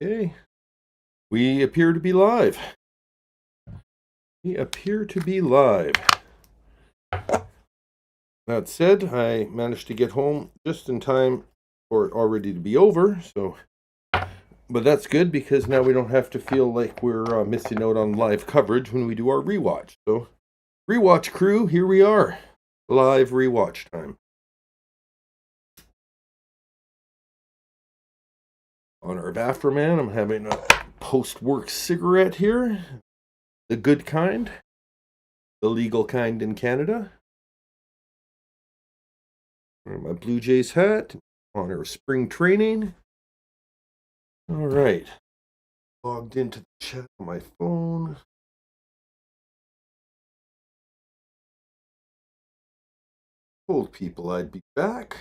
Okay, we appear to be live. We appear to be live. That said, I managed to get home just in time for it already to be over. But that's good because now we don't have to feel like we're missing out on live coverage when we do our rewatch. So, rewatch crew, here we are, live rewatch time. Honor of Afroman, I'm having a post-work cigarette here, the good kind, the legal kind in Canada. My Blue Jays hat, honor of spring training. All right. Logged into the chat on my phone. Told people I'd be back.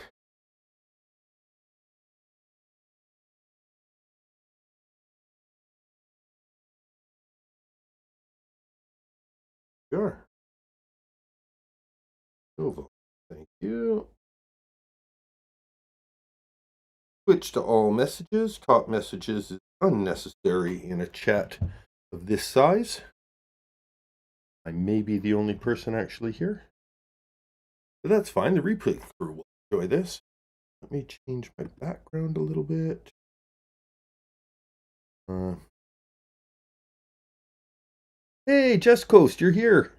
Sure. Novo. Thank you. Switch to all messages. Top messages is unnecessary in a chat of this size. I may be the only person actually here. But that's fine. The replay crew will enjoy this. Let me change my background a little bit. Hey, Just Coast, you're here.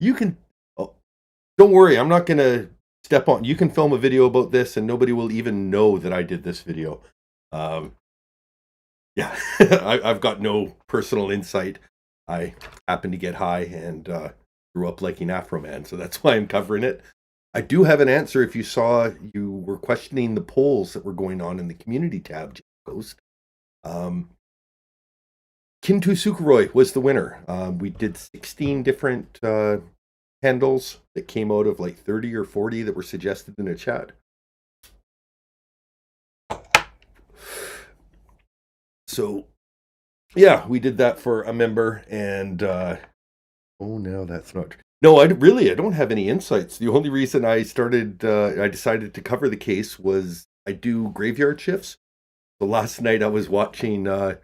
You can. Oh, don't worry, I'm not going to step on. You can film a video about this and nobody will even know that I did this video. Yeah, I've got no personal insight. I happen to get high and grew up liking Afroman, so that's why I'm covering it. I do have an answer if you were questioning the polls that were going on in the community tab, Coast. Kintu Sukuroi was the winner. We did 16 different handles that came out of like 30 or 40 that were suggested in a chat. So, yeah, we did that for a member, and oh, no, that's not true. No, I don't have any insights. The only reason I decided to cover the case was I do graveyard shifts. So last night I was watching a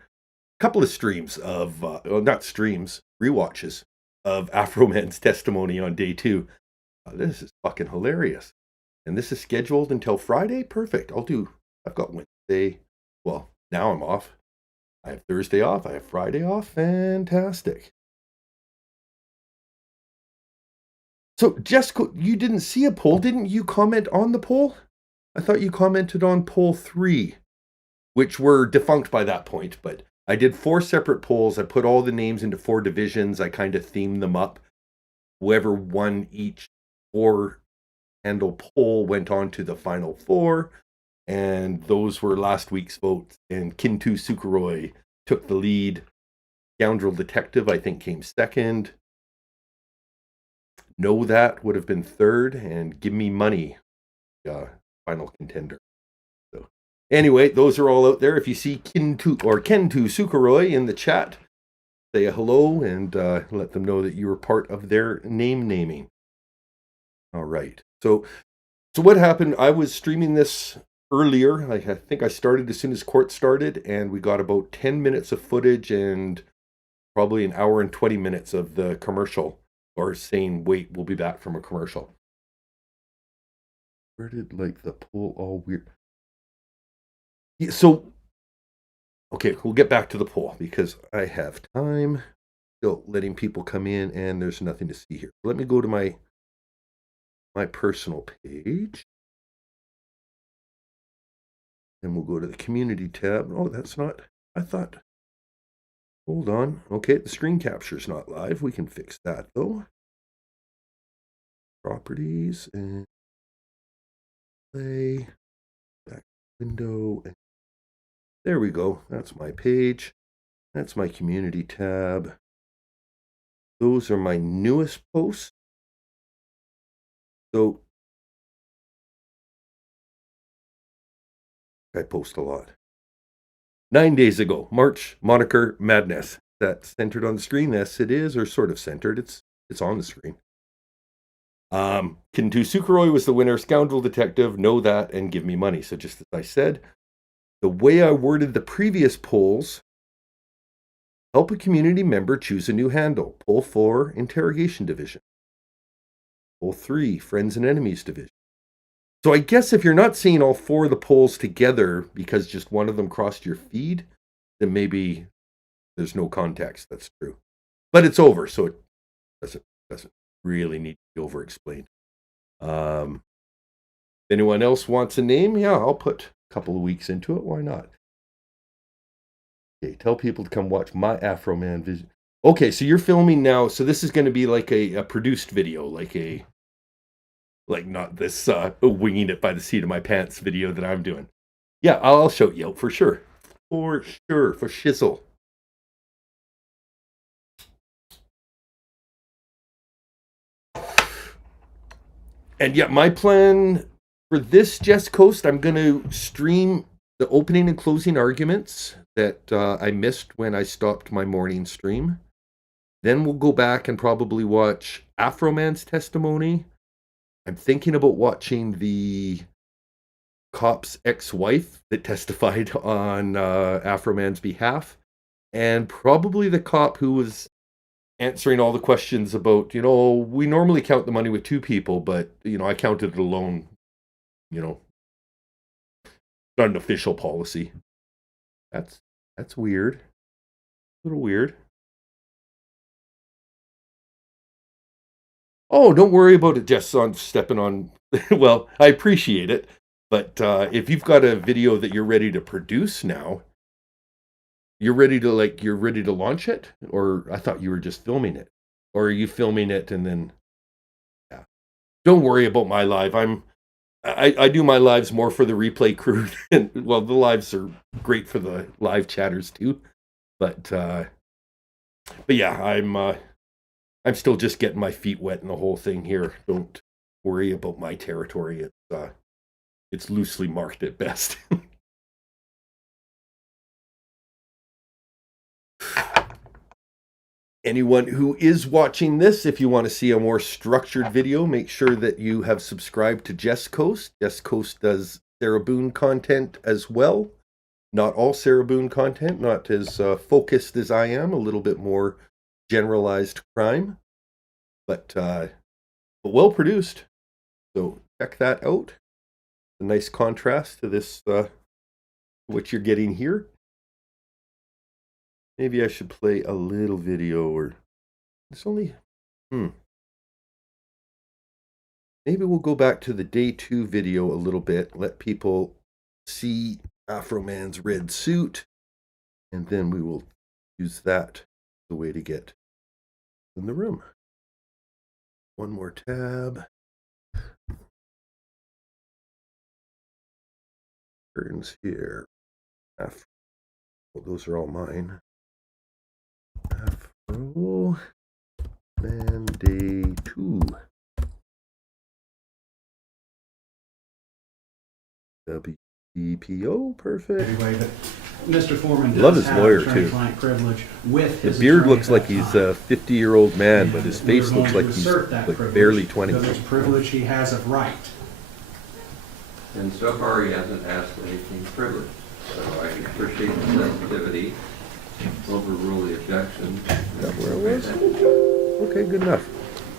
couple of streams of, not streams, rewatches of Afroman's testimony on day 2. This is fucking hilarious. And this is scheduled until Friday? Perfect. I've got Wednesday. Well, now I'm off. I have Thursday off. I have Friday off. Fantastic. So, Jessica, you didn't see a poll. Didn't you comment on the poll? I thought you commented on poll 3, which were defunct by that point. But I did 4 separate polls. I put all the names into 4 divisions. I kind of themed them up. Whoever won each 4 handle poll went on to the final 4. And those were last week's votes. And Kintu Sukuroi took the lead. Scoundrel Detective, I think, came second. Know That would have been third. And Give Me Money, final contender. So, anyway, those are all out there. If you see Kintu Sukuroi in the chat, say a hello and let them know that you were part of their naming. All right. So what happened? I was streaming this earlier. I think I started as soon as court started, and we got about 10 minutes of footage and probably an hour and 20 minutes of the commercial, or saying, wait, we'll be back from a commercial. Where did the poll all weird? Yeah, so, okay, we'll get back to the poll because I have time. Still letting people come in, and there's nothing to see here. Let me go to my personal page. And we'll go to the community tab. Oh, that's not, I thought, hold on. Okay, the screen capture's not live. We can fix that though. Properties and play, back window. There we go. That's my page. That's my community tab. Those are my newest posts. So I post a lot. 9 days ago, March moniker madness. That's centered on the screen. Yes, it is, or sort of centered. It's on the screen. Kintu Sukuroi was the winner. Scoundrel Detective, Know That, and Give Me Money. So just as I said, The way I worded the previous polls: help a community member choose a new handle. Poll 4, interrogation division. Poll 3, friends and enemies division. So I guess if you're not seeing all 4 of the polls together because just one of them crossed your feed, then maybe there's no context. That's true. But it's over, so it doesn't really need to be over-explained. Anyone else wants a name? Yeah, I'll put a couple of weeks into it. Why not? Okay, tell people to come watch my Afroman vision. Okay, so you're filming now. So this is going to be like a produced video, like not this winging it by the seat of my pants video that I'm doing. Yeah, I'll show you for sure. For sure, for shizzle. And yeah, my plan for this Just Coast, I'm going to stream the opening and closing arguments that I missed when I stopped my morning stream. Then we'll go back and probably watch Afroman's testimony. I'm thinking about watching the cop's ex-wife that testified on Afroman's behalf, and probably the cop who was answering all the questions about, we normally count the money with 2 people, but, I counted it alone, not an official policy. That's weird. A little weird. Oh, don't worry about it, Jess, on stepping on. Well, I appreciate it. But if you've got a video that you're ready to produce now, you're ready to launch it? Or I thought you were just filming it. Or are you filming it and then, yeah. Don't worry about my live. I do my lives more for the replay crew. Well, the lives are great for the live chatters too. But yeah, I'm still just getting my feet wet in the whole thing here. Don't worry about my territory. It's loosely marked at best. Anyone who is watching this, if you want to see a more structured video, make sure that you have subscribed to Just Coast. Just Coast does Sarah Boone content as well. Not all Sarah Boone content, not as focused as I am, a little bit more generalized crime, but well produced. So check that out. A nice contrast to this, what you're getting here. Maybe I should play a little video, or it's only, maybe we'll go back to the day 2 video a little bit, let people see Afroman's red suit, and then we will use that the way to get in the room. One more tab. Curtains here. Afro. Well, those are all mine. Afro Man Day 2. WPO, perfect. Anyway, but Mr. Foreman does love his have lawyer attorney-client too. privilege with his The beard attorney looks at like that he's time. a 50-year-old man, And but his we're face going looks like to he's assert that like privilege barely 20. because it's a privilege he has of right. And so far, he hasn't asked anything privileged. So I appreciate the sensitivity, overrule the objection. Is that where it was? Okay, good enough.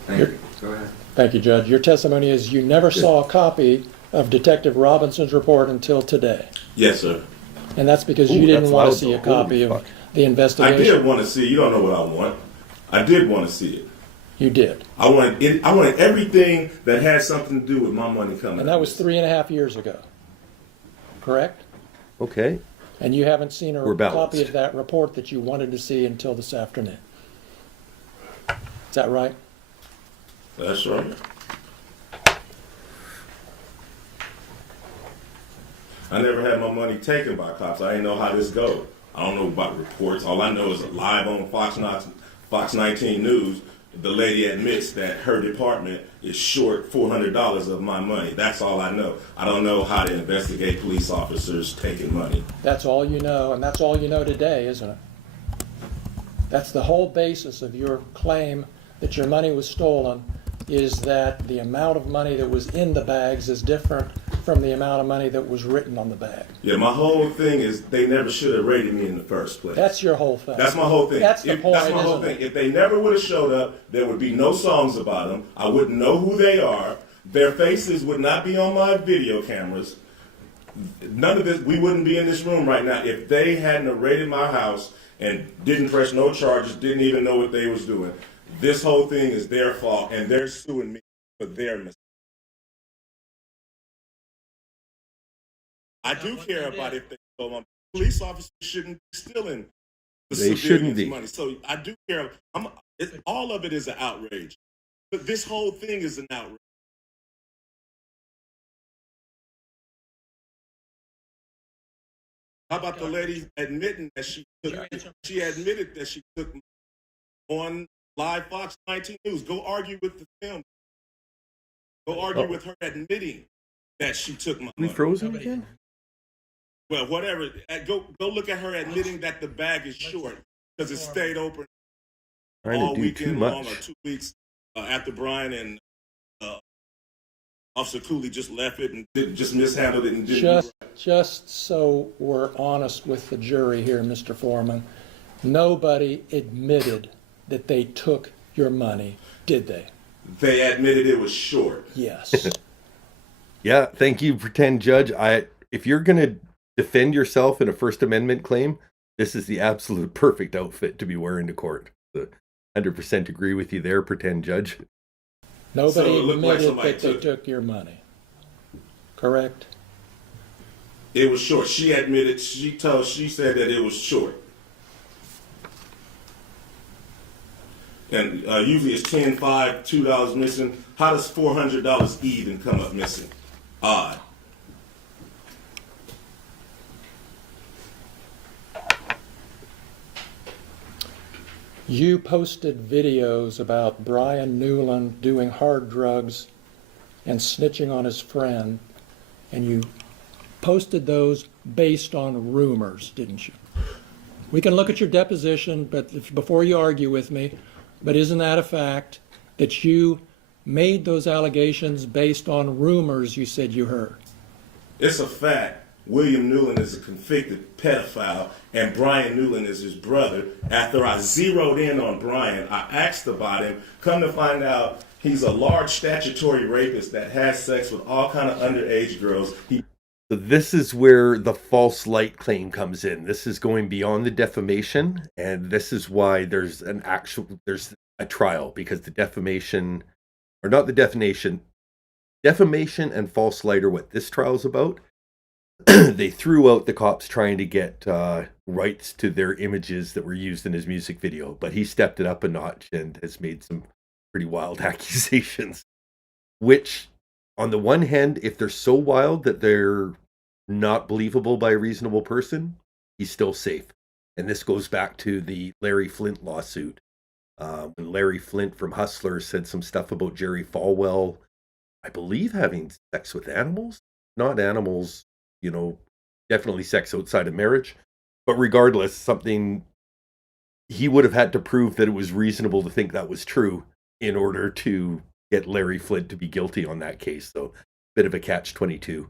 Thank you. Go ahead. Thank you, Judge. Your testimony is you never saw a copy of Detective Robinson's report until today. Yes, sir. And that's because Ooh, you didn't that's want to loud, see a though. Holy copy of fuck. the I investigation. did want to see it. You don't know what I want. I did want to see it. You did. I wanted everything that had something to do with my money coming. And that was 3.5 years ago. Correct? Okay. And you haven't seen We're a balanced. copy of that report that you wanted to see until this afternoon. Is that right? That's right. I never had my money taken by cops. I didn't know how this goes. I don't know about reports. All I know is live on Fox 19 News, the lady admits that her department is short $400 of my money. That's all I know. I don't know how to investigate police officers taking money. That's all you know, and that's all you know today, isn't it? That's the whole basis of your claim that your money was stolen is that the amount of money that was in the bags is different from the amount of money that was written on the bag. Yeah, my whole thing is they never should have raided me in the first place. That's your whole thing. That's my whole thing. That's the point, That's my whole isn't thing. it? If they never would have showed up, there would be no songs about them. I wouldn't know who they are. Their faces would not be on my video cameras. None of this, we wouldn't be in this room right now if they hadn't raided my house and didn't press no charges, didn't even know what they was doing. This whole thing is their fault, and they're suing me for their mistake. I do care about if they stole my police officers shouldn't be stealing the They shouldn't civilians' be. money. So I do care. All of it is an outrage. But this whole thing is an outrage. How about the lady admitting that she admitted that she took on live Fox 19 News? Go argue with the film. Go argue with her admitting that she took my We money. frozen again? Well, whatever. Go look at her admitting that the bag is short because it stayed open Trying all to do too weekend long or much. 2 weeks after Brian and Officer Cooley just left it and just mishandled it and didn't. Just so we're honest with the jury here, Mr. Foreman, nobody admitted that they took your money, did they? They admitted it was short. Yes. Yeah, thank you, pretend judge. If you're going to defend yourself in a First Amendment claim, this is the absolute perfect outfit to be wearing to court. 100% agree with you there, pretend judge. Nobody So it looked like admitted somebody that they took- took your money. Correct? It was short. She admitted. She said that it was short. And usually it's 10, 5, $2 missing. How does $400 even come up missing? Odd. You posted videos about Brian Newland doing hard drugs and snitching on his friend, and you posted those based on rumors, didn't you? We can look at your deposition, but before you argue with me, but isn't that a fact that you made those allegations based on rumors you said you heard? It's a fact. William Newland is a convicted pedophile, and Brian Newland is his brother. After I zeroed in on Brian, I asked about him. Come to find out, he's a large statutory rapist that has sex with all kind of underage girls. So this is where the false light claim comes in. This is going beyond the defamation, and this is why there's a trial, because the defamation, or not the defamation and false light are what this trial is about. They threw out the cops trying to get rights to their images that were used in his music video, but he stepped it up a notch and has made some pretty wild accusations, which on the one hand, if they're so wild that they're not believable by a reasonable person, he's still safe. And this goes back to the Larry Flint lawsuit. When Larry Flint from Hustler said some stuff about Jerry Falwell, I believe having sex with animals, not animals, definitely sex outside of marriage. But regardless, something he would have had to prove that it was reasonable to think that was true in order to get Larry Flint to be guilty on that case. So, bit of a catch-22.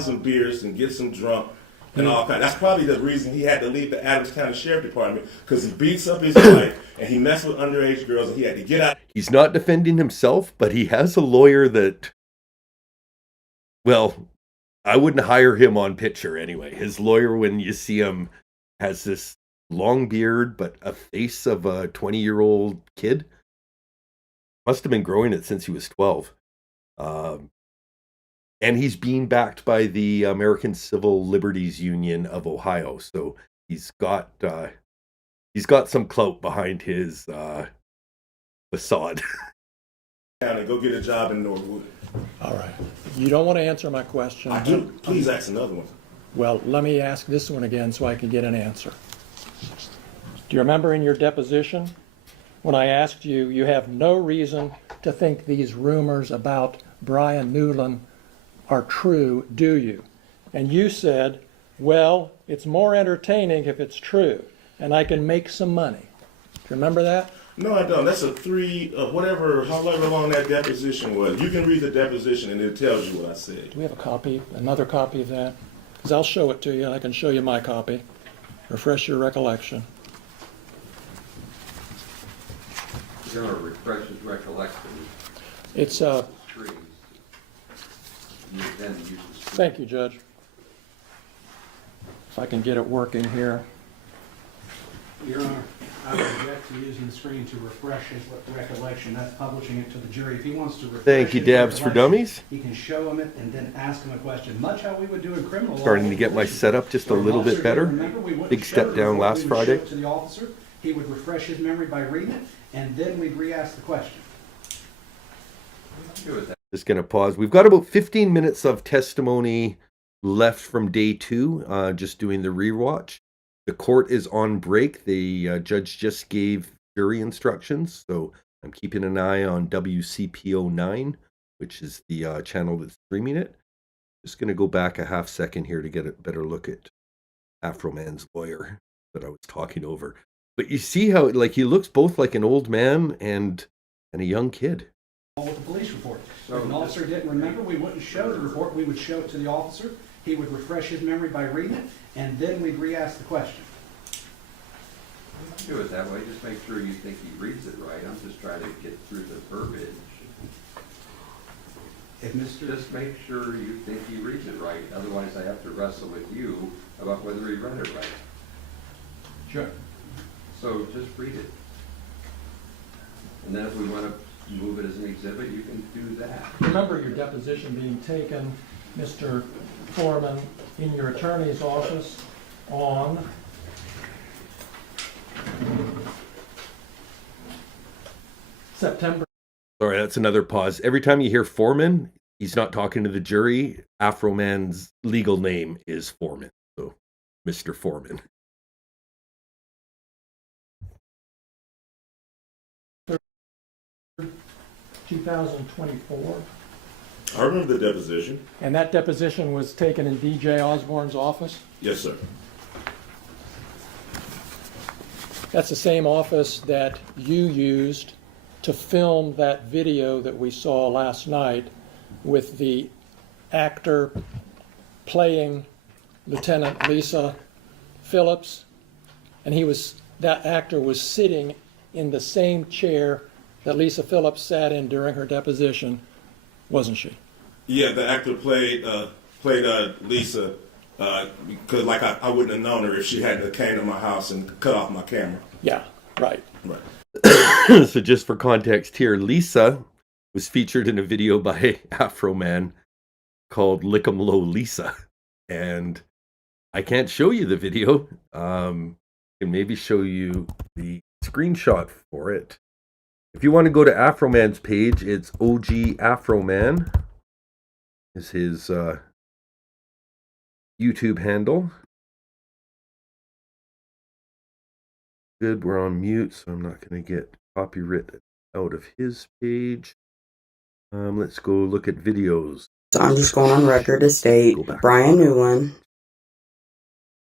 Some beers and get some drunk and all that. That's probably the reason he had to leave the Adams County Sheriff Department, because he beats up his wife and he messed with underage girls and he had to get out. He's not defending himself, but he has a lawyer that, well, I wouldn't hire him on picture anyway. His lawyer, when you see him, has this long beard, but a face of a 20-year-old kid. Must have been growing it since he was 12. And he's being backed by the American Civil Liberties Union of Ohio. So he's got some clout behind his facade. And go get a job in Northwood. All right. You don't want to answer my question. I do. Please ask another one. Well, let me ask this one again so I can get an answer. Do you remember in your deposition when I asked you, you have no reason to think these rumors about Brian Newland are true, do you? And you said, well, it's more entertaining if it's true, and I can make some money. Do you remember that? No, I don't. That's a however long that deposition was. You can read the deposition and it tells you what I said. Do we have a copy, another copy of that? Because I'll show it to you. I can show you my copy. Refresh your recollection. You're going to refresh his recollection. It's Trees. You then use the street. Thank you, Judge. If I can get it working here. Your Honor, I would object to using the screen to refresh his recollection. That's publishing it to the jury. If he wants to refresh Thank you, his Dabs for recollection, Dummies. he can show him it and then ask him a question, much how we would do in criminal law. Starting to get my setup just a little bit better. Big step down last Friday. To the officer, he would refresh his memory by reading it, and then we'd re-ask the question. I'm good with that. Just going to pause. We've got about 15 minutes of testimony left from day 2, just doing the rewatch. The court is on break. The judge just gave jury instructions, so I'm keeping an eye on WCPO 9, which is the channel that's streaming it. Just going to go back a half second here to get a better look at Afroman's lawyer that I was talking over. But you see how he looks both like an old man and a young kid. With the police report. So If an officer didn't remember, we wouldn't show the report, we would show it to the officer. He would refresh his memory by reading it, and then we'd re-ask the question. Do it that way, just make sure you think he reads it right. I'm just trying to get through the verbiage. If Mr. Just make sure you think he reads it right, otherwise I have to wrestle with you about whether he read it right. Sure. So just read it. And then if we want to move it as an exhibit, you can do that. Remember your deposition being taken, Mr. Foreman, in your attorney's office on September. All right, that's another pause. Every time you hear Foreman, he's not talking to the jury. Afroman's legal name is Foreman, so Mr. Foreman. September 2024. I remember the deposition. And that deposition was taken in DJ Osborne's office? Yes, sir. That's the same office that you used to film that video that we saw last night with the actor playing Lieutenant Lisa Phillips. And that actor was sitting in the same chair that Lisa Phillips sat in during her deposition, wasn't she? Yeah, the actor played Lisa because I wouldn't have known her if she hadn't came to my house and cut off my camera. Yeah, right. Right. So just for context here, Lisa was featured in a video by Afroman called Lick 'em Low Lisa. And I can't show you the video. I can maybe show you the screenshot for it. If you want to go to Afroman's page, it's OG Afroman is his YouTube handle. Good, we're on mute, so I'm not going to get copyright out of his page. Let's go look at videos. So I'm just going on record to state Brian Newland.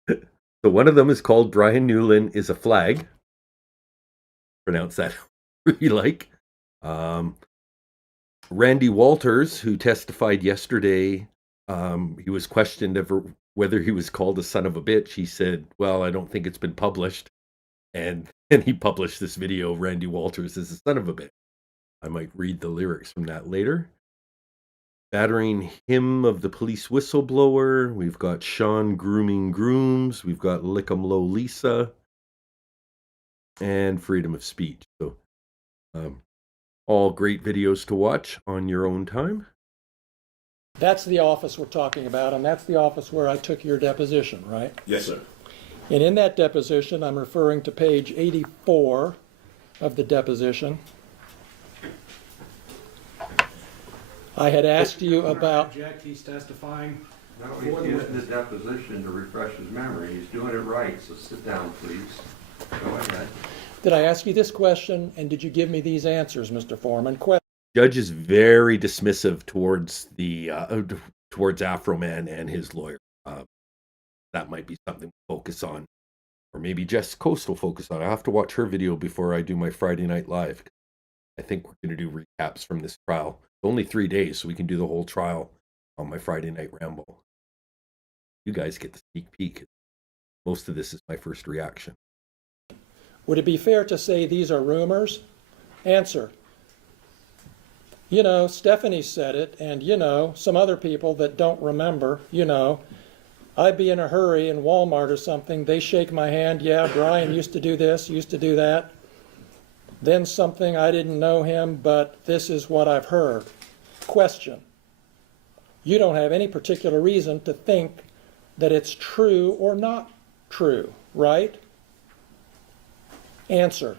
So one of them is called Brian Newland is a flag. Pronounce that you like. Randy Walters, who testified yesterday, he was questioned over whether he was called a son of a bitch. He said, well, I don't think it's been published. And he published this video, Randy Walters is a son of a bitch. I might read the lyrics from that later. Battering him of the police whistleblower. We've got Sean grooming grooms. We've got Lick 'em Low Lisa. And freedom of speech. So all great videos to watch on your own time. That's the office we're talking about, and that's the office where I took your deposition, right? Yes, sir. And in that deposition, I'm referring to page 84 of the deposition. I had asked you about... Object, he's testifying. No, he's using the deposition to refresh his memory. He's doing it right, so sit down, please. Go ahead. Did I ask you this question, and did you give me these answers, Mr. Foreman? Judge is very dismissive towards towards Afroman and his lawyer. That might be something to focus on Or maybe Jess Coast will focus on it. I have to watch her video before I do my Friday Night Live. I think we're going to do recaps from this trial. It's only 3 days, so we can do the whole trial on my Friday Night Ramble. You guys get the sneak peek. Most of this is my first reaction. Would it be fair to say these are rumors? Answer. You know, Stephanie said it, and you know, some other people that don't remember, you know, I'd be in a hurry in Walmart or something, they shake my hand, yeah, Brian used to do this, used to do that. Then something, I didn't know him, but this is what I've heard. Question. You don't have any particular reason to think that it's true or not true, right? Answer.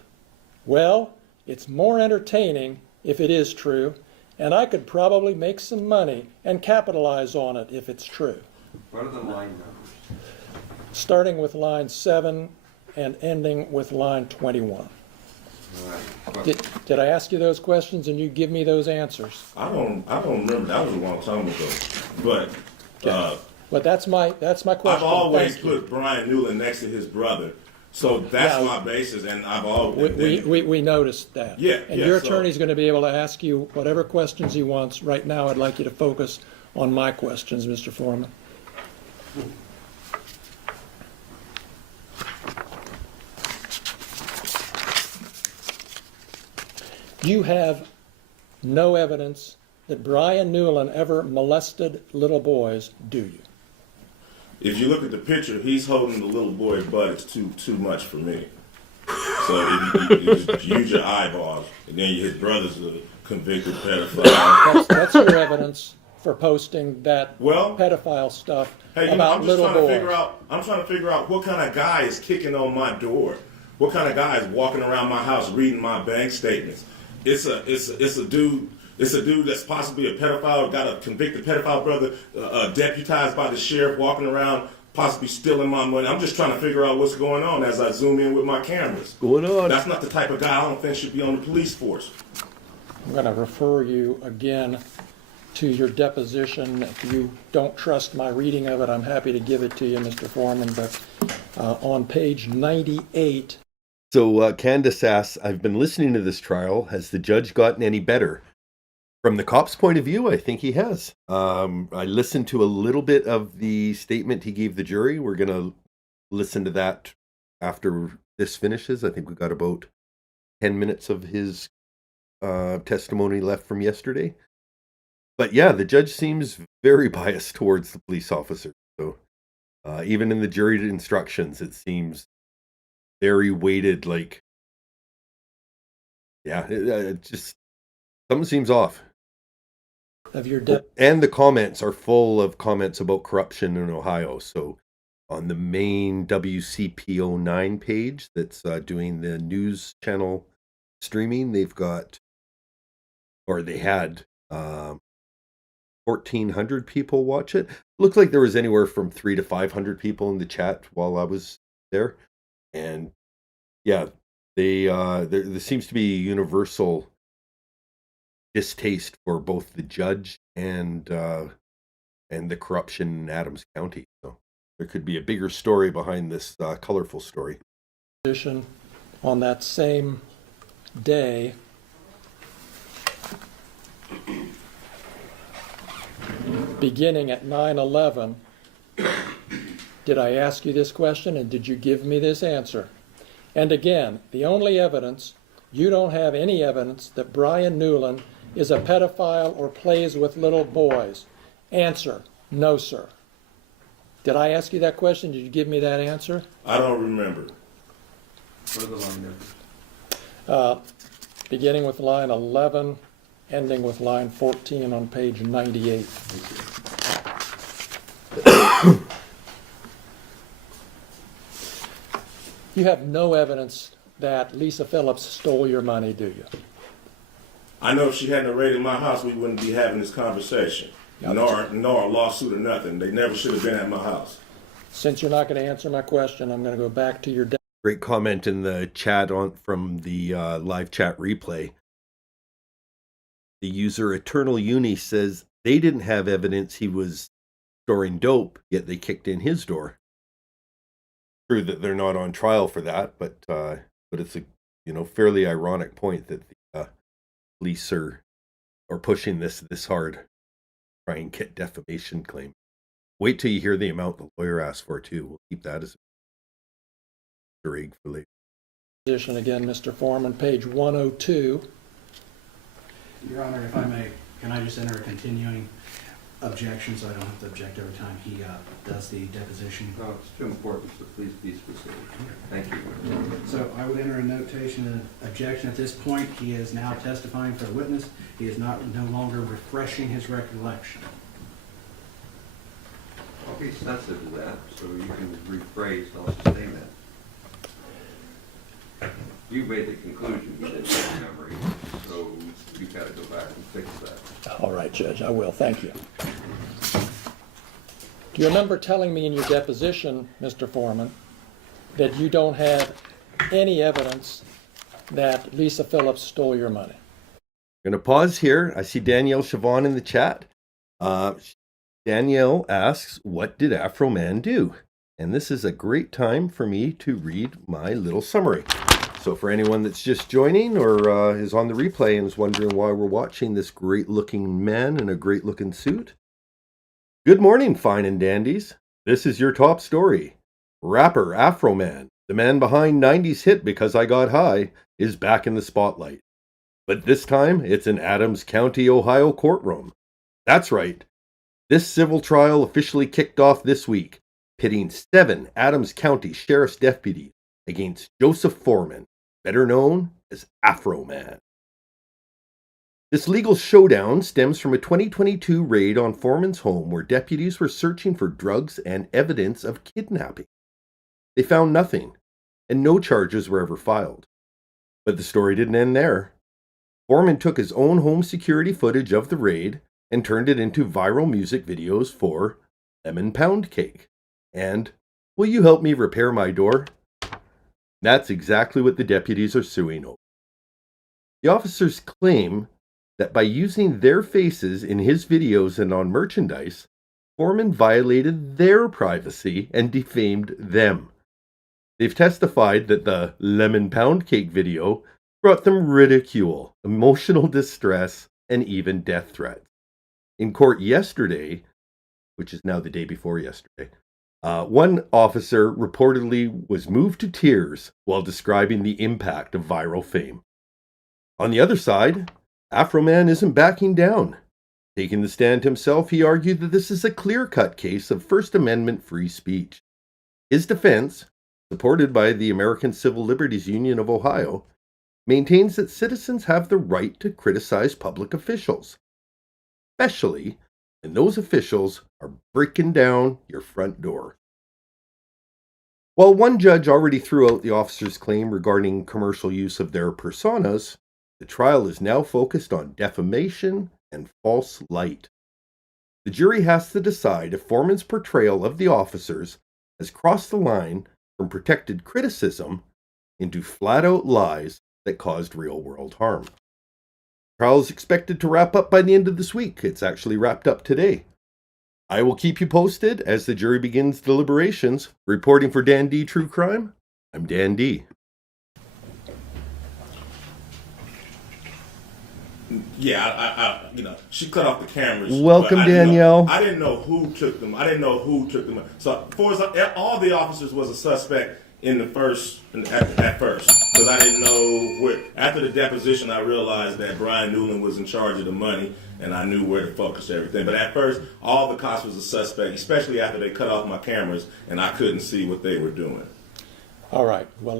Well, it's more entertaining if it is true, and I could probably make some money and capitalize on it if it's true. What are the line numbers? Starting with line 7 and ending with line 21. All right. Did I ask you those questions and you give me those answers? I don't remember. That was a long time ago. But But that's my question. I've always Thank you. put Brian Newland next to his brother. So that's Yeah. my basis, and I've always... We noticed that. Yeah, And yeah, your so- attorney's going to be able to ask you whatever questions he wants. Right now, I'd like you to focus on my questions, Mr. Foreman. You have no evidence that Brian Newland ever molested little boys, do you? If you look at the picture, he's holding the little boy butt. It's too much for me. So if you just use your eyeballs, and then his brother's a convicted pedophile. That's your evidence for posting that Well, pedophile stuff Hey, about I'm just little trying to boys. figure out. I'm trying to figure out what kind of guy is kicking on my door. What kind of guy is walking around my house reading my bank statements? It's a dude. It's a dude that's possibly a pedophile, got a convicted pedophile brother, deputized by the sheriff, walking around, possibly stealing my money. I'm just trying to figure out what's going on as I zoom in with my cameras. Going on. That's not the type of guy I don't think should be on the police force. I'm going to refer you again to your deposition. If you don't trust my reading of it, I'm happy to give it to you, Mr. Foreman. But on page 98, So Candace asks, I've been listening to this trial. Has the judge gotten any better? From the cop's point of view, I think he has. I listened to a little bit of the statement he gave the jury. We're going to listen to that after this finishes. I think we've got about 10 minutes of his testimony left from yesterday. But yeah, the judge seems very biased towards the police officer. So even in the jury instructions, it seems very weighted. Like, yeah, it just something seems off. of your And the comments are full of comments about corruption in Ohio. So on the main WCPO9 page that's doing the news channel streaming, they've got, or they had 1,400 people watch it. Looked like there was anywhere from 300 to 500 people in the chat while I was there. And yeah, there seems to be a universal distaste for both the judge and the corruption in Adams County. So there could be a bigger story behind this colorful story. deposition on that same day, beginning at 9/11, did I ask you this question and did you give me this answer? And again, the only evidence, you don't have any evidence that Brian Newland is a pedophile or plays with little boys. Answer, no, sir. Did I ask you that question? Did you give me that answer? I don't remember. What are the line numbers? Beginning with line 11, ending with line 14 on page 98. You have no evidence that Lisa Phillips stole your money, do you? I know if she hadn't raided my house, we wouldn't be having this conversation. Nor a lawsuit or nothing. They never should have been at my house. Since you're not going to answer my question, I'm going to go back to your Great comment in the chat from the live chat replay. The user Eternal Uni says they didn't have evidence he was storing dope, yet they kicked in his door. True that they're not on trial for that, but it's a fairly ironic point that the police are pushing this hard, try and get defamation claim. Wait till you hear the amount the lawyer asked for too. We'll keep that as a rig for later. Position again, Mr. Foreman, page 102. Your Honor, if I may, can I just enter a continuing objection so I don't have to object every time he does the deposition? No, it's too important, so please be specific. Thank you. So I would enter a notation of objection at this point. He is now testifying for the witness. He is no longer refreshing his recollection. I'll be sensitive to that, so you can rephrase all the statement. You made the conclusion you didn't have memory, so you've got to go back and fix that. All right, Judge, I will. Thank you. Do you remember telling me in your deposition, Mr. Foreman, that you don't have any evidence that Lisa Phillips stole your money? I'm going to pause here. I see Danielle Chavon in the chat. Danielle asks, what did Afroman do? And this is a great time for me to read my little summary. So for anyone that's just joining or is on the replay and is wondering why we're watching this great-looking man in a great-looking suit, good morning, fine and dandies. This is your top story. Rapper Afroman, the man behind 90s hit Because I Got High, is back in the spotlight. But this time, it's in Adams County, Ohio courtroom. That's right. This civil trial officially kicked off this week, pitting 7 Adams County Sheriff's deputies against Joseph Foreman, better known as Afroman. This legal showdown stems from a 2022 raid on Foreman's home where deputies were searching for drugs and evidence of kidnapping. They found nothing, and no charges were ever filed. But the story didn't end there. Foreman took his own home security footage of the raid and turned it into viral music videos for Lemon Pound Cake and Will You Help Me Repair My Door? That's exactly what the deputies are suing over. The officers claim that by using their faces in his videos and on merchandise, Foreman violated their privacy and defamed them. They've testified that the Lemon Pound Cake video brought them ridicule, emotional distress, and even death threats. In court yesterday, which is now the day before yesterday, one officer reportedly was moved to tears while describing the impact of viral fame. On the other side, Afroman isn't backing down. Taking the stand himself, he argued that this is a clear-cut case of First Amendment free speech. His defense, supported by the American Civil Liberties Union of Ohio, maintains that citizens have the right to criticize public officials, especially when those officials are breaking down your front door. While one judge already threw out the officer's claim regarding commercial use of their personas, the trial is now focused on defamation and false light. The jury has to decide if Foreman's portrayal of the officers has crossed the line from protected criticism into flat-out lies that caused real-world harm. The trial is expected to wrap up by the end of this week. It's actually wrapped up today. I will keep you posted as the jury begins deliberations. Reporting for Dan D True Crime, I'm Dan D. Yeah, she cut off the cameras. Welcome, Danielle. I didn't know who took them. So, for all the officers was a suspect in the first, at first, because I didn't know where. After the deposition, I realized that Brian Newland was in charge of the money, and I knew where to focus everything. But at first, all the cops was a suspect, especially after they cut off my cameras, and I couldn't see what they were doing. All right. Well,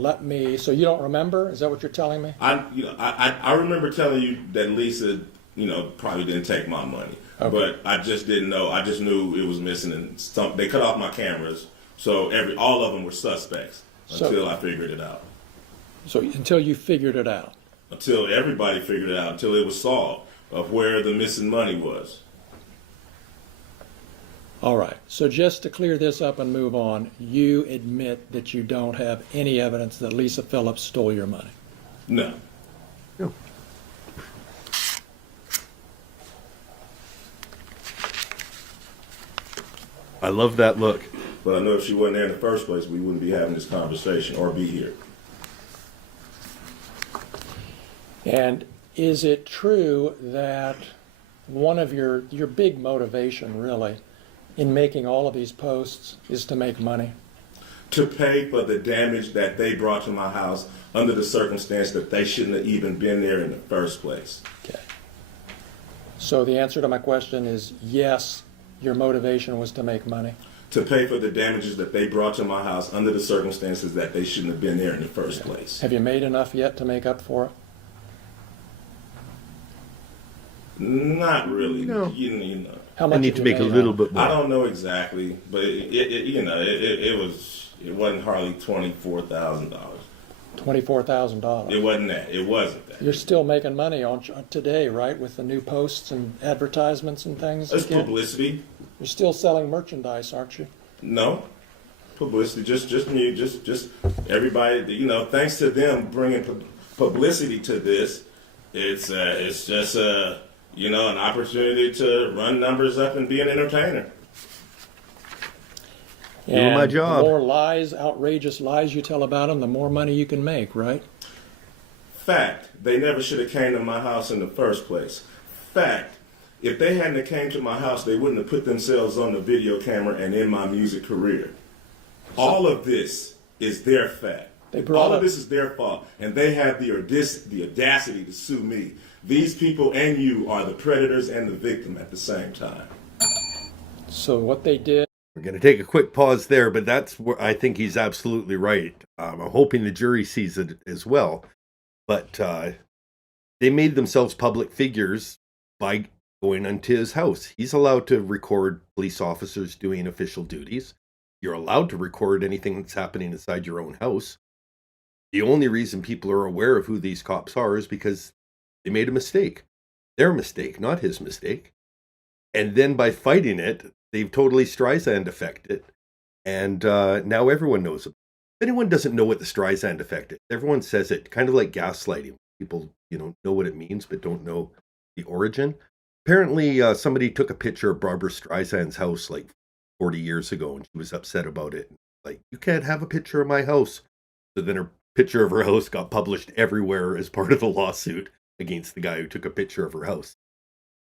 so you don't remember? Is that what you're telling me? I remember telling you that Lisa, probably didn't take my money, but I just didn't know. I just knew it was missing, and they cut off my cameras, so all of them were suspects until I figured it out. So until you figured it out? Until everybody figured it out, until it was solved of where the missing money was. All right. So just to clear this up and move on, you admit that you don't have any evidence that Lisa Phillips stole your money? No. No. I love that look. But I know if she wasn't there in the first place, we wouldn't be having this conversation or be here. And is it true that one of your big motivation, really, in making all of these posts is to make money? To pay for the damage that they brought to my house under the circumstance that they shouldn't have even been there in the first place. Okay. So the answer to my question is yes, your motivation was to make money. To pay for the damages that they brought to my house under the circumstances that they shouldn't have been there in the first place. Have you made enough yet to make up for it? Not really. No. You know. How much I need have to you make a made little on bit more. I don't know exactly, but it wasn't hardly $24,000. $24,000. It wasn't that. It wasn't that. You're still making money on today, right? With the new posts and advertisements and things. It's again? publicity. You're still selling merchandise, aren't you? No, publicity. Just me. Just everybody. You know, thanks to them bringing publicity to this, it's just you know, an opportunity to run numbers up and be an entertainer. Doing my job. The more lies, outrageous lies you tell about them, the more money you can make, right? Fact. They never should have came to my house in the first place. Fact. If they hadn't have came to my house, they wouldn't have put themselves on the video camera and in my music career. All of this is their fact. All of this is their fault, and they have the audacity to sue me. These people and you are the predators and the victim at the same time. So what they did. We're going to take a quick pause there, but that's where I think he's absolutely right. I'm hoping the jury sees it as well. But they made themselves public figures by going into his house. He's allowed to record police officers doing official duties. You're allowed to record anything that's happening inside your own house. The only reason people are aware of who these cops are is because they made a mistake. Their mistake, not his mistake. And then by fighting it, they've totally Streisand effected it. And now everyone knows it. If anyone doesn't know what the Streisand effect is, everyone says it, kind of like gaslighting. People, know what it means, but don't know the origin. Apparently, somebody took a picture of Barbara Streisand's house like 40 years ago, and she was upset about it. Like, you can't have a picture of my house. So then her picture of her house got published everywhere as part of the lawsuit against the guy who took a picture of her house.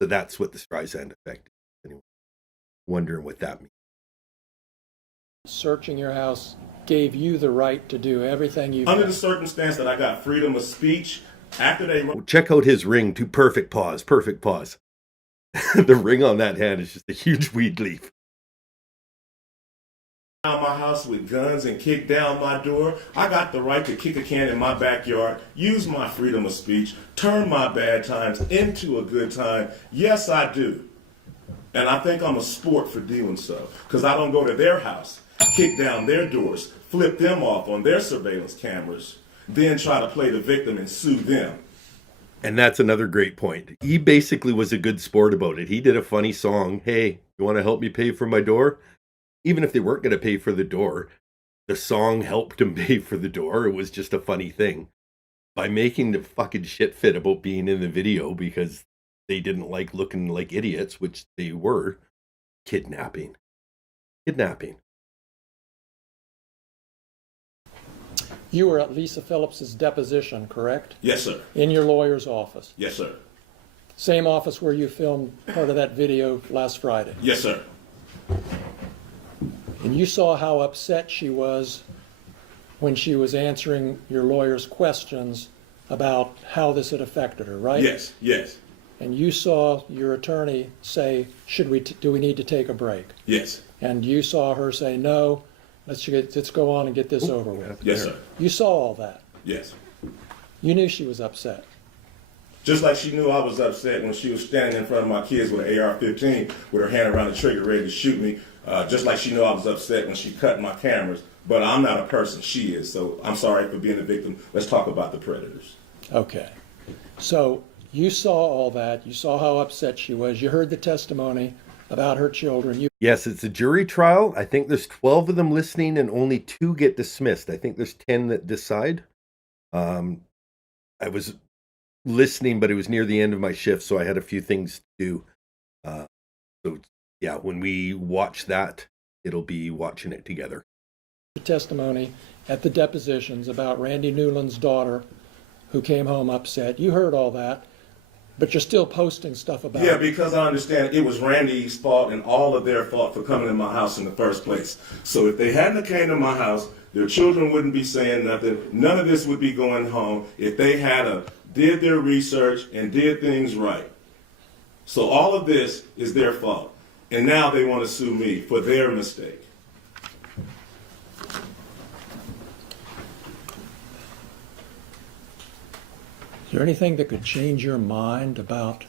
So that's what the Streisand effect is. Anyway, wondering what that means. Searching your house gave you the right to do everything you Under the circumstance that I got freedom of speech, after they Check out his ring too. Perfect pause. The ring on that hand is just a huge weed leaf. around my house with guns and kick down my door, I got the right to kick a can in my backyard, use my freedom of speech, turn my bad times into a good time. Yes, I do. And I think I'm a sport for doing so, because I don't go to their house, kick down their doors, flip them off on their surveillance cameras, then try to play the victim and sue them. And that's another great point. He basically was a good sport about it. He did a funny song. Hey, you want to help me pay for my door? Even if they weren't going to pay for the door, the song helped him pay for the door. It was just a funny thing. By making the fucking shit fit about being in the video because they didn't like looking like idiots, which they were. Kidnapping. You were at Lisa Phillips's deposition, correct? Yes, sir. In your lawyer's office. Yes, sir. Same office where you filmed part of that video last Friday. Yes, sir. And you saw how upset she was when she was answering your lawyer's questions about how this had affected her, right? Yes, yes, And you saw your attorney say, do we need to take a break? yes, And you saw her say, no, let's go on and get this over with. yes, sir. You saw all that. Yes. You knew she was upset. Just like she knew I was upset when she was standing in front of my kids with an AR-15 with her hand around the trigger ready to shoot me. Just like she knew I was upset when she cut my cameras. But I'm not a person, she is. So I'm sorry for being a victim. Let's talk about the predators. Okay. So you saw all that. You saw how upset she was. You heard the testimony about her children. Yes, it's a jury trial. I think there's 12 of them listening and only 2 get dismissed. I think there's 10 that decide. I was listening, but it was near the end of my shift, so I had a few things to do. So yeah, when we watch that it'll be watching it together. The testimony at the depositions about Randy Newland's daughter who came home upset. You heard all that, but you're still posting stuff about Yeah, it. because I understand it was Randy's fault and all of their fault for coming in my house in the first place. So if they hadn't came to my house, their children wouldn't be saying nothing. None of this would be going home if they did their research and did things right. So all of this is their fault. And now they want to sue me for their mistake. Is there anything that could change your mind about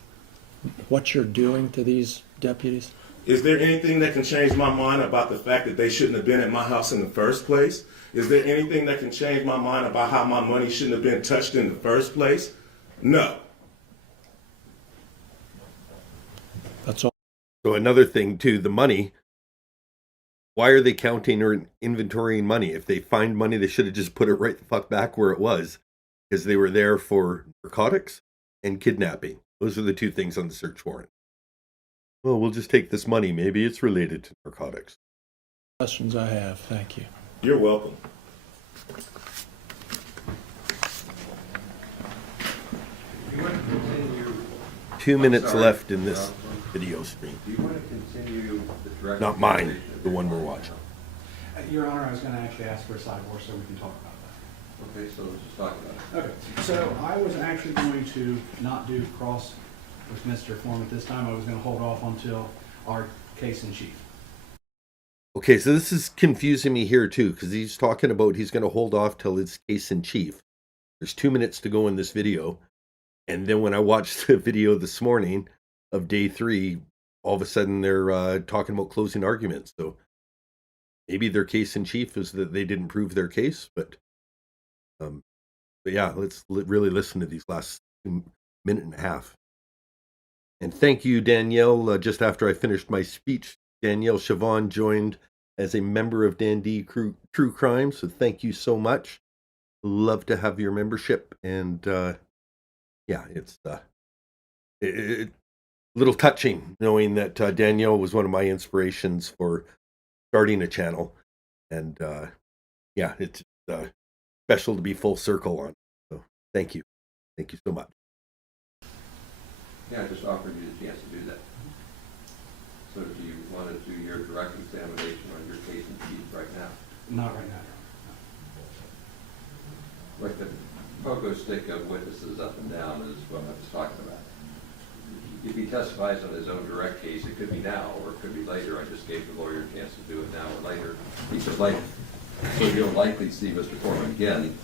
what you're doing to these deputies? Is there anything that can change my mind about the fact that they shouldn't have been at my house in the first place? Is there anything that can change my mind about how my money shouldn't have been touched in the first place? No. That's all. So another thing too, the money. Why are they counting or inventorying money? If they find money, they should have just put it right the fuck back where it was, because they were there for narcotics and kidnapping. Those are the two things on the search warrant. Well, we'll just take this money. Maybe it's related to narcotics. Questions I have. Thank you. You're welcome. Do you want to continue? 2 minutes Sorry. left in this video stream. Do you want to continue the direct? Not mine, examination of the one we're your watching. Your Honor, I was gonna actually ask for a sidebar so we can talk about that. Okay, so let's just talk about it. Okay, so I was actually going to not do cross with Mr. Foreman this time. I was gonna hold off until our case in chief. Okay, so this is confusing me here too, because he's talking about he's going to hold off till his case in chief. There's 2 minutes to go in this video. And then when I watched the video this morning of day 3, all of a sudden they're talking about closing arguments. So maybe their case in chief is that they didn't prove their case. But yeah, let's really listen to these last minute and a half. And thank you, Danielle. Just after I finished my speech, Danielle Chavon joined as a member of Dan D True Crime. So thank you so much. Love to have your membership. And yeah, it's a little touching knowing that Danielle was one of my inspirations for starting a channel. And yeah, it's special to be full circle on. So thank you. Thank you so much. Yeah, I just offered you the chance to do that. So do you want to do your direct examination on your case in chief right now? Not right now, Like the pogo stick of witnesses up and down is what I was talking about. If he testifies on his own direct case, it could be now or it could be later. I just gave the lawyer a chance to do it now or later. He could later. So you'll likely see Mr. Foreman again.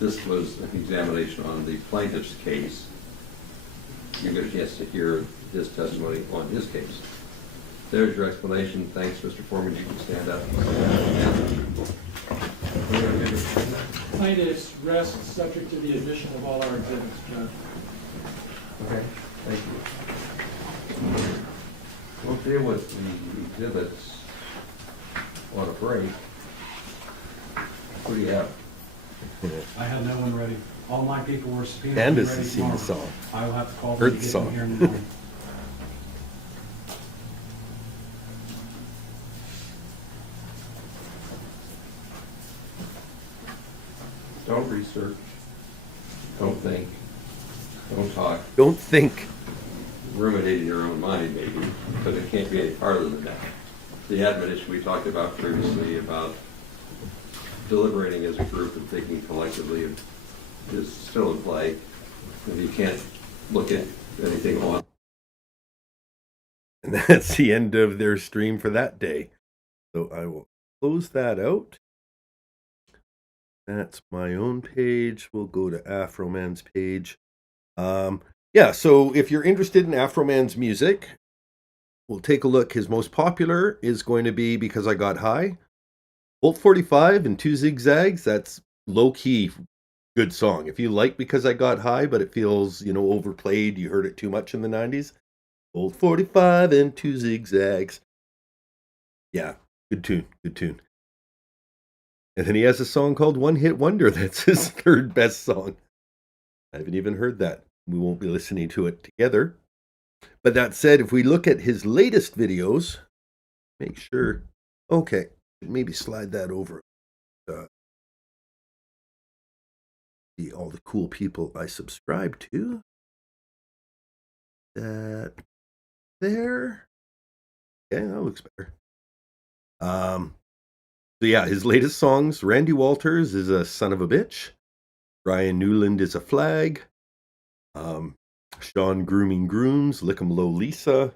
This was an examination on the plaintiff's case. You get a chance to hear his testimony on his case. There's your explanation. Thanks, Mr. Foreman. You can stand up. Plaintiffs rest subject to the admission of all our exhibits, Judge. Okay, thank you. We'll deal with the exhibits on a break. What do you have? I have no one ready. All my people were subpoenaed. Candace ready has seen the tomorrow. song. I will have to call Heard them to the get them song. here in the morning. Don't research. Don't think. Don't talk. Don't think. Ruminate in your own mind, maybe, but it can't be any farther than that. The admonition we talked about previously about deliberating as a group and thinking collectively is still in play. And you can't look at anything on. And that's the end of their stream for that day. So I will close that out. That's my own page. We'll go to Afroman's page. Yeah, so if you're interested in Afroman's music, we'll take a look. His most popular is going to be Because I Got High. Volt 45 and 2 Zigzags. That's low-key good song. If you like Because I Got High, but it feels, overplayed, you heard it too much in the 90s, Volt 45 and 2 Zigzags. Yeah, good tune, good tune. And then he has a song called One Hit Wonder. That's his third best song. I haven't even heard that. We won't be listening to it together. But that said, if we look at his latest videos, make sure Okay, maybe slide that over. See all the cool people I subscribe to. That there. Okay, that looks better. So yeah, his latest songs, Randy Walters is a son of a bitch. Brian Newland is a flag. Sean Grooming Grooms, Lick 'em Low Lisa.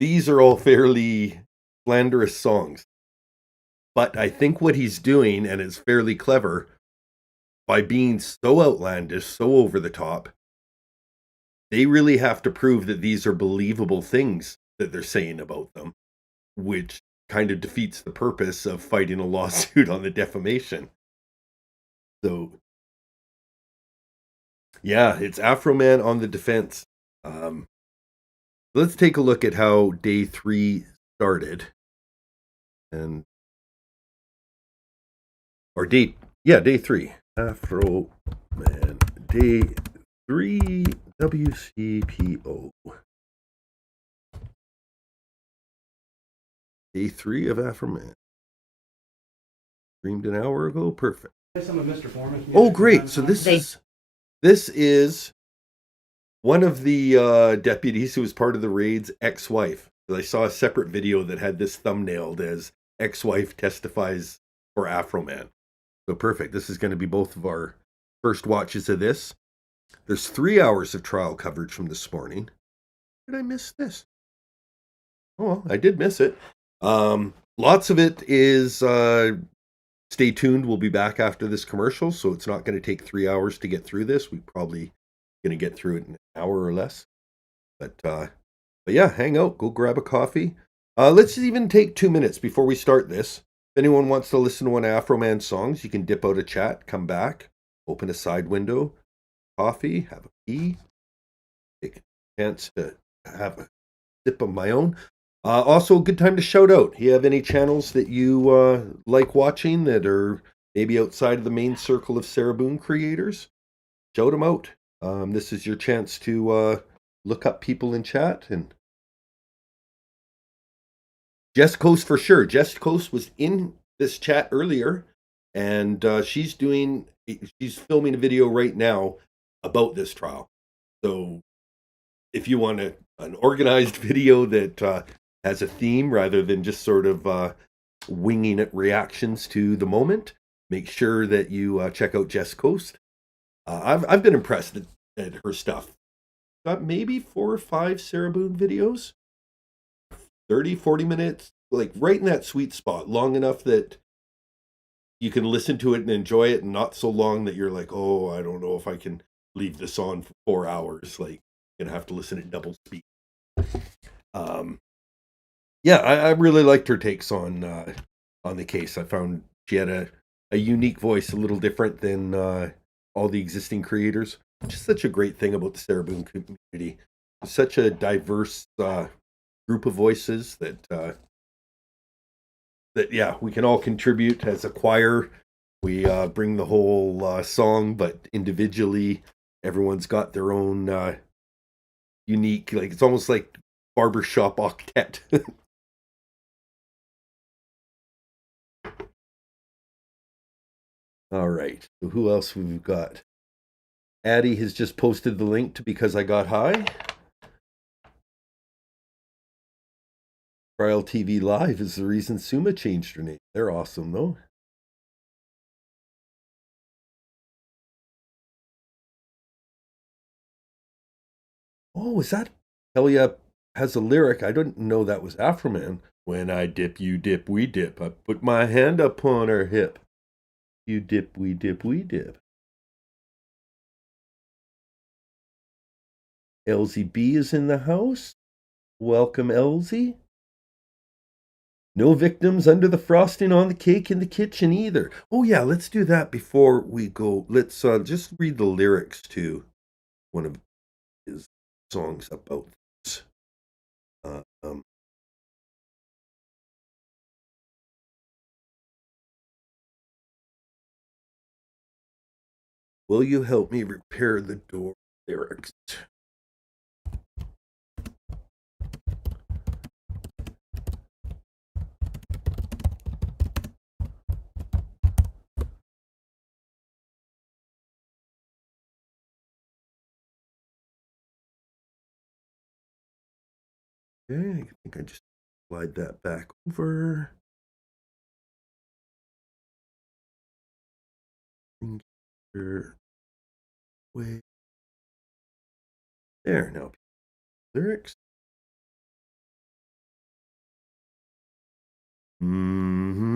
These are all fairly slanderous songs. But I think what he's doing, and it's fairly clever, by being so outlandish, so over the top, they really have to prove that these are believable things that they're saying about them, which kind of defeats the purpose of fighting a lawsuit on the defamation. So, yeah, it's Afroman on the defense. Let's take a look at how day 3 started. Day 3. Afroman, day 3, WCPO. Day 3 of Afroman. Streamed an hour ago. Perfect. Some of Mr. Foreman's music Oh, from great. time So to time. this is one of the deputies who was part of the raid's ex-wife. I saw a separate video that had this thumbnailed as ex-wife testifies for Afroman. So perfect. This is going to be both of our first watches of this. There's 3 hours of trial coverage from this morning. Did I miss this? Oh, well, I did miss it. Lots of it is stay tuned. We'll be back after this commercial, so it's not going to take 3 hours to get through this. We're probably going to get through it in an hour or less. But yeah, hang out. Go grab a coffee. Let's even take 2 minutes before we start this. If anyone wants to listen to one of Afroman songs, you can dip out a chat, come back, open a side window, coffee, have a pee, take a chance to have a sip of my own. Also, a good time to shout out. You have any channels that you like watching that are maybe outside of the main circle of Saraboon creators? Shout them out. This is your chance to look up people in chat. And Jess Coast for sure. Jess Coast was in this chat earlier, and she's filming a video right now about this trial. So if you want an organized video that has a theme rather than just sort of winging it reactions to the moment, make sure that you check out Jess Coast. I've been impressed at her stuff. Got maybe 4 or 5 Saraboon videos, 30, 40 minutes, like right in that sweet spot, long enough that you can listen to it and enjoy it, and not so long that you're like, oh, I don't know if I can leave this on for 4 hours. Like, you're gonna have to listen at double speed. Yeah, I really liked her takes on the case. I found she had a unique voice, a little different than all the existing creators. Which is such a great thing about the Saraboon community. Such a diverse group of voices that yeah, we can all contribute as a choir. We bring the whole song, but individually, everyone's got their own unique. Like, it's almost like barbershop octet. All right. So who else we've got? Addie has just posted the link to Because I Got High. Trial TV Live is the reason Suma changed her name. They're awesome, though. Oh, is that Helia has a lyric? I didn't know that was Afroman. When I dip, you dip, we dip. I put my hand upon her hip. You dip, we dip, we dip. Elsie B is in the house. Welcome, Elsie. No victims under the frosting on the cake in the kitchen either. Oh, yeah, let's do that before we go. Let's just read the lyrics to one of his songs about this. Will you help me repair the door lyrics? Okay, I think I just slide that back over. Way there now. Lyrics.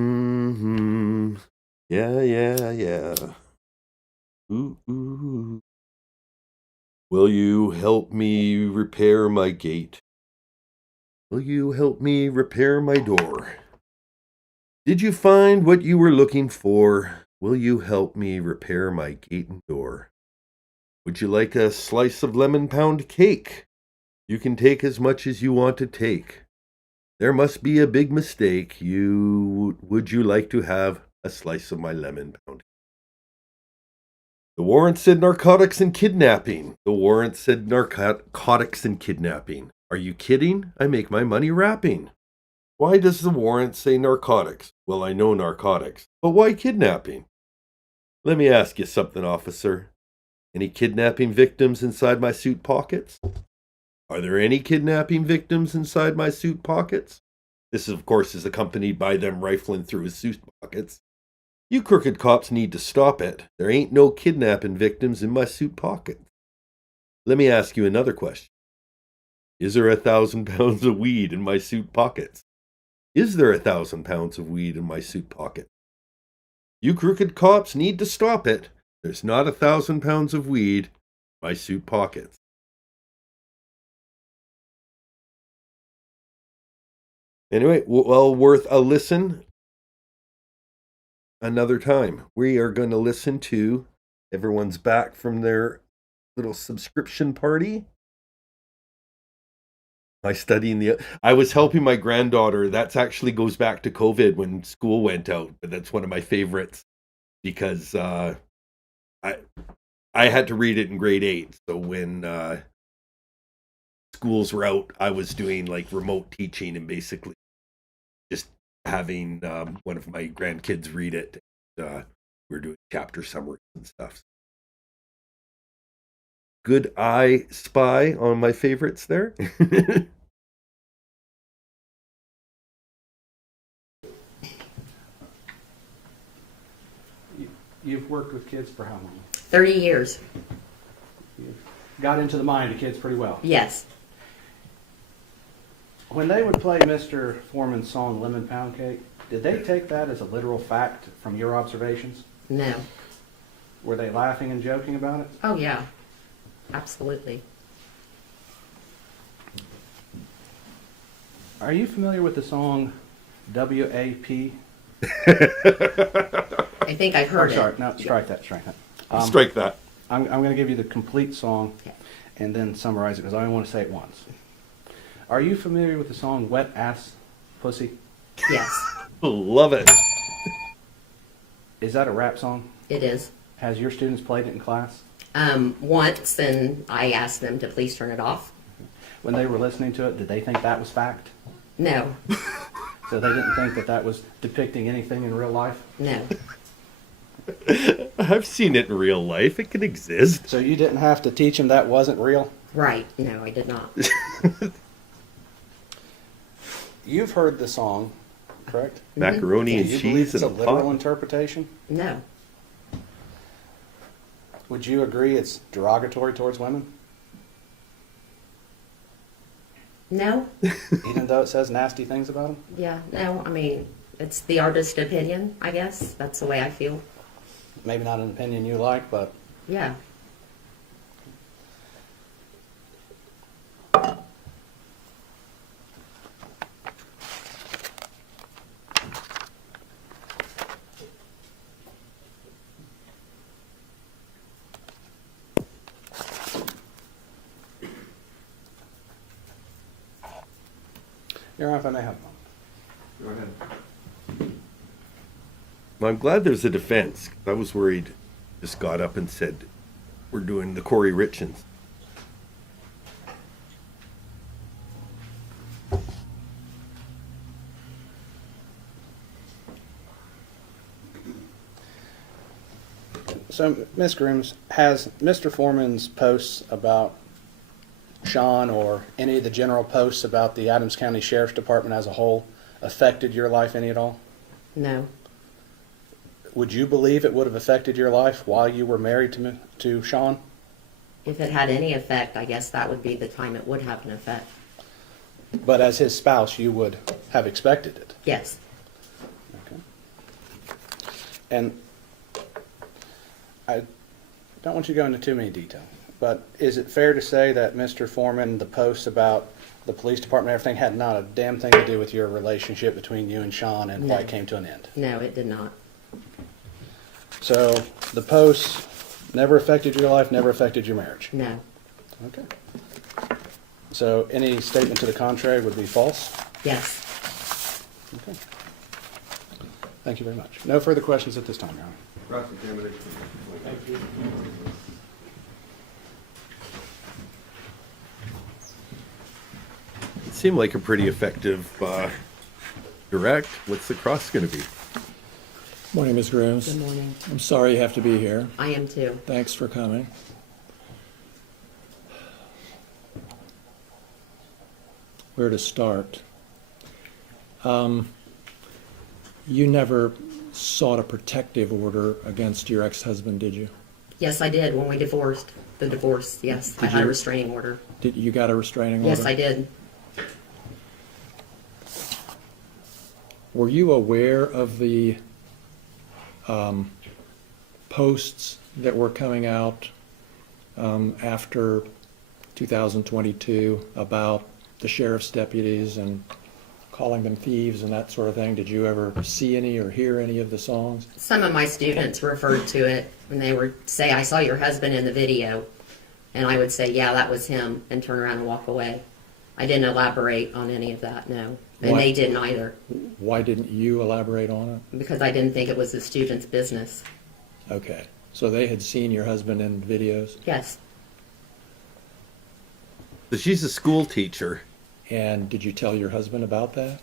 Mm-hmm. Yeah, yeah, yeah. Ooh, ooh. Will you help me repair my gate? Will you help me repair my door? Did you find what you were looking for? Will you help me repair my gate and door? Would you like a slice of lemon pound cake? You can take as much as you want to take. There must be a big mistake. Would you like to have a slice of my lemon pound? The warrant said narcotics and kidnapping. The warrant said narcotics and kidnapping. Are you kidding? I make my money rapping. Why does the warrant say narcotics? Well, I know narcotics, but why kidnapping? Let me ask you something, officer. Any kidnapping victims inside my suit pockets? Are there any kidnapping victims inside my suit pockets? This, of course, is accompanied by them rifling through his suit pockets. You crooked cops need to stop it. There ain't no kidnapping victims in my suit pocket. Let me ask you another question. Is there 1,000 pounds of weed in my suit pockets? Is there 1,000 pounds of weed in my suit pocket? You crooked cops need to stop it. There's not 1,000 pounds of weed in my suit pockets. Anyway, well worth a listen another time. We are going to listen to everyone's back from their little subscription party. I was helping my granddaughter. That's actually goes back to COVID when school went out, but that's one of my favorites because I had to read it in grade 8. So when schools were out, I was doing like remote teaching and basically just having one of my grandkids read it. We're doing chapter summaries and stuff. Good eye spy on my favorites there. You've worked with kids for how long? 30 years. You've got into the mind of kids pretty well. Yes. When they would play Mr. Foreman's song Lemon Pound Cake, did they take that as a literal fact from your observations? No. Were they laughing and joking about it? Oh, yeah. Absolutely. Are you familiar with the song WAP? I think I heard Sorry, it. no, strike that. Strike that. I'm going to give you the complete song Okay. and then summarize it because I only want to say it once. Are you familiar with the song Wet Ass Pussy? Yes, Love it. Is that a rap song? it is. Has your students played it in class? Once, and I asked them to please turn it off. When they were listening to it, did they think that was fact? No, So they didn't think that that was depicting anything in real life? no. I've seen it in real life. It can exist. So you didn't have to teach them that wasn't real? Right. No, I did not. You've heard the song, correct? Macaroni Do and you believe cheese it's in a a literal pot. interpretation? No. Would you agree it's derogatory towards women? No. Even though it says nasty things about them? Yeah, no. I mean, it's the artist's opinion, I guess. That's the way I feel. Maybe not an opinion you like, but Yeah. Your Honor, if I may have a moment. Go ahead. I'm glad there's a defense. I was worried. Just got up and said, "We're doing the Corey Richins." So, Ms. Grooms, has Mr. Foreman's posts about Sean or any of the general posts about the Adams County Sheriff's Department as a whole affected your life any at all? No, Would you believe it would have affected your life while you were married to Sean? if it had any effect, I guess that would be the time it would have an effect. But as his spouse, you would have expected it. Yes, Okay. And I don't want you to go into too many details, but is it fair to say that Mr. Foreman, the posts about the police department and everything had not a damn thing to do with your relationship between you and Sean and why No. it came to an end? no, it did not. So the posts never affected your life, never affected your marriage? No, Okay. So any statement to the contrary would be false? yes. Okay. Thank you very much. No further questions at this time, Your Honor. Cross-examination. Thank you. It seemed like a pretty effective direct. What's the cross going to be? Morning, Ms. Grooms. Good morning. I'm sorry you have to be here. I am too. Thanks for coming. Where to start? You never sought a protective order against your ex-husband, did you? Yes, I did when we divorced. The divorce, yes. I Did had a you? restraining order. Did you got a restraining order? Yes, I did. Were you aware of the posts that were coming out after 2022 about the sheriff's deputies and calling them thieves and that sort of thing? Did you ever see any or hear any of the songs? Some of my students referred to it when they would say, I saw your husband in the video. And I would say, yeah, that was him, and turn around and walk away. I didn't elaborate on any of that, no. And Why? they didn't either, Why didn't you elaborate on it? because I didn't think it was the student's business. Okay, so they had seen your husband in videos, Yes, So she's a school teacher. and did you tell your husband about that?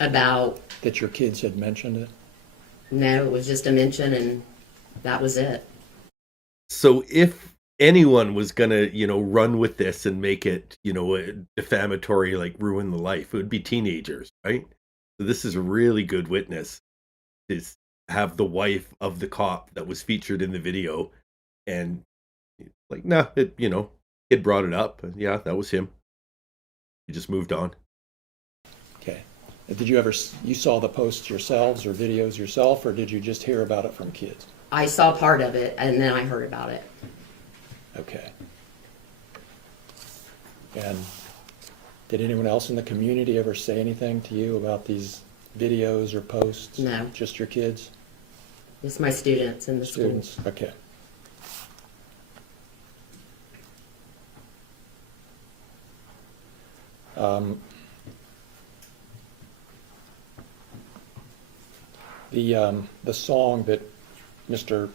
about, That your kids had mentioned it? no, it was just a mention, and that was it. So if anyone was gonna, run with this and make it, a defamatory, like ruin the life, it would be teenagers, right? So this is a really good witness. Is have the wife of the cop that was featured in the video, and like, nah, kid brought it up. Yeah, that was him. He just moved on. Okay. Did you ever, you saw the posts yourselves or videos yourself, or did you just hear about it from kids? I saw part of it, and then I heard about it. Okay. And did anyone else in the community ever say anything to you about these videos or posts? No. Just your kids? Just my students in the school. Students? Okay. The song that Mr.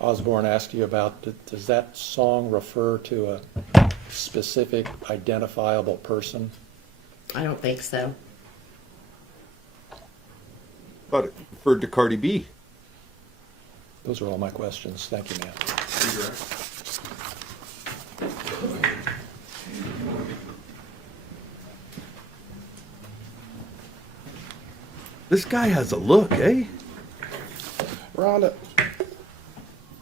Osborne asked you about, does that song refer to a specific identifiable person? I don't think so. But it referred to Cardi B. Those are all my questions. Thank you, ma'am. This guy has a look, eh? Rhonda,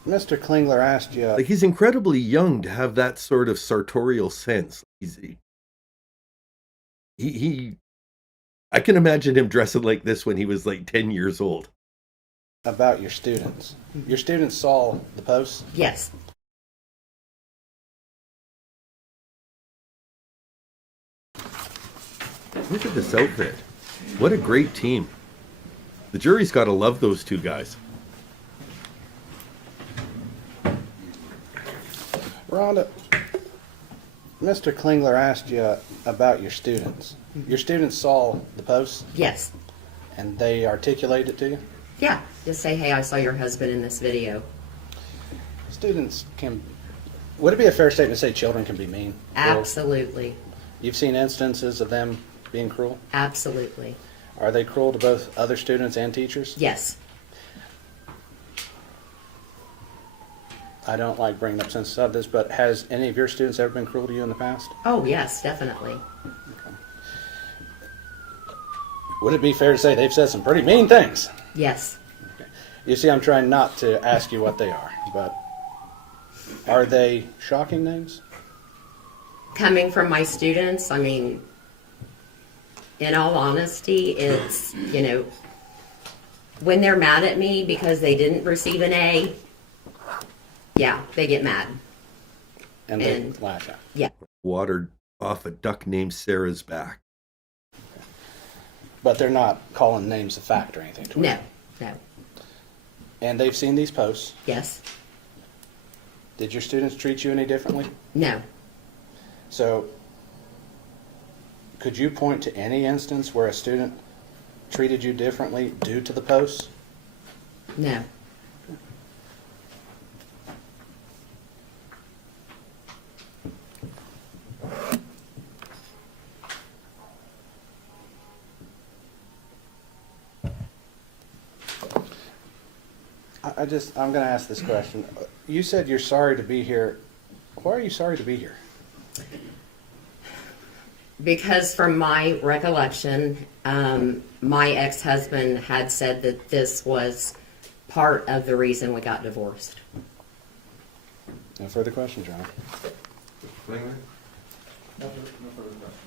Mr. Klingler asked you, Like, he's incredibly young to have that sort of sartorial sense. I can imagine him dressing like this when he was like 10 years old. about your students. Your students saw the posts? Yes, Look at this outfit. What a great team. The jury's got to love those two guys. Rhonda, Mr. Klingler asked you about your students. Your students saw the posts yes. and they articulated it to you? Yeah, just say, hey, I saw your husband in this video. Students can. Would it be a fair statement to say children can be mean? Cruel? Absolutely, You've seen instances of them being cruel? absolutely. Are they cruel to both other students and teachers? Yes, I don't like bringing up sensitive subjects, but has any of your students ever been cruel to you in the past? Oh, yes, definitely. Would it be fair to say they've said some pretty mean things? Yes. You see, I'm trying not to ask you what they are, but are they shocking names? Coming from my students, I mean, in all honesty, it's, when they're mad at me because they didn't receive an A, yeah, they get mad. And they And- lash out. Yeah. Watered off a duck named Sarah's back. But they're not calling names a fact or anything to No, you. no. And they've seen these posts. Yes. Did your students treat you any differently? No. So, could you point to any instance where a student treated you differently due to the posts? No. I'm going to ask this question. You said you're sorry to be here. Why are you sorry to be here? Because from my recollection, my ex-husband had said that this was part of the reason we got divorced. No further questions, Your Honor. Mr. Klingler? No further questions.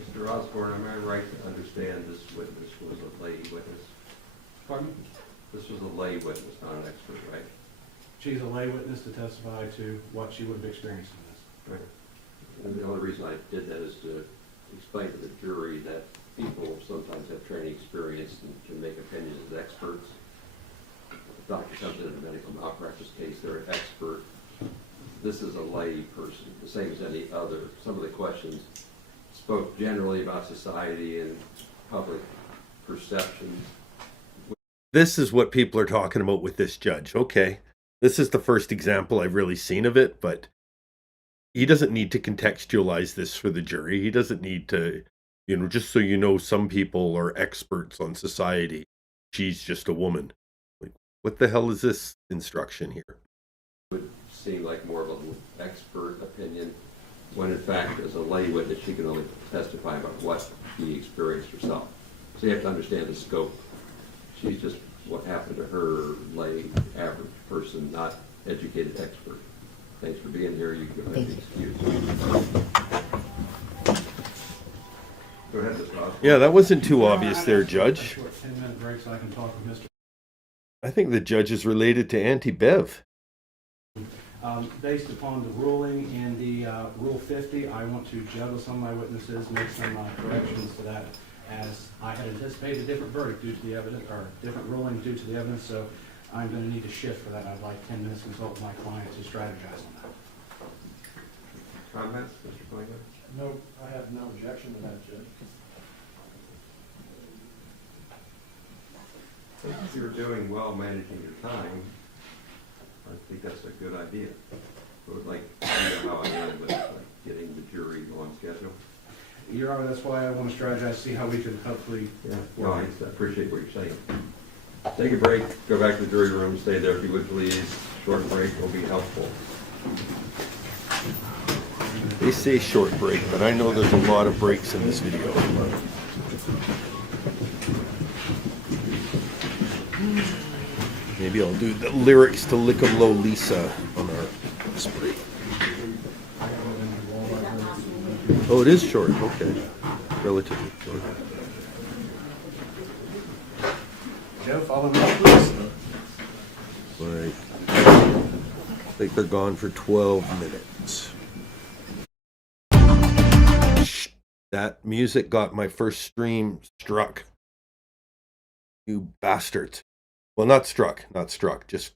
Mr. Osborne, am I right to understand this witness was a lay witness? Pardon me? This was a lay witness, not an expert, right? She's a lay witness to testify to what she would have experienced in this. Right. And the only reason I did that is to explain to the jury that people sometimes have training experience and can make opinions as experts. If a doctor comes in a medical malpractice case, they're an expert. This is a lay person, the same as any other. Some of the questions spoke generally about society and public perceptions. This is what people are talking about with this judge. Okay. This is the first example I've really seen of it, but he doesn't need to contextualize this for the jury. He doesn't need to, just so you know, some people are experts on society. She's just a woman. Like, what the hell is this instruction here? Would seem like more of an expert opinion, when in fact, as a lay witness, she can only testify about what she experienced herself. So you have to understand the scope. She's just what happened to her, lay, average person, not educated expert. Thanks for being here. You can have the excuse. Go ahead, Mr. Osborne. Yeah, that wasn't too obvious there, Judge. A short 10-minute break so I can talk with Mr. I think the judge is related to Auntie Bev. Based upon the ruling in the Rule 50, I want to juggle some of my witnesses, make some corrections to that, as I had anticipated a different verdict due to the evidence, or different ruling due to the evidence, so I'm going to need to shift for that. I'd like 10 minutes to consult with my client to strategize on that. Comments, Mr. Klinger? No, I have no objection to that, Judge. If you're doing well managing your time, I think that's a good idea. I would like to know how I am with getting the jury on schedule. Your Honor, that's why I want to strategize, see how we can hopefully. No, I appreciate what you're saying. Take a break, go back to the jury room, stay there if you would please. Short break will be helpful. They say short break, but I know there's a lot of breaks in this video. Maybe I'll do the lyrics to Lick 'em Low Lisa on our spree. Oh, it is short. Okay. Relatively short. Joe, follow me, please. Like, I think they're gone for 12 minutes. Shh. That music got my first stream struck. You bastards. Well, not struck. Just,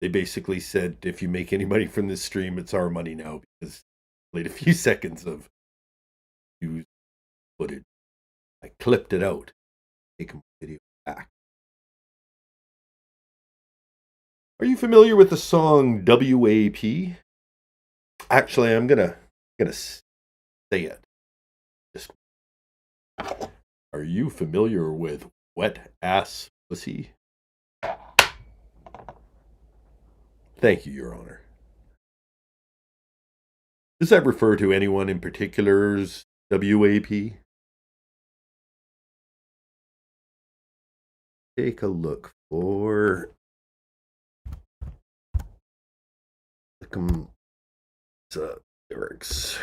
they basically said, if you make any money from this stream, it's our money now, because I played a few seconds of used footage. I clipped it out. Take my video back. Are you familiar with the song WAP? Actually, I'm gonna say it. Just, are you familiar with Wet Ass Pussy? Thank you, Your Honor. Does that refer to anyone in particular's WAP? Take a look for lyrics.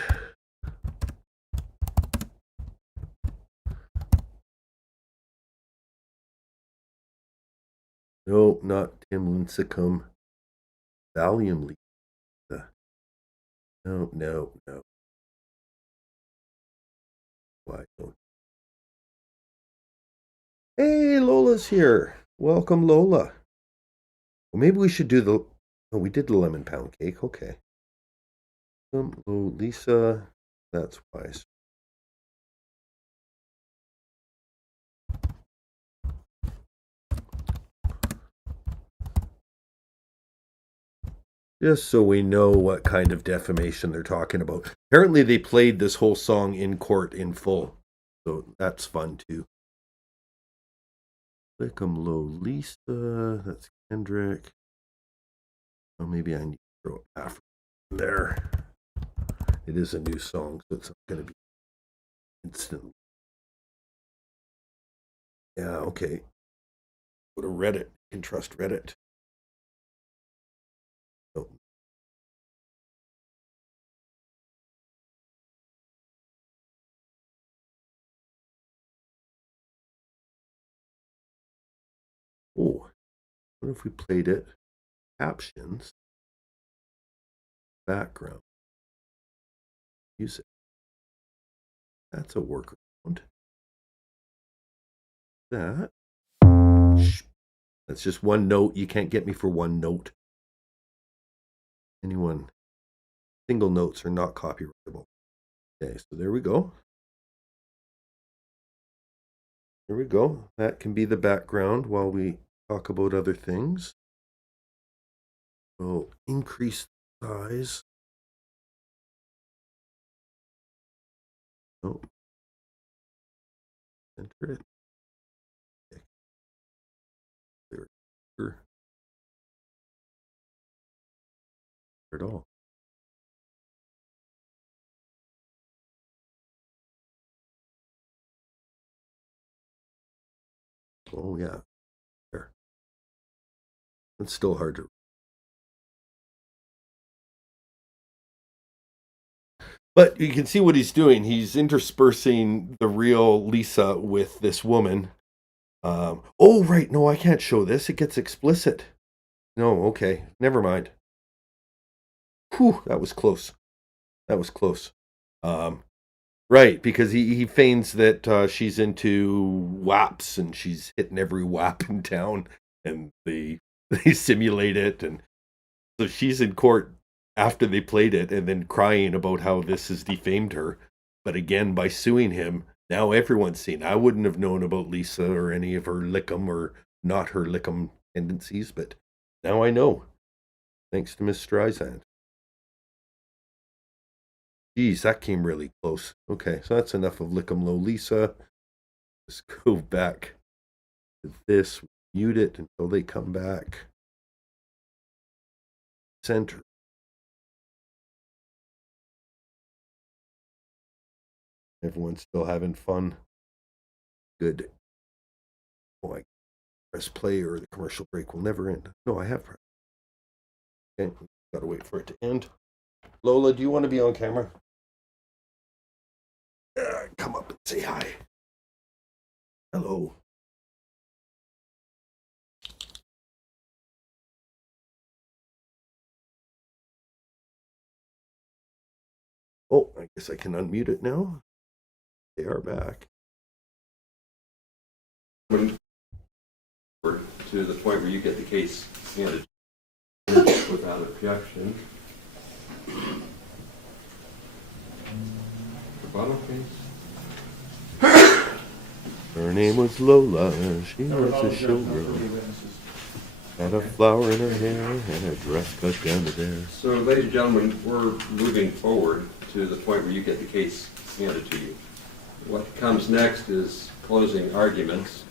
No, not Tim Lincecum. Valium Lisa. No. Why don't? Hey, Lola's here. Welcome, Lola. Well, maybe we should do the. Oh, we did the lemon pound cake. Okay. Lisa. That's wise. Just so we know what kind of defamation they're talking about. Apparently, they played this whole song in court in full. So that's fun, too. Click 'em low, Lisa. That's Kendrick. Oh, maybe I need to throw Afroman there. It is a new song, so it's going to be instant. Yeah, okay. Go to Reddit. You can trust Reddit. Oh. Oh, what if we played it? Captions, background, music. That's a workaround. That. That's just one note. You can't get me for one note. Anyone. Single notes are not copyrightable. Okay, so there we go. There we go. That can be the background while we talk about other things. So increase the size. Oh. Center it. Okay. There. At all. Oh yeah. There. It's still hard to. But you can see what he's doing. He's interspersing the real Lisa with this woman. Oh, right. No, I can't show this. It gets explicit. No, okay. Never mind. Whew, that was close. That was close. Right, because he feigns that she's into WAPs and she's hitting every WAP in town, and they simulate it, and so she's in court after they played it and then crying about how this has defamed her. But again, by suing him, now everyone's seen. I wouldn't have known about Lisa or any of her lickum or not her lickum tendencies, but now I know. Thanks to Miss Streisand. Geez, that came really close. Okay, so that's enough of Lickum Low Lisa. Let's go back to this. Mute it until they come back. Center. Everyone's still having fun. Good. Oh, I press play or the commercial break will never end. No, I have pressed. Okay, gotta wait for it to end. Lola, do you want to be on camera? Come up and say hi. Hello. Oh, I guess I can unmute it now. They are back. To the point where you get the case handed without objection. The bottom case. Her name was Lola. She was a showgirl. Had a flower in her hair and a dress cut down to there. So, ladies and gentlemen, we're moving forward to the point where you get the case handed to you. What comes next is closing arguments.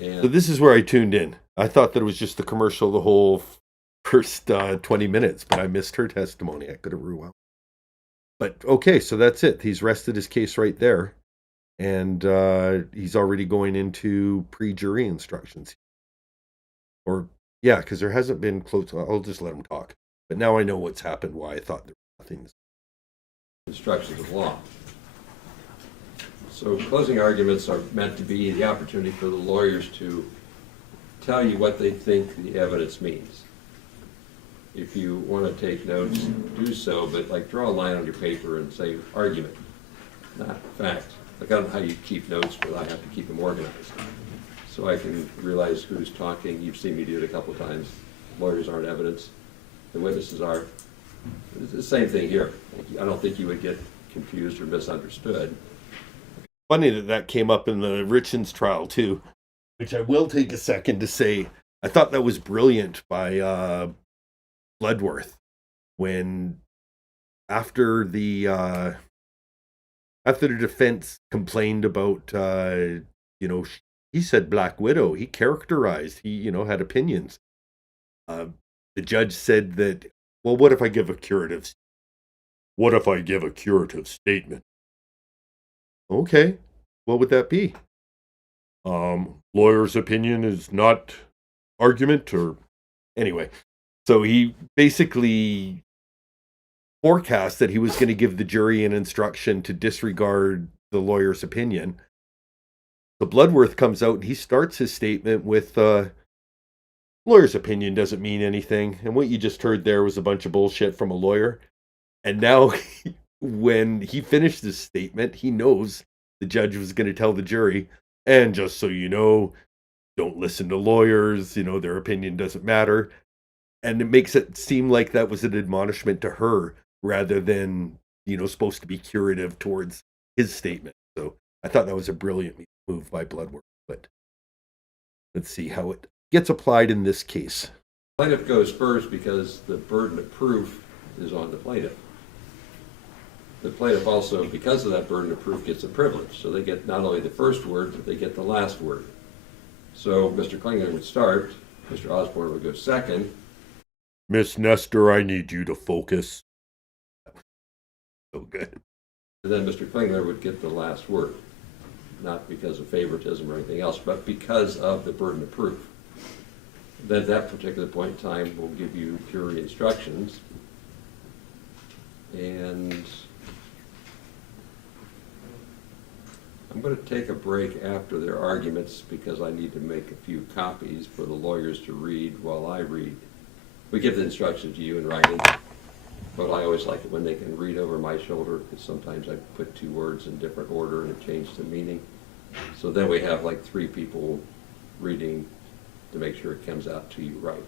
And So this is where I tuned in. I thought that it was just the commercial the whole first 20 minutes, but I missed her testimony. I could have rewound. But okay, so that's it. He's rested his case right there. And he's already going into pre-jury instructions. Or, yeah, because there hasn't been close. I'll just let him talk. But now I know what's happened, why I thought there was nothing. Instructions of law. So closing arguments are meant to be the opportunity for the lawyers to tell you what they think the evidence means. If you want to take notes, do so, but like draw a line on your paper and say argument, not fact. Like I don't know how you keep notes, but I have to keep them organized. So I can realize who's talking. You've seen me do it a couple of times. Lawyers aren't evidence. The witnesses are. It's the same thing here. I don't think you would get confused or misunderstood. Funny that came up in the Richens trial too, which I will take a second to say. I thought that was brilliant by Bloodworth when after the defense complained about he said Black Widow, he characterized, he had opinions. The judge said that, well, what if I give a curative statement? Okay, what would that be? Lawyer's opinion is not argument, or anyway. So he basically forecast that he was going to give the jury an instruction to disregard the lawyer's opinion. The Bloodworth comes out and he starts his statement with, lawyer's opinion doesn't mean anything. And what you just heard there was a bunch of bullshit from a lawyer. And now when he finished his statement, he knows the judge was going to tell the jury, and just so you know, don't listen to lawyers, their opinion doesn't matter. And it makes it seem like that was an admonishment to her rather than, supposed to be curative towards his statement. So I thought that was a brilliant move by Bloodworth. But let's see how it gets applied in this case. Plaintiff goes first because the burden of proof is on the plaintiff. The plaintiff also, because of that burden of proof, gets a privilege. So they get not only the first word, but they get the last word. So Mr. Klingler would start, Mr. Osborne would go second. Miss Nestor, I need you to focus. So good. And then Mr. Klingler would get the last word. Not because of favoritism or anything else, but because of the burden of proof. Then at that particular point in time, we'll give you jury instructions. And I'm going to take a break after their arguments because I need to make a few copies for the lawyers to read while I read. We give the instructions to you in writing, but I always like it when they can read over my shoulder because sometimes I put two words in different order and it changes the meaning. So then we have like three people reading to make sure it comes out to you right.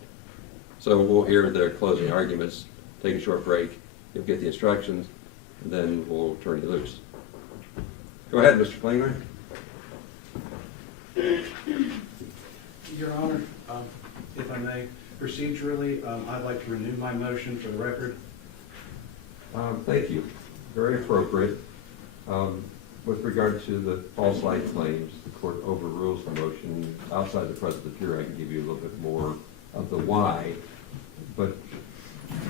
So we'll hear their closing arguments, take a short break, you'll get the instructions, and then we'll turn you loose. Go ahead, Mr. Klingler. Your Honor, if I may, procedurally, I'd like to renew my motion for the record. Thank you. Very appropriate. With regard to the false light claims, the court overrules the motion. Outside the presence of the jury, I can give you a little bit more of the why. But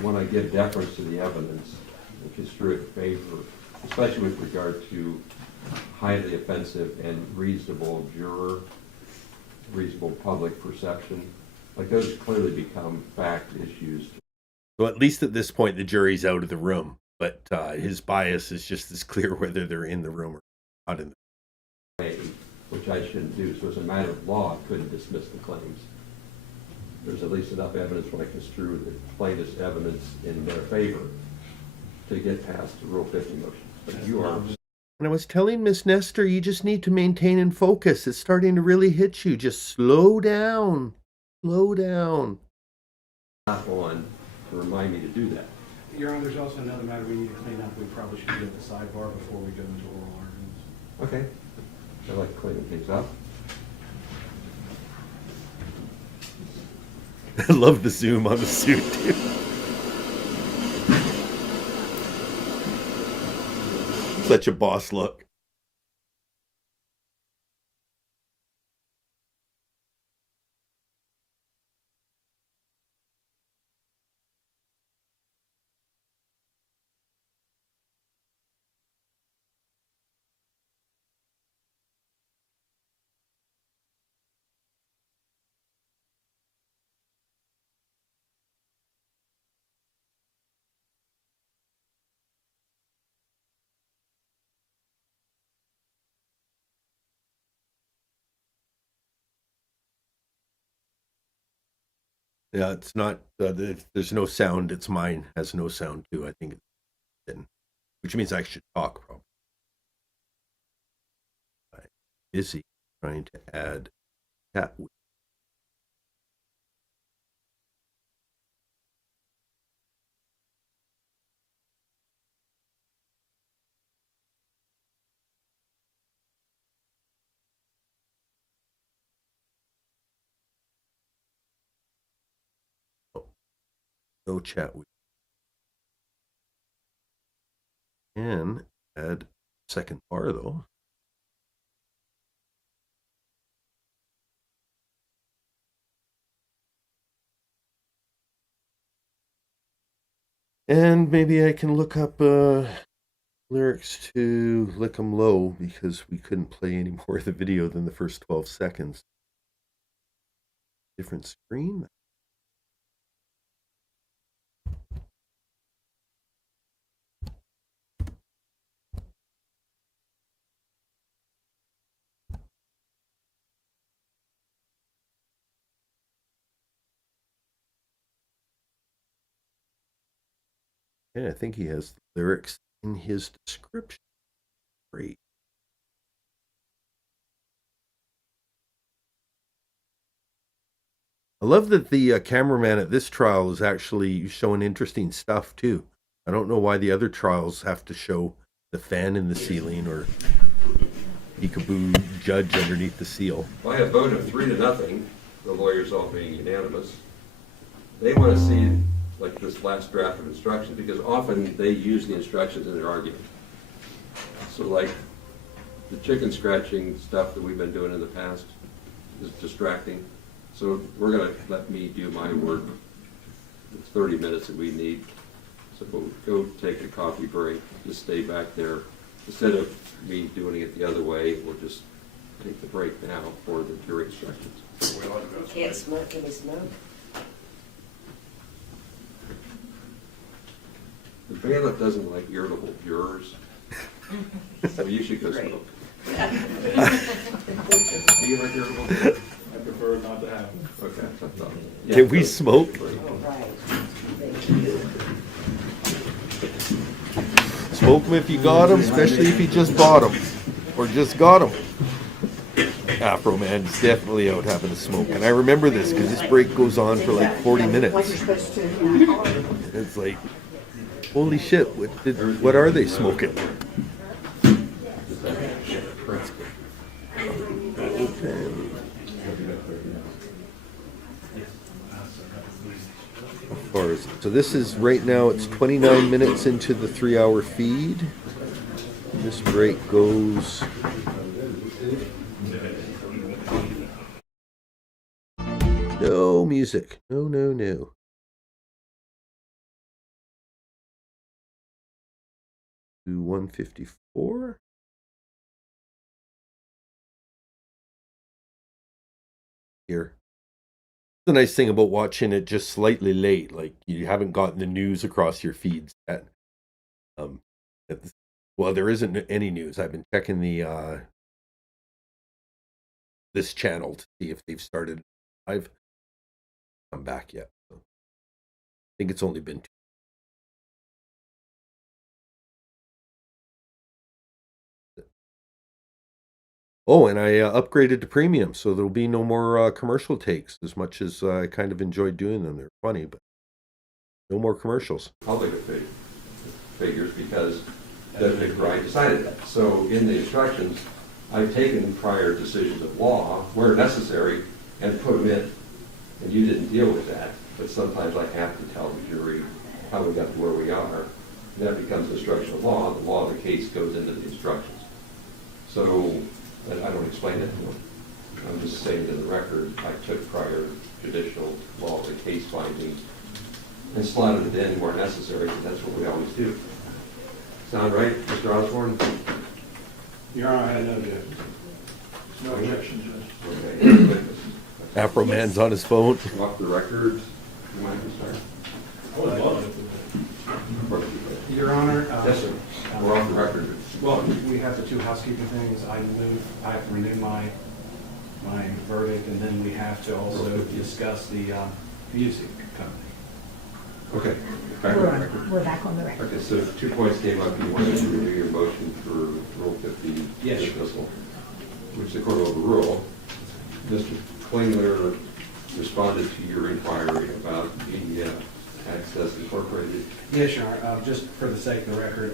when I give deference to the evidence, which is true in favor, especially with regard to highly offensive and reasonable juror, reasonable public perception, like those clearly become fact issues. So at least at this point, the jury's out of the room, but his bias is just as clear whether they're in the room or not in the room. Which I shouldn't do. So as a matter of law, I couldn't dismiss the claims. There's at least enough evidence when I construe the plaintiff's evidence in their favor to get past the Rule 50 motion. But you are. And I was telling Miss Nestor, you just need to maintain and focus. It's starting to really hit you. Just slow down. Slow down. Not on to remind me to do that. Your Honor, there's also another matter we need to clean up. We probably should do at the sidebar before we go into oral arguments. Okay. I like cleaning things up. I love the zoom on the suit, too. Such a boss look. Yeah, it's not. There's no sound. It's mine has no sound too. I think, which means I should talk. Probably. I'm busy trying to add chat. Oh, no chat. We can add second bar though. And maybe I can look up lyrics to Lick 'em Low because we couldn't play any more of the video than the first 12 seconds. Different screen. Yeah, I think he has the lyrics in his description. Great. I love that the cameraman at this trial is actually showing interesting stuff too. I don't know why the other trials have to show the fan in the ceiling or peekaboo judge underneath the seal. By a vote of 3-0, the lawyers all being unanimous, they want to see like this last draft of instructions because often they use the instructions in their argument. So like the chicken scratching stuff that we've been doing in the past is distracting. So we're going to let me do my work. It's 30 minutes that we need. So we'll go take a coffee break, just stay back there. Instead of me doing it the other way, we'll just take the break now for the jury instructions. Can't smoke, can we smoke? The bailiff doesn't like irritable jurors, so you should go smoke. Do you like irritable jurors? I prefer not to have them. Okay. Can we smoke? Smoke them if you got them, especially if you just bought them or just got them. Afroman's definitely out having a smoke, and I remember this because this break goes on for like 40 minutes. It's like, holy shit! What are they smoking? So this is right now, it's 29 minutes into the 3-hour feed. This break goes... No music. No. To 154. Here. The nice thing about watching it just slightly late, like you haven't gotten the news across your feeds yet. Well, there isn't any news. I've been checking the this channel to see if they've started live. Come back yet. So I think it's only been 2. Oh, and I upgraded to premium, so there'll be no more commercial takes. As much as I kind of enjoyed doing them, they're funny, but no more commercials. Public figures because the McBride decided that. So in the instructions, I've taken prior decisions of law where necessary and put them in. And you didn't deal with that, but sometimes I have to tell the jury how we got to where we are. And that becomes instructional law. The law of the case goes into the instructions. So I don't explain it to them. I'm just saying to the record, I took prior judicial law of the case findings and slotted it in where necessary, because that's what we always do. Sound right, Mr. Osborne? Your Honor, I had no objection. No objection, Judge. Okay. Afroman's on his phone. Off the record, you mind to start? Your Honor. Yes, sir. We're off the record. Well, we have the 2 housekeeping things. I have to renew my verdict, and then we have to also discuss the music company. Okay, back on the record. We're back on the record. Okay, so 2 points came up. You wanted to renew your motion for Rule 50 Yes. dismissal, which the court will overrule. Mr. Klingler responded to your inquiry about the Access Incorporated. Yes, Your Honor. Just for the sake of the record,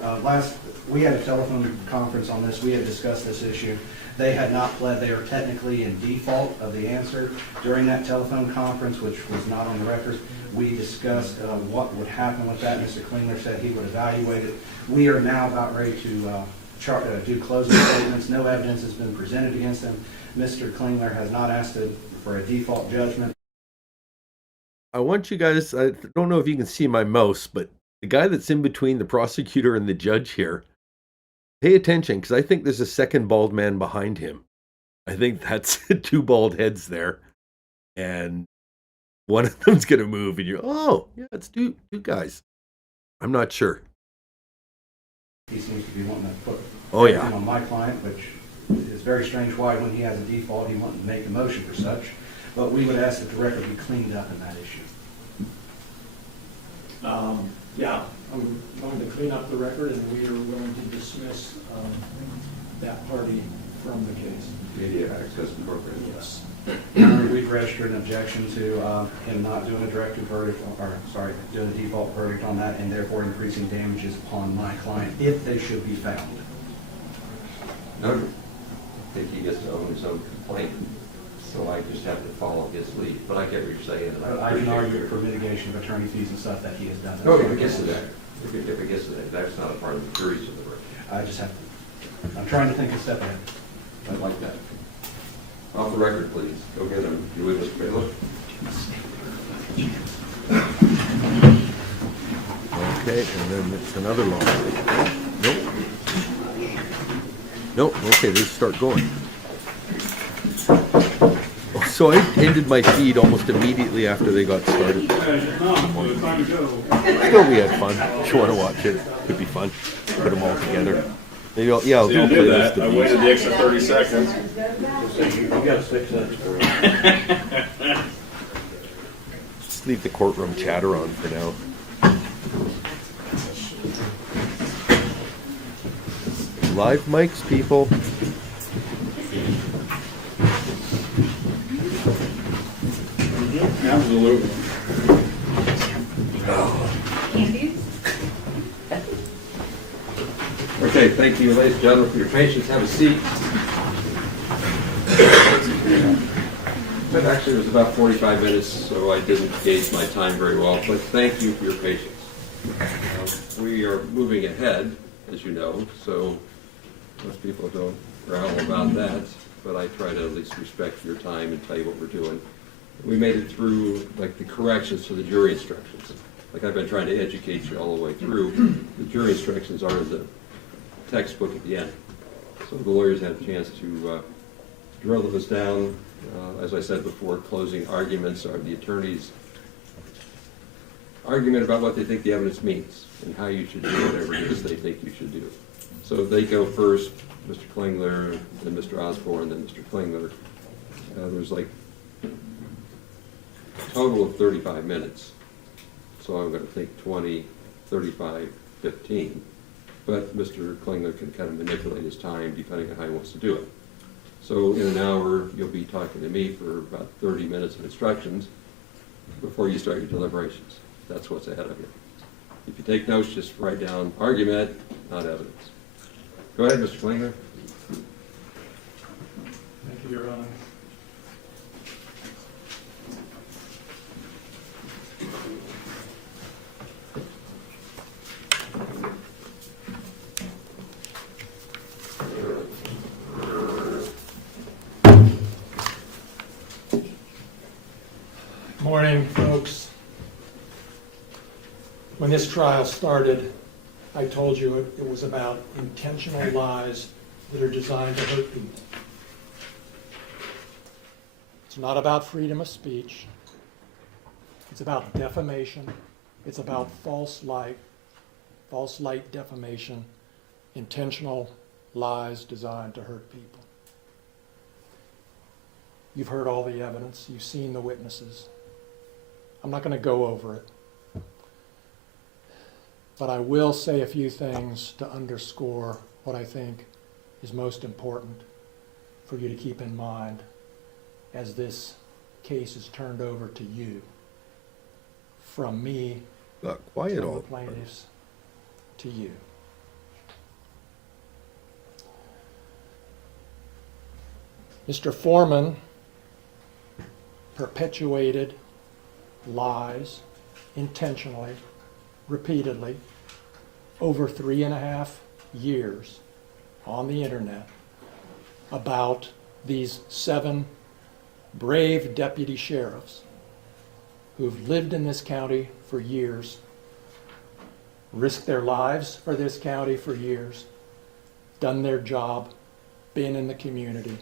we had a telephone conference on this. We had discussed this issue. They had not pled. They are technically in default of the answer. During that telephone conference, which was not on the record, we discussed what would happen with that. Mr. Klingler said he would evaluate it. We are now about ready to do closing statements. No evidence has been presented against him. Mr. Klingler has not asked for a default judgment. I want you guys, I don't know if you can see my mouse, but the guy that's in between the prosecutor and the judge here, pay attention, because I think there's a second bald man behind him. I think that's 2 bald heads there. And one of them's going to move, and you're, oh, yeah, it's two guys. I'm not sure. He seems to be wanting to put Oh, yeah. everything on my client, which is very strange why when he has a default, he wanted to make a motion for such. But we would ask that the record be cleaned up in that issue. Yeah, I'm going to clean up the record, and we are willing to dismiss that party from the case. Media Access Incorporated. Yes. We've registered an objection to him not doing a directed verdict, doing a default verdict on that, and therefore increasing damages upon my client if they should be found. No, I think he gets to own his own complaint, so I just have to follow his lead. But I get what you're saying, and I can argue for mitigation of attorney fees and stuff that he has done. No, if it gets to that, if it gets to that, that's not a part of the jury's of the record. I just have to, I'm trying to think a step ahead. I like that. Off the record, please. Go get him. You with Mr. Bailiff? Okay, and then it's another long. Nope. Nope, okay, they start going. So I ended my feed almost immediately after they got started. I thought we had fun. If you want to watch it, it'd be fun. Put them all together. Maybe I'll do a playlist of waited these. the extra 30 seconds. You got to fix that. Just leave the courtroom chatter on for now. Live mics, people. Absolutely. Okay, thank you, ladies and gentlemen, for your patience. Have a seat. But actually, it was about 45 minutes, so I didn't gauge my time very well, but thank you for your patience. We are moving ahead, as you know, so most people don't growl about that, but I try to at least respect your time and tell you what we're doing. We made it through, like, the corrections to the jury instructions. Like I've been trying to educate you all the way through. The jury instructions are in the textbook at the end. So the lawyers had a chance to drill this down. As I said before, closing arguments are the attorney's argument about what they think the evidence means and how you should do whatever it is they think you should do. So they go first, Mr. Klingler, then Mr. Osborne, then Mr. Klingler. There's like a total of 35 minutes. So I'm going to take 20, 35, 15. But Mr. Klingler can kind of manipulate his time depending on how he wants to do it. So in an hour, you'll be talking to me for about 30 minutes of instructions before you start your deliberations. That's what's ahead of you. If you take notes, just write down argument, not evidence. Go ahead, Mr. Klingler. Thank you, Your Honor. Morning, folks. When this trial started, I told you it was about intentional lies that are designed to hurt people. It's not about freedom of speech. It's about defamation. It's about false light defamation, intentional lies designed to hurt people. You've heard all the evidence. You've seen the witnesses. I'm not going to go over it. But I will say a few things to underscore what I think is most important for you to keep in mind as this case is turned over to you. From me, Quiet from all. the plaintiffs, to you. Mr. Foreman perpetuated lies intentionally, repeatedly, over 3.5 years on the internet about these 7 brave deputy sheriffs who've lived in this county for years, risked their lives for this county for years, done their job, been in the community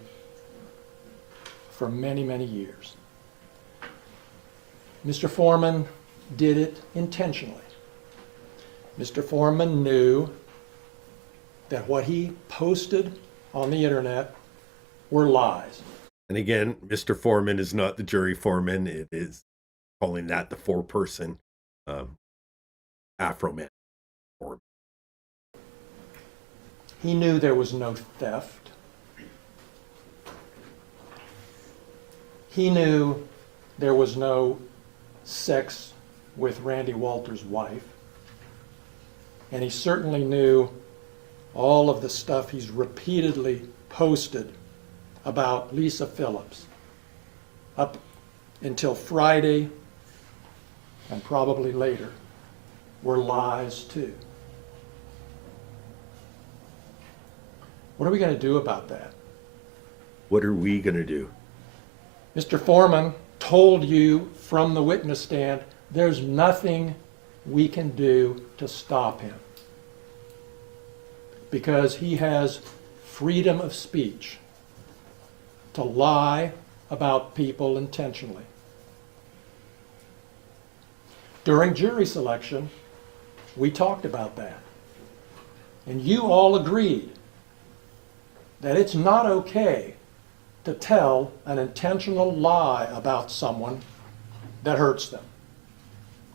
for many, many years. Mr. Foreman did it intentionally. Mr. Foreman knew that what he posted on the internet were lies. And again, Mr. Foreman is not the jury foreman. It is calling that the four-person Afroman foreman. He knew there was no theft. He knew there was no sex with Randy Walters' wife. And he certainly knew all of the stuff he's repeatedly posted about Lisa Phillips up until Friday and probably later were lies too. What are we going to do about that? What are we going to do? Mr. Foreman told you from the witness stand there's nothing we can do to stop him because he has freedom of speech to lie about people intentionally. During jury selection, we talked about that. And you all agreed that it's not okay to tell an intentional lie about someone that hurts them.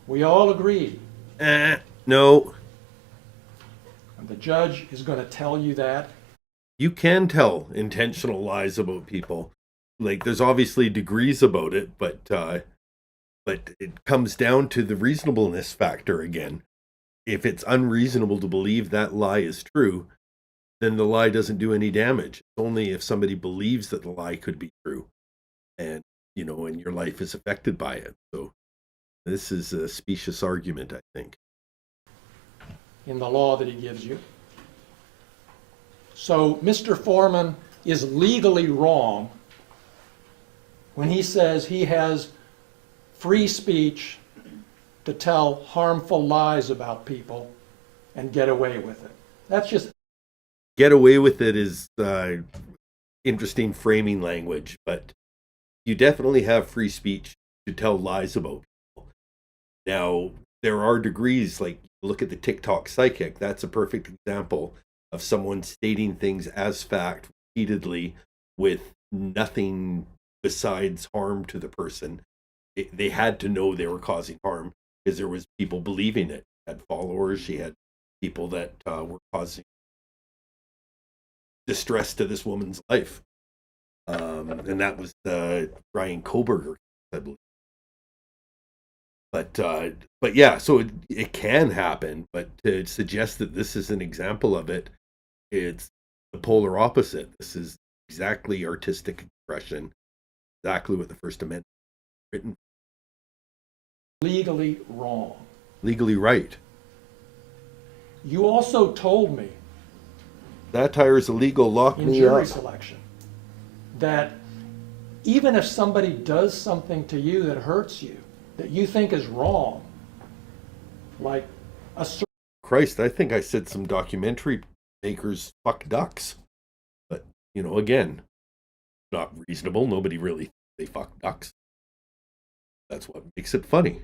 We all agreed. No. And the judge is going to tell you that. You can tell intentional lies about people. Like, there's obviously degrees about it, but it comes down to the reasonableness factor again. If it's unreasonable to believe that lie is true, then the lie doesn't do any damage. It's only if somebody believes that the lie could be true, and and your life is affected by it. So this is a specious argument, I think, in the law that he gives you. So Mr. Foreman is legally wrong when he says he has free speech to tell harmful lies about people and get away with it. That's just... Get away with it is interesting framing language, but you definitely have free speech to tell lies about people. Now, there are degrees, like look at the TikTok psychic. That's a perfect example of someone stating things as fact repeatedly with nothing besides harm to the person. They had to know they were causing harm because there was people believing it. She had followers. She had people that were causing distress to this woman's life. And that was Brian Koberger, I believe. But yeah, so it can happen, but to suggest that this is an example of it, it's the polar opposite. This is exactly artistic expression, exactly what the First Amendment is written. legally wrong. Legally right. You also told me Satire is illegal, lock in me jury up. selection that even if somebody does something to you that hurts you, that you think is wrong, like a Christ, I think I said some documentary makers fuck ducks. But, again, not reasonable. Nobody really thinks they fuck ducks. That's what makes it funny.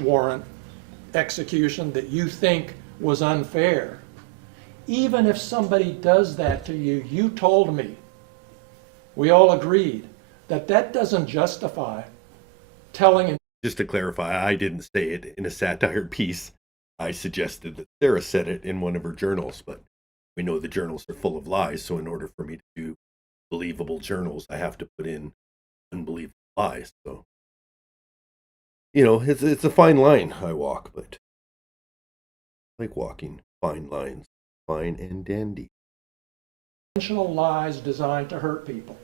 warrant execution that you think was unfair, even if somebody does that to you, you told me, we all agreed, that doesn't justify telling just to clarify, I didn't say it in a satire piece. I suggested that Sarah said it in one of her journals, but we know the journals are full of lies. So in order for me to do believable journals, I have to put in unbelievable lies. So, it's a fine line I walk, but I like walking fine lines, fine and dandy. Intentional lies designed to hurt people.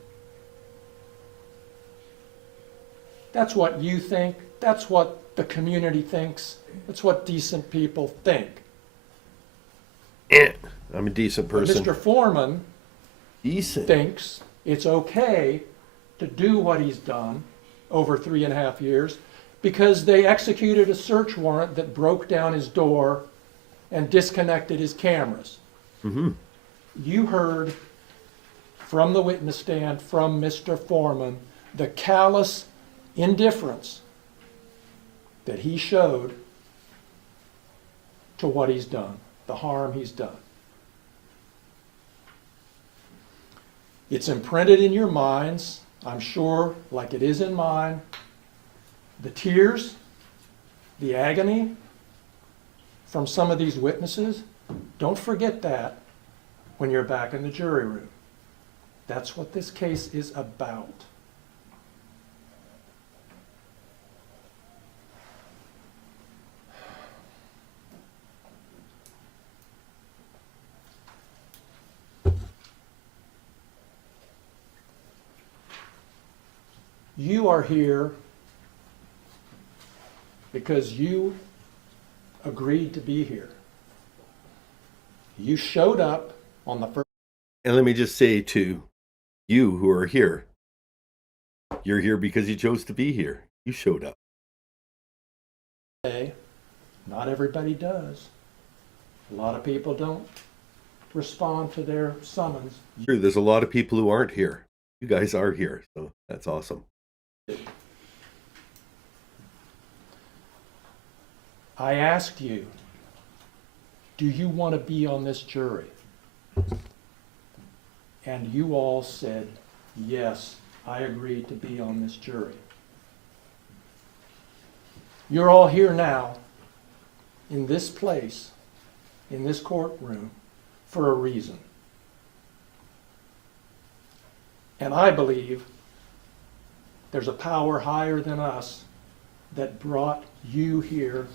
That's what you think. That's what the community thinks. That's what decent people think. I'm a decent But person. Mr. Foreman Decent. thinks it's okay to do what he's done over 3.5 years because they executed a search warrant that broke down his door and disconnected his cameras. Mm-hmm. You heard from the witness stand, from Mr. Foreman, the callous indifference that he showed to what he's done, the harm he's done. It's imprinted in your minds, I'm sure, like it is in mine. The tears, the agony from some of these witnesses, don't forget that when you're back in the jury room. That's what this case is about. You are here because you agreed to be here. You showed up on the first And let me just say to you who are here, you're here because you chose to be here. You showed up. day. Not everybody does. A lot of people don't respond to their summons. Sure, there's a lot of people who aren't here. You guys are here, so that's awesome. I asked you, do you want to be on this jury? And you all said, yes, I agreed to be on this jury. You're all here now, in this place, in this courtroom, for a reason. And I believe there's a power higher than us that brought you here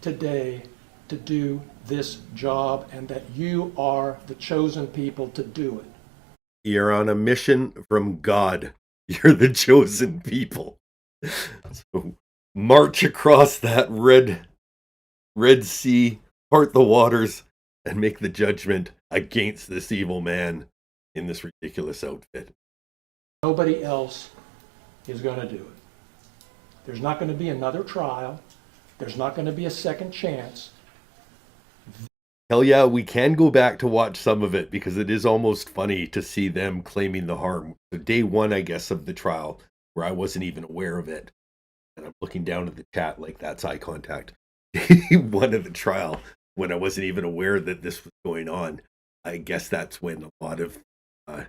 today to do this job, and that you are the chosen people to do it. You're on a mission from God. You're the chosen people. So march across that Red Sea, part the waters, and make the judgment against this evil man in this ridiculous outfit. Nobody else is going to do it. There's not going to be another trial. There's not going to be a second chance. Hell yeah, we can go back to watch some of it because it is almost funny to see them claiming the harm. So day one, I guess, of the trial, where I wasn't even aware of it. And I'm looking down at the chat like that's eye contact. Day one of the trial, when I wasn't even aware that this was going on. I guess that's when a lot of the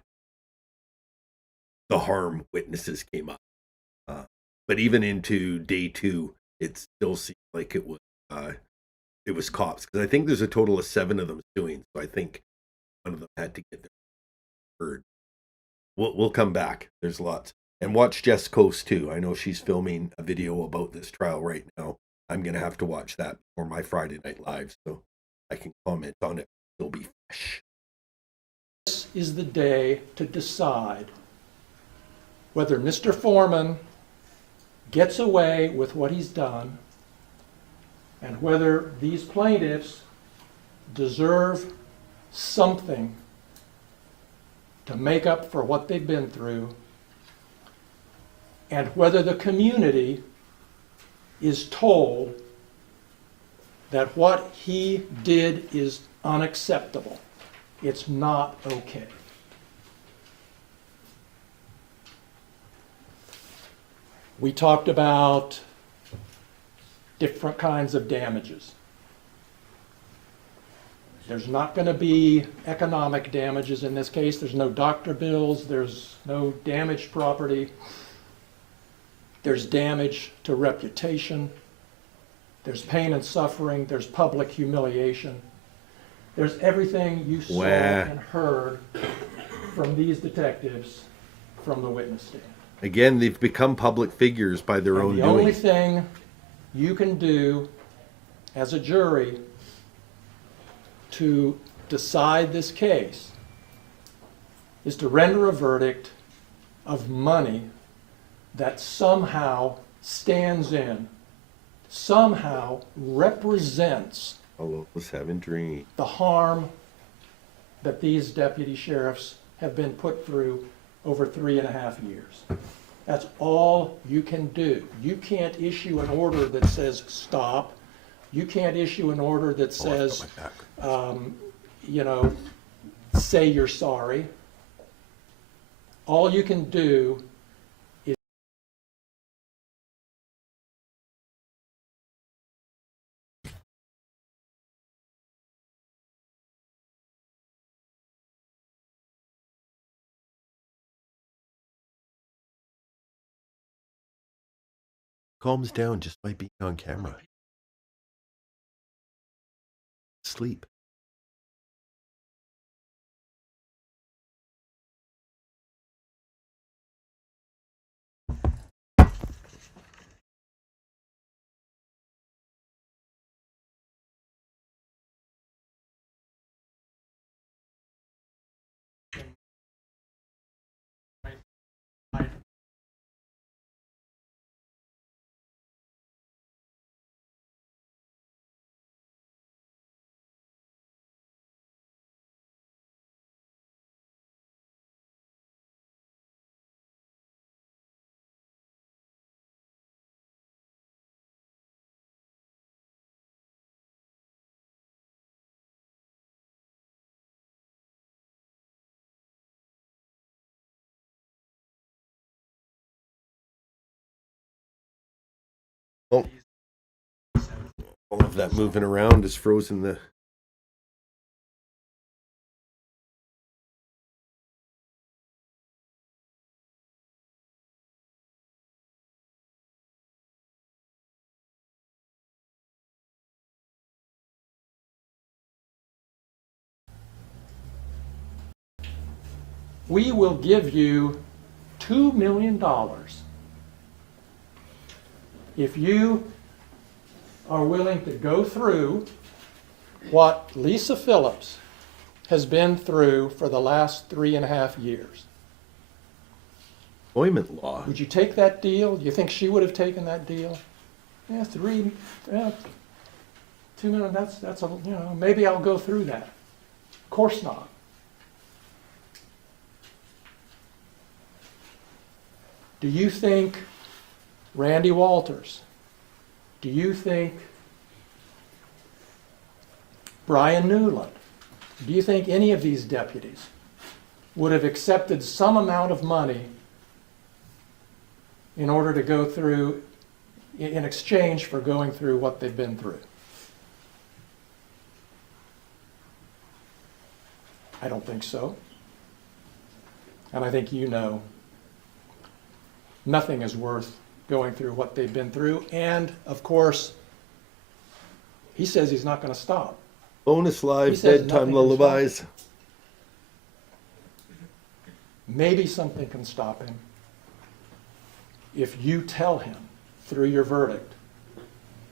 harm witnesses came up. But even into day two, it still seemed like it was cops, because I think there's a total of 7 of them suing. So I think one of them had to get their heard. We'll come back. There's lots. And watch Jess Coast too. I know she's filming a video about this trial right now. I'm gonna have to watch that for my Friday Night Live, so I can comment on it. It'll be fresh. This is the day to decide whether Mr. Foreman gets away with what he's done, and whether these plaintiffs deserve something to make up for what they've been through, and whether the community is told that what he did is unacceptable. It's not okay. We talked about different kinds of damages. There's not going to be economic damages in this case. There's no doctor bills. There's no damaged property. there's damage to reputation, there's pain and suffering, there's public humiliation. There's everything you saw Wow. and heard from these detectives from the witness stand. Again, they've become public figures by their own And the only doing. thing you can do as a jury to decide this case is to render a verdict of money that somehow stands in, somehow represents All of us having dreams. the harm that these deputy sheriffs have been put through over 3.5 years. That's all you can do. You can't issue an order that says stop. You can't issue an order that says, say you're sorry. All you can do is Calms down just by being on camera. Sleep. Oh. All of that moving around is frozen the. we will give you $2 million if you are willing to go through what Lisa Phillips has been through for the last 3.5 years. Employment law. Would you take that deal? Do you think she would have taken that deal? Yeah, $2 million, that's a, maybe I'll go through that. Of course not. Do you think Randy Walters, do you think Brian Newland, do you think any of these deputies would have accepted some amount of money in order to go through, in exchange for going through what they've been through? I don't think so. And I think nothing is worth going through what they've been through. And, of course, he says he's not going to stop. Bonus He live says bedtime nothing can stop lullabies. him. Maybe something can stop him if you tell him through your verdict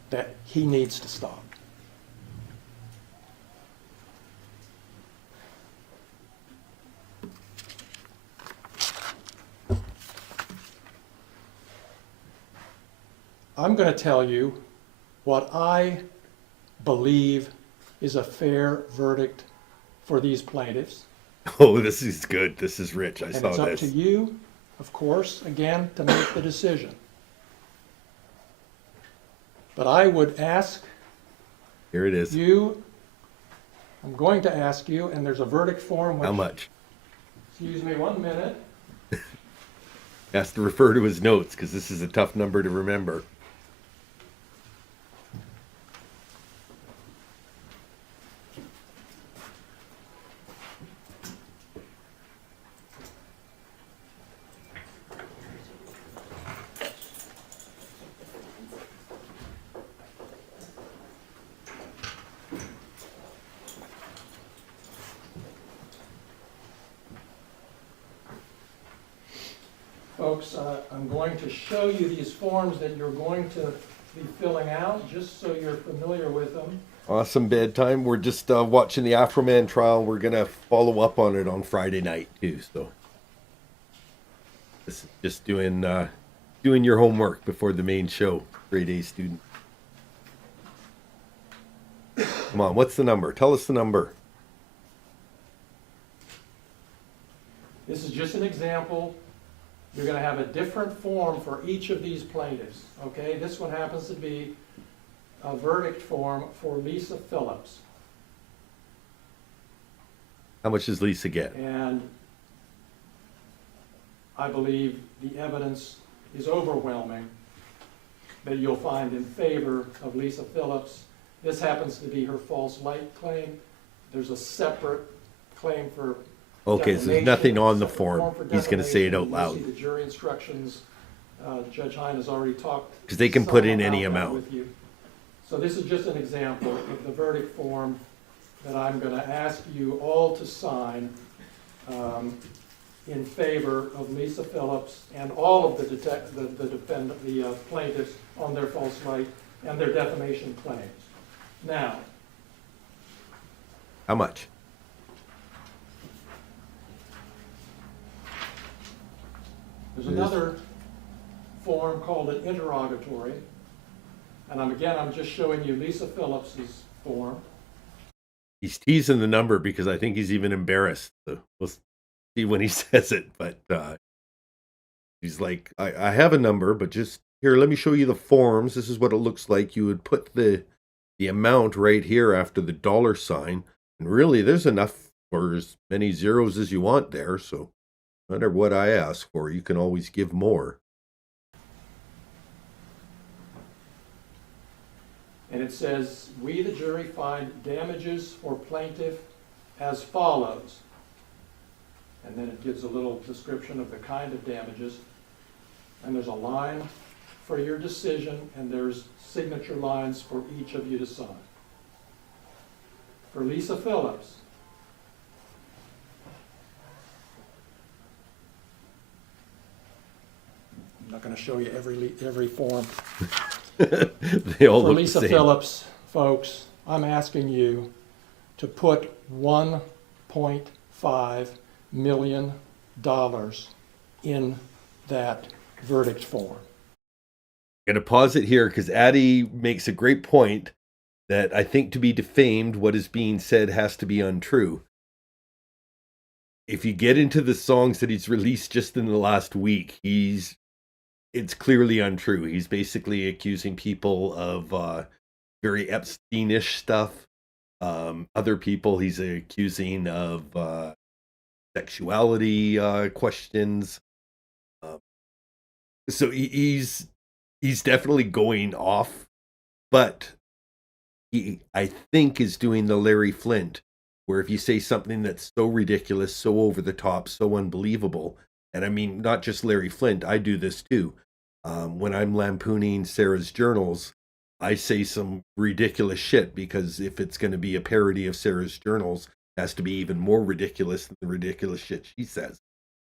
that he needs to stop. I'm going to tell you what I believe is a fair verdict for these plaintiffs. Oh, this is good. This is rich. I And saw it's up this. to you, of course, again, to make the decision. But I would ask Here it is. you, I'm going to ask you, and there's a verdict form. How which- much? Excuse me 1 minute. Has to refer to his notes because this is a tough number to remember. folks, I'm going to show you these forms that you're going to be filling out, just so you're familiar with them. Awesome bedtime. We're just watching the Afroman trial. We're gonna follow up on it on Friday night too. So this is just doing your homework before the main show. Grade A student. Come on, what's the number? Tell us the number. This is just an example. You're going to have a different form for each of these plaintiffs, okay? This one happens to be a verdict form for Lisa Phillips. How much does Lisa get? And I believe the evidence is overwhelming that you'll find in favor of Lisa Phillips. This happens to be her false light claim. There's a separate claim for Okay, so there's defamation, nothing on the separate form. for He's going to say it out defamation. loud. You'll see the jury instructions. Judge Hine has already talked. 'Cause they can put in some any about that amount. with you. So this is just an example of the verdict form that I'm going to ask you all to sign in favor of Lisa Phillips and all of the plaintiffs on their false light and their defamation claims. Now, How much? there's another form called an interrogatory, and I'm just showing you Lisa Phillips's form. He's teasing the number because I think he's even embarrassed. So we'll see when he says it. But he's like, I have a number, but just here, let me show you the forms. This is what it looks like. You would put the amount right here after the dollar sign. And really, there's enough for as many zeros as you want there. So no matter what I ask for, you can always give more. And it says, we, the jury, find damages for plaintiff as follows. And then it gives a little description of the kind of damages. And there's a line for your decision, and there's signature lines for each of you to sign. For Lisa Phillips, I'm not going to show you every form. They all For look Lisa the same. Phillips, folks, I'm asking you to put $1.5 million in that verdict form. I'm going to pause it here because Addie makes a great point that I think to be defamed, what is being said has to be untrue. If you get into the songs that he's released just in the last week, it's clearly untrue. He's basically accusing people of very Epstein-ish stuff. Other people he's accusing of sexuality questions. So he's definitely going off, but he, I think, is doing the Larry Flint, where if you say something that's so ridiculous, so over the top, so unbelievable, and I mean, not just Larry Flint, I do this too. When I'm lampooning Sarah's journals, I say some ridiculous shit because if it's going to be a parody of Sarah's journals, it has to be even more ridiculous than the ridiculous shit she says.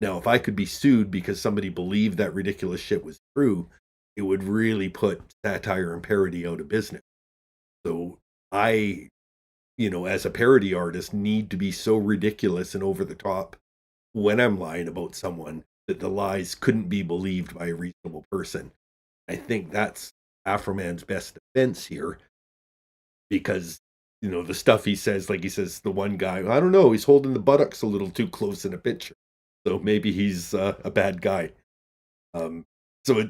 Now, if I could be sued because somebody believed that ridiculous shit was true, it would really put satire and parody out of business. So I, as a parody artist, need to be so ridiculous and over the top when I'm lying about someone that the lies couldn't be believed by a reasonable person. I think that's Afroman's best defense here because, the stuff he says, like he says, the one guy, I don't know, he's holding the buttocks a little too close in a picture. So maybe he's a bad guy. So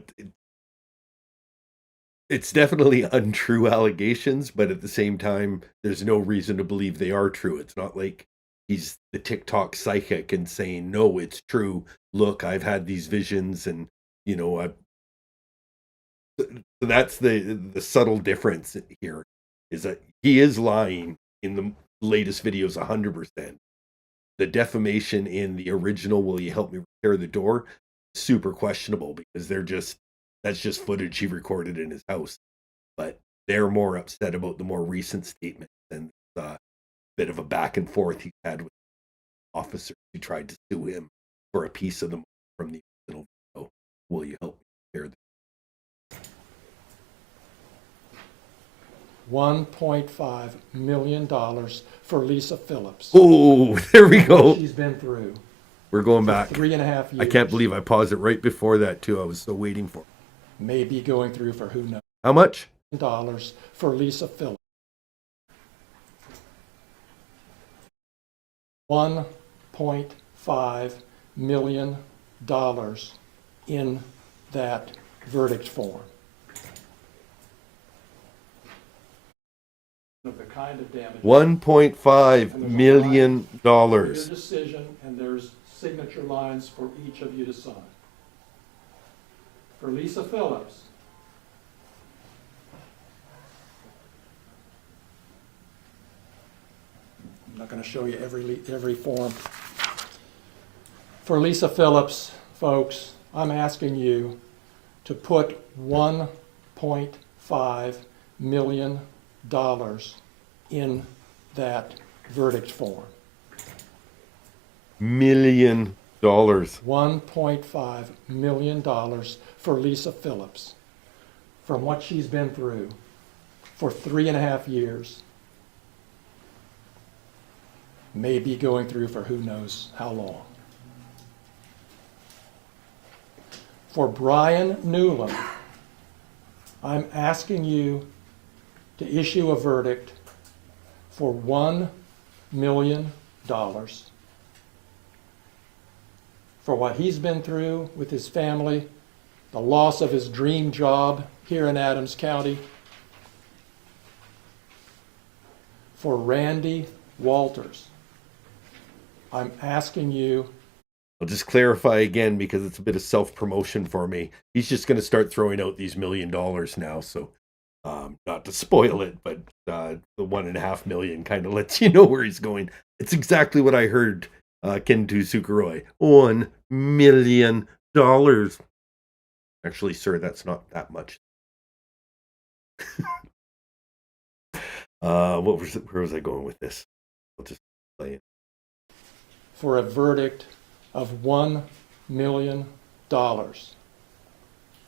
it's definitely untrue allegations, but at the same time, there's no reason to believe they are true. It's not like he's the TikTok psychic and saying, no, it's true. Look, I've had these visions and, so that's the subtle difference here is that he is lying in the latest videos 100%. The defamation in the original, will you help me repair the door? Super questionable because that's just footage he recorded in his house. But they're more upset about the more recent statement and a bit of a back and forth he had with officers who tried to sue him for a piece of the money from the original video. Will you help me hear this? $1.5 million for Lisa Phillips. Oh, there we What go. she's been through We're going for back. 3.5 years. I can't believe I paused it right before that too. I was still waiting for it. May be going through for who knows. How much? Dollars for Lisa Phillips. $1.5 million in that verdict form. Of the kind of damage. $1.5 million. Your decision, and there's signature lines for each of you to sign. For Lisa Phillips, I'm not going to show you every form. For Lisa Phillips, folks, I'm asking you to put $1.5 million in that verdict form. $1 million. $1.5 million for Lisa Phillips from what she's been through for 3.5 years. May be going through for who knows how long. For Brian Newland, I'm asking you to issue a verdict for $1 million for what he's been through with his family, the loss of his dream job here in Adams County. For Randy Walters, I'm asking you. I'll just clarify again because it's a bit of self-promotion for me. He's just going to start throwing out these $1 million now. So not to spoil it, but the 1.5 million kind of lets you know where he's going. It's exactly what I heard Kentu Sukuroi. $1 million. Actually, sir, that's not that much. Where was I going with this? I'll just play it. For a verdict of $1 million for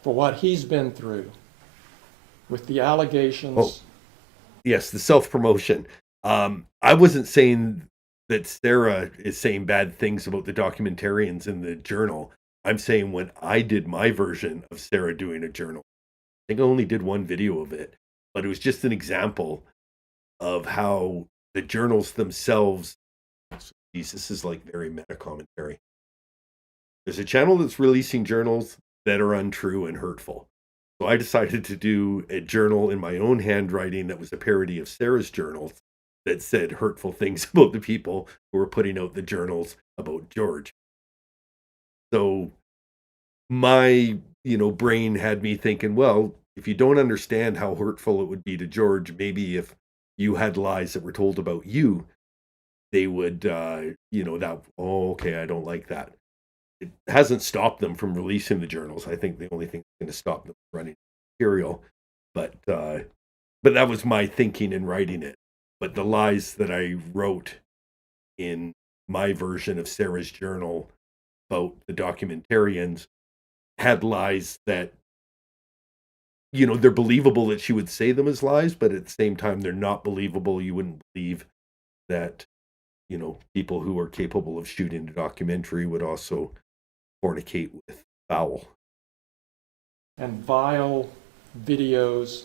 what he's been through with the allegations. Oh, yes, the self-promotion. I wasn't saying that Sarah is saying bad things about the documentarians in the journal. I'm saying when I did my version of Sarah doing a journal, I think I only did one video of it, but it was just an example of how the journals themselves. Geez, this is like very meta commentary. There's a channel that's releasing journals that are untrue and hurtful. So I decided to do a journal in my own handwriting that was a parody of Sarah's journals that said hurtful things about the people who were putting out the journals about George. So my, brain had me thinking, well, if you don't understand how hurtful it would be to George, maybe if you had lies that were told about you, they would, okay, I don't like that. It hasn't stopped them from releasing the journals. I think the only thing that's going to stop them from running material. But that was my thinking in writing it. But the lies that I wrote in my version of Sarah's journal about the documentarians had lies that, they're believable that she would say them as lies, but at the same time, they're not believable. You wouldn't believe that, people who are capable of shooting a documentary would also fornicate with foul. And vile videos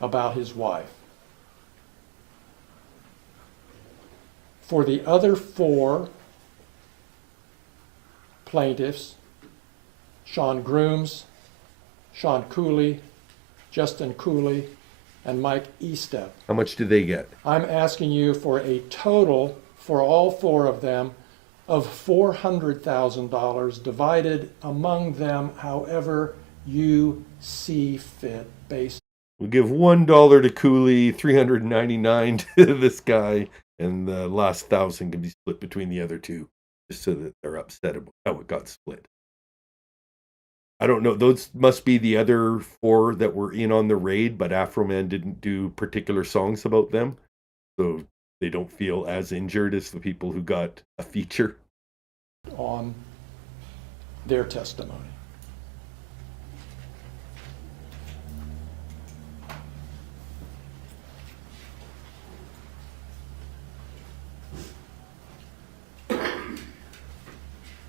about his wife. For the other 4 plaintiffs, Sean Grooms, Sean Cooley, Justin Cooley, and Mike Estep. How much do they get? I'm asking you for a total for all 4 of them of $400,000 divided among them however you see fit based. We'll give $1 to Cooley, $399 to this guy, and the last 1,000 can be split between the other 2, just so that they're upset about how it got split. I don't know. Those must be the other 4 that were in on the raid, but Afroman didn't do particular songs about them, so they don't feel as injured as the people who got a feature. On their testimony.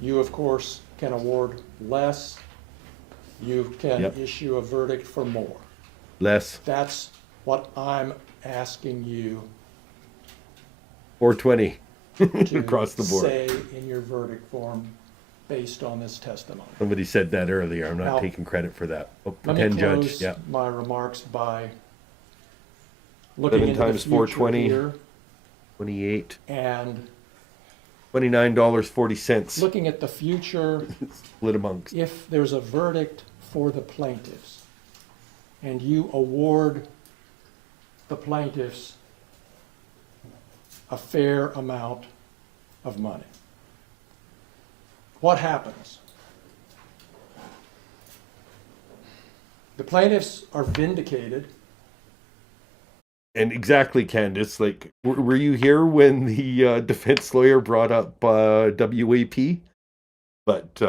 You, of course, can award less. You can Yep. issue a verdict for more. Less. That's what I'm asking you 420 to across the board. say in your verdict form based on this testimony. Somebody said that earlier. I'm not Now, taking credit for that. Oh, Let me pretend judge. close Yeah. my remarks by looking 11 into the times future 420. here 28. and $29.40. looking at the future. Split amongst. If there's a verdict for the plaintiffs and you award the plaintiffs a fair amount of money, what happens? The plaintiffs are vindicated. And exactly, Candace, like, were you here when the defense lawyer brought up WAP? But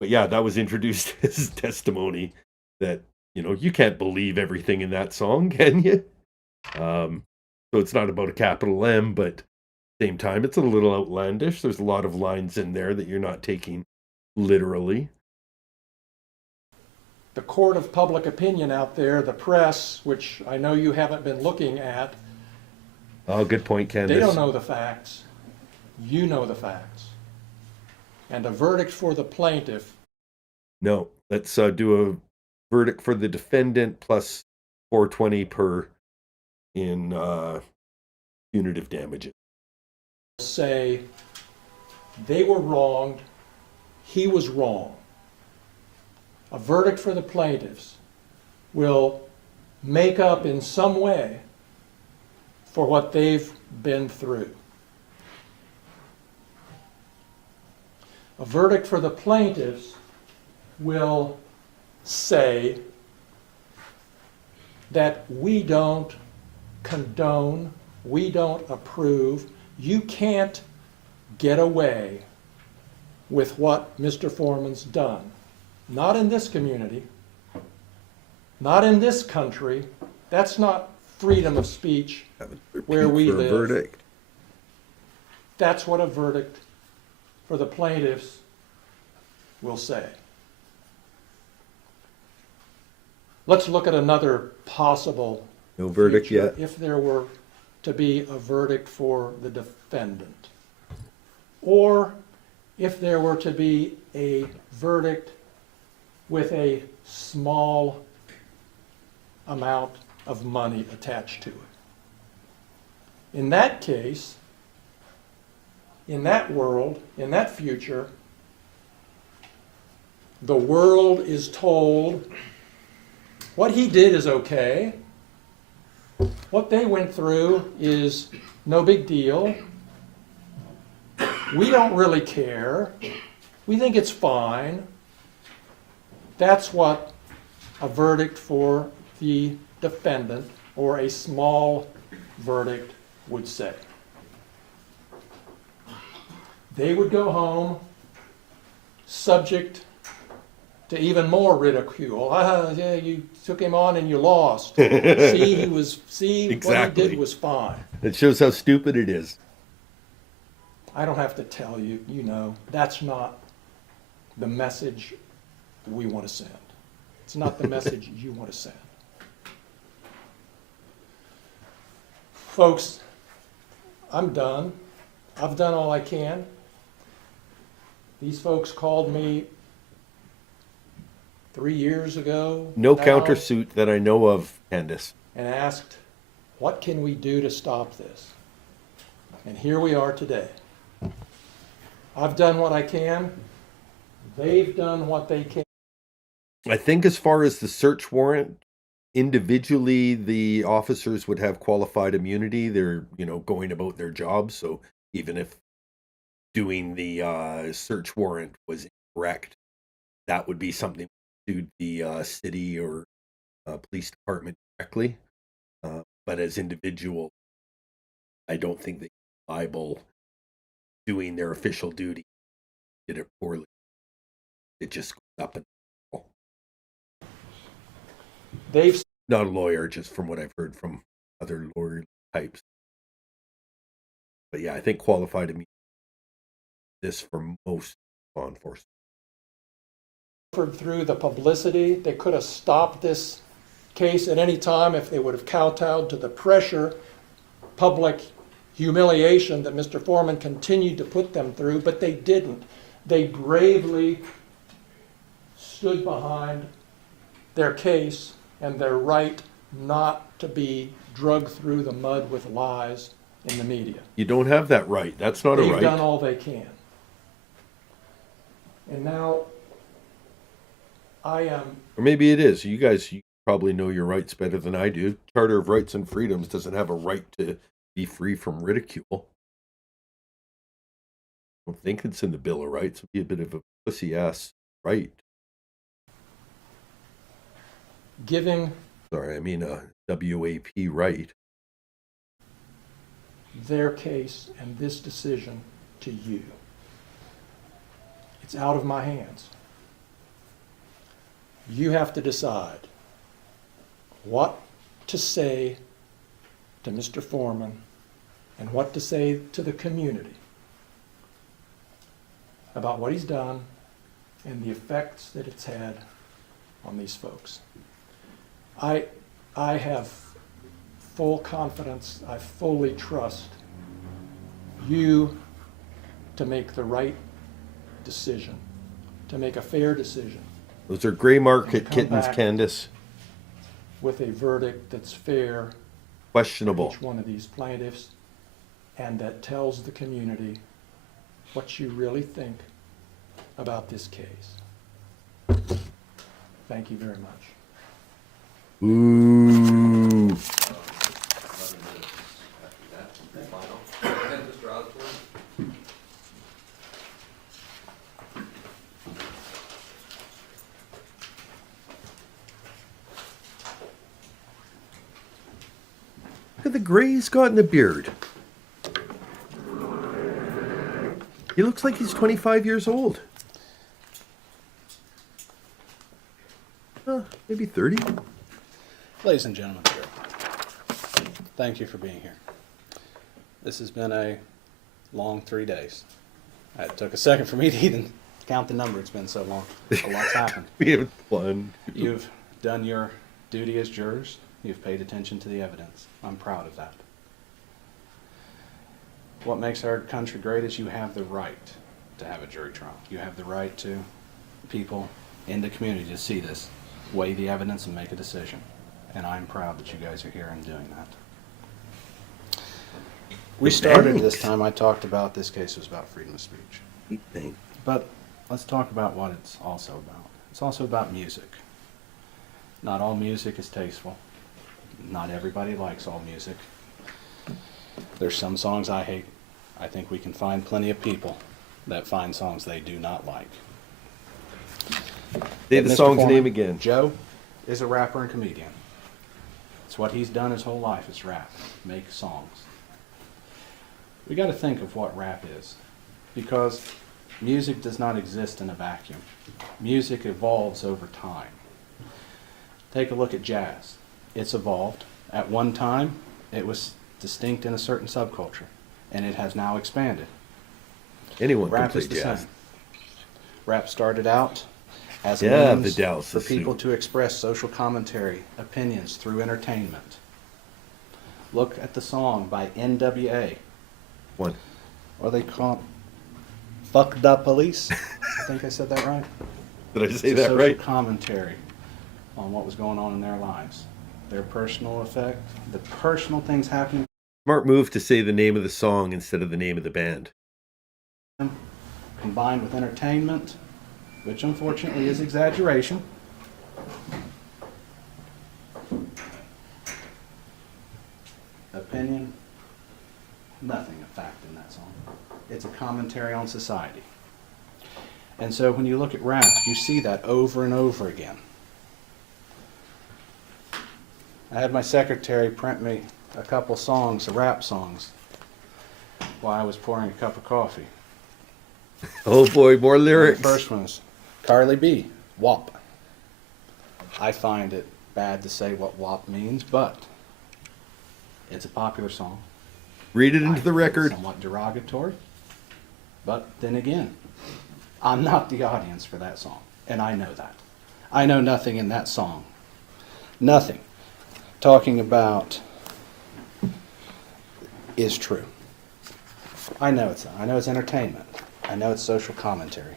yeah, that was introduced as testimony that, you can't believe everything in that song, can you? So it's not about a capital M, but at the same time, it's a little outlandish. There's a lot of lines in there that you're not taking literally. The court of public opinion out there, the press, which I know you haven't been looking at, Oh, good point, Candace. they don't know the facts. You know the facts. And a verdict for the plaintiff, No, let's do a verdict for the defendant plus 420 per in punitive damages. say they were wronged, he was wrong. A verdict for the plaintiffs will make up in some way for what they've been through. A verdict for the plaintiffs will say that we don't condone, we don't approve, you can't get away with what Mr. Foreman's done. Not in this community, not in this country. That's not freedom of speech where we live. Verdict. That's what a verdict for the plaintiffs will say. Let's look at another possible No verdict future yet. if there were to be a verdict for the defendant, or if there were to be a verdict with a small amount of money attached to it. In that case, in that world, in that future, the world is told what he did is okay. What they went through is no big deal. We don't really care. We think it's fine. That's what a verdict for the defendant or a small verdict would say. They would go home subject to even more ridicule. Yeah, you took him on and you lost. See, Exactly. What he did was fine. It shows how stupid it is. I don't have to tell you, you know, that's not the message we want to send. It's not the message you want to send. Folks, I'm done. I've done all I can. These folks called me 3 years ago. No now, countersuit that I know of, Candace. and asked, what can we do to stop this? And here we are today. I've done what I can. They've done what they can. I think as far as the search warrant, individually, the officers would have qualified immunity. They're, going about their jobs. So even if doing the search warrant was incorrect, that would be something to the city or police department directly. But as individual, I don't think they're liable doing their official duty. Did it poorly. it just goes up and They've not a lawyer, just from what I've heard from other lawyer types. But yeah, I think qualified immunity this for most law enforcement. suffered through the publicity. They could have stopped this case at any time if they would have kowtowed to the pressure, public humiliation that Mr. Foreman continued to put them through, but they didn't. They bravely stood behind their case and their right not to be drugged through the mud with lies in the media. You don't have that right. That's not a They've right. done all they can. And now I am, Or maybe it is. You probably know your rights better than I do. Charter of Rights and Freedoms doesn't have a right to be free from ridicule. I don't think it's in the Bill of Rights. It'd be a bit of a pussy-ass right. giving Sorry, I mean a WAP right. their case and this decision to you. It's out of my hands. You have to decide what to say to Mr. Foreman and what to say to the community about what he's done and the effects that it's had on these folks. I have full confidence, I fully trust you to make the right decision, to make a fair decision Those are gray market Come kittens, back. Candace. with a verdict that's fair for Questionable. each one of these plaintiffs and that tells the community what you really think about this case. Thank you very much. Ooh. 11 minutes after that. Final. And Mr. Osborne? Look at the gray he's got in the beard. He looks like he's 25 years old. Maybe 30. Ladies and gentlemen, thank you for being here. This has been a long 3 days. It took a second for me to even count the number. It's been so long. A lot's happened. We have fun. You've done your duty as jurors. You've paid attention to the evidence. I'm proud of that. What makes our country great is you have the right to have a jury trial. You have the right to people in the community to see this, weigh the evidence, and make a decision. And I'm proud that you guys are here and doing that. We started this time, I talked about this case was about freedom of speech. But let's talk about what it's also about. It's also about music. Not all music is tasteful. Not everybody likes all music. There's some songs I hate. I think we can find plenty of people that find songs they do not like. Say But the Mr. song's Foreman, name again. Joe is a rapper and comedian. It's what he's done his whole life is rap, make songs. We got to think of what rap is, because music does not exist in a vacuum. Music evolves over time. Take a look at jazz. It's evolved. At one time, it was distinct in a certain subculture, and it has now expanded. Anyone can Rap play is the jazz. same. Rap started out as a Yeah, means the Dallas for is people soon. to express social commentary, opinions through entertainment. Look at the song by NWA, One. or they call it "Fuck the Police." I think I said that right. Did I say It's a that social right? commentary on what was going on in their lives, their personal effect, the personal things happening Smart move to say the name of the song instead of the name of the band. to them, combined with entertainment, which unfortunately is exaggeration. Opinion, nothing of fact in that song. It's a commentary on society. And so when you look at rap, you see that over and over again. I had my secretary print me a couple songs, rap songs, while I was pouring a cup of coffee. Oh boy, more The lyrics. first one is Carly B, WAP. I find it bad to say what WAP means, but it's a popular song. Read it I into the think it's record. somewhat derogatory, but then again, I'm not the audience for that song, and I know that. I know nothing in that song. Nothing talking about is true. I know it's entertainment. I know it's social commentary.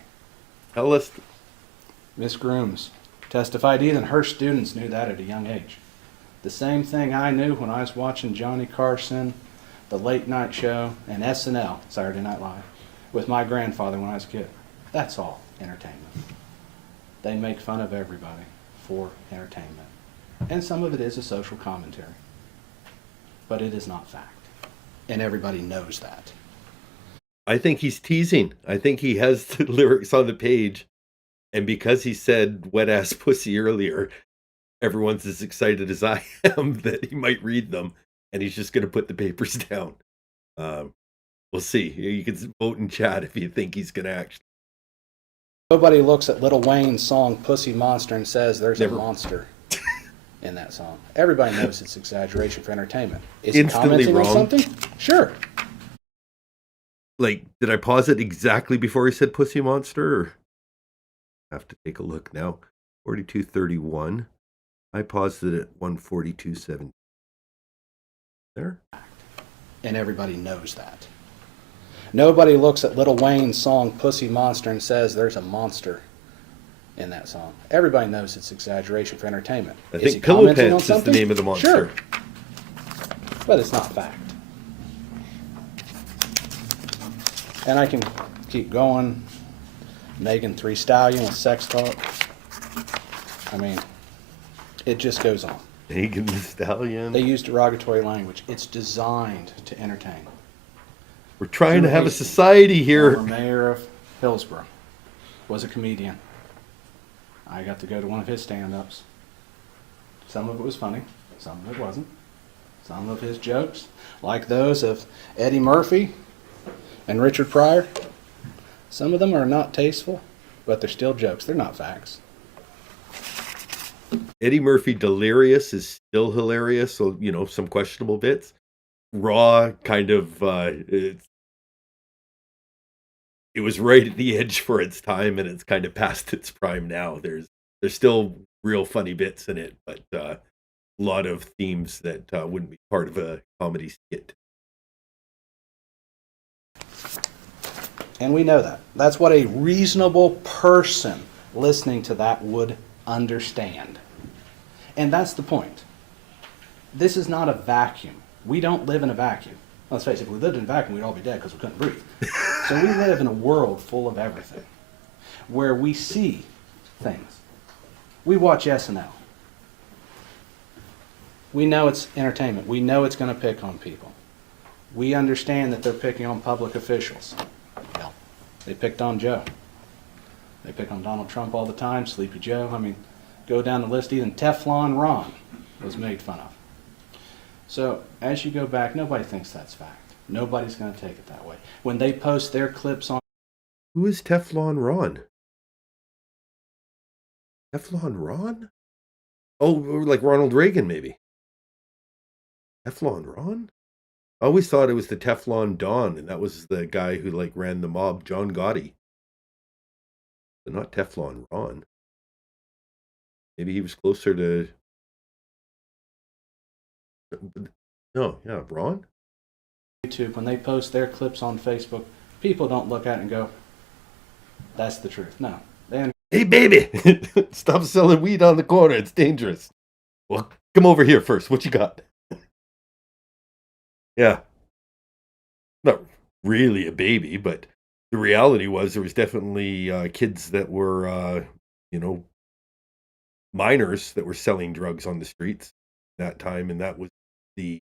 Tell us. Miss Grooms testified even her students knew that at a young age. The same thing I knew when I was watching Johnny Carson, The Late Night Show, and SNL, Saturday Night Live, with my grandfather when I was a kid. That's all entertainment. They make fun of everybody for entertainment. And some of it is a social commentary. But it is not fact. And everybody knows that. I think he's teasing. I think he has the lyrics on the page. And because he said wet ass pussy earlier, everyone's as excited as I am that he might read them. And he's just going to put the papers down. We'll see. You can vote in chat if you think he's going to actually. Nobody looks at Lil Wayne's song Pussy Monster and says there's Never. a monster in that song. Everybody knows it's exaggeration for entertainment. Is he Instantly commenting wrong. on something? Sure. Like, did I pause it exactly before he said pussy monster? Or? I have to take a look now. 42:31. I paused it at 1:42:17. There. And everybody knows that. Nobody looks at Lil Wayne's song Pussy Monster and says there's a monster in that song. Everybody knows it's exaggeration for entertainment. I Is think he Pillow commenting on Pants is the something? name of the monster. Sure. But it's not fact. And I can keep going. Megan Thee Stallion with sex talk. I mean, it just goes on. Megan Thee Stallion. They use derogatory language. It's designed to entertain. We're trying to have a Hasty, society here. Former mayor of Hillsborough, was a comedian. I got to go to one of his stand-ups. Some of it was funny, some of it wasn't. Some of his jokes, like those of Eddie Murphy and Richard Pryor, some of them are not tasteful, but they're still jokes. They're not facts. Eddie Murphy Delirious is still hilarious, so, you know, some questionable bits. Raw, kind of, it was right at the edge for its time, and it's kind of past its prime now. There's still real funny bits in it, but a lot of themes that wouldn't be part of a comedy skit. And we know that. That's what a reasonable person listening to that would understand. And that's the point. This is not a vacuum. We don't live in a vacuum. Let's face it, if we lived in a vacuum, we'd all be dead because we couldn't breathe. So we live in a world full of everything, where we see things. We watch SNL. We know it's entertainment. We know it's going to pick on people. We understand that they're picking on public officials. Well, they picked on Joe. They pick on Donald Trump all the time, Sleepy Joe. I mean, go down the list, even Teflon Ron was made fun of. So as you go back, nobody thinks that's fact. Nobody's going to take it that way. When they post their clips on... Who is Teflon Ron? Teflon Ron? Oh, like Ronald Reagan, maybe. Teflon Ron? I always thought it was the Teflon Don, and that was the guy who like ran the mob, John Gotti. But not Teflon Ron. Maybe he was closer to... No, yeah, Ron? YouTube, when they post their clips on Facebook, people don't look at it and go, that's the truth. No. Hey, baby! Stop selling weed on the corner. It's dangerous. Well, come over here first. What you got? Yeah. Not really a baby, but the reality was there was definitely kids that were, minors that were selling drugs on the streets that time, and that was the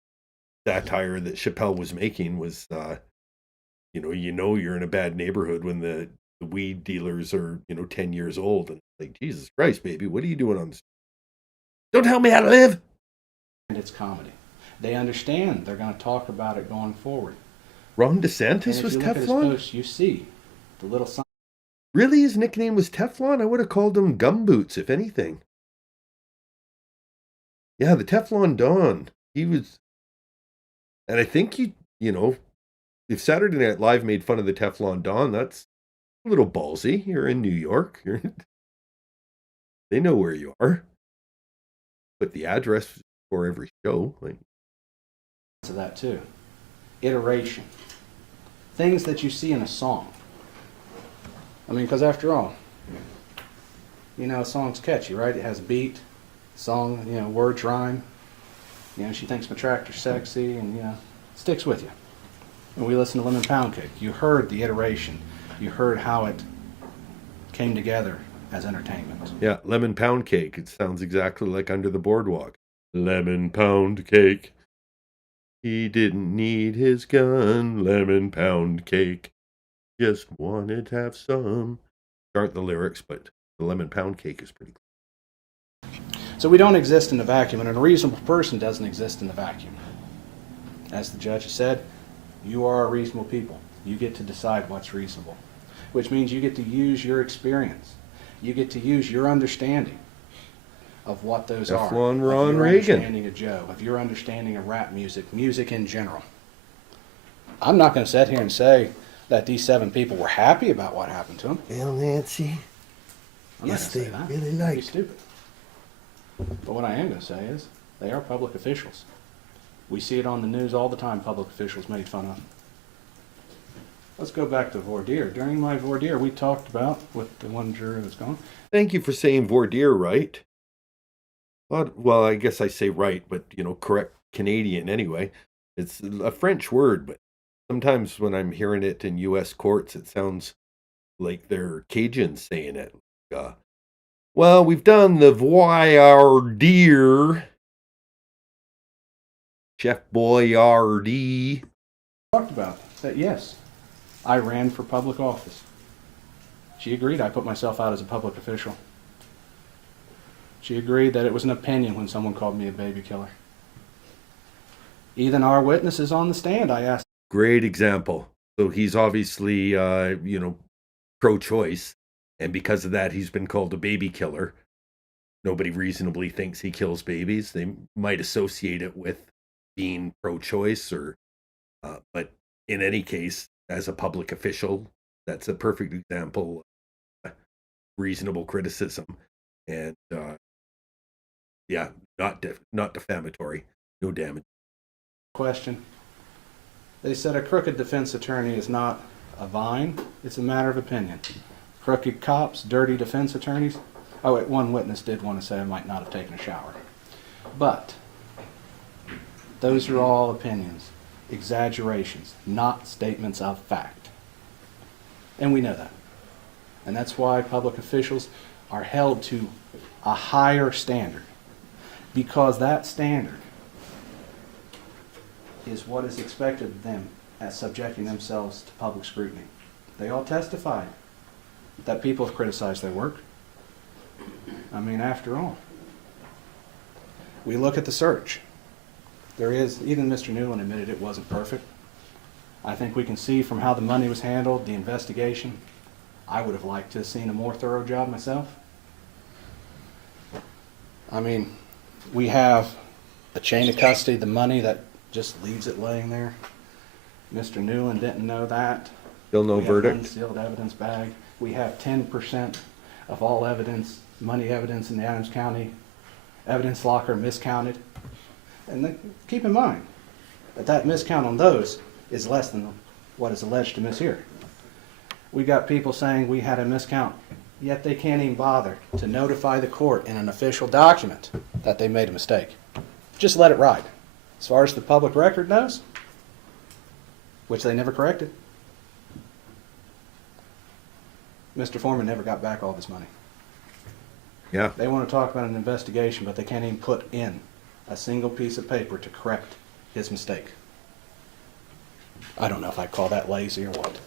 satire that Chappelle was making was, you're in a bad neighborhood when the weed dealers are, 10 years old, and like, Jesus Christ, baby, what are you doing on the street? Don't tell me how to live. And it's comedy. They understand they're going to talk about it going forward. Ron And DeSantis if was you look at his Teflon? posts, you see the little sign. Really, his nickname was Teflon? I would have called him Gumboots, if anything. Yeah, the Teflon Don. He was, and I think if Saturday Night Live made fun of the Teflon Don, that's a little ballsy. You're in New York. They know where you are. But the address for every show, like, To that too. Iteration. Things that you see in a song. I mean, because after all, a song's catchy, right? It has a beat, song, words rhyme. She thinks my tractor's sexy, and, sticks with you. And we listen to Lemon Pound Cake. You heard the iteration. You heard how it came together as entertainment. yeah, lemon pound cake. It sounds exactly like Under the Boardwalk. Lemon pound cake. He didn't need his gun. Lemon pound cake. Just wanted to have some. Aren't the lyrics, but the lemon pound cake is pretty cool. So we don't exist in a vacuum, and a reasonable person doesn't exist in a vacuum. As the judge has said, you are a reasonable people. You get to decide what's reasonable, which means you get to use your experience. You get to use your understanding of what those are. Teflon Of Ron your Reagan. understanding of Joe, of your understanding of rap music, music in general. I'm not going to sit here and say that these 7 people were happy about what happened to them. Well, Nancy, I'm not yes, gonna they say that. really That'd be liked. stupid. But what I am going to say is, they are public officials. We see it on the news all the time, public officials made fun of. Let's go back to voir dire. During my voir dire, we talked about, with the one juror that's gone, Thank you for saying voir dire right. Well, I guess I say right, but, correct Canadian anyway. It's a French word, but sometimes when I'm hearing it in U.S. courts, it sounds like they're Cajuns saying it. Well, we've done the voir dire. Chef Boyardee. talked about that, yes, I ran for public office. She agreed I put myself out as a public official. She agreed that it was an opinion when someone called me a baby killer. Even our witnesses on the stand, I asked. Great example. So he's obviously, pro-choice, and because of that, he's been called a baby killer. Nobody reasonably thinks he kills babies. They might associate it with being pro-choice, but in any case, as a public official, that's a perfect example of reasonable criticism, and not defamatory, no damage. Question. They said a crooked defense attorney is not a vine, it's a matter of opinion. Crooked cops, dirty defense attorneys. Oh, wait, one witness did want to say I might not have taken a shower. But those are all opinions, exaggerations, not statements of fact. And we know that. And that's why public officials are held to a higher standard, because that standard is what is expected of them as subjecting themselves to public scrutiny. They all testified that people have criticized their work. I mean, after all, we look at the search. Even Mr. Newland admitted it wasn't perfect. I think we can see from how the money was handled, the investigation. I would have liked to have seen a more thorough job myself. I mean, we have a chain of custody, the money that just leaves it laying there. Mr. Newland didn't know that. Still no We have verdict. unsealed evidence bag. We have 10% of all evidence, money evidence in the Adams County evidence locker miscounted. And then, keep in mind that miscount on those is less than what is alleged to miss here. We got people saying we had a miscount, yet they can't even bother to notify the court in an official document that they made a mistake. Just let it ride. As far as the public record knows, which they never corrected, Mr. Foreman never got back all of his money. Yeah. They want to talk about an investigation, but they can't even put in a single piece of paper to correct his mistake. I don't know if I call that lazy or what.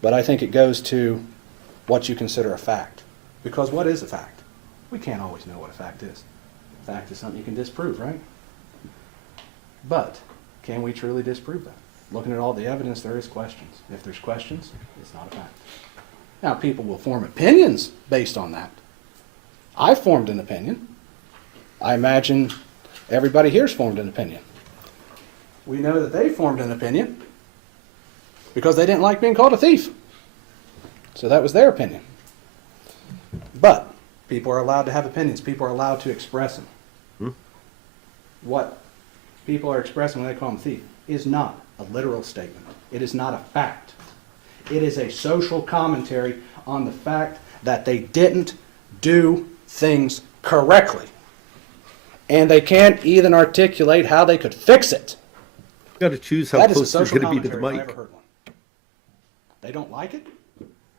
But I think it goes to what you consider a fact. Because what is a fact? We can't always know what a fact is. A fact is something you can disprove, right? But can we truly disprove that? Looking at all the evidence, there is questions. If there's questions, it's not a fact. Now, people will form opinions based on that. I formed an opinion. I imagine everybody here's formed an opinion. We know that they formed an opinion because they didn't like being called a thief. So that was their opinion. But people are allowed to have opinions. People are allowed to express them. What people are expressing when they call them thief is not a literal statement. It is not a fact. It is a social commentary on the fact that they didn't do things correctly. And they can't even articulate how they could fix it. Got to choose how That is a close they're social going to be to the commentary if I mic. ever heard one. They don't like it?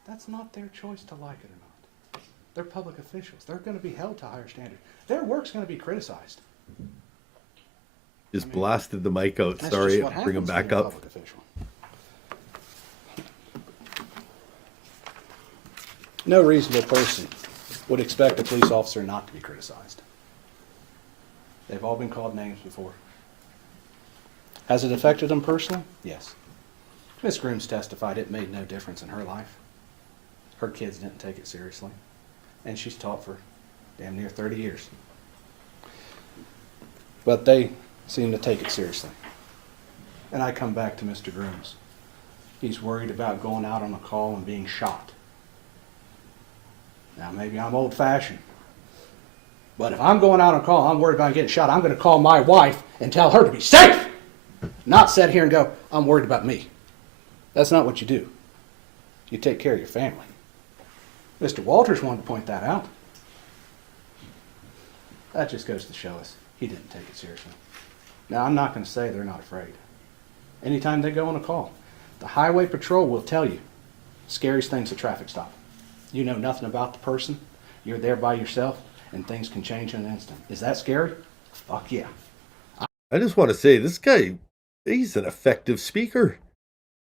That's not their choice to like it or not. They're public officials. They're going to be held to a higher standard. Their work's going to be criticized. Just blasted the mic out. That's Sorry, just what bring him happens when back you're a up. public official. No reasonable person would expect a police officer not to be criticized. They've all been called names before. Has it affected them personally? Yes. Miss Grooms testified it made no difference in her life. Her kids didn't take it seriously. And she's taught for damn near 30 years. But they seem to take it seriously. And I come back to Mr. Grooms. He's worried about going out on a call and being shot. Now, maybe I'm old-fashioned. But if I'm going out on a call, I'm worried about getting shot, I'm going to call my wife and tell her to be safe! Not sit here and go, I'm worried about me. That's not what you do. You take care of your family. Mr. Walters wanted to point that out. That just goes to show us he didn't take it seriously. Now, I'm not going to say they're not afraid. Anytime they go on a call, the highway patrol will tell you scariest thing's a traffic stop. You know nothing about the person. You're there by yourself, and things can change in an instant. Is that scary? Fuck yeah. I just want to say, this guy, he's an effective speaker.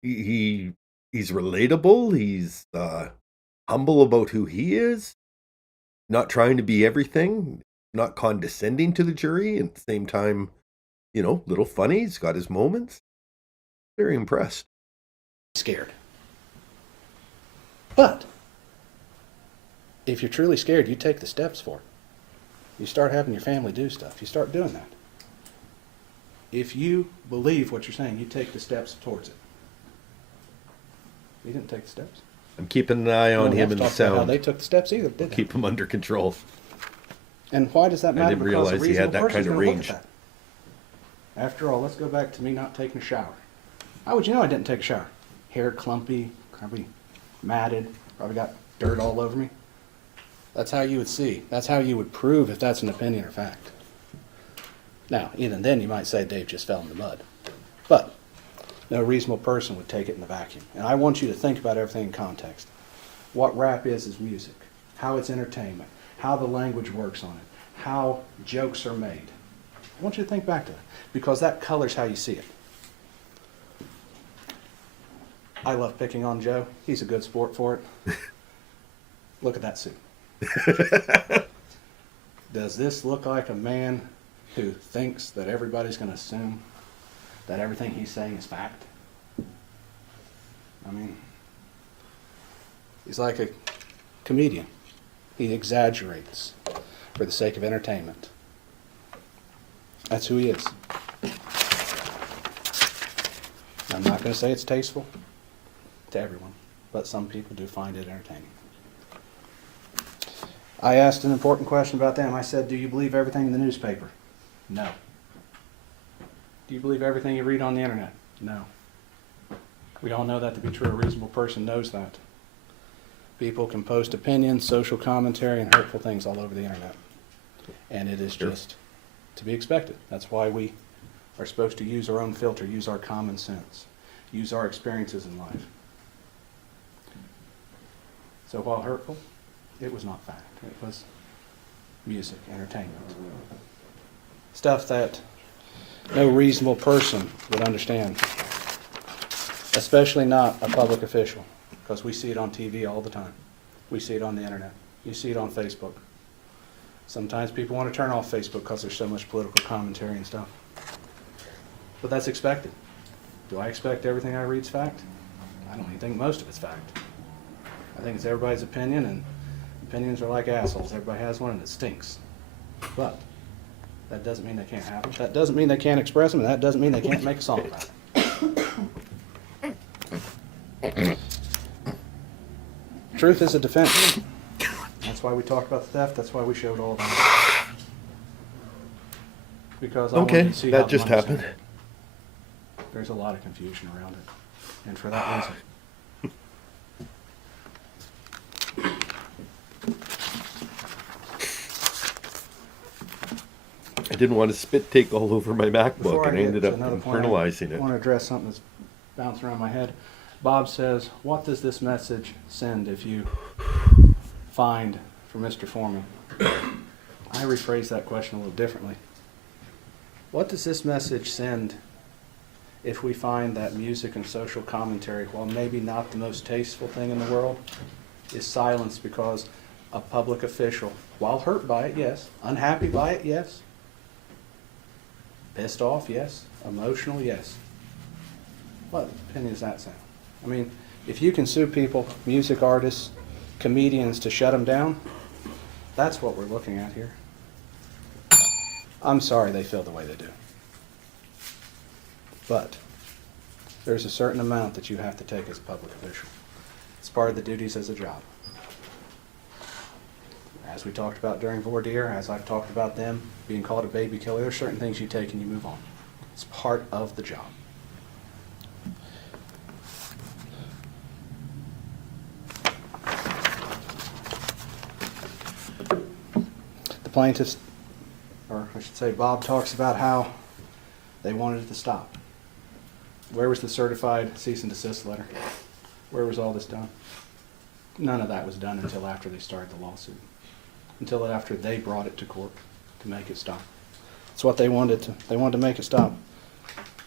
He's relatable. He's humble about who he is. Not trying to be everything. Not condescending to the jury. And at the same time, you know, little funny. He's got his moments. Very impressed. Scared. But if you're truly scared, you take the steps for it. You start having your family do stuff. You start doing that. If you believe what you're saying, you take the steps towards it. He didn't take the steps. I'm keeping an eye on We him don't and the have to talk about how sound. they took the steps either, did they? Keep him under control. And why does that matter? didn't Because a realize he had reasonable that person's kind of gonna look range. at that. After all, let's go back to me not taking a shower. How would you know I didn't take a shower? Hair clumpy, probably matted, probably got dirt all over me. That's how you would see. That's how you would prove if that's an opinion or fact. Now, even then you might say Dave just fell in the mud. But no reasonable person would take it in the vacuum. And I want you to think about everything in context. What rap is music, how it's entertainment, how the language works on it, how jokes are made. I want you to think back to that, because that colors how you see it. I love picking on Joe. He's a good sport for it. Look at that suit. Does this look like a man who thinks that everybody's going to assume that everything he's saying is fact? I mean, he's like a comedian. He exaggerates for the sake of entertainment. That's who he is. I'm not going to say it's tasteful to everyone, but some people do find it entertaining. I asked an important question about them. I said, do you believe everything in the newspaper? No. Do you believe everything you read on the internet? No. We all know that to be true. A reasonable person knows that. People can post opinions, social commentary, and hurtful things all over the internet. And it is just to be expected. That's why we are supposed to use our own filter, use our common sense, use our experiences in life. So while hurtful, it was not fact. It was music, entertainment. Stuff that no reasonable person would understand, especially not a public official, because we see it on TV all the time. We see it on the internet. You see it on Facebook. Sometimes people want to turn off Facebook because there's so much political commentary and stuff. But that's expected. Do I expect everything I read is fact? I don't even think most of it's fact. I think it's everybody's opinion, and opinions are like assholes. Everybody has one, and it stinks. But that doesn't mean they can't have them. That doesn't mean they can't express them, and that doesn't mean they can't make a song about it. Truth is a defense. That's why we talked about the theft. That's why we showed all that. Because I wanted Okay, to see how that the just money's happened. spent. There's a lot of confusion around it, and for that reason. I didn't want to spit take all over my MacBook, Before and I get ended to up another point, internalizing I it. want to address something that's bouncing around my head. Bob says, what does this message send if you find for Mr. Foreman? I rephrase that question a little differently. What does this message send if we find that music and social commentary, while maybe not the most tasteful thing in the world, is silenced because a public official, while hurt by it, yes, unhappy by it, yes, pissed off, yes, emotional, yes. What opinion does that sound? I mean, if you can sue people, music artists, comedians, to shut them down, that's what we're looking at here. I'm sorry they feel the way they do. But there's a certain amount that you have to take as a public official. It's part of the duties as a job. As we talked about during voir dire, as I've talked about them being called a baby killer, there's certain things you take and you move on. It's part of the job. The plaintiffs, or I should say Bob, talks about how they wanted it to stop. Where was the certified cease and desist letter? Where was all this done? None of that was done until after they started the lawsuit. Until after they brought it to court to make it stop. That's what they wanted to. They wanted to make it stop.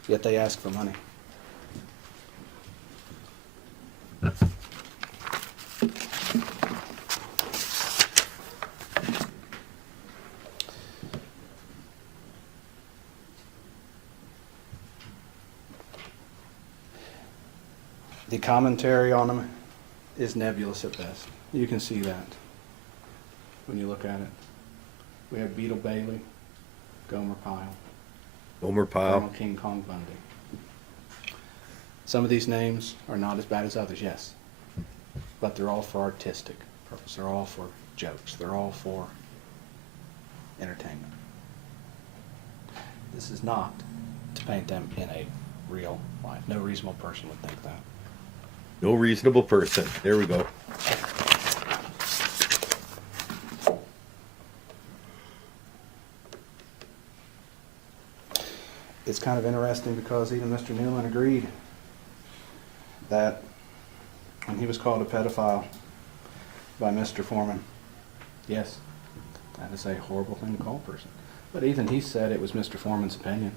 Yet they asked for money. The commentary on them is nebulous at best. You can see that when you look at it. We have Beetle Bailey, Gomer Pyle, Gomer Pyle. Colonel King Kong Bundy. Some of these names are not as bad as others, yes. But they're all for artistic purpose. They're all for jokes. They're all for entertainment. This is not to paint them in a real life. No reasonable person would think that. No reasonable person. There we go. It's kind of interesting because even Mr. Newland agreed that when he was called a pedophile by Mr. Foreman, yes, that is a horrible thing to call a person. But even he said it was Mr. Foreman's opinion.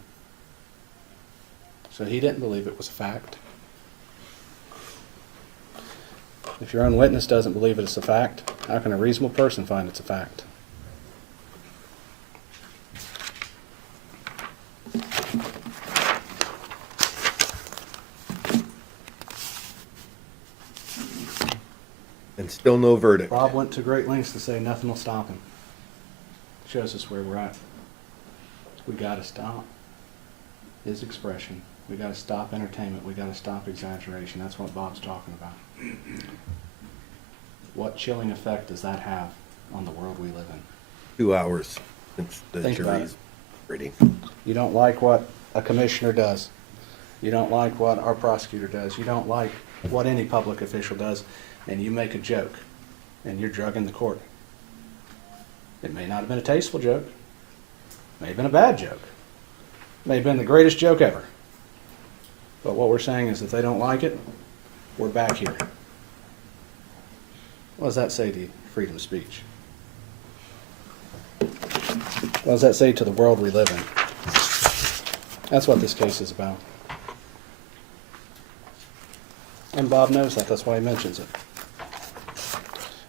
So he didn't believe it was a fact. If your own witness doesn't believe it's a fact, how can a reasonable person find it's a fact? And still no verdict. Bob went to great lengths to say nothing will stop him. Shows us where we're at. We got to stop his expression. We got to stop entertainment. We got to stop exaggeration. That's what Bob's talking about. What chilling effect does that have on the world we live in? 2 hours since the Think about jury's it. ready. You don't like what a commissioner does. You don't like what our prosecutor does. You don't like what any public official does, and you make a joke, and you're drugging the court. It may not have been a tasteful joke. It may have been a bad joke. It may have been the greatest joke ever. But what we're saying is if they don't like it, we're back here. What does that say to freedom of speech? What does that say to the world we live in? That's what this case is about. And Bob knows that. That's why he mentions it.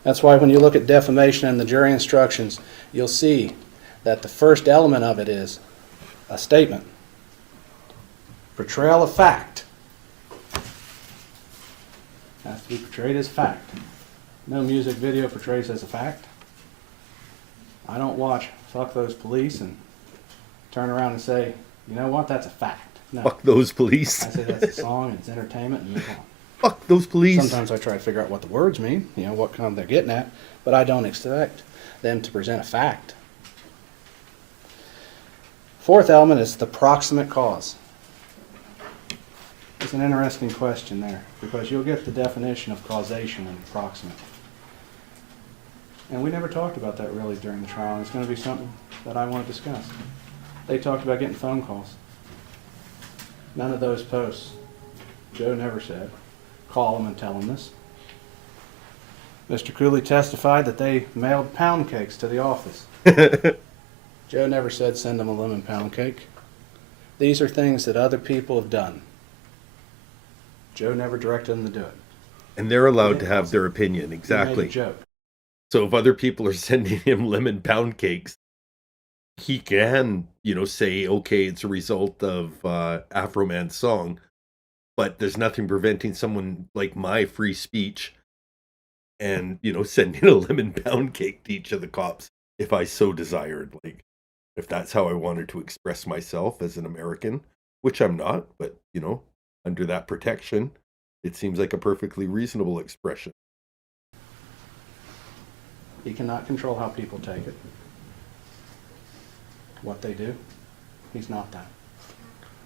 That's why when you look at defamation and the jury instructions, you'll see that the first element of it is a statement. Portrayal of fact. Has to be portrayed as fact. no music video portrays as a fact. I don't watch Fuck Those Police and turn around and say, you know what, that's a fact. No. Fuck those police. I say that's a song and it's entertainment and move on. Fuck those police. Sometimes I try to figure out what the words mean, you know, what kind they're getting at, but I don't expect them to present a fact. Fourth element is the proximate cause. It's an interesting question there, because you'll get the definition of causation and proximate. And we never talked about that really during the trial, and it's going to be something that I want to discuss. They talked about getting phone calls. None of those posts. Joe never said, call them and tell them this. Mr. Cooley testified that they mailed pound cakes to the office. Joe never said send them a lemon pound cake. These are things that other people have done. Joe never directed them to do it. And they're allowed to have their opinion. He made Exactly. a joke. So if other people are sending him lemon pound cakes, he can, say, okay, it's a result of Afroman's song, but there's nothing preventing someone like my free speech and, sending a lemon pound cake to each of the cops if I so desired. Like, if that's how I wanted to express myself as an American, which I'm not, but, under that protection, it seems like a perfectly reasonable expression. He cannot control how people take it. What they do. He's not that.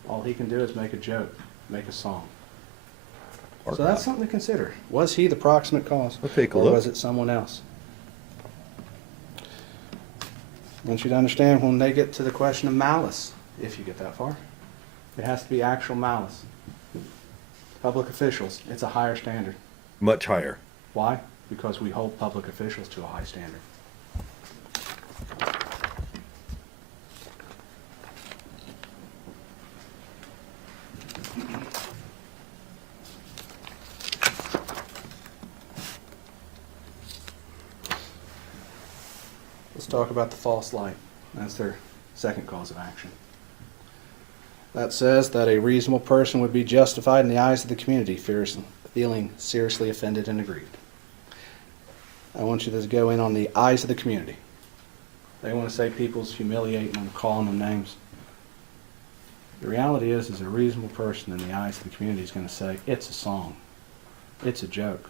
All he can do is make a joke, make a song. So that's something to consider. Was he the proximate cause? I'll take a or look. was it someone else? I want you to understand when they get to the question of malice, if you get that far, it has to be actual malice. Public officials, it's a higher standard. Much higher. Why? Because we hold public officials to a high standard. Let's talk about the false light. That's their second cause of action. That says that a reasonable person would be justified in the eyes of the community, feeling seriously offended and aggrieved. I want you to go in on the eyes of the community. They want to say people's humiliating them, calling them names. The reality is a reasonable person in the eyes of the community is going to say, it's a song. It's a joke.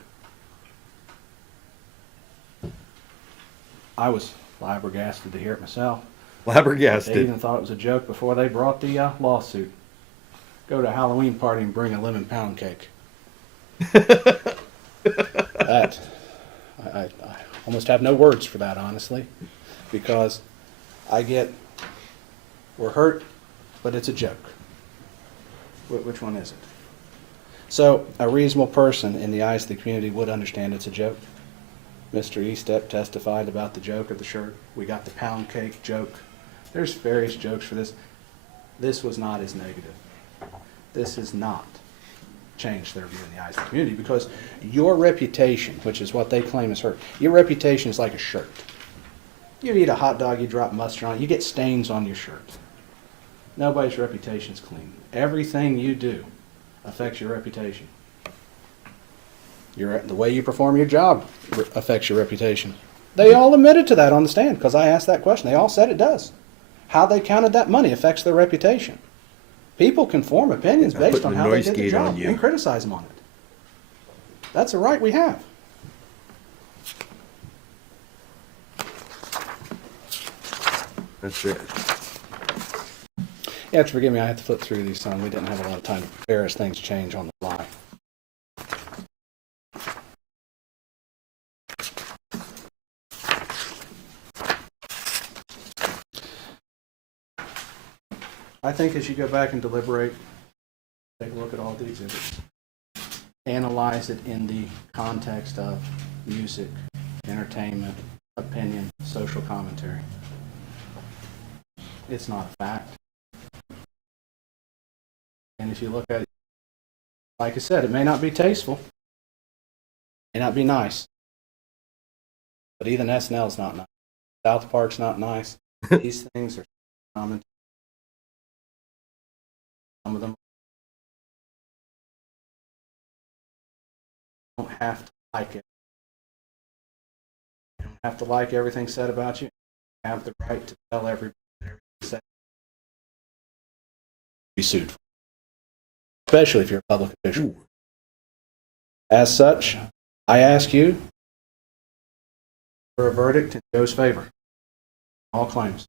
I was flabbergasted to hear it myself. They Flabbergasted. even thought it was a joke before they brought the lawsuit. Go to a Halloween party and bring a lemon pound cake. That, I almost have no words for that, honestly, because we're hurt, but it's a joke. Which one is it? So a reasonable person in the eyes of the community would understand it's a joke. Mr. Estep testified about the joke of the shirt. We got the pound cake joke. There's various jokes for this. This was not as negative. This has not changed their view in the eyes of the community, because your reputation, which is what they claim is hurt, your reputation is like a shirt. You eat a hot dog, you drop mustard on it, you get stains on your shirt. Nobody's reputation is clean. Everything you do affects your reputation. The way you perform your job affects your reputation. They all admitted to that on the stand, because I asked that question. They all said it does. How they counted that money affects their reputation. People can form opinions I'm based putting on a how they noise did the gate on job you. and criticize them on it. That's a right we have. That's it. You have to forgive me, I have to flip through these, son. We didn't have a lot of time to prepare as things change on the fly. I think as you go back and deliberate, take a look at all the exhibits, analyze it in the context of music, entertainment, opinion, social commentary. It's not a fact. And if you look at it, like I said, it may not be tasteful, may not be nice, but even SNL's not nice. South Park's not nice. These things are common. Some of them don't have to like it. have to like everything said about you. You have the right to tell everybody everything said. Be sued, especially if you're a public official. Ooh. As such, I ask you for a verdict in Joe's favor. All claims.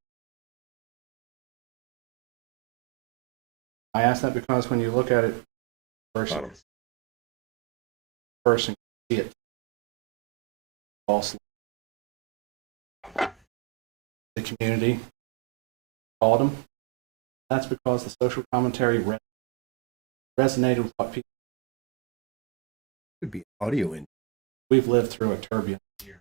I ask that because when you look at it, person can see it falsely. The community called him. That's because the social commentary resonated with what people. Could be audio in. We've lived through a turbulent year.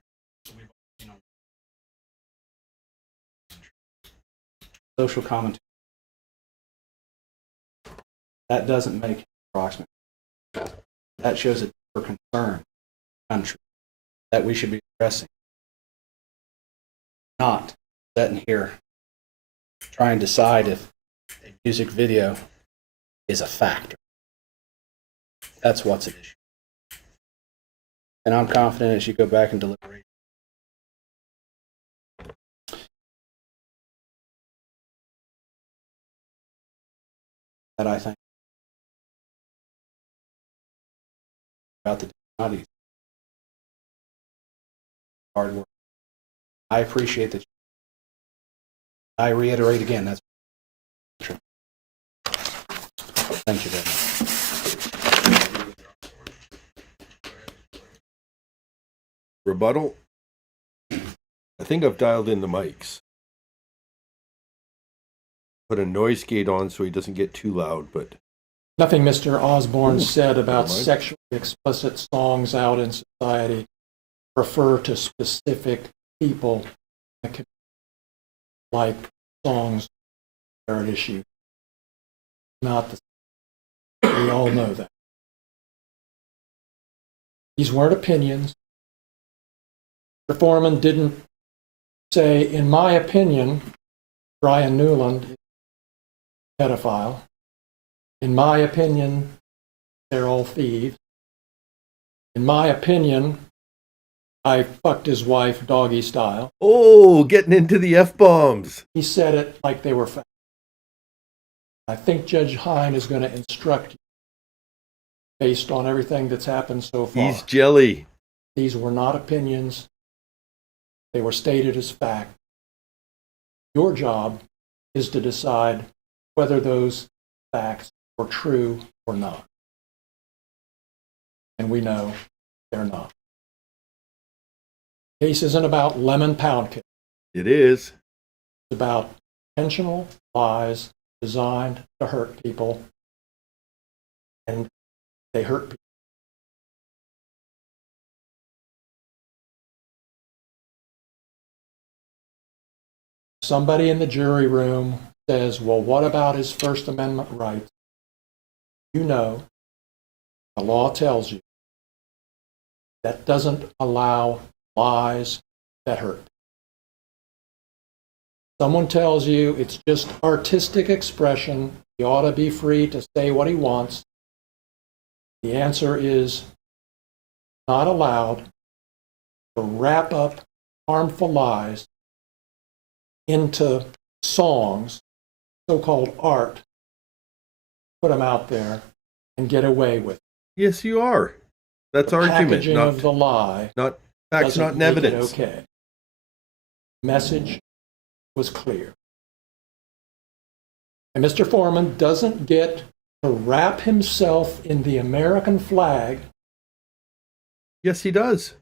Social commentary. That doesn't make it approximate. That shows a deeper concern in the country that we should be addressing. Not sitting here trying to decide if a music video is a factor. That's what's at issue. And I'm confident as you go back and deliberate. That I think about the not easy. Hard work. I appreciate that. I reiterate again, that's true. Thank you very much. Rebuttal? I think I've dialed in the mics. Put a noise gate on so he doesn't get too loud, but Nothing Mr. Osborne said about never mind. sexually explicit songs out in society refer to specific people that can like songs that are at issue. Not the we all know that. These weren't opinions. Mr. Foreman didn't say, in my opinion, Brian Newland is a pedophile. In my opinion, they're all thieves. In my opinion, I fucked his wife doggy style. oh, getting into the F-bombs. He said it like they were facts. I think Judge Hine is going to instruct you based on everything that's happened so far. He's jelly. These were not opinions. They were stated as fact. Your job is to decide whether those facts were true or not. And we know they're not. The case isn't about lemon pound cake. It is. It's about intentional lies designed to hurt people, and they hurt people. Somebody in the jury room says, well, what about his First Amendment rights? You know, the law tells you that doesn't allow lies that hurt. Someone tells you it's just artistic expression, he ought to be free to say what he wants. The answer is not allowed to wrap up harmful lies into songs, so-called art, put them out there and get away with it. Yes, you are. That's The argument, packaging not of the lie not facts, doesn't not in make it evidence. okay. Message was clear. And Mr. Foreman doesn't get to wrap himself in the American flag Yes, he does.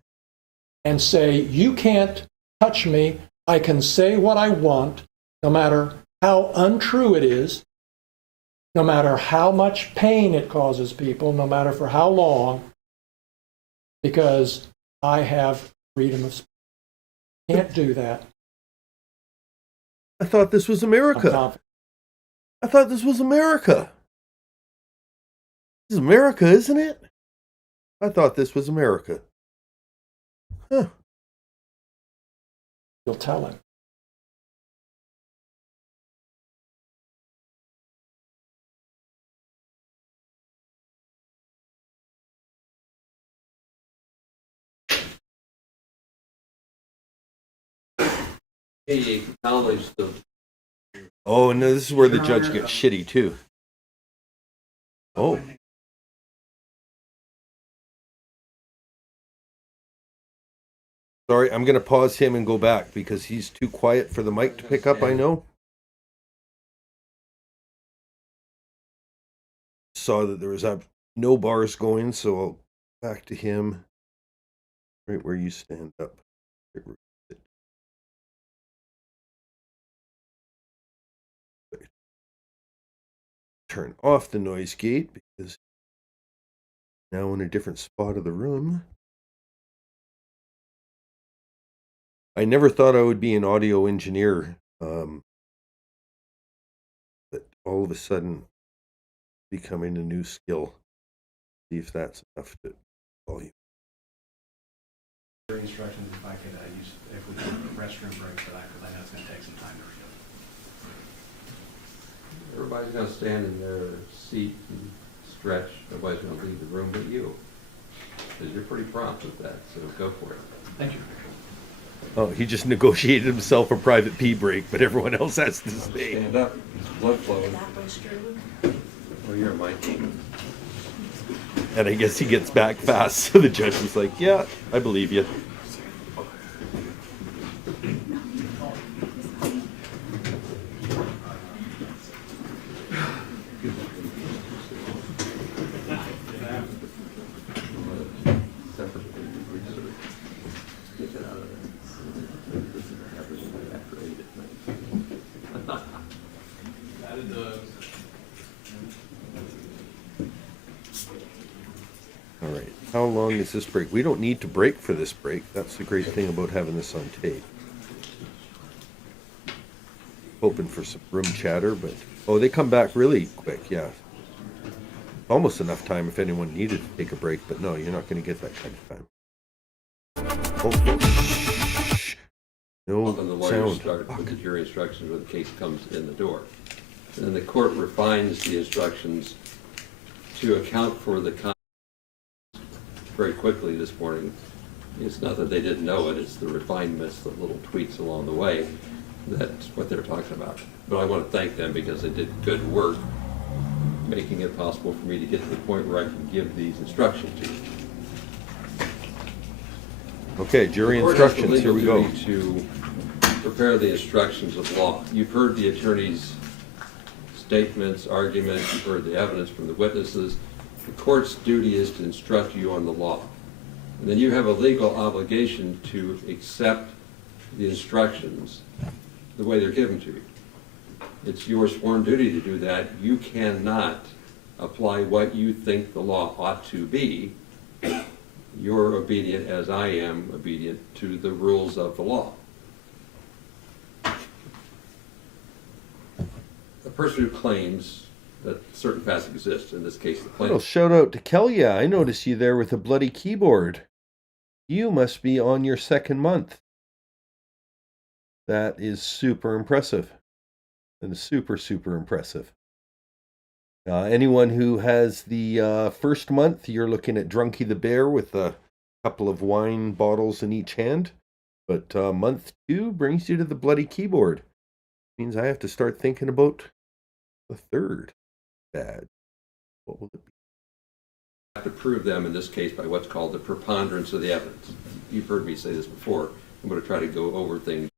and say, you can't touch me. I can say what I want, no matter how untrue it is, no matter how much pain it causes people, no matter for how long, because I have freedom of speech. Can't do that. I thought this was I'm America. confident. I thought this was America. This is America, isn't it? I thought this was America. Huh. You'll tell him. He acknowledged the Oh, no, this is where the Your judge Honor, gets shitty, too. Oh. Sorry, I'm going to pause him and go back because he's too quiet for the mic to pick up, I know. Saw that there was no bars going, so I'll back to him right where you stand up. Turn off the noise gate because now in a different spot of the room. I never thought I would be an audio engineer, but all of a sudden becoming a new skill. See if that's enough to volume. Jury instructions, if I could use, if we could restroom break for that, because I know it's going to take some time to read. everybody's gonna stand in their seat and stretch. Nobody's gonna leave the room but you. Because you're pretty prompt with that, so go for it. Thank you. Oh, he just negotiated himself a private pee break, but everyone else has to stay. Stand up, it's blood flowing. Oh, you're Mike. And I guess he gets back fast, so the judge was like, yeah, I believe you. All right, how long is this break? We don't need to break for this break. That's the great thing about having this on tape. Hoping for some room chatter, but oh, they come back really quick, yeah. Almost enough time if anyone needed to take a break, but no, you're not going to get that kind of time. Oh, shh. No And the lawyers sound. start with the jury instructions when the case comes in the door. And then the court refines the instructions to account for the very quickly this morning. It's not that they didn't know it, it's the refinements, the little tweaks along the way. That's what they're talking about. But I want to thank them because they did good work making it possible for me to get to the point where I can give these instructions to you. Okay, jury The court has the instructions, here we legal go. duty to prepare the instructions of law. You've heard the attorney's statements, arguments, you've heard the evidence from the witnesses. The court's duty is to instruct you on the law. And then you have a legal obligation to accept the instructions the way they're given to you. It's your sworn duty to do that. You cannot apply what you think the law ought to be. You're obedient, as I am obedient, to the rules of the law. A person who claims that certain facts exist, in this case the Little plaintiff, shout out to Kelly. I notice you there with a bloody keyboard. You must be on your second month. That is super impressive. And super, super impressive. Anyone who has the first month, you're looking at Drunky the Bear with a couple of wine bottles in each hand. But month 2 brings you to the bloody keyboard. Means I have to start thinking about the third badge. What will it be? have to prove them in this case by what's called the preponderance of the evidence. You've heard me say this before. I'm going to try to go over things.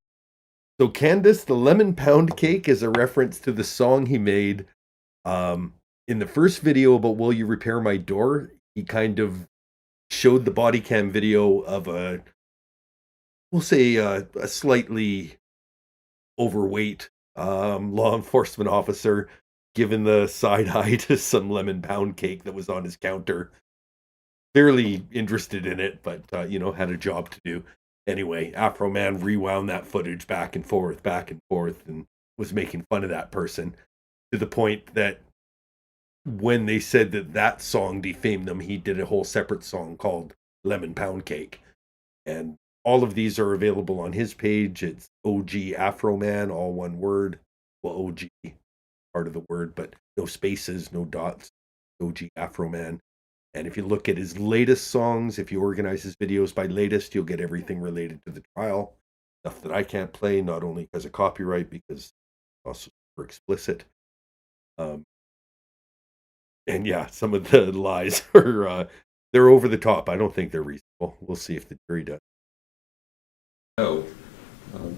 So Candace, the lemon pound cake is a reference to the song he made in the first video about Will You Repair My Door. He kind of showed the body cam video of we'll say a slightly overweight law enforcement officer giving the side eye to some lemon pound cake that was on his counter. Fairly interested in it, but had a job to do. Anyway, Afroman rewound that footage back and forth, and was making fun of that person to the point that when they said that song defamed them, he did a whole separate song called Lemon Pound Cake. And all of these are available on his page. It's OG Afroman, all one word. Well, OG, part of the word, but no spaces, no dots. OG Afroman. And if you look at his latest songs, if you organize his videos by latest, you'll get everything related to the trial. stuff that I can't play, not only because of copyright, because also for explicit. And yeah, some of the lies are they're over the top. I don't think they're reasonable. We'll see if the jury does. No,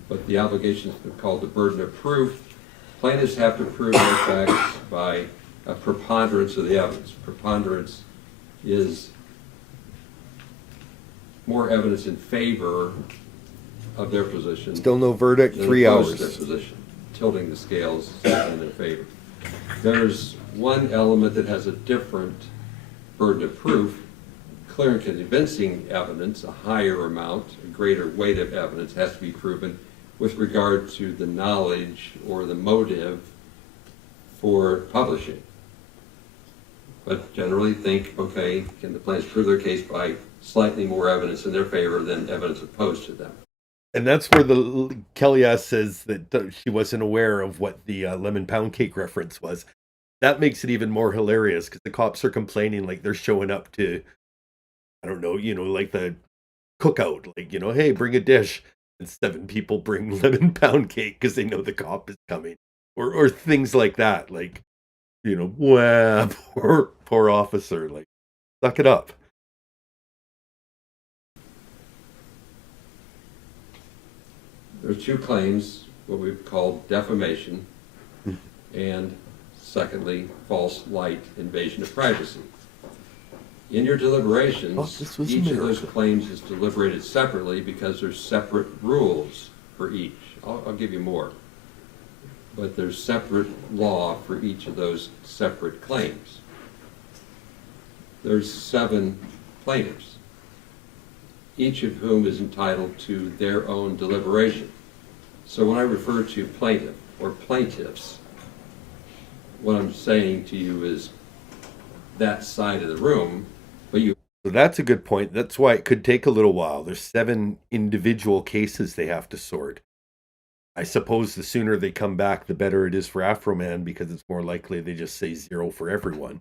but the obligation is called the burden of proof. Plaintiffs have to prove their facts by a preponderance of the evidence. Preponderance is more evidence in favor of their position. Still no verdict, than 3 opposed to hours. their position, tilting the scales in their favor. There's one element that has a different burden of proof. Clear and convincing evidence, a higher amount, a greater weight of evidence has to be proven with regard to the knowledge or the motive for publishing. But generally think, okay, can the plaintiffs prove their case by slightly more evidence in their favor than evidence opposed to them? And that's where the Kellyanne says that she wasn't aware of what the lemon pound cake reference was. That makes it even more hilarious because the cops are complaining like they're showing up to, I don't know, like the cookout, like, hey, bring a dish. And 7 people bring lemon pound cake because they know the cop is coming. Or things like that. Like, wow, poor officer. Like, suck it up. There are 2 claims, what we've called defamation, and secondly, false light invasion of privacy. In your deliberations, This was each of America. those claims is deliberated separately because there's separate rules for each. I'll give you more. But there's separate law for each of those separate claims. There's 7 plaintiffs, each of whom is entitled to their own deliberation. So when I refer to plaintiff or plaintiffs, what I'm saying to you is that side of the room, but you. So that's a good point. That's why it could take a little while. There's 7 individual cases they have to sort. I suppose the sooner they come back, the better it is for Afroman because it's more likely they just say 0 for everyone.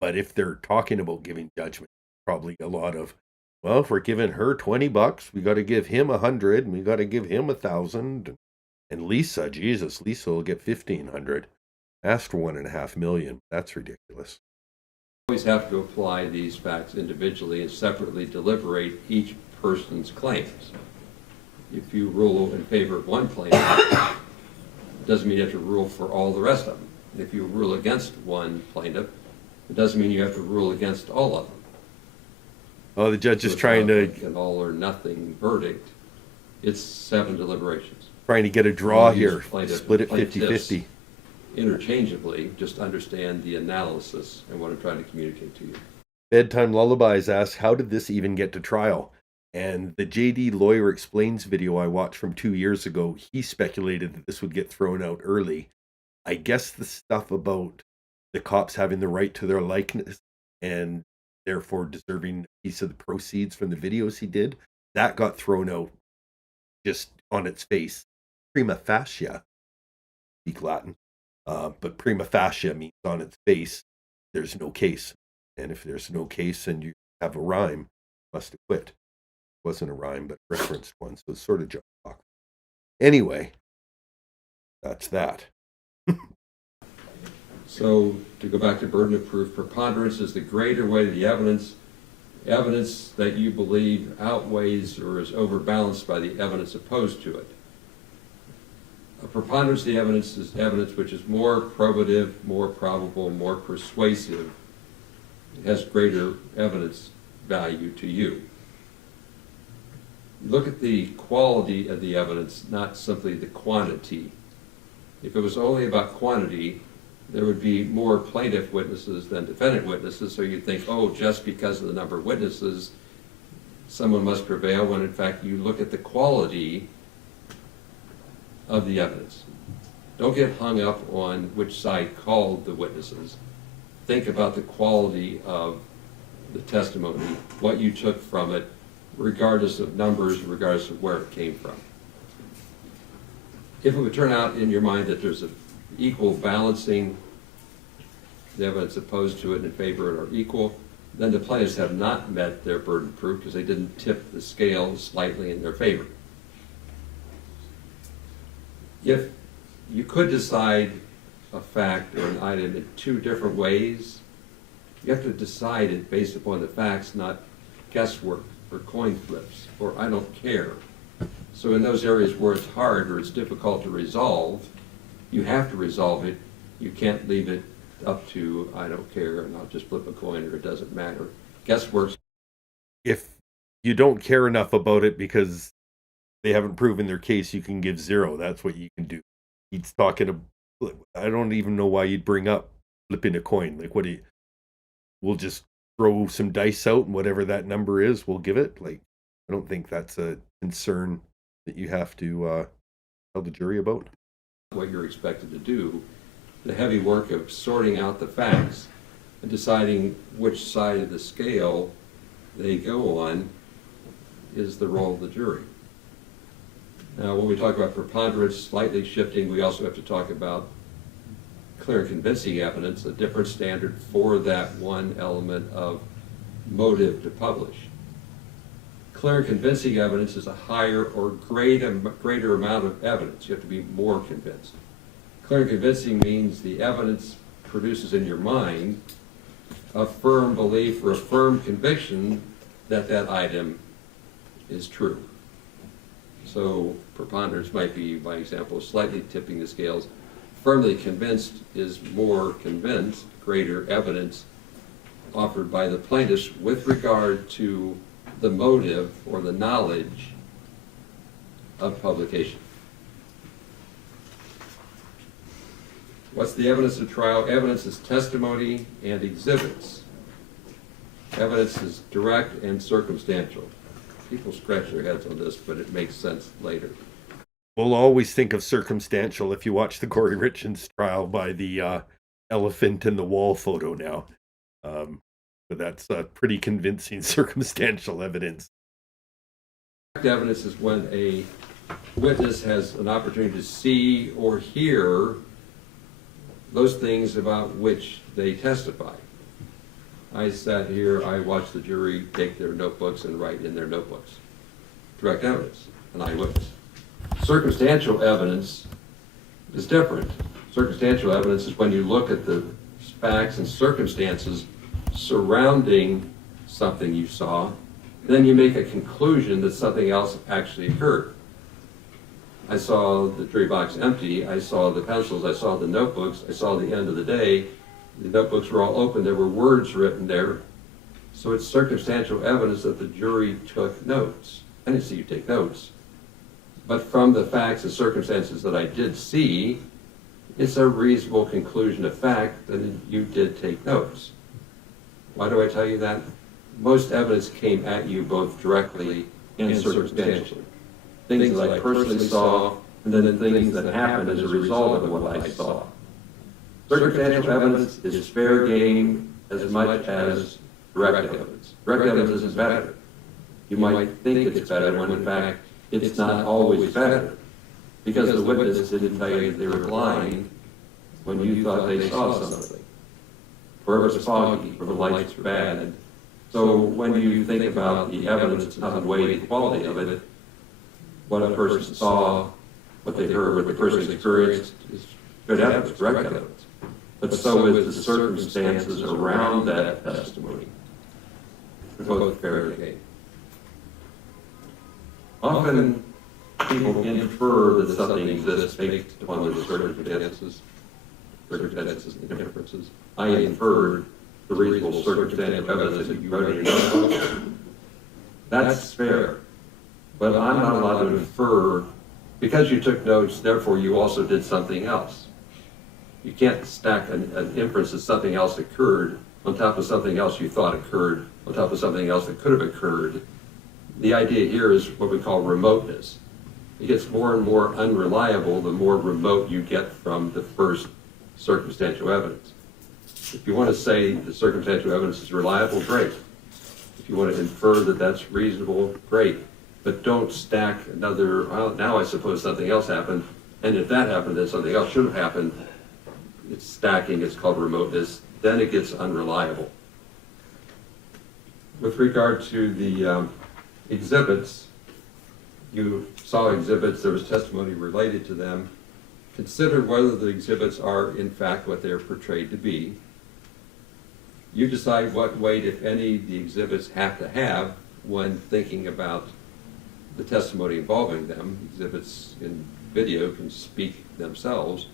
But if they're talking about giving judgment, probably a lot of, well, if we're giving her $20, we got to give him 100, and we got to give him 1,000. And Lisa, Jesus, Lisa will get 1,500. Asked for $1.5 million. That's ridiculous. Always have to apply these facts individually and separately deliberate each person's claims. If you rule in favor of one plaintiff, it doesn't mean you have to rule for all the rest of them. If you rule against one plaintiff, it doesn't mean you have to rule against all of them. Oh, the judge is So it's trying not to like an all or nothing verdict. It's 7 deliberations. get a draw I'll use here. plaintiff- Split it plaintiffs 50-50. Interchangeably, just understand the analysis and what I'm trying to communicate to you. Bedtime Lullabies asks, how did this even get to trial? And the JD Lawyer Explains video I watched from 2 years ago, he speculated that this would get thrown out early. I guess the stuff about the cops having the right to their likeness and therefore deserving a piece of the proceeds from the videos he did, that got thrown out just on its face. Prima facie, speak Latin, but prima facie means on its face, there's no case. And if there's no case and you have a rhyme, you must acquit. It wasn't a rhyme, but referenced one, so it's sort of joke talk. Anyway, that's that. So to go back to burden of proof, preponderance is the greater weight of the evidence that you believe outweighs or is overbalanced by the evidence opposed to it. A preponderance of the evidence is evidence which is more probative, more probable, more persuasive. It has greater evidence value to you. Look at the quality of the evidence, not simply the quantity. If it was only about quantity, there would be more plaintiff witnesses than defendant witnesses, so you'd think, oh, just because of the number of witnesses, someone must prevail, when in fact you look at the quality of the evidence. Don't get hung up on which side called the witnesses. Think about the quality of the testimony, what you took from it, regardless of numbers, regardless of where it came from. If it would turn out in your mind that there's an equal balancing, the evidence opposed to it and in favor are equal, then the plaintiffs have not met their burden of proof because they didn't tip the scale slightly in their favor. if you could decide a fact or an item in two different ways, you have to decide it based upon the facts, not guesswork or coin flips or I don't care. So in those areas where it's hard or it's difficult to resolve, you have to resolve it. You can't leave it up to I don't care and I'll just flip a coin or it doesn't matter. Guesswork's If you don't care enough about it because they haven't proven their case, you can give 0. That's what you can do. He's talking. I don't even know why you'd bring up flipping a coin. Like, what do you? We'll just throw some dice out, and whatever that number is, we'll give it. Like, I don't think that's a concern that you have to tell the jury about. what you're expected to do. The heavy work of sorting out the facts and deciding which side of the scale they go on is the role of the jury. Now, when we talk about preponderance slightly shifting, we also have to talk about clear and convincing evidence, a different standard for that one element of motive to publish. Clear and convincing evidence is a higher or greater amount of evidence. You have to be more convinced. Clear and convincing means the evidence produces in your mind a firm belief or a firm conviction that that item is true. So preponderance might be, by example, slightly tipping the scales. Firmly convinced is more convinced, greater evidence offered by the plaintiffs with regard to the motive or the knowledge of publication. What's the evidence of trial? Evidence is testimony and exhibits. Evidence is direct and circumstantial. People scratch their heads on this, but it makes sense later. We'll always think of circumstantial if you watch the Corey Richards trial by the elephant in the wall photo now. But that's pretty convincing circumstantial evidence. Direct evidence is when a witness has an opportunity to see or hear those things about which they testify. I sat here, I watched the jury take their notebooks and write in their notebooks. Direct evidence, an eyewitness. Circumstantial evidence is different. Circumstantial evidence is when you look at the facts and circumstances surrounding something you saw, then you make a conclusion that something else actually occurred. I saw the jury box empty, I saw the pencils, I saw the notebooks, I saw the end of the day. The notebooks were all open, there were words written there. So it's circumstantial evidence that the jury took notes. I didn't see you take notes. But from the facts and circumstances that I did see, it's a reasonable conclusion of fact that you did take notes. Why do I tell you that? Most evidence came at you both directly and circumstantially. Things that I personally saw, and then things that happened as a result of what I saw. Circumstantial evidence is fair game as much as direct evidence. Direct evidence is better. You might think it's better when in fact it's not always better, because the witness didn't tell you that they were blind when you thought they saw something, or it was foggy, or the lights were bad. So when you think about the evidence and how to weigh the quality of it, what a person saw, what they heard, what the person experienced is good evidence, direct evidence. But so is the circumstances around that testimony. They're both fair game. Often people infer that something exists based upon the circumstances and differences. I inferred the reasonable circumstantial evidence that you wrote in your notebook. That's fair. But I'm not allowed to infer, because you took notes, therefore you also did something else. You can't stack an inference that something else occurred on top of something else you thought occurred, on top of something else that could have occurred. The idea here is what we call remoteness. It gets more and more unreliable the more remote you get from the first circumstantial evidence. If you want to say the circumstantial evidence is reliable, great. If you want to infer that that's reasonable, great. But don't stack another, well, now I suppose something else happened, and if that happened, then something else should have happened. It's stacking, it's called remoteness, then it gets unreliable. With regard to the exhibits, you saw exhibits, there was testimony related to them. Consider whether the exhibits are in fact what they're portrayed to be. You decide what weight, if any, the exhibits have to have when thinking about the testimony involving them. Exhibits in video can speak themselves,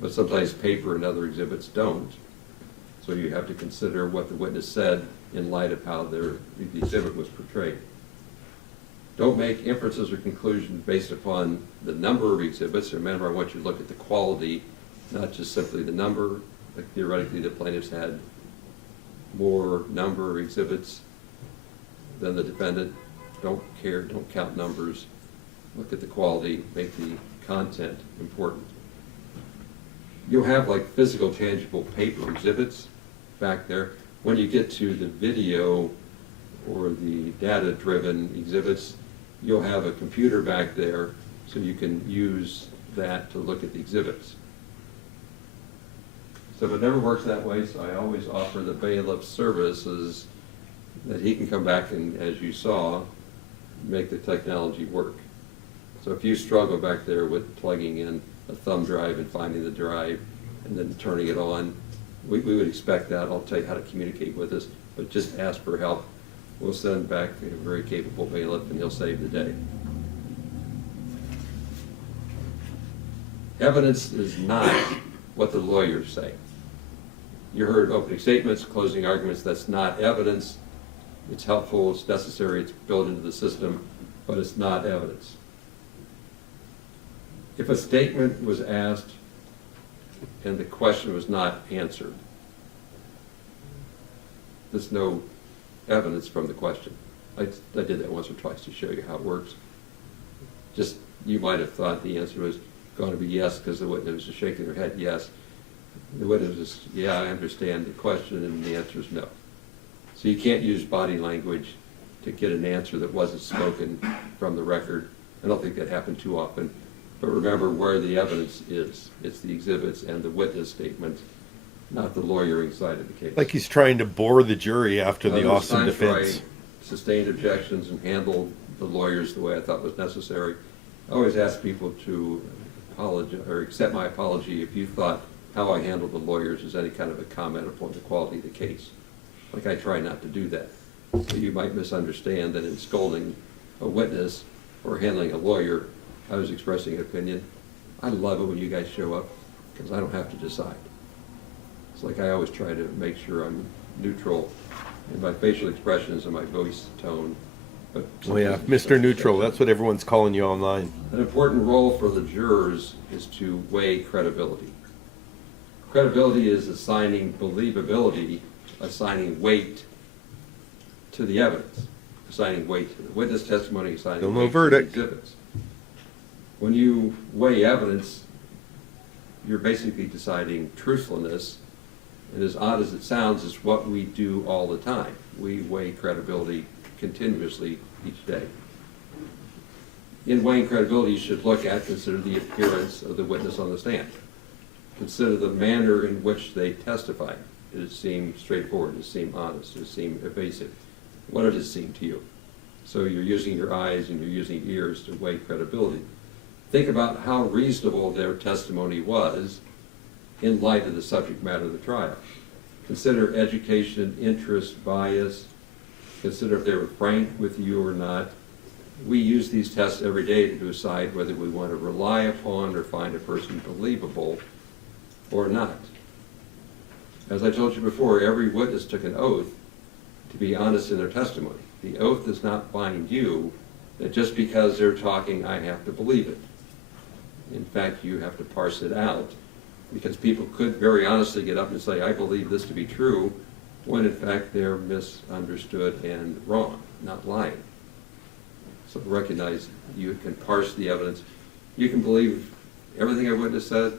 but sometimes paper and other exhibits don't. So you have to consider what the witness said in light of how the exhibit was portrayed. Don't make inferences or conclusions based upon the number of exhibits. Remember, I want you to look at the quality, not just simply the number. Like theoretically, the plaintiffs had more number of exhibits than the defendant. Don't care, don't count numbers. Look at the quality, make the content important. You'll have like physical, tangible paper exhibits back there. When you get to the video or the data-driven exhibits, you'll have a computer back there so you can use that to look at the exhibits. So it never works that way, so I always offer the bailiff services that he can come back and, as you saw, make the technology work. So if you struggle back there with plugging in a thumb drive and finding the drive and then turning it on, we would expect that. I'll tell you how to communicate with us, but just ask for help. We'll send back a very capable bailiff and he'll save the day. Evidence is not what the lawyers say. You heard opening statements, closing arguments. That's not evidence. It's helpful, it's necessary, it's built into the system, but it's not evidence. If a statement was asked and the question was not answered, there's no evidence from the question. I did that once or twice to show you how it works. Just, you might have thought the answer was going to be yes because the witness was shaking their head yes. The witness was, yeah, I understand the question, and the answer is no. So you can't use body language to get an answer that wasn't spoken from the record. I don't think that happened too often. But remember where the evidence is. It's the exhibits and the witness statement, not the lawyering side of the case. Like he's trying to bore the jury after the There's awesome times where defense. I sustained objections and handled the lawyers the way I thought was necessary. I always ask people to apologize or accept my apology if you thought how I handled the lawyers is any kind of a comment upon the quality of the case. Like I try not to do that. So you might misunderstand that in scolding a witness or handling a lawyer, I was expressing an opinion. I love it when you guys show up because I don't have to decide. It's like I always try to make sure I'm neutral in my facial expressions and my voice tone. But Oh yeah, Mr. Neutral, that's what everyone's calling you online. an important role for the jurors is to weigh credibility. Credibility is assigning believability, assigning weight to the evidence, assigning weight to the witness testimony, assigning Still no weight verdict. to the exhibits. When you weigh evidence, you're basically deciding truthfulness, and as odd as it sounds, it's what we do all the time. We weigh credibility continuously each day. In weighing credibility, you should consider the appearance of the witness on the stand. Consider the manner in which they testified. Did it seem straightforward? Did it seem honest? Did it seem evasive? What did it seem to you? So you're using your eyes and you're using ears to weigh credibility. Think about how reasonable their testimony was in light of the subject matter of the trial. Consider education, interest, bias. Consider if they were frank with you or not. We use these tests every day to decide whether we want to rely upon or find a person believable or not. As I told you before, every witness took an oath to be honest in their testimony. The oath does not bind you that just because they're talking, I have to believe it. In fact, you have to parse it out because people could very honestly get up and say, I believe this to be true, when in fact they're misunderstood and wrong, not lying. So recognize you can parse the evidence. You can believe everything a witness said.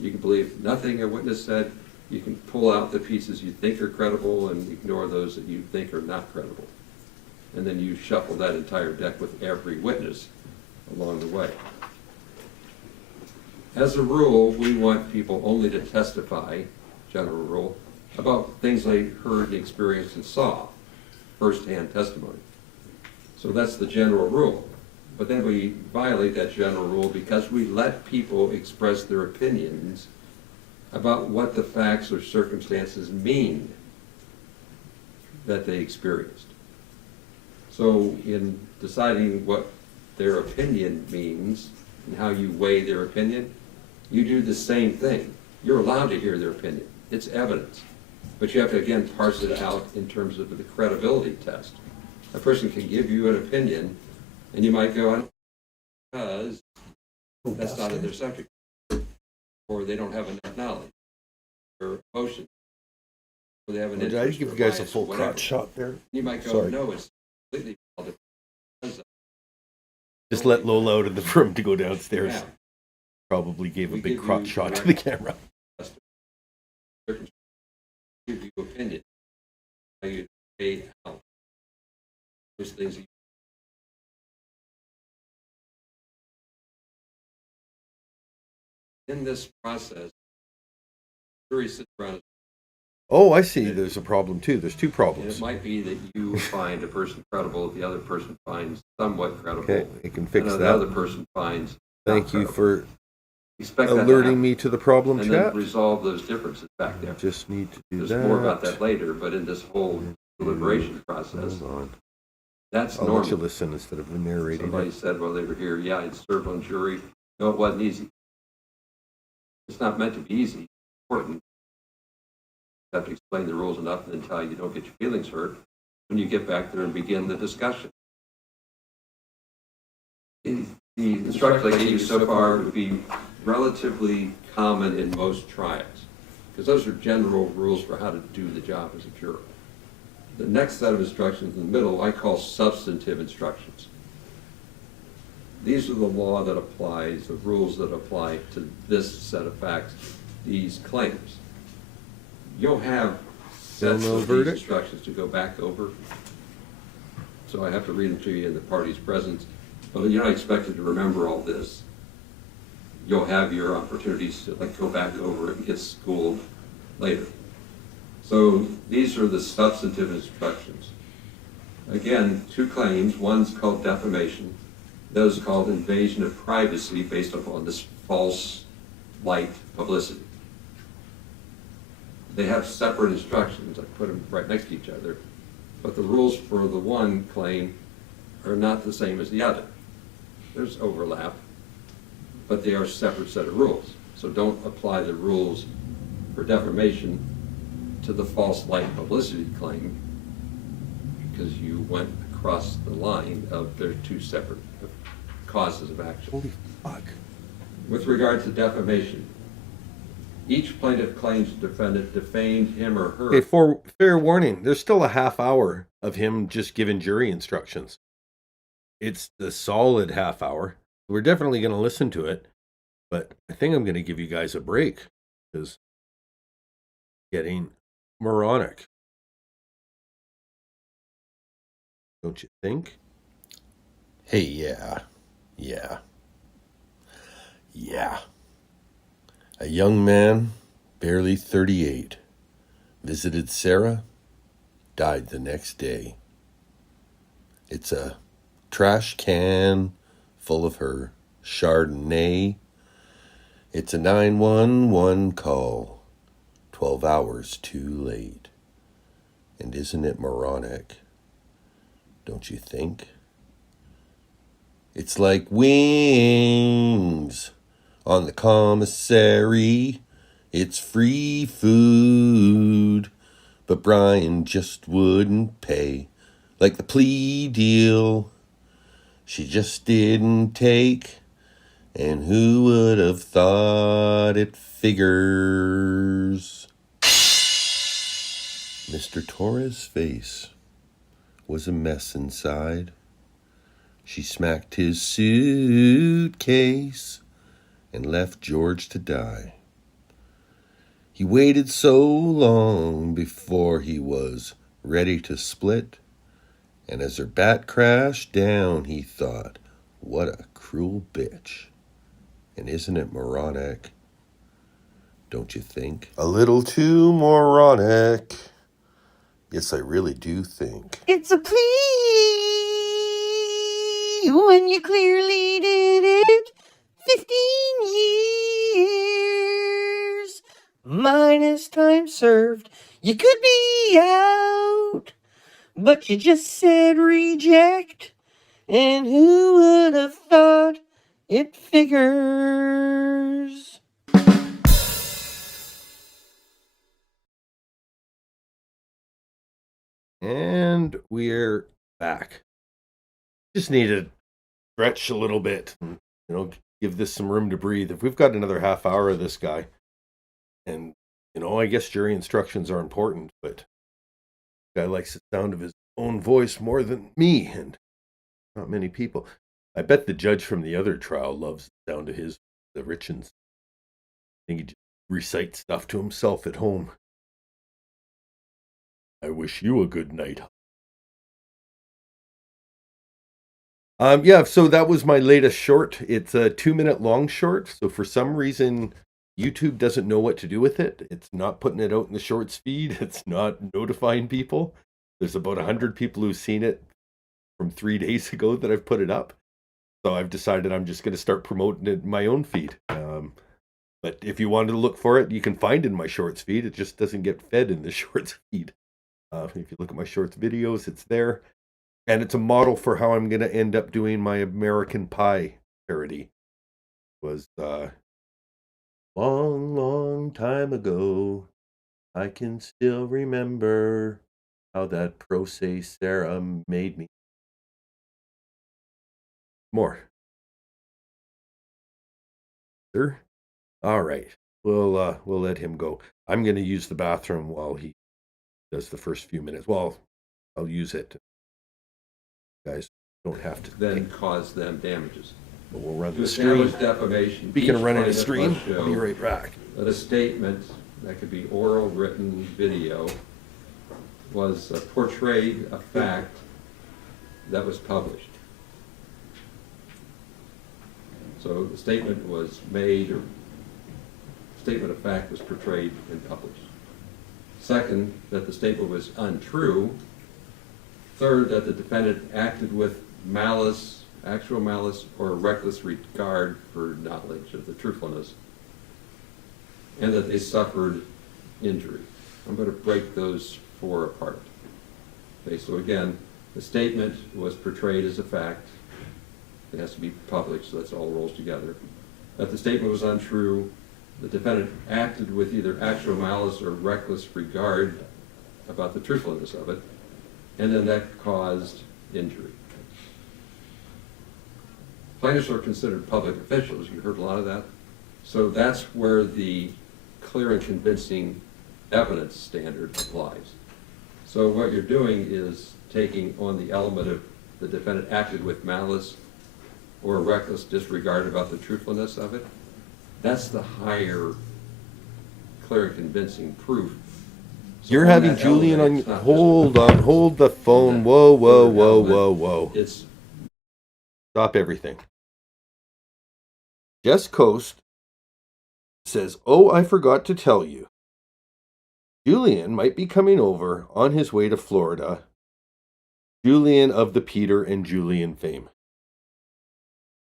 You can believe nothing a witness said. You can pull out the pieces you think are credible and ignore those that you think are not credible. And then you shuffle that entire deck with every witness along the way. As a rule, we want people only to testify, general rule, about things they heard, experienced, and saw, first-hand testimony. So that's the general rule. But then we violate that general rule because we let people express their opinions about what the facts or circumstances mean that they experienced. So in deciding what their opinion means and how you weigh their opinion, you do the same thing. You're allowed to hear their opinion. It's evidence. But you have to, again, parse it out in terms of the credibility test. A person can give you an opinion, and you might go, because that's not in their subject, or they don't have enough knowledge or emotion, or they have an Did interest. I give or you guys a bias or full whatever. crotch shot there? You might go, Sorry. no, it's completely valid. Just let Lola out of the room to go downstairs. Yeah. Probably gave a We big give crotch you shot to direct- the camera. Give you opinion. How you weigh out those things. In this process, jury sits around, Oh, I see. There's a problem too. There's two and it problems. might be that you find a person credible, the other person finds somewhat credible, Okay, I can fix and another that. person finds not Thank you credible. for Expect that to alerting happen, me to the problem, and then chat. resolve those differences back there. Just need to do There's that. more about that later, but in this whole deliberation process, Hold on. that's I'll let you normal. listen instead of narrating Somebody it. said while they were here, yeah, I'd served on jury. No, it wasn't easy. It's not meant to be easy. It's important. You have to explain the rules enough and then tell you don't get your feelings hurt when you get back there and begin the discussion. The instructions I gave you so far would be relatively common in most trials, because those are general rules for how to do the job as a juror. The next set of instructions in the middle I call substantive instructions. These are the law that applies, the rules that apply to this set of facts, these claims. You'll have sets No of these verdict? instructions to go back over. So I have to read them to you in the party's presence. But you're not expected to remember all this. You'll have your opportunities to go back over it and get schooled later. So these are the substantive instructions. Again, two claims. One's called defamation. The other's called invasion of privacy based upon this false light publicity. They have separate instructions. I put them right next to each other. But the rules for the one claim are not the same as the other. There's overlap, but they are a separate set of rules. So don't apply the rules for defamation to the false light publicity claim, because you went across the line of their two separate causes of action. Holy fuck. With regard to defamation, each plaintiff claims the defendant defamed him or her. Okay, for fair warning, there's still a half hour of him just giving jury instructions. It's the solid half hour. We're definitely going to listen to it, but I think I'm going to give you guys a break because getting moronic. Don't you think? Hey, yeah. A young man, barely 38, visited Sarah, died the next day. It's a trash can full of her Chardonnay. It's a 911 call, 12 hours too late. And isn't it moronic? Don't you think? It's like wings on the commissary. It's free food, but Brian just wouldn't pay. Like the plea deal she just didn't take. And who would have thought it figures? Mr. Torres' face was a mess inside. She smacked his suitcase and left George to die. He waited so long before he was ready to split, and as her bat crashed down, he thought, what a cruel bitch. And isn't it moronic? Don't you think? A little too moronic. Yes, I really do think. It's a plea! when you clearly did it. 15 years minus time served. You could be out, but you just said reject. And who would have thought it figures? And we're back. Just need to stretch a little bit, and, give this some room to breathe. If we've got another half hour of this guy, and, I guess jury instructions are important, but the guy likes the sound of his own voice more than me, and not many people. I bet the judge from the other trial loves the sound of the Richens. I think he just recites stuff to himself at home. I wish you a good night. So that was my latest short. It's a 2-minute long short. So for some reason, YouTube doesn't know what to do with it. It's not putting it out in the shorts feed. It's not notifying people. There's about 100 people who've seen it from 3 days ago that I've put it up. So I've decided I'm just going to start promoting it in my own feed. But if you wanted to look for it, you can find it in my shorts feed. It just doesn't get fed in the shorts feed. If you look at my shorts videos, it's there. And it's a model for how I'm going to end up doing my American Pie parody. It was long, long time ago. I can still remember how that pro se Sarah made me. More. Sir? All right. We'll let him go. I'm going to use the bathroom while he does the first few minutes. Well, I'll use it. Guys don't have to Then cause them damages. But we'll run To the stream. establish defamation, Speaking of each running a plaintiff stream, must show I'll be right back. that a statement, that could be oral, written, video, was portrayed a fact that was published. So the statement was made, or statement of fact was portrayed and published. Second, that the statement was untrue. Third, that the defendant acted with malice, actual malice, or reckless regard for knowledge of the truthfulness, and that they suffered injury. I'm going to break those 4 apart. Okay, so again, the statement was portrayed as a fact. It has to be public, so that's all rolls together. That the statement was untrue. The defendant acted with either actual malice or reckless regard about the truthfulness of it, and then that caused injury. Plaintiffs are considered public officials. You heard a lot of that. So that's where the clear and convincing evidence standard applies. So what you're doing is taking on the element of the defendant acted with malice or reckless disregard about the truthfulness of it. That's the higher clear and convincing proof. So You're on having that Julian element, on. it's not Hold the phone. that Whoa, whoa, third whoa, element. whoa, whoa. It's Stop everything. Jess Coast says, "Oh, I forgot to tell you. Julian might be coming over on his way to Florida. Julian of the Peter and Julian fame.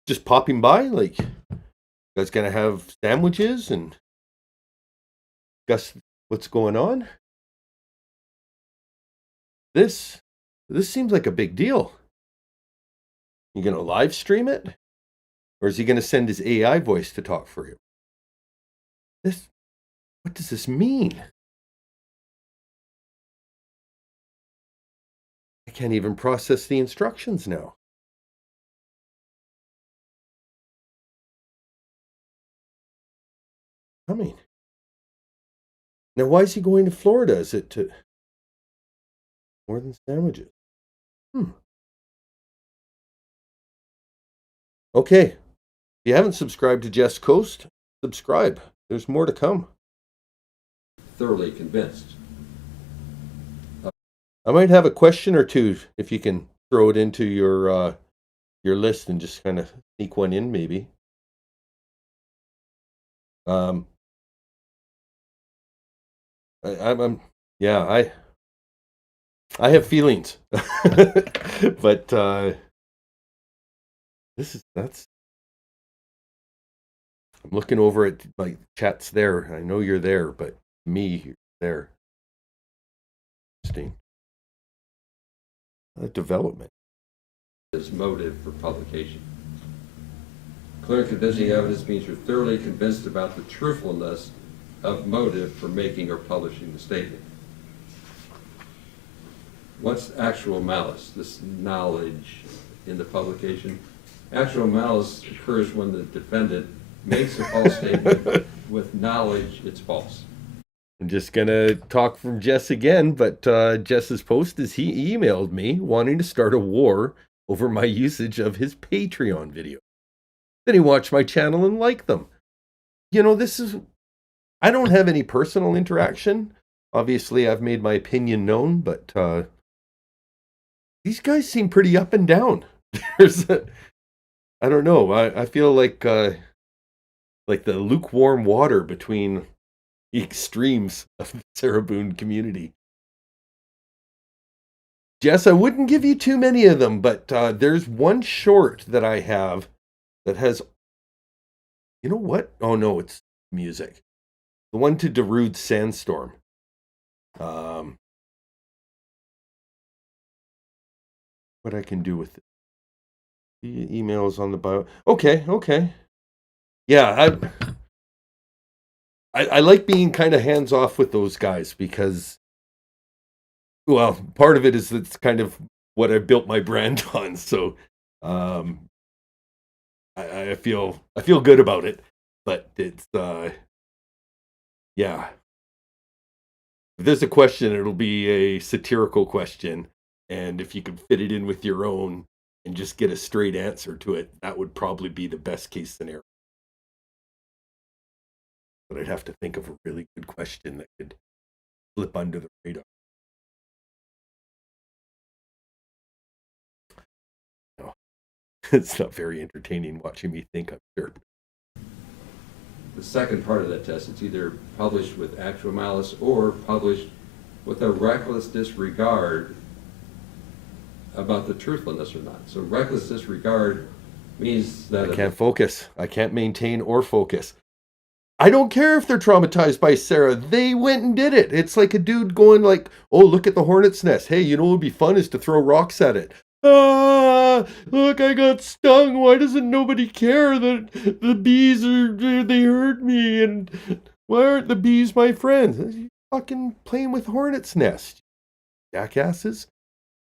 Just popping by, like, you guys gonna have sandwiches and discuss what's going on? This seems like a big deal. You gonna live stream it? Or is he gonna send his AI voice to talk for you? What does this mean? I can't even process the instructions now. Coming. Now, why is he going to Florida? Is it to more than sandwiches? Okay. If you haven't subscribed to Jess Coast, subscribe. There's more to come. thoroughly convinced. I might have a question or two if you can throw it into your list and just kind of sneak one in, maybe. I have feelings, but That's. I'm looking over at my chats there. I know you're there, but me, you're there. Interesting. Development. As motive for publication. Clear and convincing evidence means you're thoroughly convinced about the truthfulness of motive for making or publishing the statement. What's actual malice? This knowledge in the publication. Actual malice occurs when the defendant makes a false statement with knowledge it's false. I'm just going to talk from Jess again, but Jess's post is he emailed me wanting to start a war over my usage of his Patreon video. Then he watched my channel and liked them. You know, I don't have any personal interaction. Obviously, I've made my opinion known, but these guys seem pretty up and down. I don't know. I feel like the lukewarm water between the extremes of the Sarah Boone community. Jess, I wouldn't give you too many of them, but there's one short that I have that has, you know what? Oh no, it's music. The one to Darude Sandstorm. What I can do with it. The emails on the bio. Okay. Yeah, I like being kind of hands off with those guys because, well, part of it is it's kind of what I built my brand on. So, I feel good about it, but it's yeah. If there's a question, it'll be a satirical question, and if you could fit it in with your own and just get a straight answer to it, that would probably be the best case scenario. But I'd have to think of a really good question that could slip under the radar. No, it's not very entertaining watching me think, I'm sure. The second part of that test, it's either published with actual malice or published with a reckless disregard about the truthfulness or not. So reckless disregard means that I can't focus. I can't maintain or focus. I don't care if they're traumatized by Sarah. They went and did it. It's like a dude going like, oh, look at the hornet's nest. Hey, you know what would be fun is to throw rocks at it. Ah, look, I got stung. Why doesn't nobody care that the bees they hurt me? And why aren't the bees my friends? You fucking playing with hornet's nest, jackasses.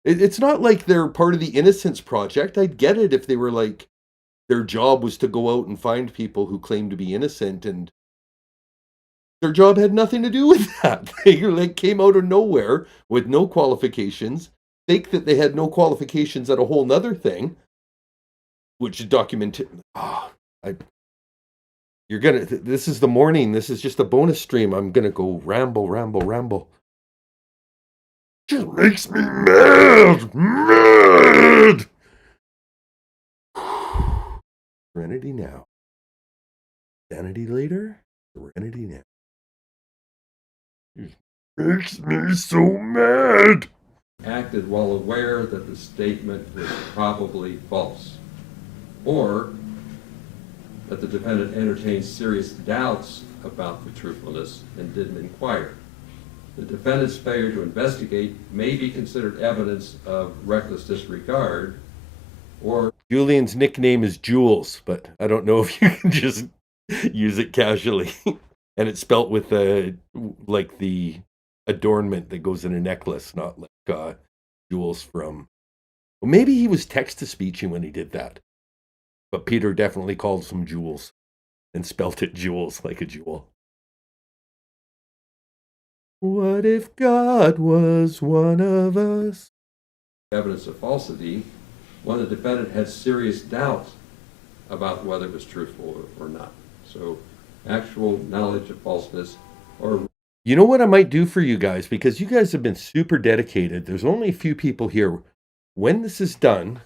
It's not like they're part of the Innocence Project. I'd get it if they were like, their job was to go out and find people who claim to be innocent, and their job had nothing to do with that. They like came out of nowhere with no qualifications, fake that they had no qualifications at a whole nother thing, which is documented. You're gonna. This is the morning. This is just a bonus stream. I'm gonna go ramble. Just makes me mad. Serenity now. Sanity later. Serenity now. It makes me so mad. acted while aware that the statement was probably false, or that the defendant entertained serious doubts about the truthfulness and didn't inquire. The defendant's failure to investigate may be considered evidence of reckless disregard, or Julian's nickname is Jules, but I don't know if you can just use it casually. And it's spelt with like the adornment that goes in a necklace, not like Jules from. Well, maybe he was text-to-speeching when he did that. But Peter definitely called him Jules and spelt it Jules like a jewel. What if God was one of us? evidence of falsity when the defendant had serious doubts about whether it was truthful or not. So actual knowledge of falseness or... You know what I might do for you guys, because you guys have been super dedicated. There's only a few people here. When this is done,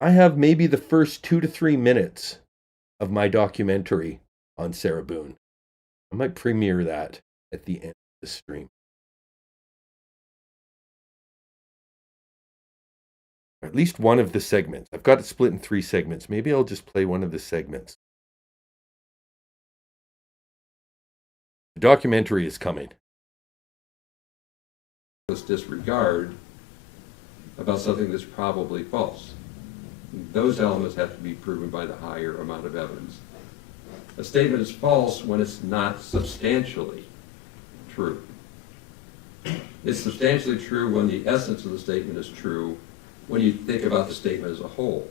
I have maybe the first 2 to 3 minutes of my documentary on Sarah Boone. I might premiere that at the end of the stream. At least one of the segments. I've got it split in 3 segments. Maybe I'll just play one of the segments. The documentary is coming. This disregard about something that's probably false. Those elements have to be proven by the higher amount of evidence. A statement is false when it's not substantially true. It's substantially true when the essence of the statement is true, when you think about the statement as a whole.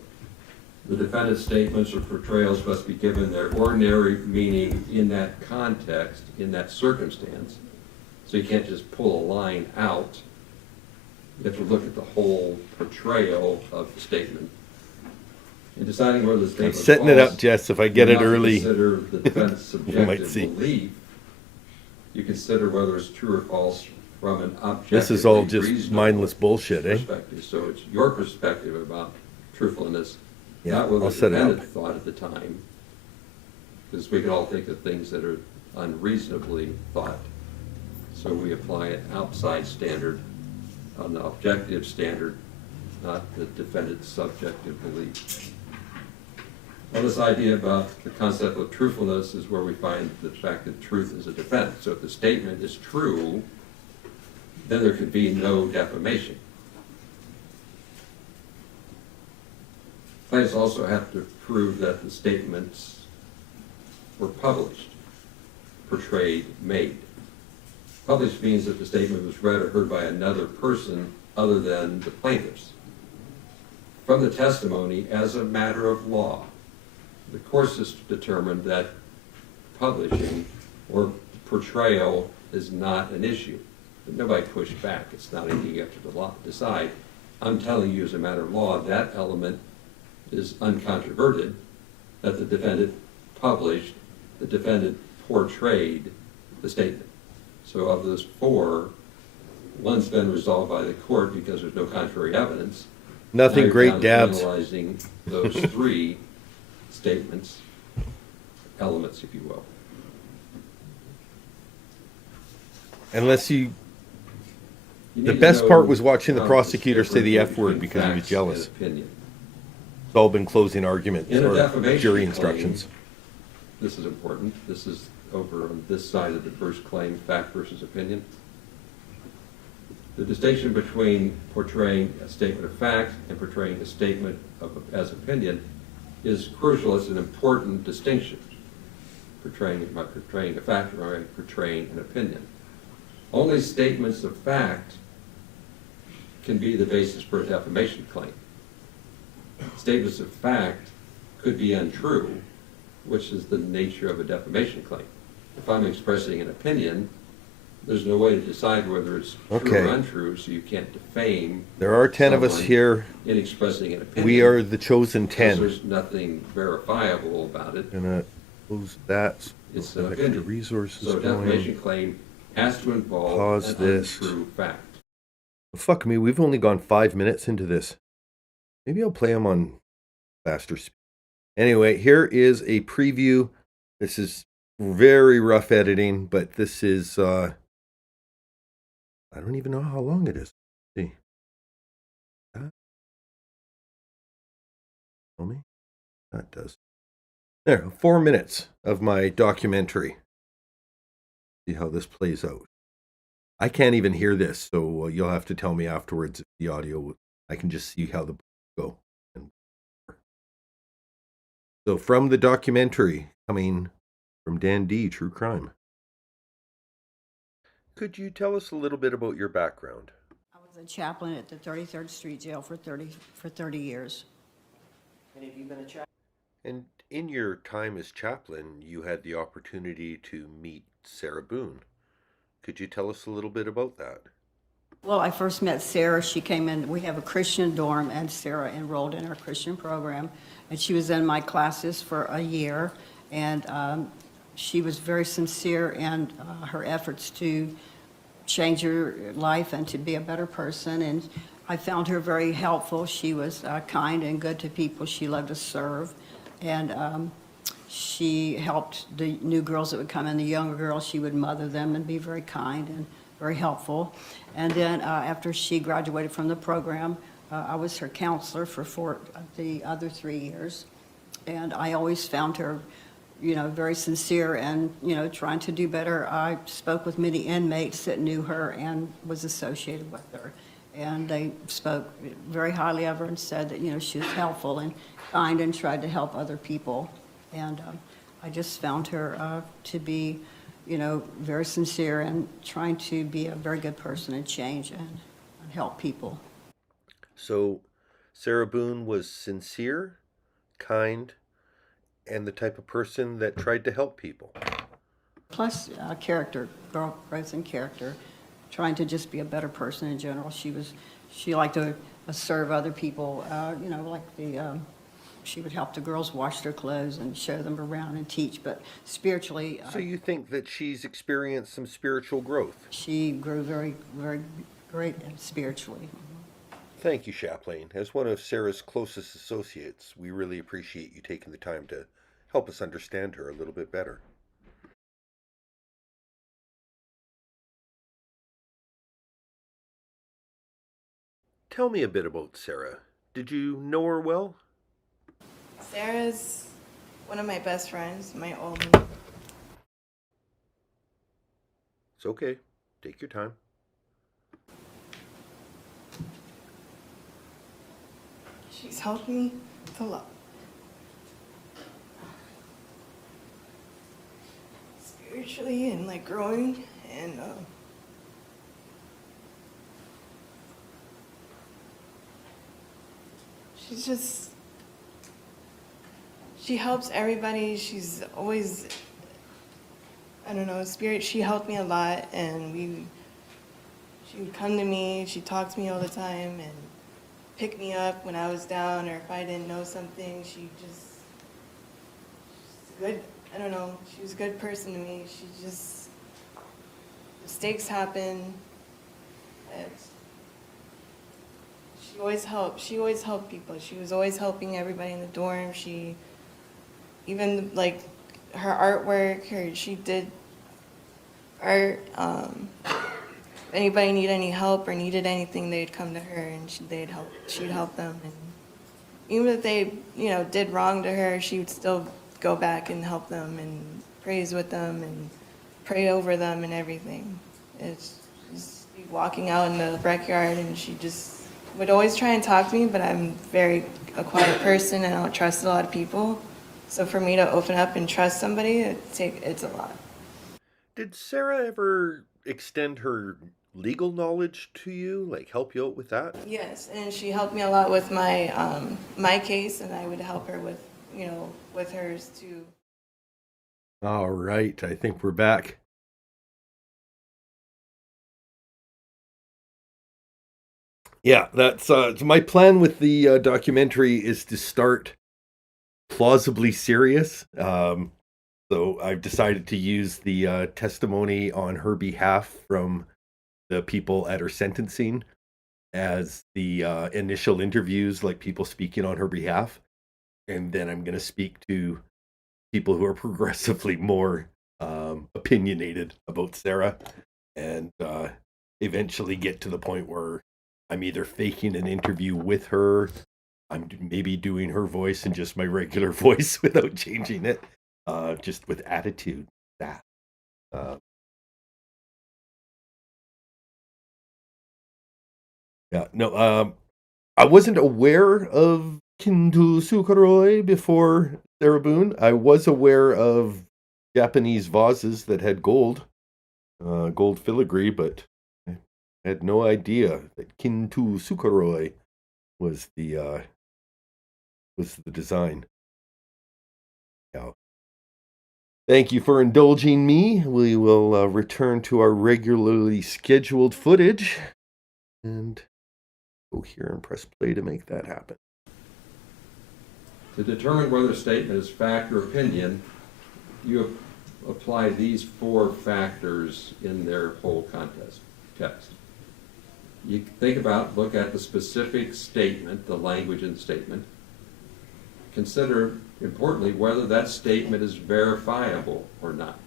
The defendant's statements or portrayals must be given their ordinary meaning in that context, in that circumstance. So you can't just pull a line out. You have to look at the whole portrayal of the statement. In deciding whether the I'm statement is setting it up, false, Jess. If I get you it not early, consider the defendant's might see. subjective belief. You consider whether it's true or false from an objective. This is all just mindless bullshit, eh? Perspective. So it's your perspective about truthfulness, Yeah, not what I'll the set it up. defendant thought at the time. Because we can all think of things that are unreasonably thought. So we apply an outside standard, an objective standard, not the defendant's subjective belief. Well, this idea about the concept of truthfulness is where we find the fact that truth is a defense. So if the statement is true, then there could be no defamation. Plaintiffs also have to prove that the statements were published, portrayed, made. Published means that the statement was read or heard by another person other than the plaintiffs. From the testimony, as a matter of law, the courts has determined that publishing or portrayal is not an issue. But nobody pushed back. It's not anything you have to decide. I'm telling you as a matter of law, that element is uncontroverted, that the defendant published, the defendant portrayed the statement. So of those 4, one's been resolved by the court because there's no contrary evidence. Nothing Now you're great, down to Dabs. analyzing those 3 statements, elements, if you will. Unless you... You The need to best know part was watching the how prosecutor say the F word between because he was facts jealous. and opinion. It's all been closing arguments In a or defamation jury claim, instructions. This is important. This is over on this side of the first claim, fact versus opinion. The distinction between portraying a statement of fact and portraying a statement as opinion is crucial. It's an important distinction. Portraying a fact or portraying an opinion. Only statements of fact can be the basis for a defamation claim. Statements of fact could be untrue, which is the nature of a defamation claim. If I'm expressing an opinion, there's no way to decide whether it's true Okay. or untrue, so you can't defame There are 10 of us someone here. in expressing an opinion. We are the chosen because 10. there's nothing verifiable about it. Gonna close that. It's Got an extra opinion. resources So a going. defamation claim has to involve Pause an this. untrue fact. Fuck me, we've only gone 5 minutes into this. Maybe I'll play them on faster speed. Anyway, here is a preview. This is very rough editing, but this is, I don't even know how long it is. Let's see. Tell me? That does. There, 4 minutes of my documentary. See how this plays out. I can't even hear this, so you'll have to tell me afterwards if the audio, I can just see how the go. So from the documentary coming from Dan D, True Crime. Could you tell us a little bit about your background? I was a chaplain at the 33rd Street Jail for 30 years. And in your time as chaplain, you had the opportunity to meet Sarah Boone. Could you tell us a little bit about that? Well, I first met Sarah. She came in, we have a Christian dorm, and Sarah enrolled in our Christian program. And she was in my classes for a year. And she was very sincere in her efforts to change her life and to be a better person. And I found her very helpful. She was kind and good to people. She loved to serve. And she helped the new girls that would come in, the younger girls. She would mother them and be very kind and very helpful. And then after she graduated from the program, I was her counselor for the other 3 years, and I always found her, very sincere and, trying to do better. I spoke with many inmates that knew her and was associated with her, and they spoke very highly of her and said that, she was helpful and kind and tried to help other people. And I just found her to be, very sincere and trying to be a very good person and change and help people. So, Sarah Boone was sincere, kind, and the type of person that tried to help people. Plus, girl growth in character, trying to just be a better person in general. She liked to serve other people, she would help the girls wash their clothes and show them around and teach, but spiritually. So you think that she's experienced some spiritual growth? She grew very, very great spiritually. Thank you, Chaplain. As one of Sarah's closest associates, we really appreciate you taking the time to help us understand her a little bit better. Tell me a bit about Sarah. Did you know her well? Sarah's one of my best friends, my only. It's okay. Take your time. She's helped me with a lot. Spiritually and like growing, and she helps everybody. She's always, I don't know, spirit. She helped me a lot, and she would come to me. She talked to me all the time and pick me up when I was down, or if I didn't know something. She's good. I don't know. She was a good person to me. Mistakes happen. She always helped. She always helped people. She was always helping everybody in the dorm. Even like her artwork, she did art. If anybody needed any help or needed anything, they'd come to her and she'd help them. And even if they, did wrong to her, she would still go back and help them and praise with them and pray over them and everything. It's just be walking out in the backyard, and she just would always try and talk to me, but I'm a quiet person and I don't trust a lot of people. So for me to open up and trust somebody, it's a lot. Did Sarah ever extend her legal knowledge to you, like help you out with that? Yes, and she helped me a lot with my my case, and I would help her with, with hers too. All right, I think we're back. Yeah, that's my plan with the documentary is to start plausibly serious. So I've decided to use the testimony on her behalf from the people at her sentencing as the initial interviews, like people speaking on her behalf. And then I'm going to speak to people who are progressively more opinionated about Sarah, and eventually get to the point where I'm either faking an interview with her, I'm maybe doing her voice and just my regular voice without changing it, just with attitude. That. Yeah, no, I wasn't aware of Kintu Sukaroi before Sarah Boone. I was aware of Japanese vases that had gold filigree, but I had no idea that Kintu Sukaroi was the design. Yeah. Thank you for indulging me. We will return to our regularly scheduled footage and go here and press play to make that happen. To determine whether a statement is fact or opinion, you apply these 4 factors in their whole text. You look at the specific statement, the language in the statement. Consider, importantly, whether that statement is verifiable or not.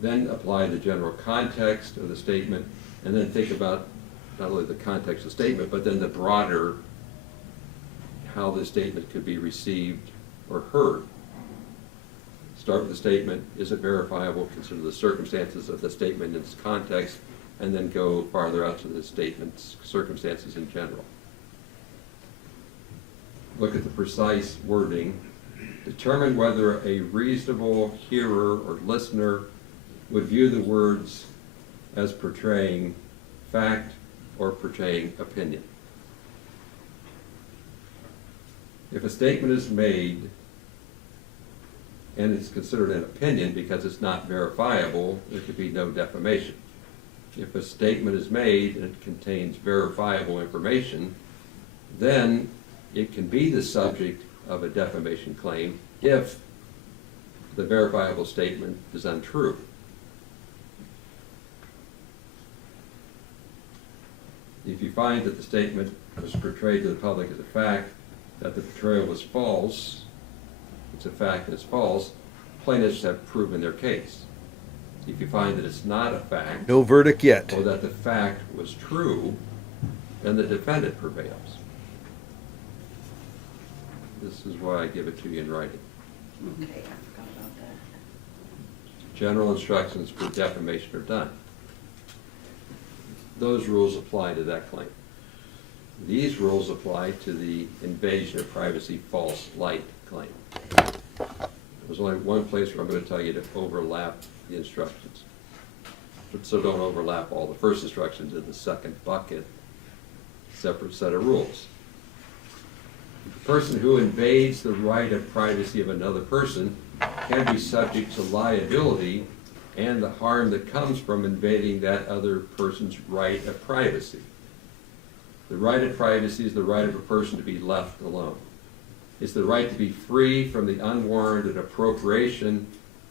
Then apply the general context of the statement, and then think about not only the context of the statement, but then the broader, how the statement could be received or heard. Start with the statement, is it verifiable? Consider the circumstances of the statement in its context, and then go farther out to the statement's circumstances in general. Look at the precise wording. Determine whether a reasonable hearer or listener would view the words as portraying fact or portraying opinion. If a statement is made and it's considered an opinion because it's not verifiable, there could be no defamation. If a statement is made and it contains verifiable information, then it can be the subject of a defamation claim if the verifiable statement is untrue. If you find that the statement was portrayed to the public as a fact, that the portrayal was false, it's a fact and it's false, plaintiffs have proven their case. If you find that it's not a fact, No verdict yet. or that the fact was true, then the defendant prevails. This is why I give it to you in writing. Okay, I forgot about that. General instructions for defamation are done. Those rules apply to that claim. These rules apply to the invasion of privacy false light claim. There's only one place where I'm going to tell you to overlap the instructions. But so don't overlap all the first instructions in the second bucket, separate set of rules. The person who invades the right of privacy of another person can be subject to liability and the harm that comes from invading that other person's right of privacy. The right of privacy is the right of a person to be left alone. It's the right to be free from the unwarranted appropriation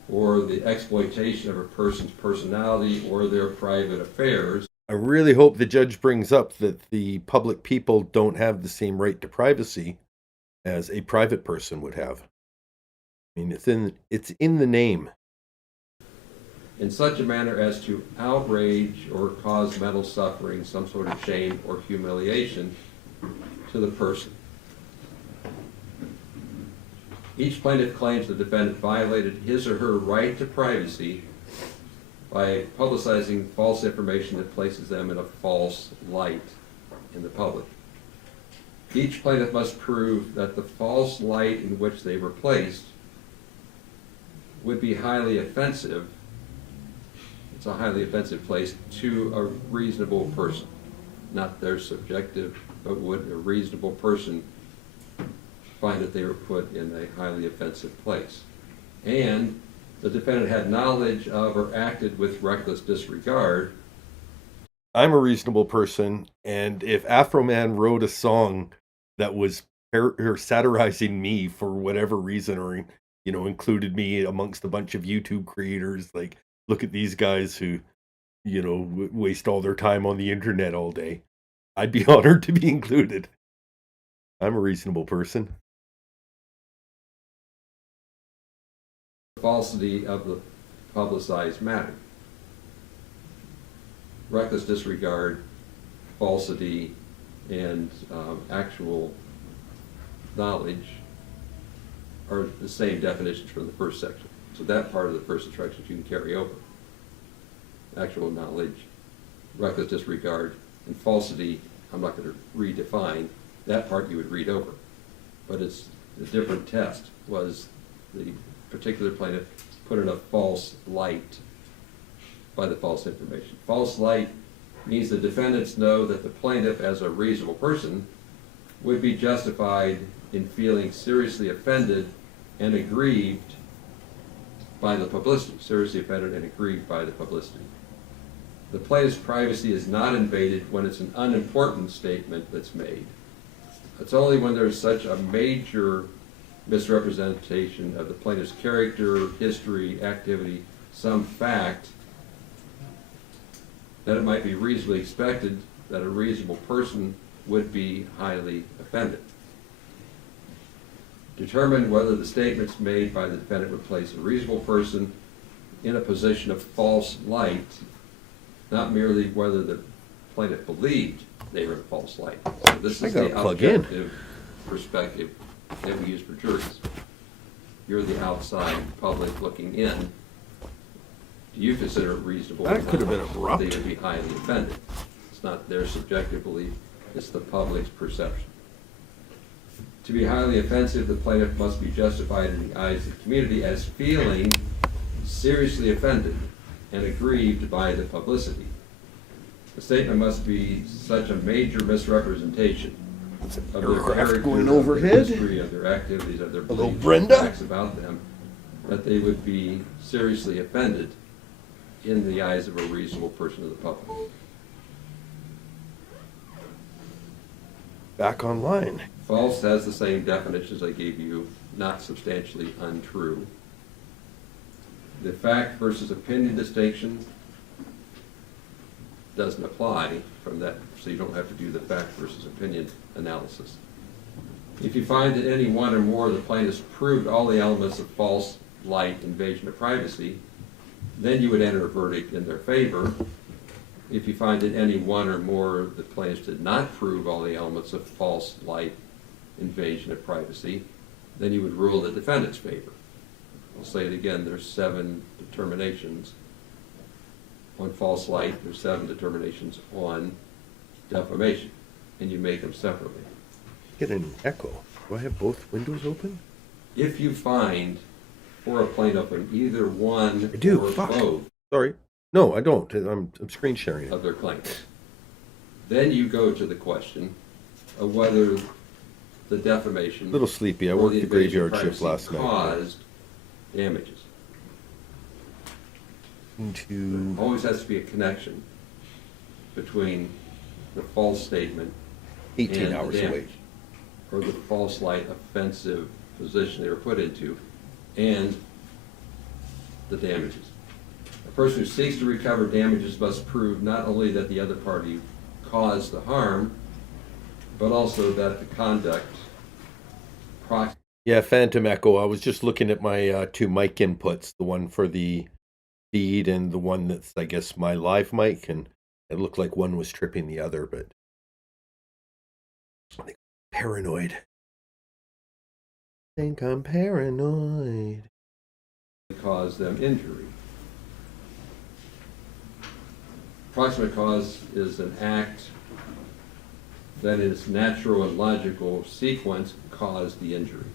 or the exploitation of a person's personality or their private affairs. I really hope the judge brings up that the public people don't have the same right to privacy as a private person would have. I mean, it's in the name. In such a manner as to outrage or cause mental suffering, some sort of shame or humiliation to the person. Each plaintiff claims the defendant violated his or her right to privacy by publicizing false information that places them in a false light in the public. Each plaintiff must prove that the false light in which they were placed would be highly offensive. It's a highly offensive place to a reasonable person. Not their subjective, but would a reasonable person find that they were put in a highly offensive place. And the defendant had knowledge of or acted with reckless disregard. I'm a reasonable person, and if Afroman wrote a song that was satirizing me for whatever reason, or included me amongst a bunch of YouTube creators, like, look at these guys who, waste all their time on the internet all day, I'd be honored to be included. I'm a reasonable person. Falsity of the publicized matter. Reckless disregard, falsity, and actual knowledge are the same definitions from the first section. So that part of the first instructions you can carry over. Actual knowledge, reckless disregard, and falsity, I'm not going to redefine. That part you would read over. But it's a different test. Was the particular plaintiff put in a false light by the false information? False light means the defendants know that the plaintiff, as a reasonable person, would be justified in feeling seriously offended and aggrieved by the publicity. Seriously offended and aggrieved by the publicity. The plaintiff's privacy is not invaded when it's an unimportant statement that's made. It's only when there's such a major misrepresentation of the plaintiff's character, history, activity, some fact, that it might be reasonably expected that a reasonable person would be highly offended. Determine whether the statements made by the defendant would place a reasonable person in a position of false light, not merely whether the plaintiff believed they were in a false light. So this I is gotta the plug in. objective perspective that we use for juries. You're the outside public looking in. Do you consider it reasonable? That could have been They abrupt. would be highly offended. It's not their subjective belief, it's the public's perception. To be highly offensive, the plaintiff must be justified in the eyes of the community as feeling seriously offended and aggrieved by the publicity. The statement must be such a major misrepresentation of their aircraft character, going of their overhead. history, of their activities, of their Hello, beliefs, Brenda. facts about them, that they would be seriously offended in the eyes of a reasonable person of the public. Back online. False has the same definitions I gave you, not substantially untrue. The fact versus opinion distinction doesn't apply from that, so you don't have to do the fact versus opinion analysis. If you find that any one or more of the plaintiffs proved all the elements of false light, invasion of privacy, then you would enter a verdict in their favor. If you find that any one or more of the plaintiffs did not prove all the elements of false light, invasion of privacy, then you would rule in the defendant's favor. I'll say it again, there's 7 determinations on false light, there's 7 determinations on defamation, and you make them separately. Get an echo. Do I have both windows open? If you find for a plaintiff on either one I do. or Fuck. both Sorry. No, I don't. I'm screen sharing it. of their claims, then you go to the question of whether the defamation A little sleepy. I or worked the the invasion of graveyard shift privacy last night. caused damages. Into Always has to be a connection between the false statement 18 and hours the away. damage, or the false light offensive position they were put into, and the damages. A person who seeks to recover damages must prove not only that the other party caused the harm, but also that the conduct prox- Yeah, Phantom Echo. I was just looking at my 2 mic inputs, the one for the feed and the one that's, I guess, my live mic, and it looked like one was tripping the other, but I think I'm paranoid. Think I'm paranoid. cause them injury. Proximate cause is an act that in its natural and logical sequence caused the injury.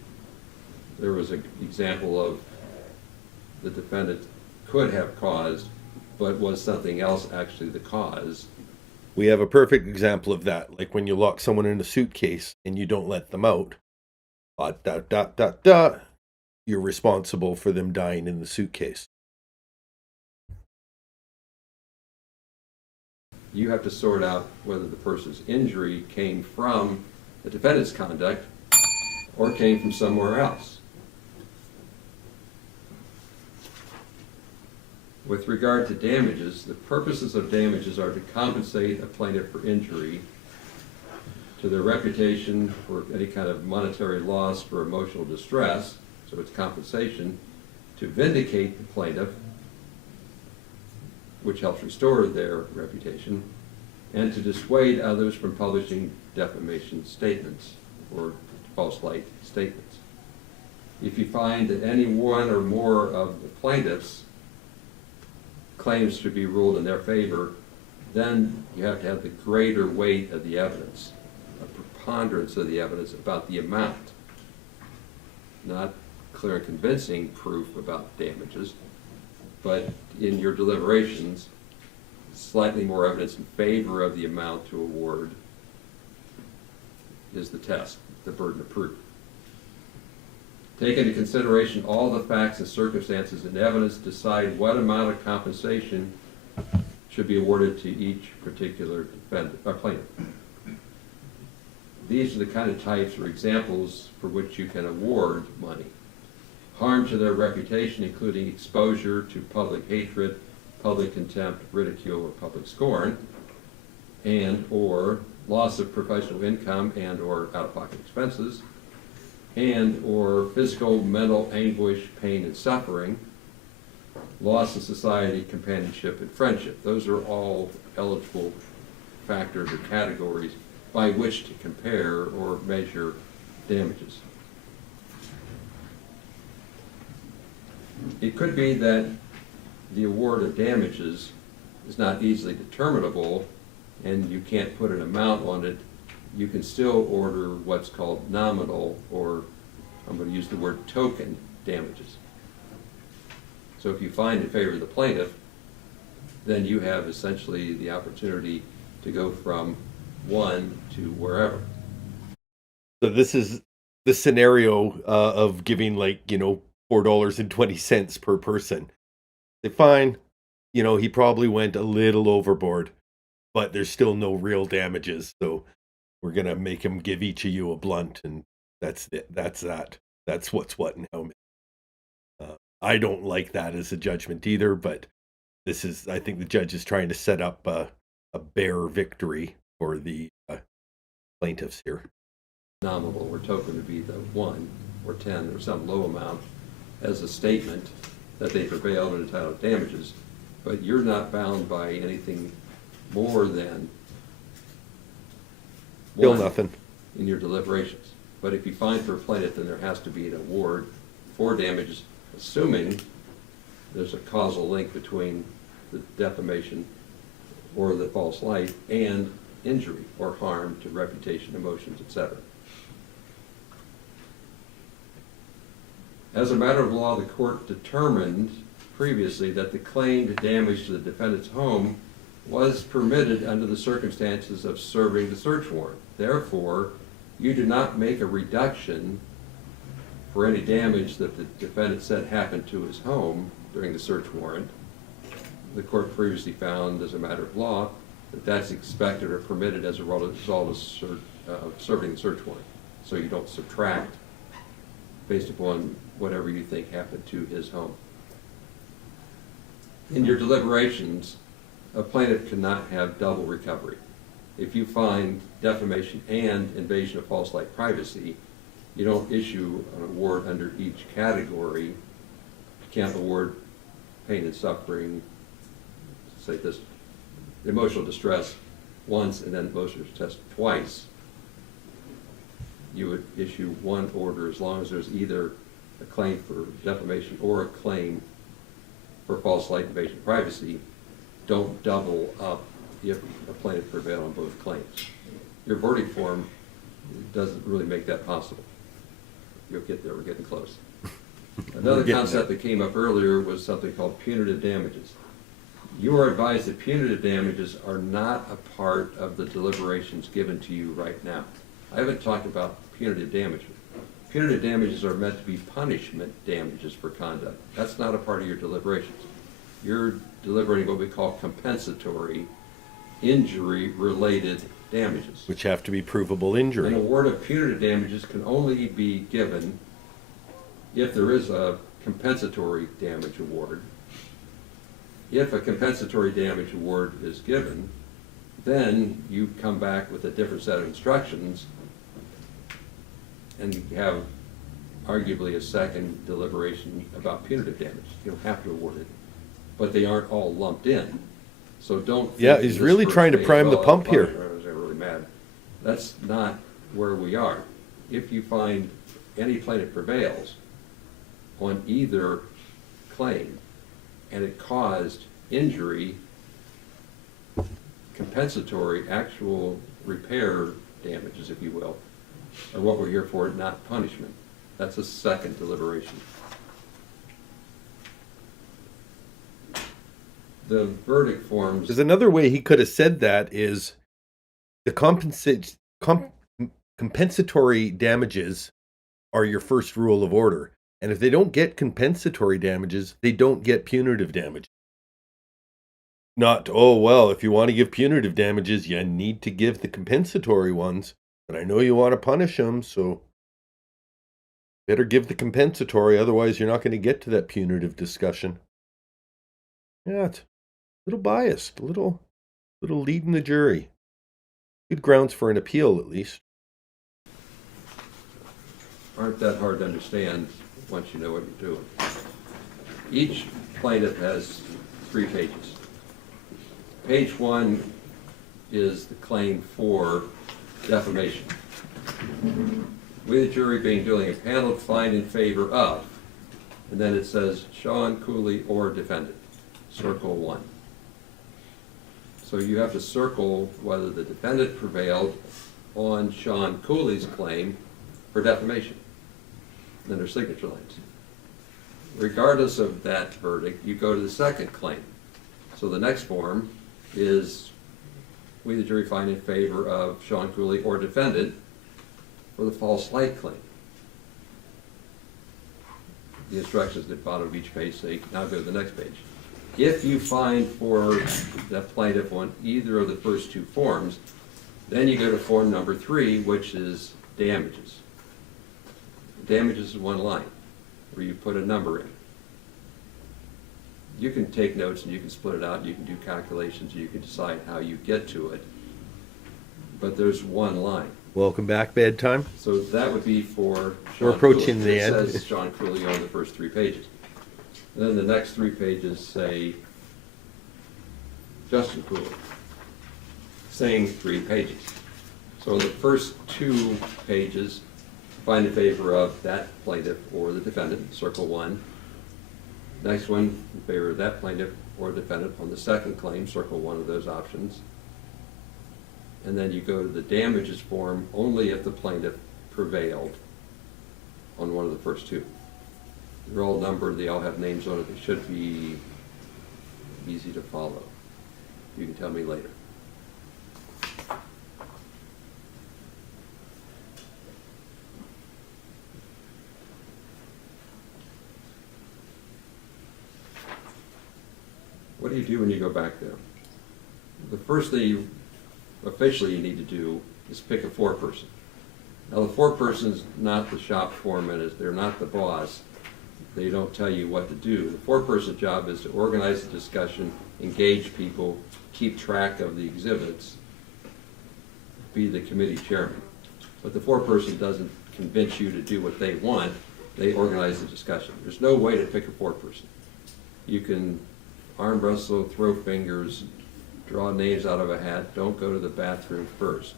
There was an example of the defendant could have caused, but was something else actually the cause. We have a perfect example of that, like when you lock someone in a suitcase and you don't let them out. You're responsible for them dying in the suitcase. You have to sort out whether the person's injury came from the defendant's conduct or came from somewhere else. With regard to damages, the purposes of damages are to compensate a plaintiff for injury, to their reputation, for any kind of monetary loss, for emotional distress, so it's compensation, to vindicate the plaintiff, which helps restore their reputation, and to dissuade others from publishing defamation statements or false light statements. If you find that any one or more of the plaintiffs' claims to be ruled in their favor, then you have to have the greater weight of the evidence, a preponderance of the evidence about the amount, not clear and convincing proof about damages, but in your deliberations, slightly more evidence in favor of the amount to award is the test, the burden of proof. Take into consideration all the facts and circumstances and evidence, decide what amount of compensation should be awarded to each particular defendant, or plaintiff. These are the kind of types or examples for which you can award money. Harm to their reputation, including exposure to public hatred, public contempt, ridicule, or public scorn, and or loss of professional income and or out-of-pocket expenses, and or physical, mental anguish, pain, and suffering, loss of society, companionship, and friendship. Those are all eligible factors or categories by which to compare or measure damages. It could be that the award of damages is not easily determinable and you can't put an amount on it. You can still order what's called nominal, or I'm going to use the word token damages. So if you find in favor of the plaintiff, then you have essentially the opportunity to go from one to wherever. So this is the scenario of giving, like, you know, $4.20 per person. They fine, you know, he probably went a little overboard, but there's still no real damages. So we're gonna make him give each of you a blunt, and that's it. That's that. That's what's what and how many. I don't like that as a judgment either, but this is, I think the judge is trying to set up a bare victory for the plaintiffs here. Nominal or token to be the 1 or 10 or some low amount as a statement that they prevailed and entitled to damages, but you're not bound by anything more than Still one nothing. in your deliberations. But if you find for a plaintiff, then there has to be an award for damages, assuming there's a causal link between the defamation or the false light and injury or harm to reputation, emotions, etc. As a matter of law, the court determined previously that the claimed damage to the defendant's home was permitted under the circumstances of serving the search warrant. Therefore, you do not make a reduction for any damage that the defendant said happened to his home during the search warrant. The court previously found, as a matter of law, that that's expected or permitted as a result of serving the search warrant. So you don't subtract based upon whatever you think happened to his home. In your deliberations, a plaintiff cannot have double recovery. If you find defamation and invasion of false light privacy, you don't issue an award under each category. You can't award pain and suffering, say this, emotional distress once and then emotional distress twice. You would issue one order as long as there's either a claim for defamation or a claim for false light, invasion of privacy. Don't double up if a plaintiff prevails on both claims. Your verdict form doesn't really make that possible. You'll get there, we're getting close. Another concept that came up earlier was something called punitive damages. You are advised that punitive damages are not a part of the deliberations given to you right now. I haven't talked about punitive damages. Punitive damages are meant to be punishment damages for conduct. That's not a part of your deliberations. You're deliberating what we call compensatory injury-related damages. Which have to be provable injury. An award of punitive damages can only be given if there is a compensatory damage award. If a compensatory damage award is given, then you come back with a different set of instructions and you have arguably a second deliberation about punitive damage. You don't have to award it, but they aren't all lumped in. So don't. Yeah, he's really trying to prime the pump here. They're really mad. That's not where we are. If you find any plaintiff prevails on either claim and it caused injury, compensatory, actual repair damages, if you will, are what we're here for, not punishment. That's a second deliberation. The verdict forms. There's another way he could have said that is the compensatory damages are your first rule of order. And if they don't get compensatory damages, they don't get punitive damage. Not, oh, well, if you want to give punitive damages, you need to give the compensatory ones. But I know you want to punish them, so better give the compensatory, otherwise you're not going to get to that punitive discussion. Yeah, it's a little biased, a little leading the jury. Good grounds for an appeal, at least. Aren't that hard to understand once you know what you're doing. Each plaintiff has 3 pages. Page 1 is the claim for defamation. We, the jury, being duly impaneled, find in favor of, and then it says Sean Cooley or defendant, circle 1. So you have to circle whether the defendant prevailed on Sean Cooley's claim for defamation. Then there's signature lines. Regardless of that verdict, you go to the second claim. So the next form is, we, the jury, find in favor of Sean Cooley or defendant for the false light claim. The instructions at the bottom of each page say, now go to the next page. If you find for the plaintiff on either of the first two forms, then you go to form number 3, which is damages. Damages is one line, where you put a number in. You can take notes and you can split it out, you can do calculations, you can decide how you get to it, but there's one line. Welcome back, bedtime. So that would be for Sean We're approaching Cooley. the end. It says Sean Cooley on the first 3 pages. And then the next 3 pages say Justin Cooley, same 3 pages. So the first 2 pages find in favor of that plaintiff or the defendant, circle 1. Next one in favor of that plaintiff or defendant on the second claim, circle 1 of those options. And then you go to the damages form only if the plaintiff prevailed on one of the first 2. They're all numbered, they all have names on it, they should be easy to follow. You can tell me later. What do you do when you go back there? The first thing officially you need to do is pick a foreperson. Now the foreperson is not the shop foreman, they're not the boss. They don't tell you what to do. The foreperson job is to organize the discussion, engage people, keep track of the exhibits, be the committee chairman. But the foreperson doesn't convince you to do what they want, they organize the discussion. There's no way to pick a foreperson. You can arm wrestle, throw fingers, draw names out of a hat, don't go to the bathroom first,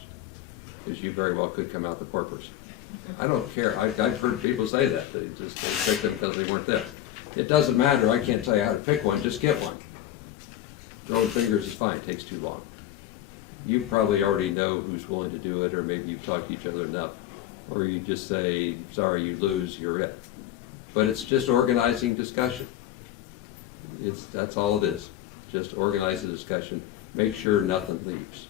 because you very well could come out the foreperson. I don't care. I've heard people say that. They pick them because they weren't there. It doesn't matter. I can't tell you how to pick one. Just get one. Throwing fingers is fine. It takes too long. You probably already know who's willing to do it, or maybe you've talked to each other enough. Or you just say, sorry, you lose, you're it. But it's just organizing discussion. That's all it is. Just organize the discussion. Make sure nothing leaves.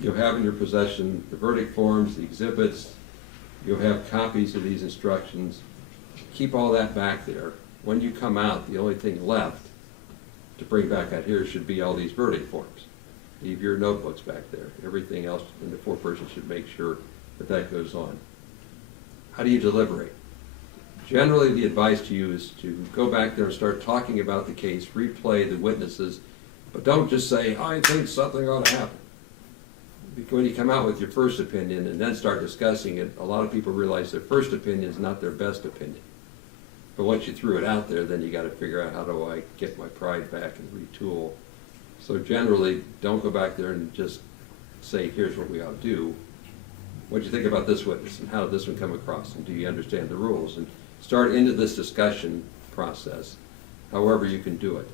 You'll have in your possession the verdict forms, the exhibits. You'll have copies of these instructions. Keep all that back there. When you come out, the only thing left to bring back out here should be all these verdict forms. Leave your notebooks back there. Everything else in the foreperson should make sure that that goes on. How do you deliberate? Generally, the advice to you is to go back there and start talking about the case, replay the witnesses, but don't just say, I think something ought to happen. Because when you come out with your first opinion and then start discussing it, a lot of people realize their first opinion is not their best opinion. But once you threw it out there, then you got to figure out, how do I get my pride back and retool? So generally, don't go back there and just say, here's what we ought to do. What do you think about this witness, and how did this one come across, and do you understand the rules? And start into this discussion process, however you can do it.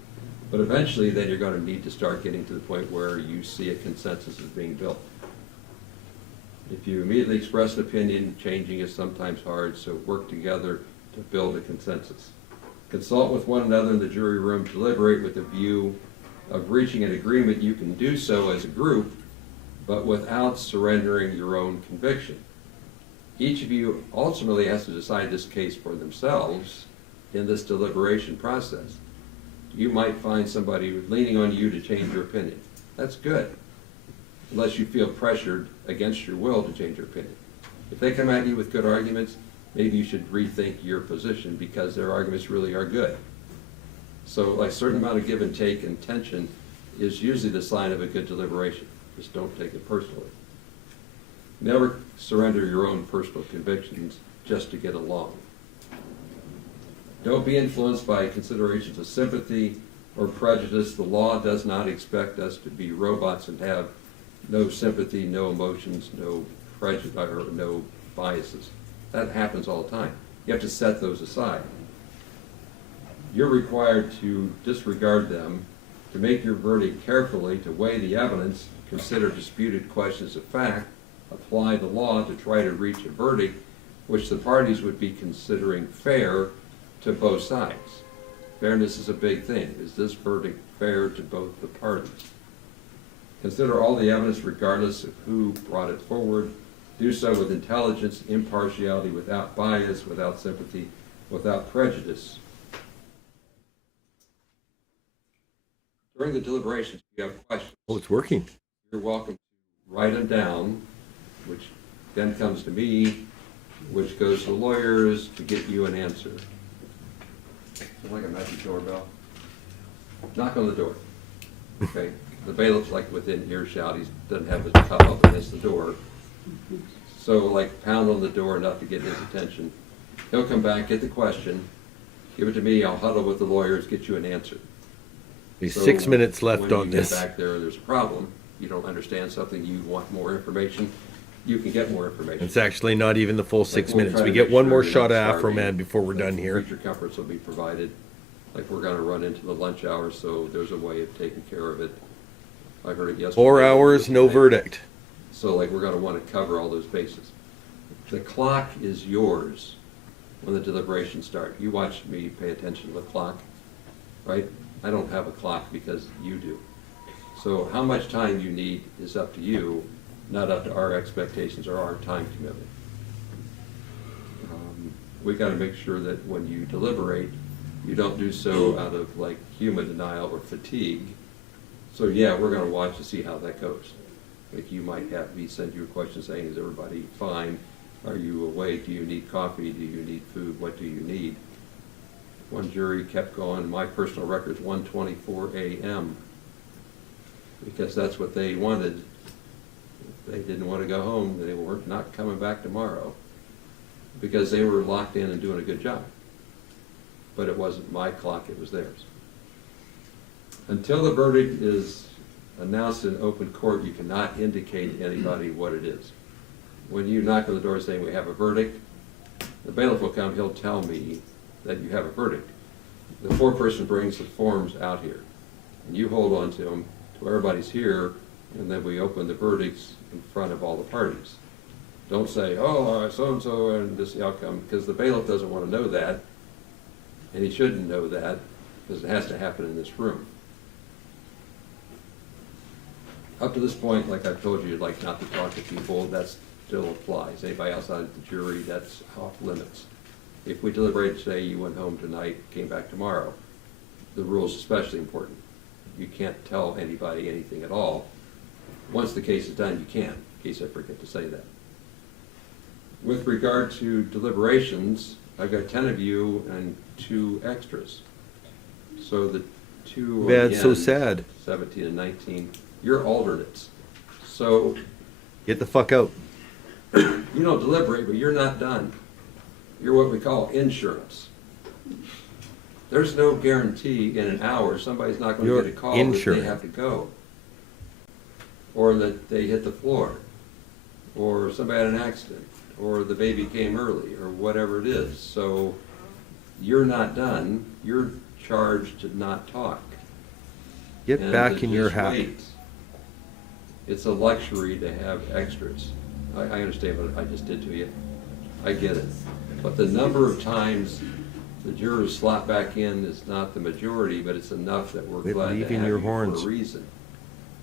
But eventually, then you're going to need to start getting to the point where you see a consensus is being built. If you immediately express an opinion, changing is sometimes hard, so work together to build a consensus. Consult with one another in the jury room, deliberate with a view of reaching an agreement. You can do so as a group, but without surrendering your own conviction. Each of you ultimately has to decide this case for themselves in this deliberation process. You might find somebody leaning on you to change your opinion. That's good, unless you feel pressured against your will to change your opinion. If they come at you with good arguments, maybe you should rethink your position because their arguments really are good. So like a certain amount of give and take and tension is usually the sign of a good deliberation. Just don't take it personally. Never surrender your own personal convictions just to get along. Don't be influenced by considerations of sympathy or prejudice. The law does not expect us to be robots and have no sympathy, no emotions, no prejudice, or no biases. That happens all the time. You have to set those aside. You're required to disregard them, to make your verdict carefully, to weigh the evidence, consider disputed questions of fact, apply the law to try to reach a verdict which the parties would be considering fair to both sides. Fairness is a big thing. Is this verdict fair to both the parties? Consider all the evidence regardless of who brought it forward. Do so with intelligence, impartiality, without bias, without sympathy, without prejudice. During the deliberations, if you have questions, Oh, it's working. you're welcome to write them down, which then comes to me, which goes to the lawyers to get you an answer. Sound like a magic doorbell? Knock on the door. Okay. The bailiff's like within earshot. He doesn't have his cup up against the door. So like pound on the door enough to get his attention. He'll come back, get the question, give it to me. I'll huddle with the lawyers, get you an answer. There's So 6 minutes left when on you this. get back there, there's a problem. You don't understand something. You want more information. You can get more information. It's actually not even the full 6 Like, we'll minutes. try We to get make one sure more you're shot not of starving. Afroman before we're done here. Future comforts will be provided. Like we're gonna run into the lunch hour, so there's a way of taking care of it. I heard it yesterday. 4 hours, no verdict. So like we're gonna wanna cover all those bases. The clock is yours when the deliberations start. You watch me pay attention to the clock, right? I don't have a clock because you do. So how much time you need is up to you, not up to our expectations or our time commitment. We got to make sure that when you deliberate, you don't do so out of like human denial or fatigue. So yeah, we're going to watch to see how that goes. Like you might have me send you a question saying, is everybody fine? Are you awake? Do you need coffee? Do you need food? What do you need? One jury kept going, my personal record's 1:24 a.m. because that's what they wanted. If they didn't want to go home, they were not coming back tomorrow because they were locked in and doing a good job. But it wasn't my clock, it was theirs. Until the verdict is announced in open court, you cannot indicate to anybody what it is. When you knock on the door saying we have a verdict, the bailiff will come, he'll tell me that you have a verdict. The foreperson brings the forms out here, and you hold on to them till everybody's here, and then we open the verdicts in front of all the parties. Don't say, oh, so-and-so, and this is the outcome, because the bailiff doesn't want to know that, and he shouldn't know that, because it has to happen in this room. Up to this point, like I've told you, you'd like not to talk to people, that still applies. Anybody outside the jury, that's off limits. If we deliberate today, you went home tonight, came back tomorrow, the rule's especially important. You can't tell anybody anything at all. Once the case is done, you can, in case I forget to say that. With regard to deliberations, I've got 10 of you and 2 extras. So the 2 on Man, the it's so end, sad. 17 and 19, you're alternates. So Get the fuck out. you don't deliberate, but you're not done. You're what we call insurance. There's no guarantee in an hour somebody's not going You're to get a call that insurance. they have to go, or that they hit the floor, or somebody had an accident, or the baby came early, or whatever it is. So you're not done. You're charged to not talk. Get And back to in your just hat. wait. It's a luxury to have extras. I understand what I just did to you. I get it. But the number of times the jurors slot back in is not the majority, but it's enough that we're Quit glad to leaving have your you horns. for a reason.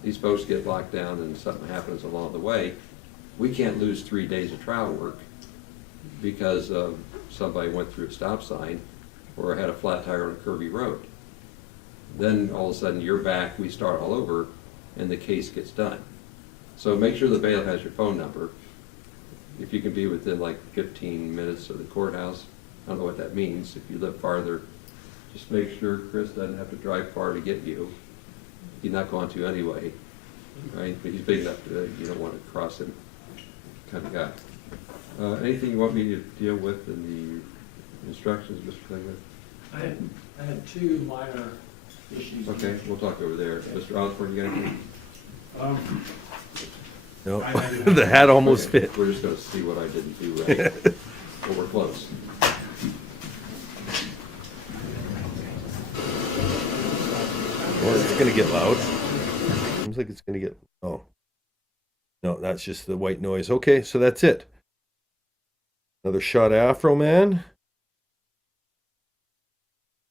These folks get locked down and something happens along the way. We can't lose 3 days of trial work because somebody went through a stop sign or had a flat tire on a curvy road. Then all of a sudden you're back, we start all over, and the case gets done. So make sure the bailiff has your phone number. If you can be within like 15 minutes of the courthouse, I don't know what that means. If you live farther, just make sure Chris doesn't have to drive far to get you. He's not going to anyway, right? But he's big enough to, you don't want to cross him kind of guy. Anything you want me to deal with in the instructions, Mr. Klingman? I had 2 minor Okay, we'll talk over there. Mr. Osborne, you got anything? No, the hat almost Okay, fit. we're just gonna see what I didn't do right. Well, we're close. Or it's gonna get loud. Seems like it's gonna get. Oh, no, that's just the white noise. Okay, so that's it. Another shot of Afroman.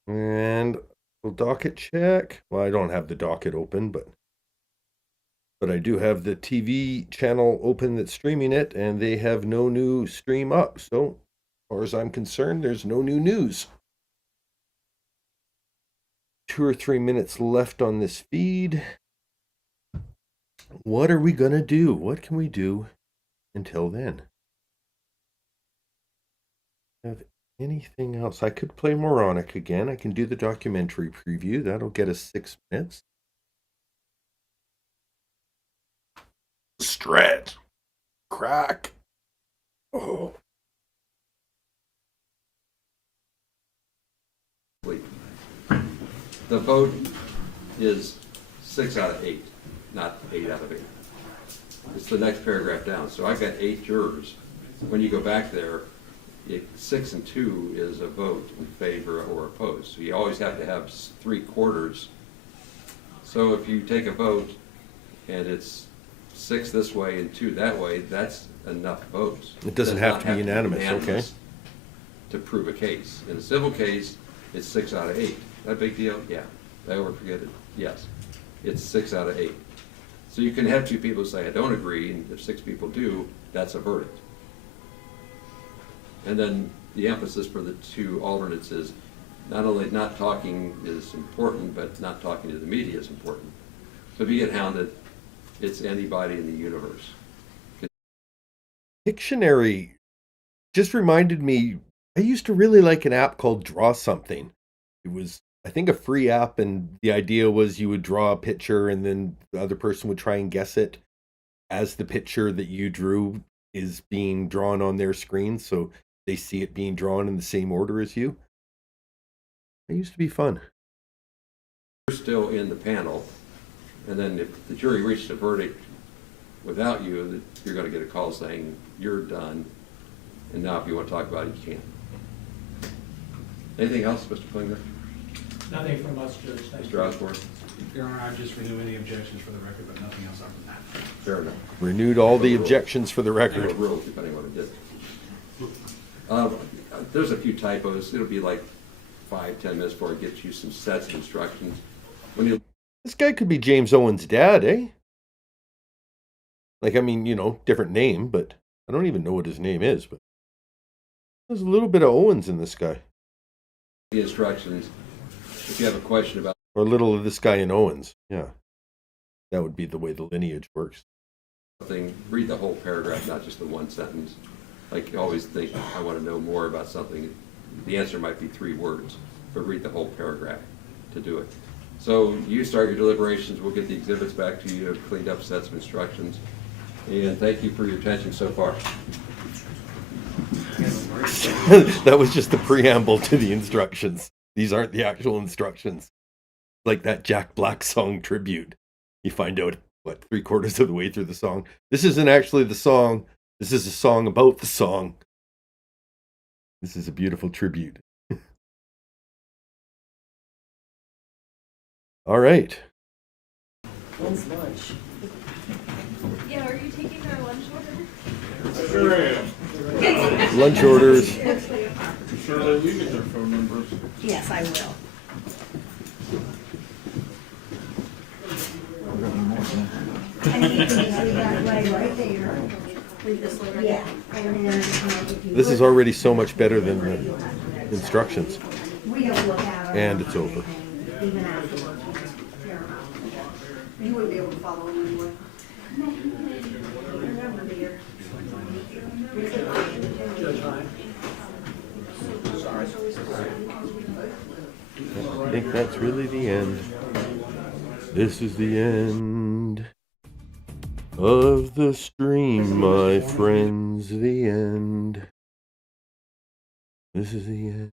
And we'll docket check. Well, I don't have the docket open, but I do have the TV channel open that's streaming it, and they have no new stream up. So, as far as I'm concerned, there's no new news. 2 or 3 minutes left on this feed. What are we gonna do? What can we do until then? Have anything else? I could play Moronic again. I can do the documentary preview. That'll get us 6 minutes. Stretch. Crack. Oh. The vote is 6 out of 8, not 8 out of 8. It's the next paragraph down. So I've got 8 jurors. When you go back there, 6 and 2 is a vote in favor or opposed. So you always have to have 3/4. So if you take a vote and it's 6 this way and 2 that way, that's enough votes. It doesn't have to be unanimous, okay. To prove a case. In a civil case, it's 6 out of 8. That a big deal? Yeah. Did I ever forget it? Yes. It's 6 out of 8. So you can have 2 people say, I don't agree, and if 6 people do, that's a verdict. And then the emphasis for the 2 alternates is not only not talking is important, but not talking to the media is important. So if you get hounded, it's anybody in the universe. Pictionary just reminded me, I used to really like an app called Draw Something. It was, I think, a free app, and the idea was you would draw a picture and then the other person would try and guess it as the picture that you drew is being drawn on their screen, so they see it being drawn in the same order as you. It used to be fun. You're still in the panel, and then if the jury reached a verdict without you, you're going to get a call saying you're done, and now if you want to talk about it, you can. Anything else, Mr. Klinger? Nothing from us, Judge. Thank you. Mr. Osborne? Your Honor, I just renew any objections for the record, but nothing else other than that. Fair enough. Renewed all the objections for the Or record. rules, depending on what it did. There's a few typos. It'll be like 5-10 minutes before it gets you some sets of instructions. When you This guy could be James Owen's dad, eh? Like, I mean, different name, but I don't even know what his name is, but there's a little bit of Owens in this guy. the instructions, if you have a question about Or a little of this guy in Owens. Yeah. That would be the way the lineage works. something, read the whole paragraph, not just the one sentence. Like you always think, I want to know more about something. The answer might be 3 words, but read the whole paragraph to do it. So you start your deliberations. We'll get the exhibits back to you, cleaned up sets of instructions. And thank you for your attention so far. That was just the preamble to the instructions. These aren't the actual instructions. Like that Jack Black song tribute. You find out, 3/4 of the way through the song. This isn't actually the song. This is a song about the song. This is a beautiful tribute. All right. When's lunch? Yeah, are you taking our lunch order? Sure am. Lunch orders. Shirley, you get their phone numbers. Yes, I will. This is already so much better than the instructions. And it's over. You wouldn't be able to follow him anyway. I think that's really the end. This is the end of the stream, my friends. The end. This is the end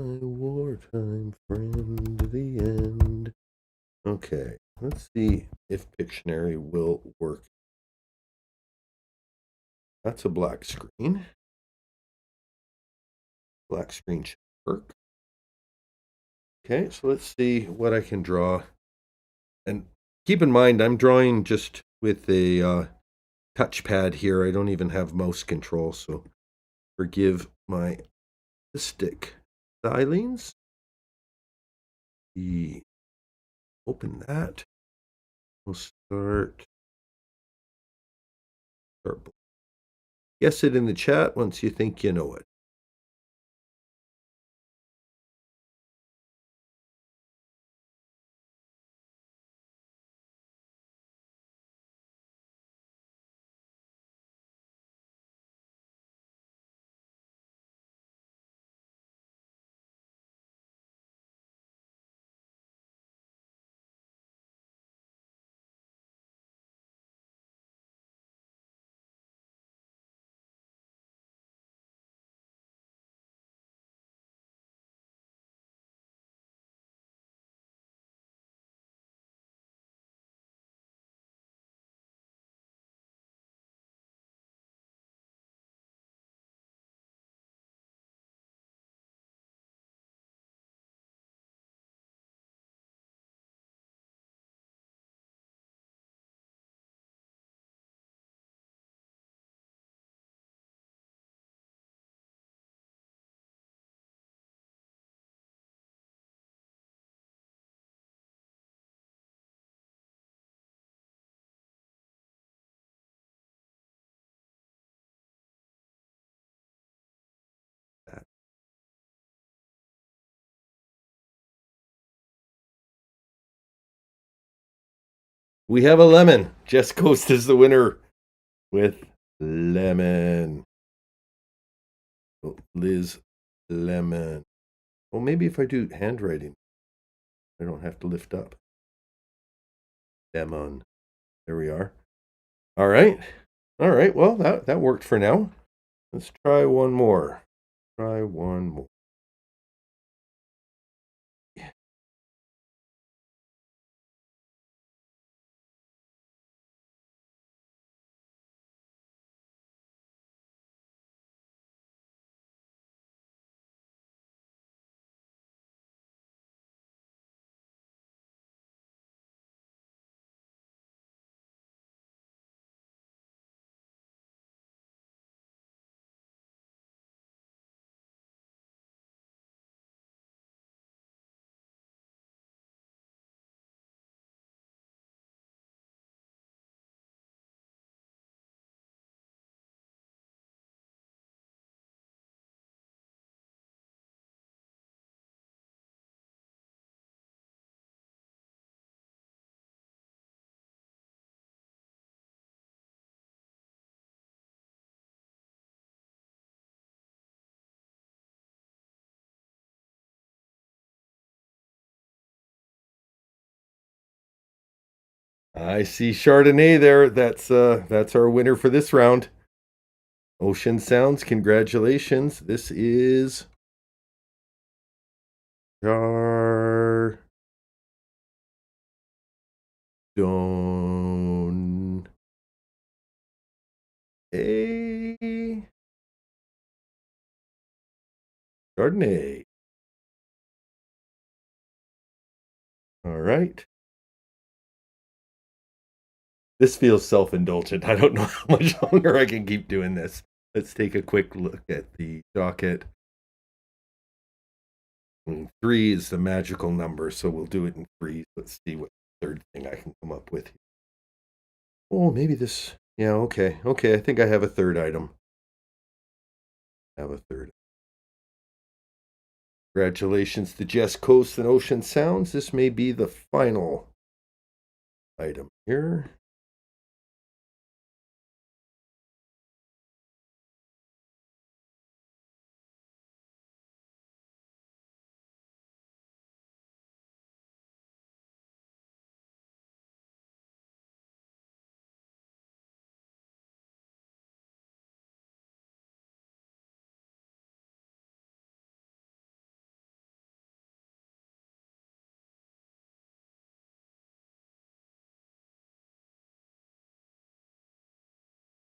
My wartime friend to the end. Okay, let's see if Pictionary will work. That's a black screen. Black screen should work. Okay, so let's see what I can draw. And keep in mind, I'm drawing just with a touchpad here. I don't even have mouse control, so forgive my stick stylings. Open that. We'll start. Guess it in the chat once you think you know it. We have a lemon. Jess Coast is the winner with lemon. Liz Lemon. Well, maybe if I do handwriting, I don't have to lift up. Lemon. There we are. All right. All right. Well, that worked for now. Let's try one more. Try one more. I see Chardonnay there. That's our winner for this round. Ocean Sounds, congratulations. This is Chardonnay. Chardonnay. All right. This feels self-indulgent. I don't know how much longer I can keep doing this. Let's take a quick look at the docket. 3 is the magical number, so we'll do it in 3. Let's see what third thing I can come up with. Oh, maybe this. Yeah, okay. Okay, I think I have a third item. Have a third. Congratulations to Jess Coast and Ocean Sounds. This may be the final item here.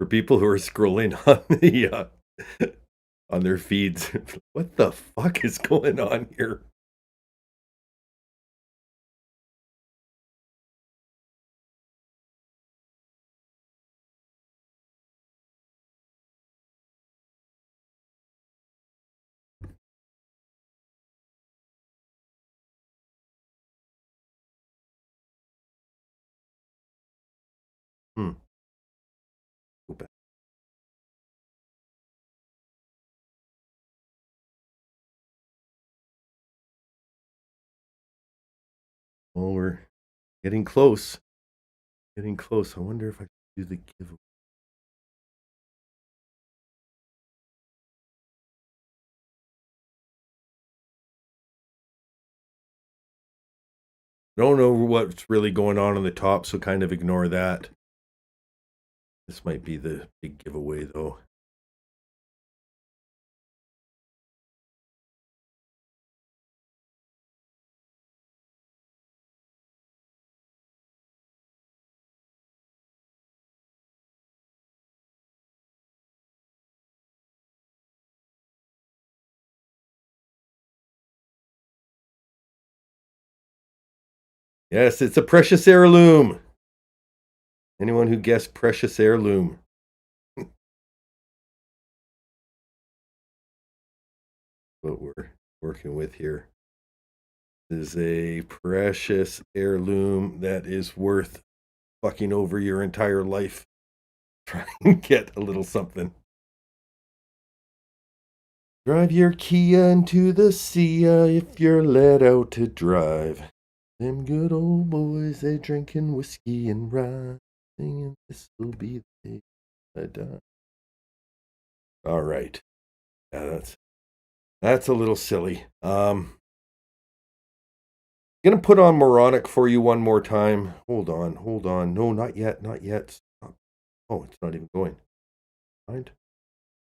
For people who are scrolling on the on their feeds, what the fuck is going on here? Hmm. Go back. Well, we're getting close. Getting close. I wonder if I can do the giveaway. Don't know what's really going on the top, so kind of ignore that. This might be the big giveaway, though. Yes, it's a precious heirloom. Anyone who guessed precious heirloom? What we're working with here. This is a precious heirloom that is worth fucking over your entire life. Try and get a little something. Drive your Kia into the sea if you're let out to drive. Them good old boys, they drinking whiskey and rye, singing this will be the day I die. All right. Yeah, that's a little silly. Gonna put on Moronic for you one more time. Hold on. No, not yet. Stop. Oh, it's not even going. Mind?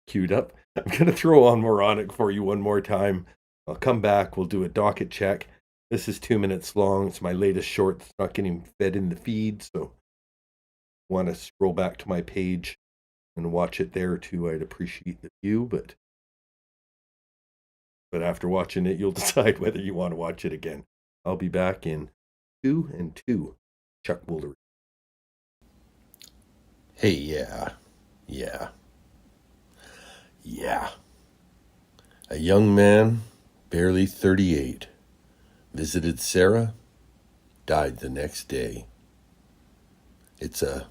Queued up. I'm gonna throw on Moronic for you one more time. I'll come back. We'll do a docket check. This is 2 minutes long. It's my latest short. It's not getting fed in the feed, so want to scroll back to my page and watch it there too. I'd appreciate the view, but after watching it, you'll decide whether you want to watch it again. I'll be back in 2 and 2. Chuck Woolery. Hey, yeah. A young man, barely 38, visited Sarah, died the next day. It's a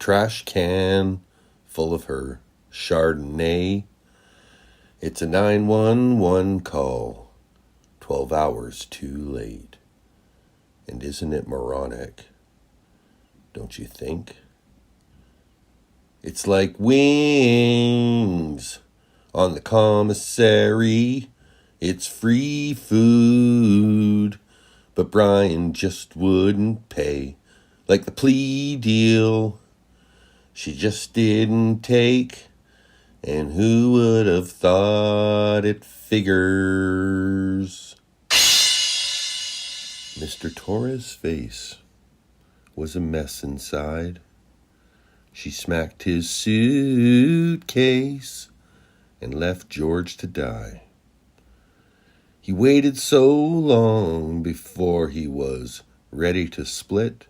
trash can full of her Chardonnay. It's a 911 call, 12 hours too late. And isn't it moronic? Don't you think? It's like wings on the commissary. It's free food, but Brian just wouldn't pay. Like the plea deal she just didn't take. And who would have thought it figures? Mr. Torres' face was a mess inside. She smacked his suitcase and left George to die. He waited so long before he was ready to split,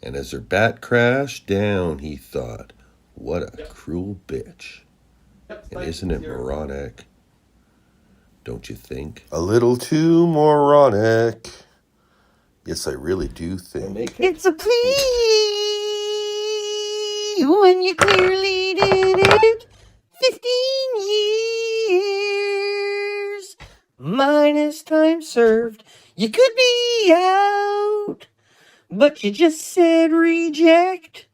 and as her bat crashed down, he thought, what a cruel bitch. And isn't it moronic? Don't you think? A little too moronic. Yes, I really do think. It's a plea when you clearly did it. 15 years minus time served. You could be out, but you just said reject.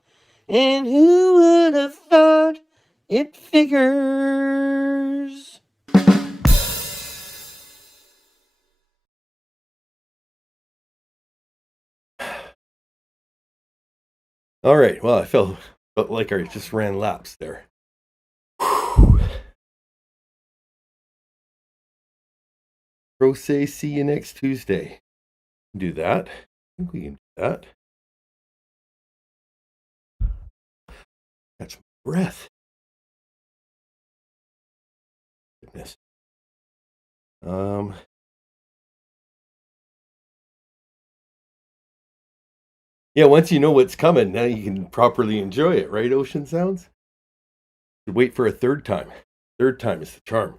And who would have thought it figures? All right. Well, I felt like I just ran laps there. Rose, see you next Tuesday. Do that. I think we can do that. Catch breath. Goodness. Yeah, once you know what's coming, now you can properly enjoy it, right? Ocean sounds. Wait for a third time. Third time is the charm.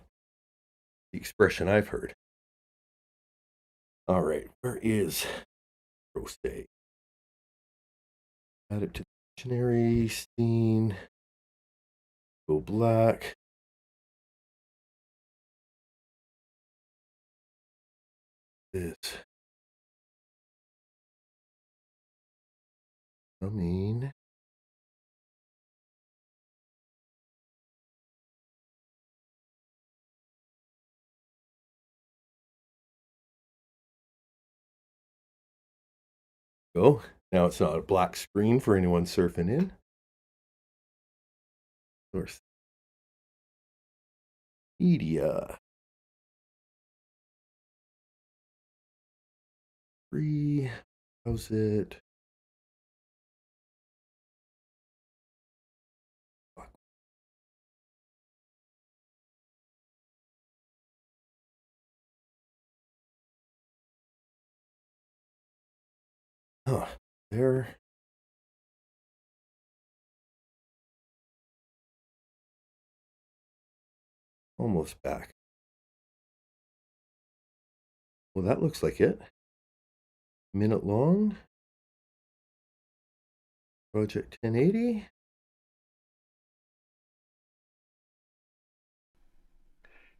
The expression I've heard. All right, where is roast egg? Add it to the dictionary. Scene. Go black. This. I mean. Go. Now it's not a black screen for anyone surfing in. Source. Media. Free. How's it? Huh. There. Almost back. Well, that looks like it. Minute long. Project 1080.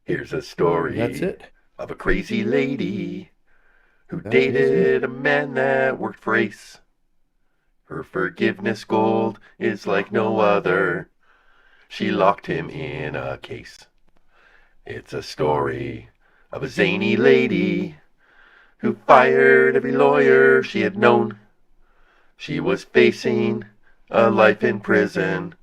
Here's a story That's it. of a crazy lady who That is dated a man that worked for Ace. Her forgiveness gold is like no other. She locked him in a case. It's a story of a zany lady who fired every lawyer she had known. She was facing a life in prison,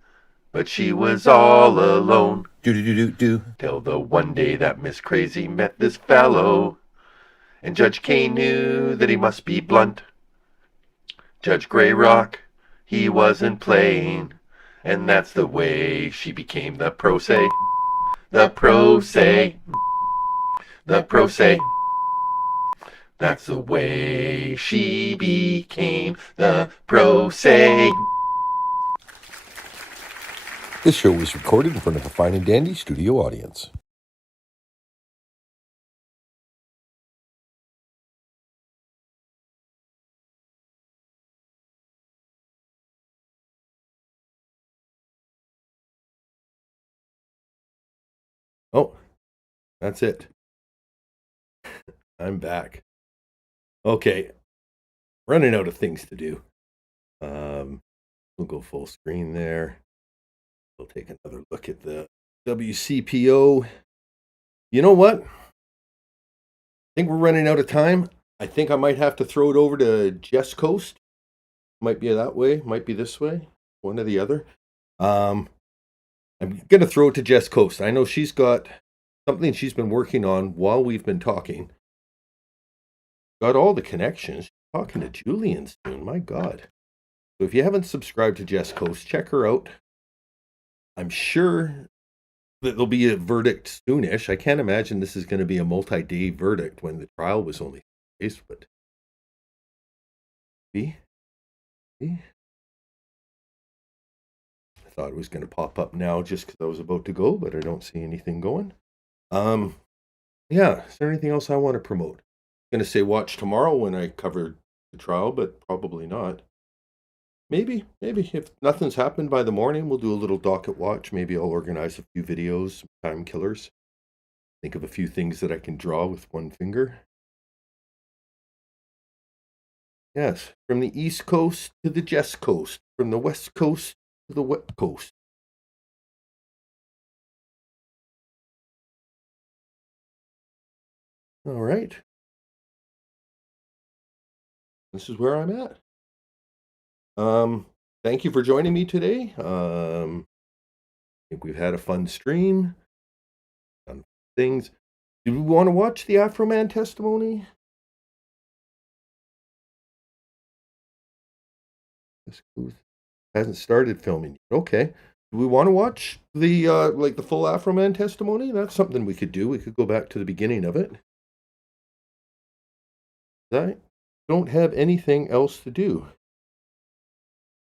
but she was all alone. Till the one day that Miss Crazy met this fellow, and Judge Kane knew that he must be blunt. Judge Greyrock, he wasn't playing, and that's the way she became the pro se. The pro se. The pro se. That's the way she became the pro se. This show was recorded in front of a fine and dandy studio audience. Oh, that's it. I'm back. Okay, running out of things to do. We'll go full screen there. We'll take another look at the WCPO. You know what? I think we're running out of time. I think I might have to throw it over to Jess Coast. Might be that way, might be this way, one or the other. I'm going to throw it to Jess Coast. I know she's got something she's been working on while we've been talking. Got all the connections. Talking to Julian soon, my God. So if you haven't subscribed to Jess Coast, check her out. I'm sure that there'll be a verdict soonish. I can't imagine this is going to be a multi-day verdict when the trial was only 3 days, but I thought it was going to pop up now just because I was about to go, but I don't see anything going. Yeah, is there anything else I want to promote? I'm going to say watch tomorrow when I cover the trial, but probably not. Maybe if nothing's happened by the morning, we'll do a little docket watch. Maybe I'll organize a few videos, some time killers. Think of a few things that I can draw with one finger. Yes, from the East Coast to the Jess Coast, from the West Coast to the West Coast. All right. This is where I'm at. Thank you for joining me today. I think we've had a fun stream. Fun things. Do we want to watch the Afroman testimony? This hasn't started filming. Okay. Do we want to watch the like the full Afroman testimony? That's something we could do. We could go back to the beginning of it. I don't have anything else to do.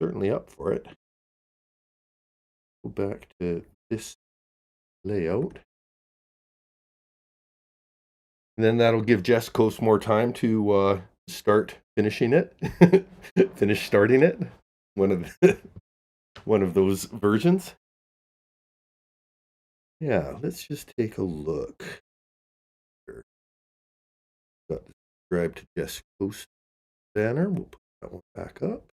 Certainly up for it. Go back to this layout. And then that'll give Jess Coast more time to start finishing it. Finish starting it. One of those versions. Yeah, let's just take a look. Got the subscribe to Jess Coast banner. We'll put that one back up.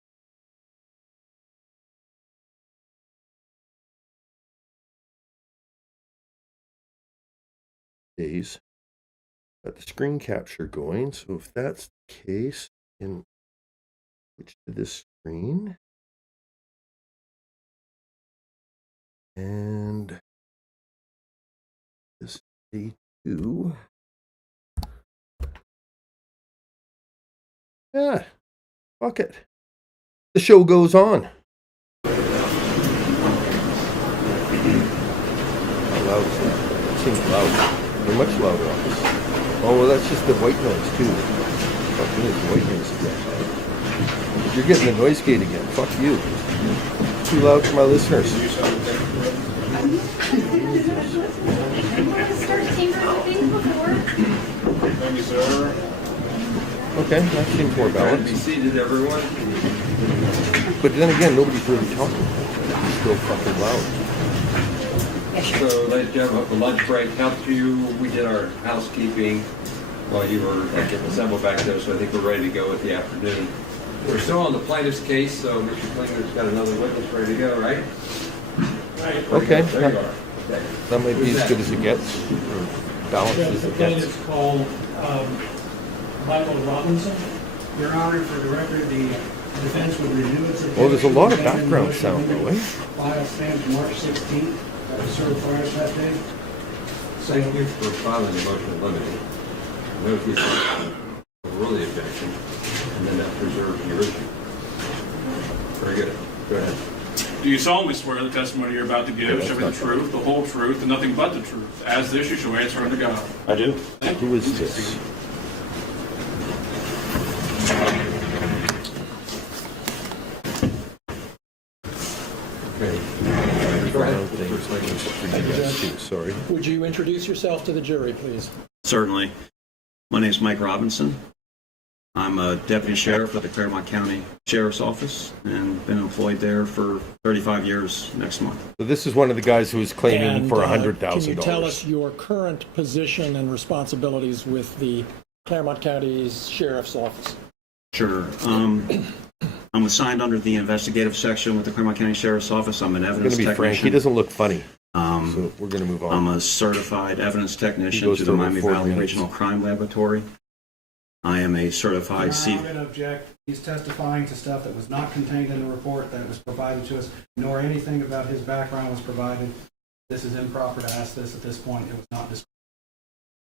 Days. Got the screen capture going, so if that's the case, in switch to this screen. And this day 2. Yeah, fuck it. The show goes on. How loud is that? It seems loud. They're much louder on this. Oh, well, that's just the white noise, too. Fuck me, it's the white noise again. You're getting the noise gate again. Fuck you. It's too loud for my listeners. Thank you, sir. Okay, that seems more Be balanced. seated, everyone. But then again, nobody's really talking. It's still fucking loud. So, ladies and gentlemen, the lunch break helped you. We did our housekeeping while you were getting assembled back there, so I think we're ready to go with the afternoon. We're still on the plaintiff's case, so Mr. Klinger's got another witness ready to go, right? Okay. There you are. Okay. That might be as good as it gets. Or balanced as The it gets. plaintiff's called Michael Robinson. Your Honor, for the record, the defense would renew its objection. Well, there's a lot of to background motion sound, though, eh? File stamped March 16th. That was certified that day. Thank you for filing the motion of limiting. Notice rule the objection, and then that preserves your issue. Very good. Go ahead. Do you solemnly swear the testimony you're about to give shall be the truth, the whole truth, and nothing but the truth? As this, you shall answer under God. I do. Who is this? Okay. Go ahead. Sorry. Would you introduce yourself to the jury, please? Certainly. My name is Mike Robinson. I'm a deputy sheriff at the Claremont County Sheriff's Office and been employed there for 35 years next month. So this is one of the guys who is claiming And, for Can you $100,000. tell us your current position and responsibilities with the Claremont County Sheriff's Office? Sure. I'm assigned under the investigative section with the Claremont County Sheriff's Office. I'm an I'm evidence going to be frank. technician. He doesn't look funny. So we're going to move on. I'm a certified evidence technician goes to the for Miami 4 Valley minutes. Regional Crime Laboratory. I am a certified I'm going to object. He's testifying to stuff that was not contained in the report that was provided to us, nor anything about his background was provided. This is improper to ask this at this point. It was not disclosed.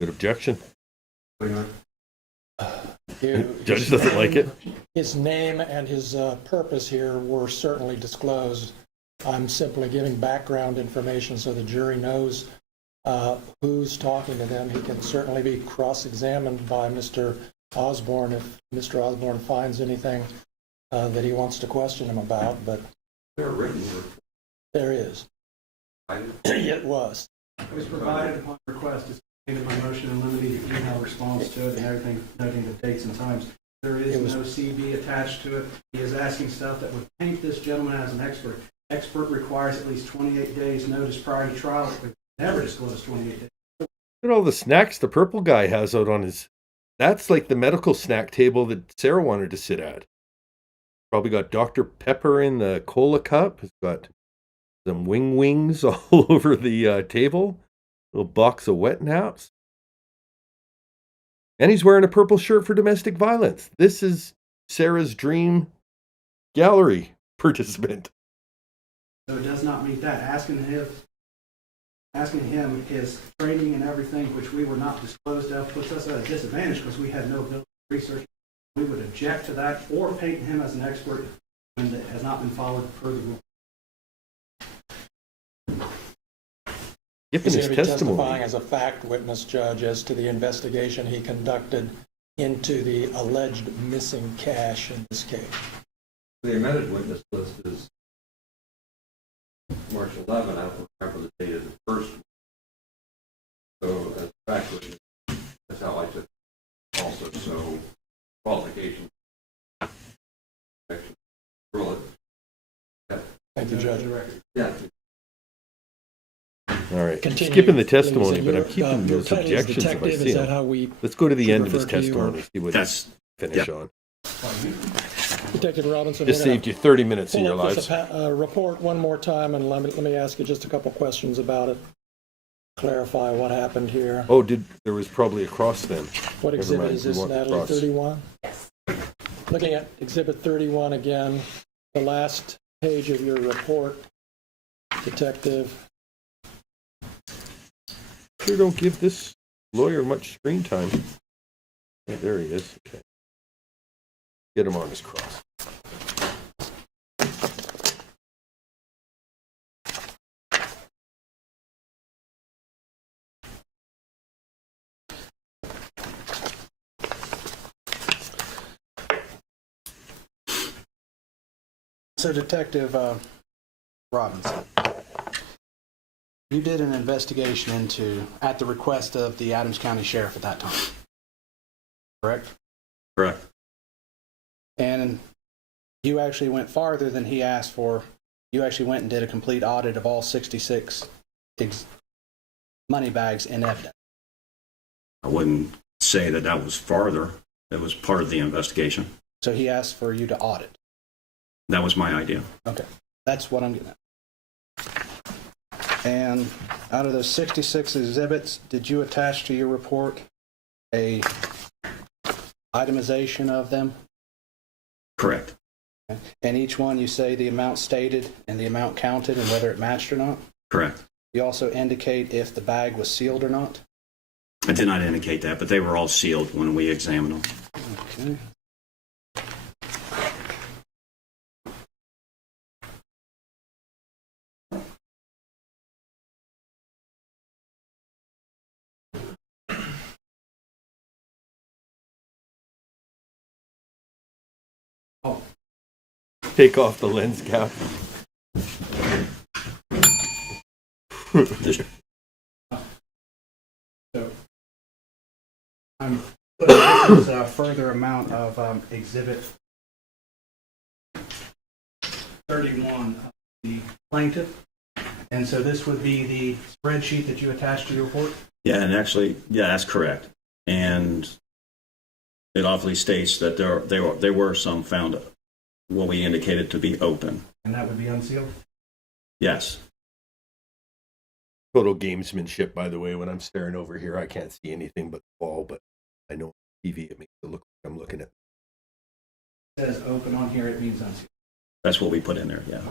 Good objection. His Judge doesn't like it. His name and his purpose here were certainly disclosed. I'm simply giving background information so the jury knows who's talking to them. He can certainly be cross-examined by Mr. Osborne if Mr. Osborne finds anything that he wants to question him about, but They're written here. there is. It was. It was provided upon request. It's in my motion and limited email response to it and everything, noting the dates and times. There is no CB attached to it. He is asking stuff that would paint this gentleman as an expert. Expert requires at least 28 days notice prior to trial. We never disclose 28 days. Look at all the snacks the purple guy has out on his... That's like the medical snack table that Sarah wanted to sit at. Probably got Dr. Pepper in the cola cup. It's got some wings all over the table. Little box of wet naps. And he's wearing a purple shirt for domestic violence. This is Sarah's dream gallery participant. So it does not meet that. Asking him his training and everything, which we were not disclosed of, puts us at a disadvantage because we had no ability to research. We would object to that or paint him as an expert when it has not been followed per the rule. Given He's his going to be testifying testimony. as a fact witness, Judge, as to the investigation he conducted into the alleged missing cash in this case. The amended witness list is March 11. I don't remember the date of the first one. So as a fact witness, that's how I took it also. So qualification. Rule it. Thank you, Judge. Yeah. All right. Continue, Skipping the please. testimony, And but I'm your- keeping your those title is objections if I detective. see Is that them. how we Let's go to the should end of his refer to you, or- testimony, see what That's finish on. Detective Robinson, Just we're gonna saved you 30 minutes of pull your up this lives. report one more time, and let me ask you just a couple questions about it. Clarify what happened here. Oh, there was probably a cross then. What Never exhibit mind, is we this, want the Natalie? cross. 31? Yes. Looking at Exhibit 31 again, the last page of your report, Detective. Sure don't give this lawyer much screen time. Yeah, there he is. Okay. Get him on his cross. So Detective Robinson, you did an investigation into, at the request of the Adams County Sheriff at that time, correct? Correct. And you actually went farther than he asked for. You actually went and did a complete audit of all 66 money bags in evidence. I wouldn't say that that was farther. That was part of the investigation. So he asked for you to audit. That was my idea. Okay, that's what I'm getting at. And out of those 66 exhibits, did you attach to your report a itemization of them? Correct. And each one you say the amount stated and the amount counted and whether it matched or not? Correct. You also indicate if the bag was sealed or not? I did not indicate that, but they were all sealed when we examined them. Okay. Take off the lens cap. So I'm putting this as a further amount of exhibit 31 of the plaintiff. And so this would be the spreadsheet that you attached to your report? Yeah, and actually, yeah, that's correct. And it awfully states that there were some found what we indicated to be open. And that would be unsealed? Yes. Total gamesmanship, by the way. When I'm staring over here, I can't see anything but the wall, but I know on TV it makes it look like I'm looking at. It says open on here, it means unsealed. That's what we put in there, yeah.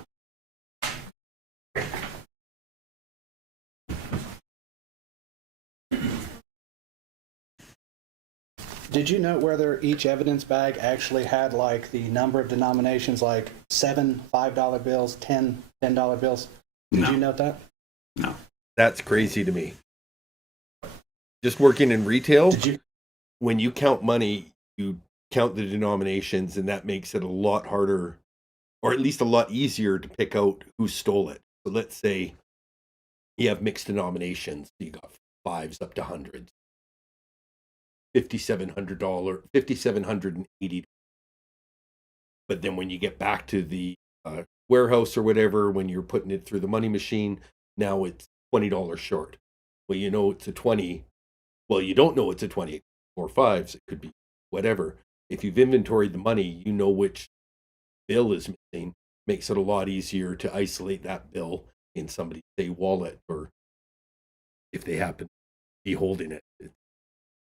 Did you note whether each evidence bag actually had like the number of denominations, like 7 $5 bills, 10 $10 bills? Did No. you note that? No. That's crazy to me. Just working in retail, Did you? when you count money, you count the denominations, and that makes it a lot harder, or at least a lot easier to pick out who stole it. So let's say you have mixed denominations. You got fives up to hundreds. $5,700, $5,780. But then when you get back to the warehouse or whatever, when you're putting it through the money machine, now it's $20 short. Well, you know it's a 20. Well, you don't know it's a 20 or fives. It could be whatever. If you've inventoried the money, you know which bill is missing. Makes it a lot easier to isolate that bill in somebody's, say, wallet, or if they happen to be holding it.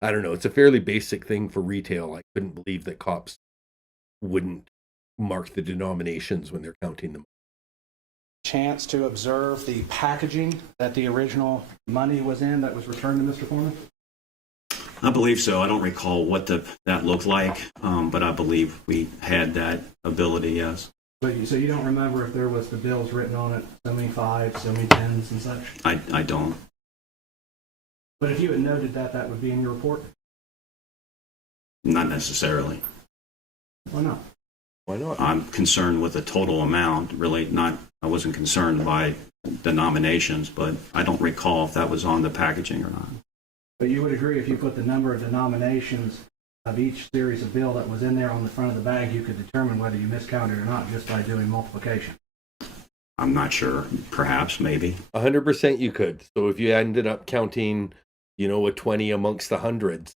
I don't know. It's a fairly basic thing for retail. I couldn't believe that cops wouldn't mark the denominations when they're counting them. Chance to observe the packaging that the original money was in that was returned to Mr. Foreman? I believe so. I don't recall what that looked like, but I believe we had that ability, yes. So you don't remember if there was the bills written on it, so many fives, so many tens and such? I don't. But if you had noted that, that would be in your report? Not necessarily. Why not? Why not? I'm concerned with the total amount, really not, I wasn't concerned by denominations, but I don't recall if that was on the packaging or not. But you would agree if you put the number of denominations of each series of bill that was in there on the front of the bag, you could determine whether you miscounted or not just by doing multiplication. I'm not sure. Perhaps, maybe. 100% you could. So if you ended up counting, a 20 amongst the hundreds,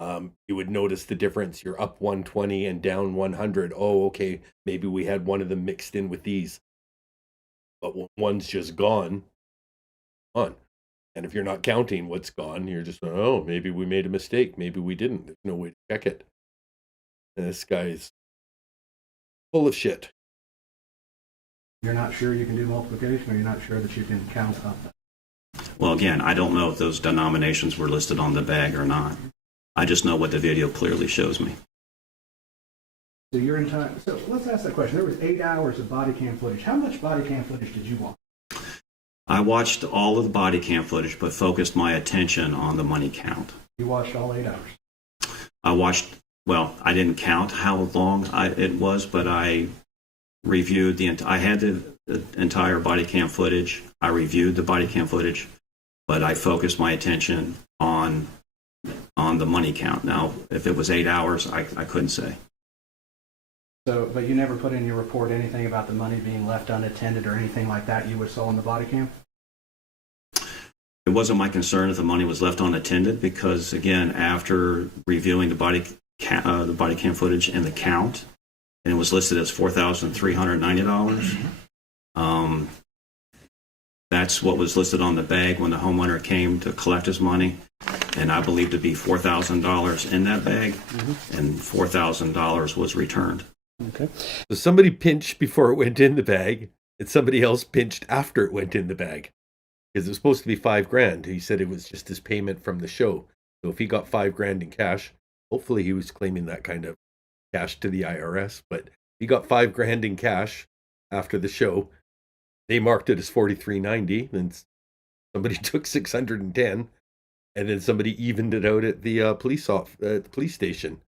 you would notice the difference. You're up 120 and down 100. Oh, okay. Maybe we had one of them mixed in with these. But one's just gone. On. And if you're not counting what's gone, you're just, oh, maybe we made a mistake. Maybe we didn't. There's no way to check it. And this guy's full of shit. You're not sure you can do multiplication, or you're not sure that you can count up? Well, again, I don't know if those denominations were listed on the bag or not. I just know what the video clearly shows me. So you're in time. So let's ask that question. There was 8 hours of body cam footage. How much body cam footage did you watch? I watched all of the body cam footage, but focused my attention on the money count. You watched all 8 hours. I watched, well, I didn't count how long it was, but I reviewed I had the entire body cam footage. I reviewed the body cam footage, but I focused my attention on the money count. Now, if it was 8 hours, I couldn't say. So, but you never put in your report anything about the money being left unattended or anything like that you saw in the body cam? It wasn't my concern if the money was left unattended because, again, after reviewing the body cam footage and the count, and it was listed as $4,390. That's what was listed on the bag when the homeowner came to collect his money, and I believe to be $4,000 in that bag, and $4,000 was returned. Okay. So somebody pinched before it went in the bag, and somebody else pinched after it went in the bag. Because it was supposed to be $5,000. He said it was just his payment from the show. So if he got $5,000 in cash, hopefully he was claiming that kind of cash to the IRS. But he got $5,000 in cash after the show. They marked it as $4,390. Then somebody took $610, and then somebody evened it out at the police station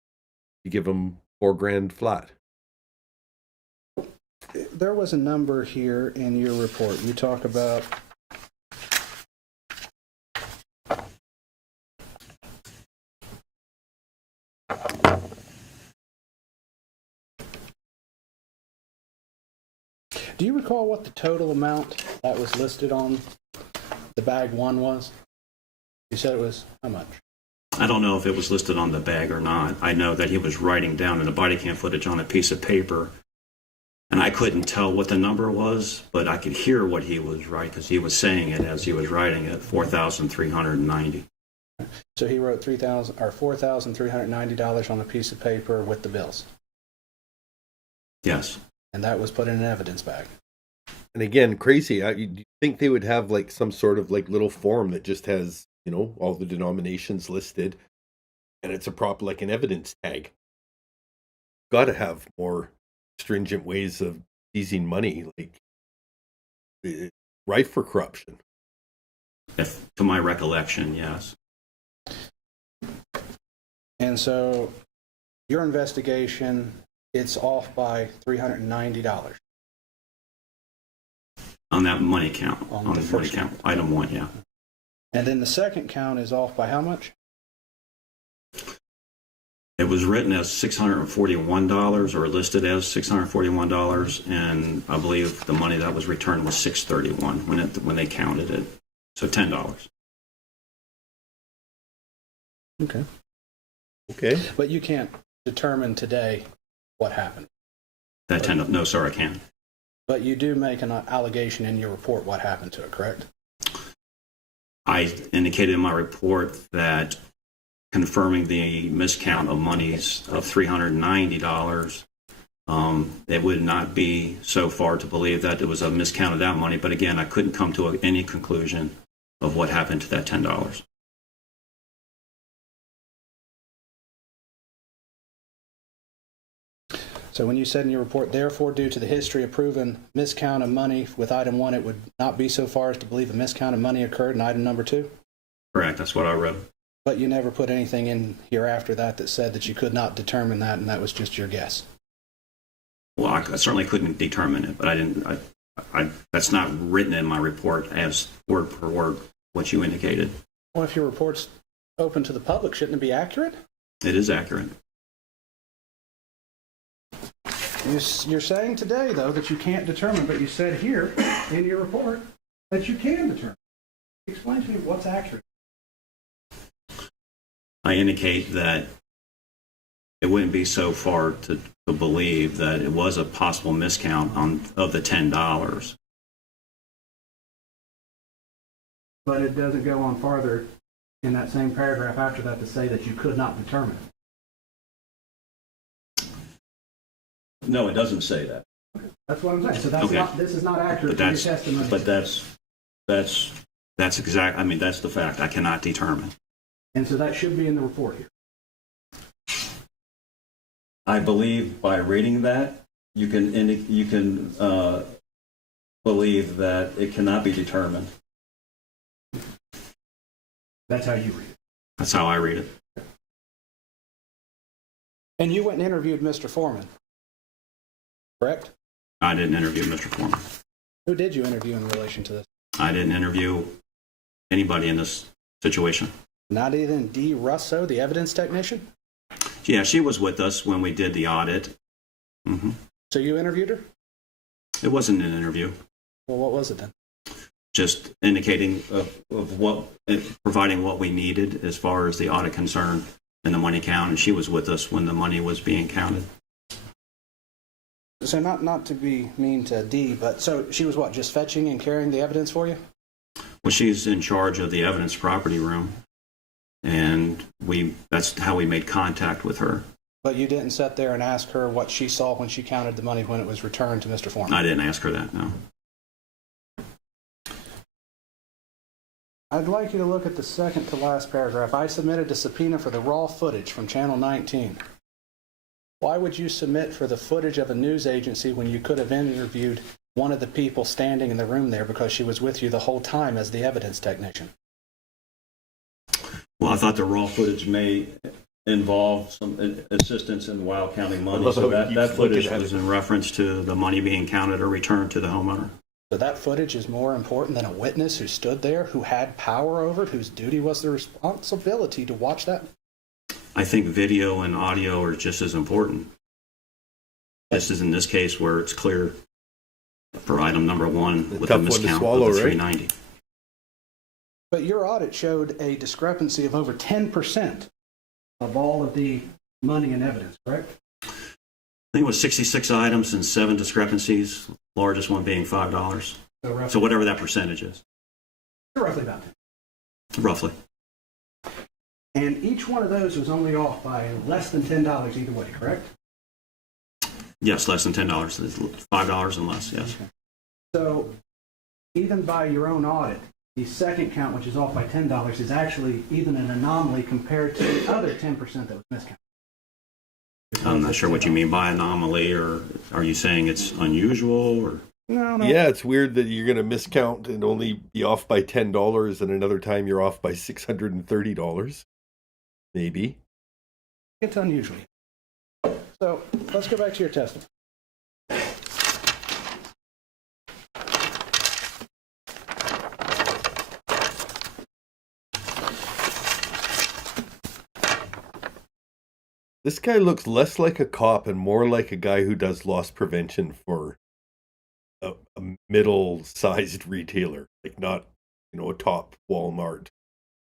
to give him $4,000 flat. There was a number here in your report. You talk about Do you recall what the total amount that was listed on the bag one was? You said it was how much? I don't know if it was listed on the bag or not. I know that he was writing down in the body cam footage on a piece of paper, and I couldn't tell what the number was, but I could hear what he was writing because he was saying it as he was writing it, $4,390. So he wrote $4,390 on a piece of paper with the bills. Yes. And that was put in an evidence bag. And again, crazy. You think they would have like some sort of like little form that just has, all the denominations listed, and it's a prop like an evidence tag. Got to have more stringent ways of seizing money, like rife for corruption. If, to my recollection, yes. And so your investigation, it's off by $390. On that money count. On On the the money first count. Item 1, yeah. And then the second count is off by how much? It was written as $641 or listed as $641, and I believe the money that was returned was $631 when they counted it. So $10. Okay. Okay. But you can't determine today what happened. That $10, no, sir, I can't. But you do make an allegation in your report what happened to it, correct? I indicated in my report that confirming the miscount of monies of $390, it would not be so far to believe that it was a miscount of that money. But again, I couldn't come to any conclusion of what happened to that $10. So when you said in your report, therefore, due to the history of proven miscount of money with item 1, it would not be so far as to believe a miscount of money occurred in item number 2? Correct, that's what I wrote. But you never put anything in here after that that said that you could not determine that, and that was just your guess. Well, I certainly couldn't determine it, but I didn't. That's not written in my report as word for word what you indicated. Well, if your report's open to the public, shouldn't it be accurate? It is accurate. You're saying today, though, that you can't determine, but you said here in your report that you can determine. Explain to me what's accurate. I indicate that it wouldn't be so far to believe that it was a possible miscount of the $10. But it doesn't go on farther in that same paragraph after that to say that you could not determine it. No, it doesn't say that. That's what I'm saying. So that's Okay. not, this is not accurate to your testimony. But that's exact. I mean, that's the fact. I cannot determine. And so that should be in the report here. I believe by reading that, you can believe that it cannot be determined. That's how you read it. That's how I read it. And you went and interviewed Mr. Foreman, correct? I didn't interview Mr. Foreman. Who did you interview in relation to this? I didn't interview anybody in this situation. Not even Dee Russo, the evidence technician? Yeah, she was with us when we did the audit. Mm-hmm. So you interviewed her? It wasn't an interview. Well, what was it then? Just indicating of what, providing what we needed as far as the audit concerned and the money count. And she was with us when the money was being counted. So not to be mean to Dee, but so she was what, just fetching and carrying the evidence for you? Well, she's in charge of the evidence property room. And that's how we made contact with her. But you didn't sit there and ask her what she saw when she counted the money when it was returned to Mr. Foreman? I didn't ask her that, no. I'd like you to look at the second to last paragraph. I submitted a subpoena for the raw footage from Channel 19. Why would you submit for the footage of a news agency when you could have interviewed one of the people standing in the room there because she was with you the whole time as the evidence technician? Well, I thought the raw footage may involve some assistance in while counting money. So that footage was in reference to the money being counted or returned to the homeowner. So that footage is more important than a witness who stood there, who had power over it, whose duty was the responsibility to watch that? I think video and audio are just as important. This is in this case where it's clear for item number one with the miscount of the 390. But your audit showed a discrepancy of over 10% of all of the money and evidence, correct? I think it was 66 items and 7 discrepancies, largest one being $5. So whatever that percentage is. Roughly about 10. Roughly. And each one of those was only off by less than $10 either way, correct? Yes, less than $10. $5 and less, yes. Okay. So even by your own audit, the second count, which is off by $10, is actually even an anomaly compared to the other 10% that was miscounted. I'm not sure what you mean by anomaly, or are you saying it's unusual? Or No. Yeah, it's weird that you're going to miscount and only be off by $10, and another time you're off by $630. Maybe. It's unusual. So let's go back to your testimony. This guy looks less like a cop and more like a guy who does loss prevention for a middle-sized retailer, like not, a top Walmart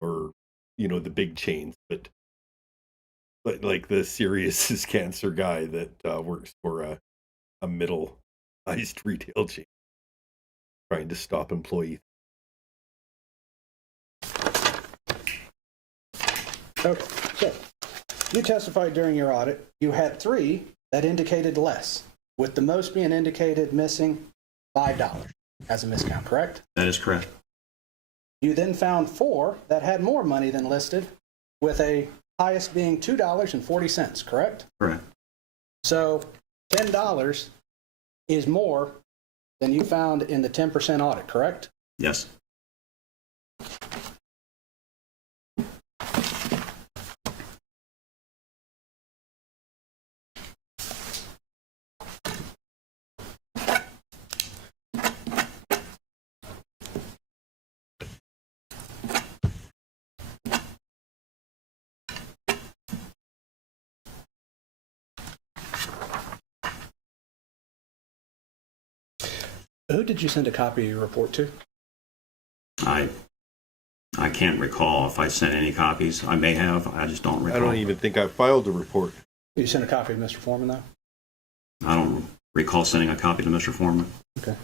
or, the big chains, but like the serious is cancer guy that works for a middle-sized retail chain, trying to stop employee. Okay, so you testified during your audit. You had 3 that indicated less, with the most being indicated missing $5 as a miscount, correct? that is correct. You then found 4 that had more money than listed, with a highest being $2.40, correct? Correct. So $10 is more than you found in the 10% audit, correct? Yes. Who did you send a copy of your report to? I can't recall if I sent any copies. I may have. I just don't recall. I don't even think I filed a report. You sent a copy to Mr. Foreman, though? I don't recall sending a copy to Mr. Foreman. Okay.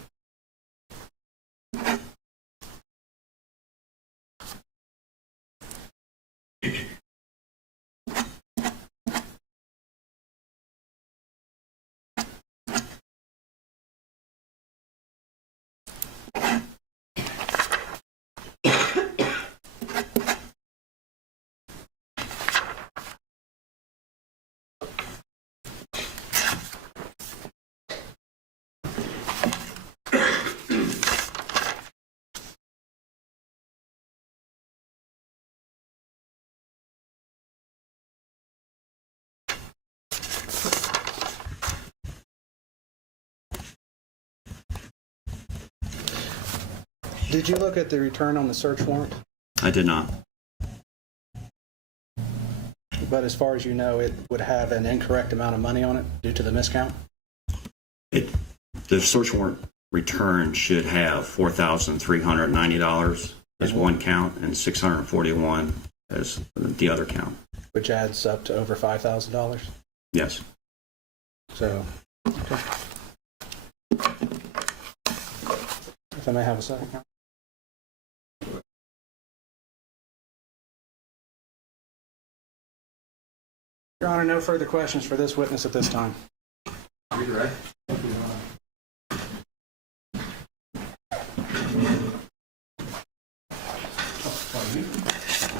Did you look at the return on the search warrant? I did not. But as far as you know, it would have an incorrect amount of money on it due to the miscount? The search warrant return should have $4,390 as one count and $641 as the other count. Which adds up to over $5,000? Yes. So, okay. If I may have a second. Your Honor, no further questions for this witness at this time. Redirect.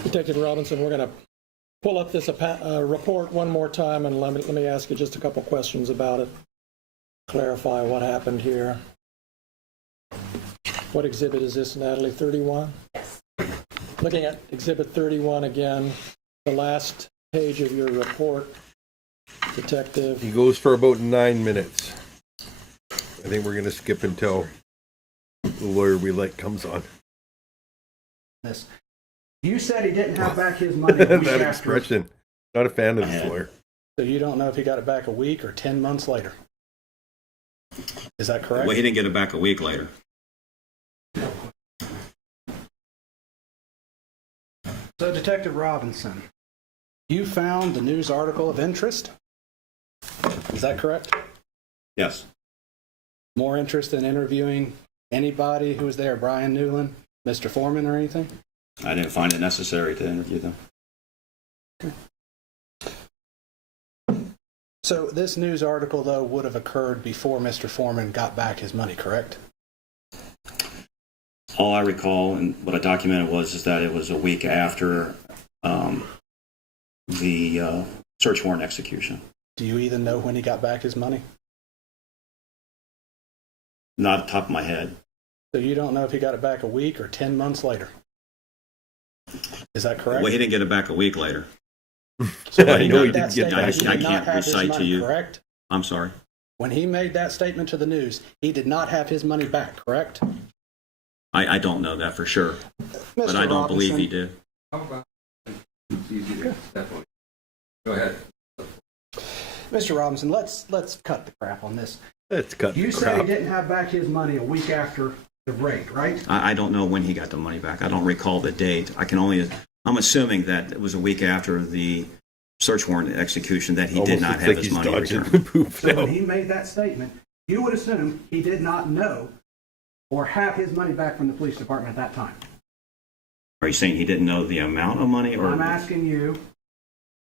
Detective Robinson, we're going to pull up this report one more time, and let me ask you just a couple questions about it. Clarify what happened here. What exhibit is this, Natalie? 31? Yes. Looking at exhibit 31 again, the last page of your report, Detective. He goes for about 9 minutes. I think we're going to skip until the lawyer we like comes on. This. You said he didn't have back his money a week That after. expression. Not a fan of this lawyer. So you don't know if he got it back a week or 10 months later. Is that correct? Well, he didn't get it back a week later. So, Detective Robinson, you found the news article of interest? Is that correct? Yes. More interest in interviewing anybody who was there, Brian Newland, Mr. Foreman, or anything? I didn't find it necessary to interview them. So this news article, though, would have occurred before Mr. Foreman got back his money, correct? All I recall and what I documented is that it was a week after the search warrant execution. Do you even know when he got back his money? Not at the top of my head. So you don't know if he got it back a week or 10 months later? Is that correct? Well, he didn't get it back a week later. So I know he that didn't get statement, back. he I did not can't have his recite money, to you. correct? I'm sorry. When he made that statement to the news, he did not have his money back, correct? I don't know that for sure, but Mr. I don't believe Robinson, he did. How about, it's easy to step on. Go ahead. Mr. Robinson, let's cut the crap on this. Let's cut You the said he crap. didn't have back his money a week after the raid, right? I don't know when he got the money back. I don't recall the date. I'm assuming that it was a week after the search warrant execution that he Almost did not looks have like his he's money dodging returned. the poop So now. when he made that statement, you would assume he did not know or have his money back from the police department at that time. Are you saying he didn't know the amount of money, or I'm asking you,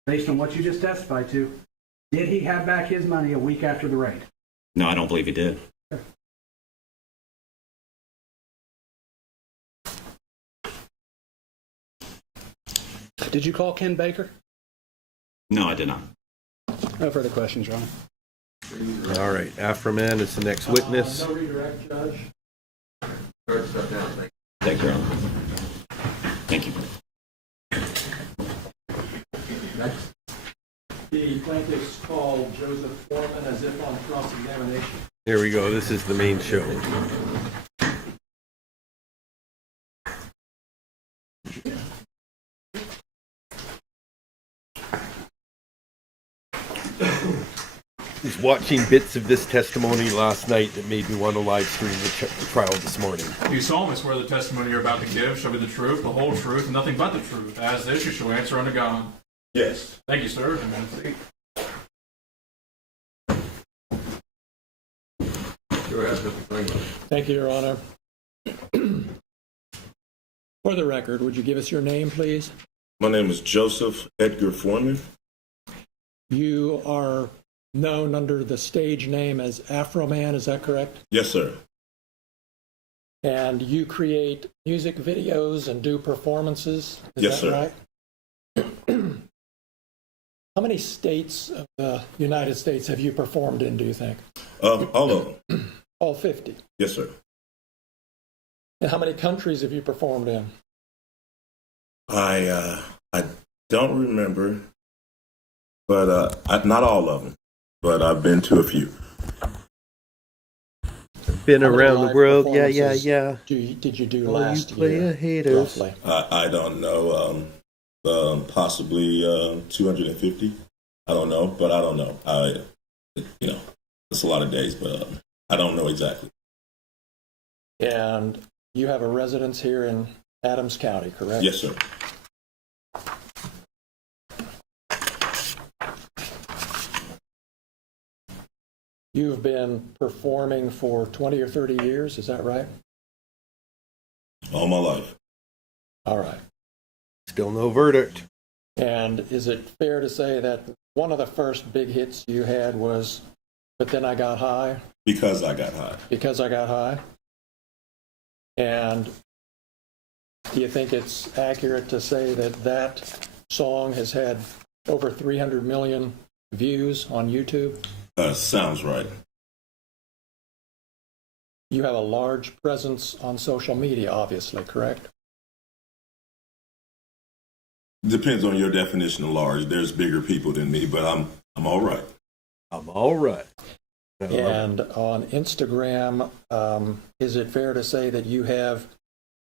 based on what you just testified to, did he have back his money a week after the raid? no? I don't believe he did. Did you call Ken Baker? No, I did not. No further questions, Your Honor. All right, Afroman is the next witness. No redirect, Judge. Start stuff down, thank you. Thank you, Your Honor. Thank you. Next. The plaintiff's called Joseph Foreman as if on cross-examination. Here we go. This is the main show. He's watching bits of this testimony last night that made me want to live stream the trial this morning. Do you solemnly swear the testimony you're about to give shall be the truth, the whole truth, and nothing but the truth? As this, you shall answer unto God. Yes. Thank you, sir. And have a seat. Go ahead, Mr. Franklin. Thank you, Your Honor. For the record, would you give us your name, please? My name is Joseph Edgar Foreman. You are known under the stage name as Afroman, is that correct? Yes, sir. And you create music videos and do performances, is Yes, that sir. right? How many states of the United States have you performed in, do you think? All of them. All 50. Yes, sir. And how many countries have you performed in? I don't remember, but not all of them. But I've been to a few. Been How many around the live world, performances yeah. Did you do Oh, last you player year? haters. Roughly? I don't know. Possibly 250. I don't know, but I don't know. It's a lot of days, but I don't know exactly. And you have a residence here in Adams County, correct? Yes, sir. You've been performing for 20 or 30 years, is that right? All my life. All right. Still no verdict. And is it fair to say that one of the first big hits you had was But Then I Got High? Because I got high. Because I Got High? And do you think it's accurate to say that that song has had over 300 million views on YouTube? Sounds right. You have a large presence on social media, obviously, correct? Depends on your definition of large. There's bigger people than me, but I'm all right. I'm all right. And on Instagram, is it fair to say that you have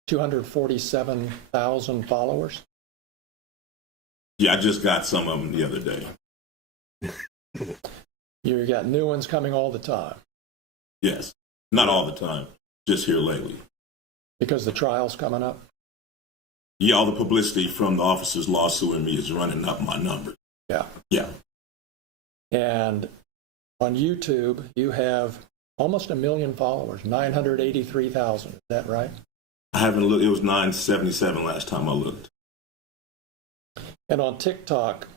247,000 followers? Yeah, I just got some of them the other day. You got new ones coming all the time Yes. Not all the time. Just here lately. because the trial's coming up? Yeah, all the publicity from the officer's lawsuit me is running up my numbers. Yeah. Yeah. And on YouTube, you have almost 1 million followers, 983,000. Is that right? I haven't looked. It was 977 last time I looked. And on TikTok,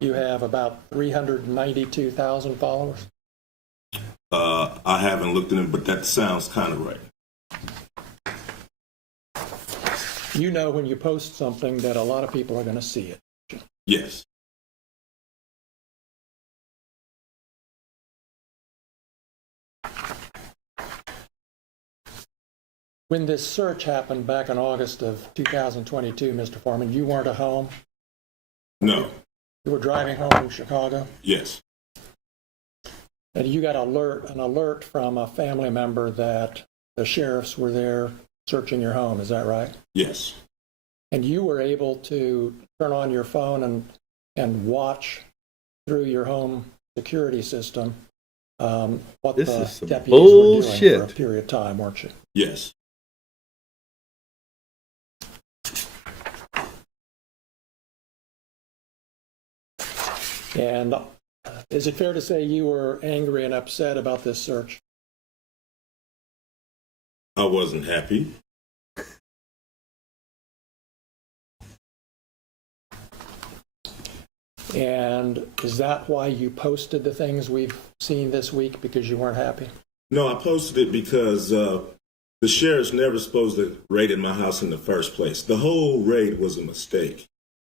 you have about 392,000 followers. I haven't looked at it, but that sounds kind of right. You know when you post something that a lot of people are going to see it. Yes. When this search happened back in August of 2022, Mr. Foreman, you weren't at home? No. You were driving home from Chicago? Yes. And you got an alert from a family member that the sheriffs were there searching your home, is that right? Yes. And you were able to turn on your phone and watch through your home security system what This the is some deputies were doing bullshit. for a period of time, weren't you? Yes. And is it fair to say you were angry and upset about this search? I wasn't happy. And is that why you posted the things we've seen this week, because you weren't happy? No, I posted it because the sheriff's never supposed to raid in my house in the first place. The whole raid was a mistake.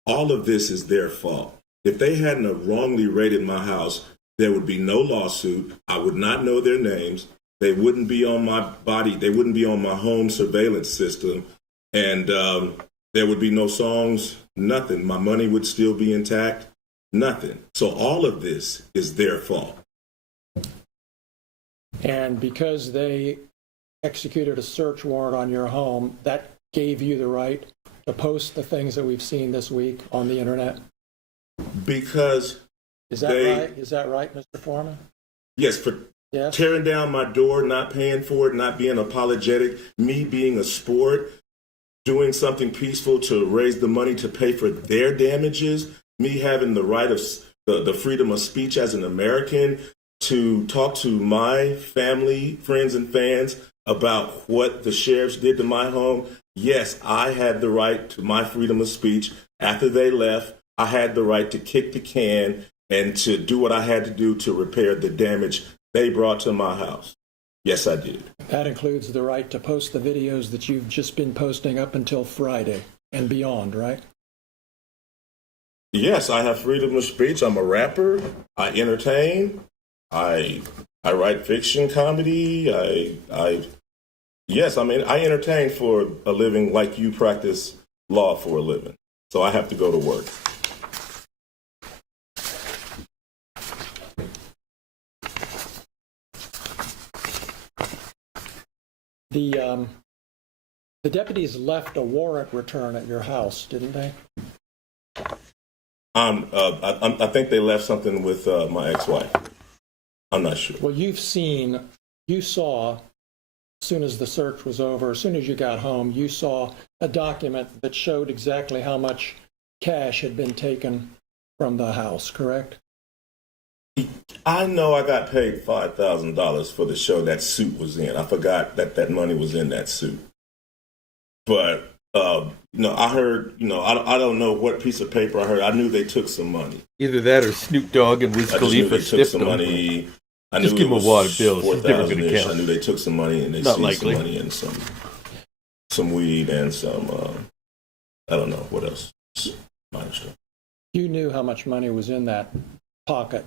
All of this is their fault. If they hadn't have wrongly raided my house, there would be no lawsuit. I would not know their names. They wouldn't be on my body. They wouldn't be on my home surveillance system. And there would be no songs, nothing. My money would still be intact, nothing. So all of this is their fault. And because they executed a search warrant on your home, that gave you the right to post the things that we've seen this week on the internet? Because Is that right? Is that right, Mr. Foreman? Yes, for Yes? tearing down my door, not paying for it, not being apologetic, me being a sport, doing something peaceful to raise the money to pay for their damages, me having the right of the freedom of speech as an American to talk to my family, friends, and fans about what the sheriffs did to my home. Yes, I had the right to my freedom of speech. After they left, I had the right to kick the can and to do what I had to do to repair the damage they brought to my house. Yes, I did. That includes the right to post the videos that you've just been posting up until Friday and beyond, right? Yes, I have freedom of speech. I'm a rapper. I entertain. I write fiction, comedy. Yes, I mean, I entertain for a living like you practice law for a living. So I have to go to work. The deputies left a warrant return at your house, didn't they? I think they left something with my ex-wife. I'm not sure. Well, you saw, as soon as the search was over, as soon as you got home, you saw a document that showed exactly how much cash had been taken from the house, correct? I know I got paid $5,000 for the show that suit was in. I forgot that money was in that suit. But, I heard, I don't know what piece of paper I heard. I knew they took some money. Either that or Snoop Dogg and Wiz I just knew Khalifa they took sniffed some them. money. I Just knew give it them a was wad of bills. It's never going to 4,000-ish. count. I knew they took some money and they Not seized likely. some money and some weed and some, I don't know what else. Minor stuff. You knew how much money was in that pocket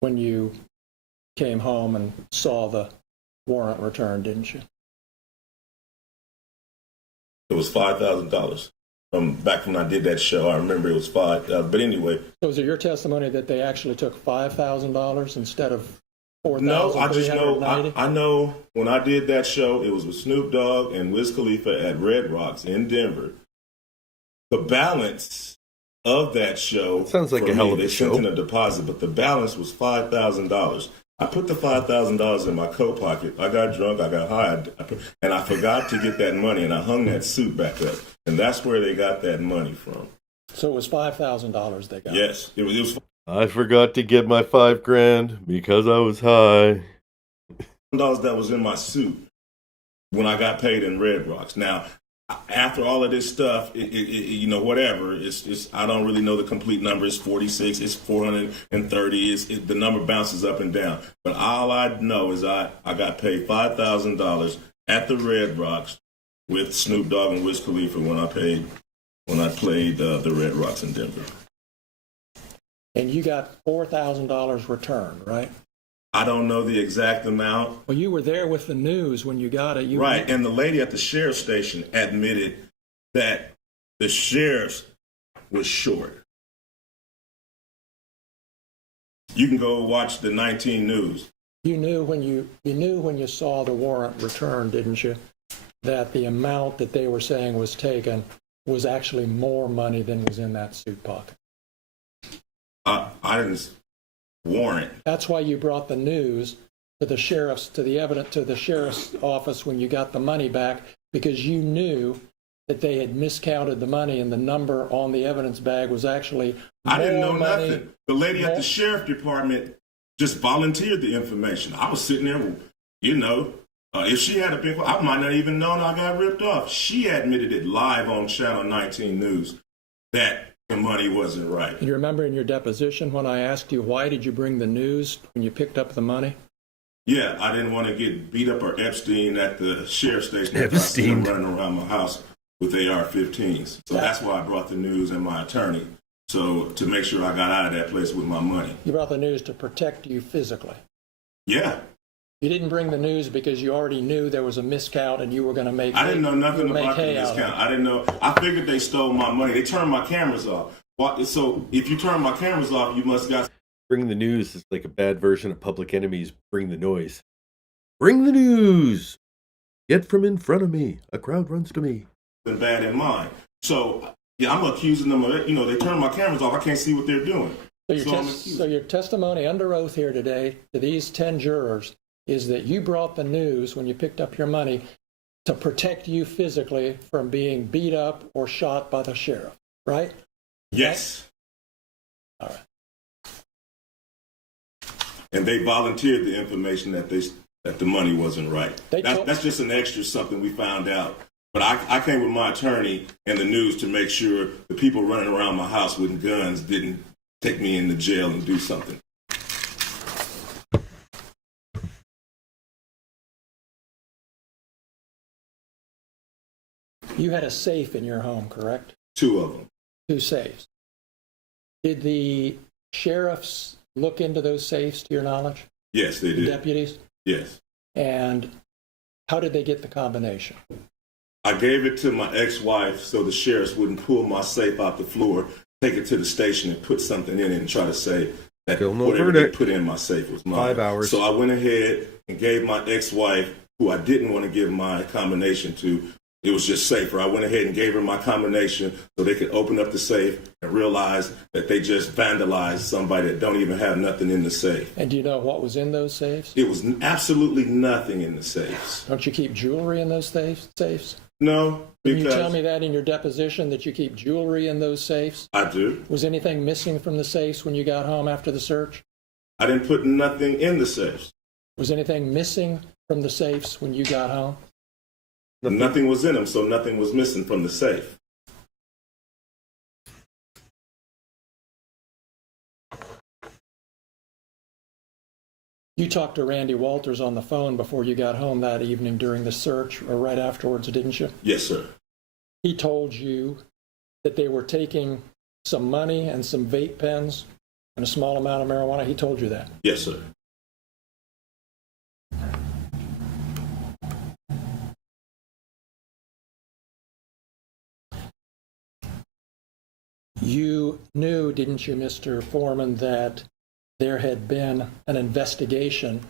when you came home and saw the warrant return, didn't you? It was $5,000. Back when I did that show, I remember it was five. But anyway. So is it your testimony that they actually took $5,000 instead of $4,390? No, I just know. I know when I did that show, it was with Snoop Dogg and Wiz Khalifa at Red Rocks in Denver. The balance of that show sounds like for a hell me, of a they show. sent in a deposit, but the balance was $5,000. I put the $5,000 in my coat pocket. I got drunk, I got high, and I forgot to get that money, and I hung that suit back up, and that's where they got that money from. So it was $5,000 they got. Yes, it was. I forgot to get my $5,000 because I was high. $5,000 that was in my suit when I got paid in Red Rocks. Now, after all of this stuff, whatever, it's I don't really know the complete number. It's 46, it's 430, the number bounces up and down. But all I know is I got paid $5,000 at the Red Rocks with Snoop Dogg and Wiz Khalifa when I played the Red Rocks in Denver. And you got $4,000 returned, right? I don't know the exact amount. Well, you were there with the news when you got it. Right, and the lady at the sheriff's station admitted that the sheriff was short. You can go watch the 19 News. You knew when you saw the warrant returned, didn't you, that the amount that they were saying was taken was actually more money than was in that suit pocket. I didn't warrant. That's why you brought the news to the sheriff's office when you got the money back, because you knew that they had miscounted the money and the number on the evidence bag was actually more I didn't know money. nothing. The lady at the sheriff department just volunteered the information. I was sitting there, if she had been, I might not even known I got ripped off. She admitted it live on Channel 19 News that the money wasn't right. You remember in your deposition when I asked you, why did you bring the news when you picked up the money? Yeah, I didn't want to get beat up or Epstein at the sheriff's station. Epstein. Running around my house with AR-15s. So that's why I brought the news and my attorney. So to make sure I got out of that place with my money. You brought the news to protect you physically. Yeah. You didn't bring the news because you already knew there was a miscount and you were going to make. I didn't know nothing about the discount. I didn't know. I figured they stole my money. They turned my cameras off. So if you turn my cameras off, you must got. Bring the news is like a bad version of Public Enemy's Bring the Noise. Bring the news. Get from in front of me. A crowd runs to me. Bad in mind. So yeah, I'm accusing them of it. They turned my cameras off. I can't see what they're doing. So your testimony under oath here today to these 10 jurors is that you brought the news when you picked up your money to protect you physically from being beat up or shot by the sheriff, right? Yes. All right. And they volunteered the information that the money wasn't right. That's just an extra something we found out. But I came with my attorney and the news to make sure the people running around my house with guns didn't take me into jail and do something. You had a safe in your home, correct? 2 of them. 2 safes. Did the sheriffs look into those safes, to your knowledge? Yes, they did. Deputies? Yes. And how did they get the combination? I gave it to my ex-wife so the sheriffs wouldn't pull my safe out the floor, take it to the station and put something in it and try to say that whatever they put in my safe was mine. 5 hours. So I went ahead and gave my ex-wife, who I didn't want to give my combination to, it was just safer. I went ahead and gave her my combination so they could open up the safe and realize that they just vandalized somebody that don't even have nothing in the safe. And do you know what was in those safes? It was absolutely nothing in the safes. Don't you keep jewelry in those safes? No, Didn't because... you tell me that in your deposition, that you keep jewelry in those safes? I do. Was anything missing from the safes when you got home after the search? I didn't put nothing in the safes. Was anything missing from the safes when you got home? Nothing was in them, so nothing was missing from the safe. You talked to Randy Walters on the phone before you got home that evening during the search, or right afterwards, didn't you? Yes, sir. He told you that they were taking some money and some vape pens and a small amount of marijuana. He told you that? Yes, sir. You knew, didn't you, Mr. Foreman, that there had been an investigation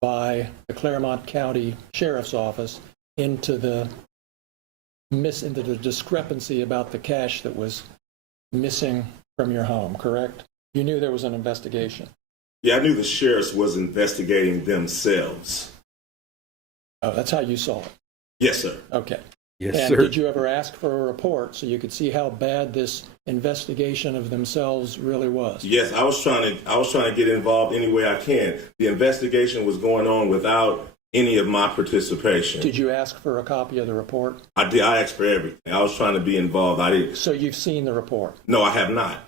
by the Claremont County Sheriff's Office into the discrepancy about the cash that was missing from your home, correct? You knew there was an investigation. Yeah, I knew the sheriffs was investigating themselves. Oh, that's how you saw it? Yes, sir. Okay. Yes, and sir. did you ever ask for a report so you could see how bad this investigation of themselves really was? Yes, I was trying to get involved any way I can. The investigation was going on without any of my participation. Did you ask for a copy of the report? I did. I asked for everything. I was trying to be involved. I didn't. So you've seen the report? No, I have not.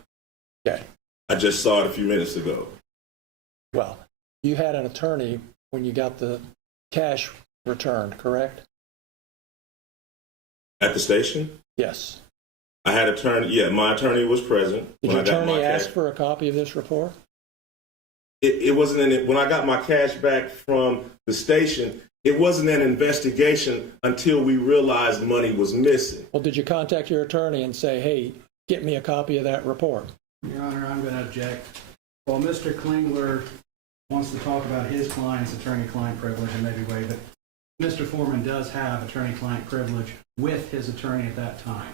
Okay. I just saw it a few minutes ago. Well, you had an attorney when you got the cash returned, correct? At the station? Yes. I had attorney. Yeah, my attorney was present. Did your attorney ask for a copy of this report? It wasn't in it. When I got my cash back from the station, it wasn't an investigation until we realized money was missing. Well, did you contact your attorney and say, hey, get me a copy of that report? Your Honor, I'm going to object. Well, Mr. Klingler wants to talk about his client's attorney-client privilege and maybe waive it. Mr. Foreman does have attorney-client privilege with his attorney at that time.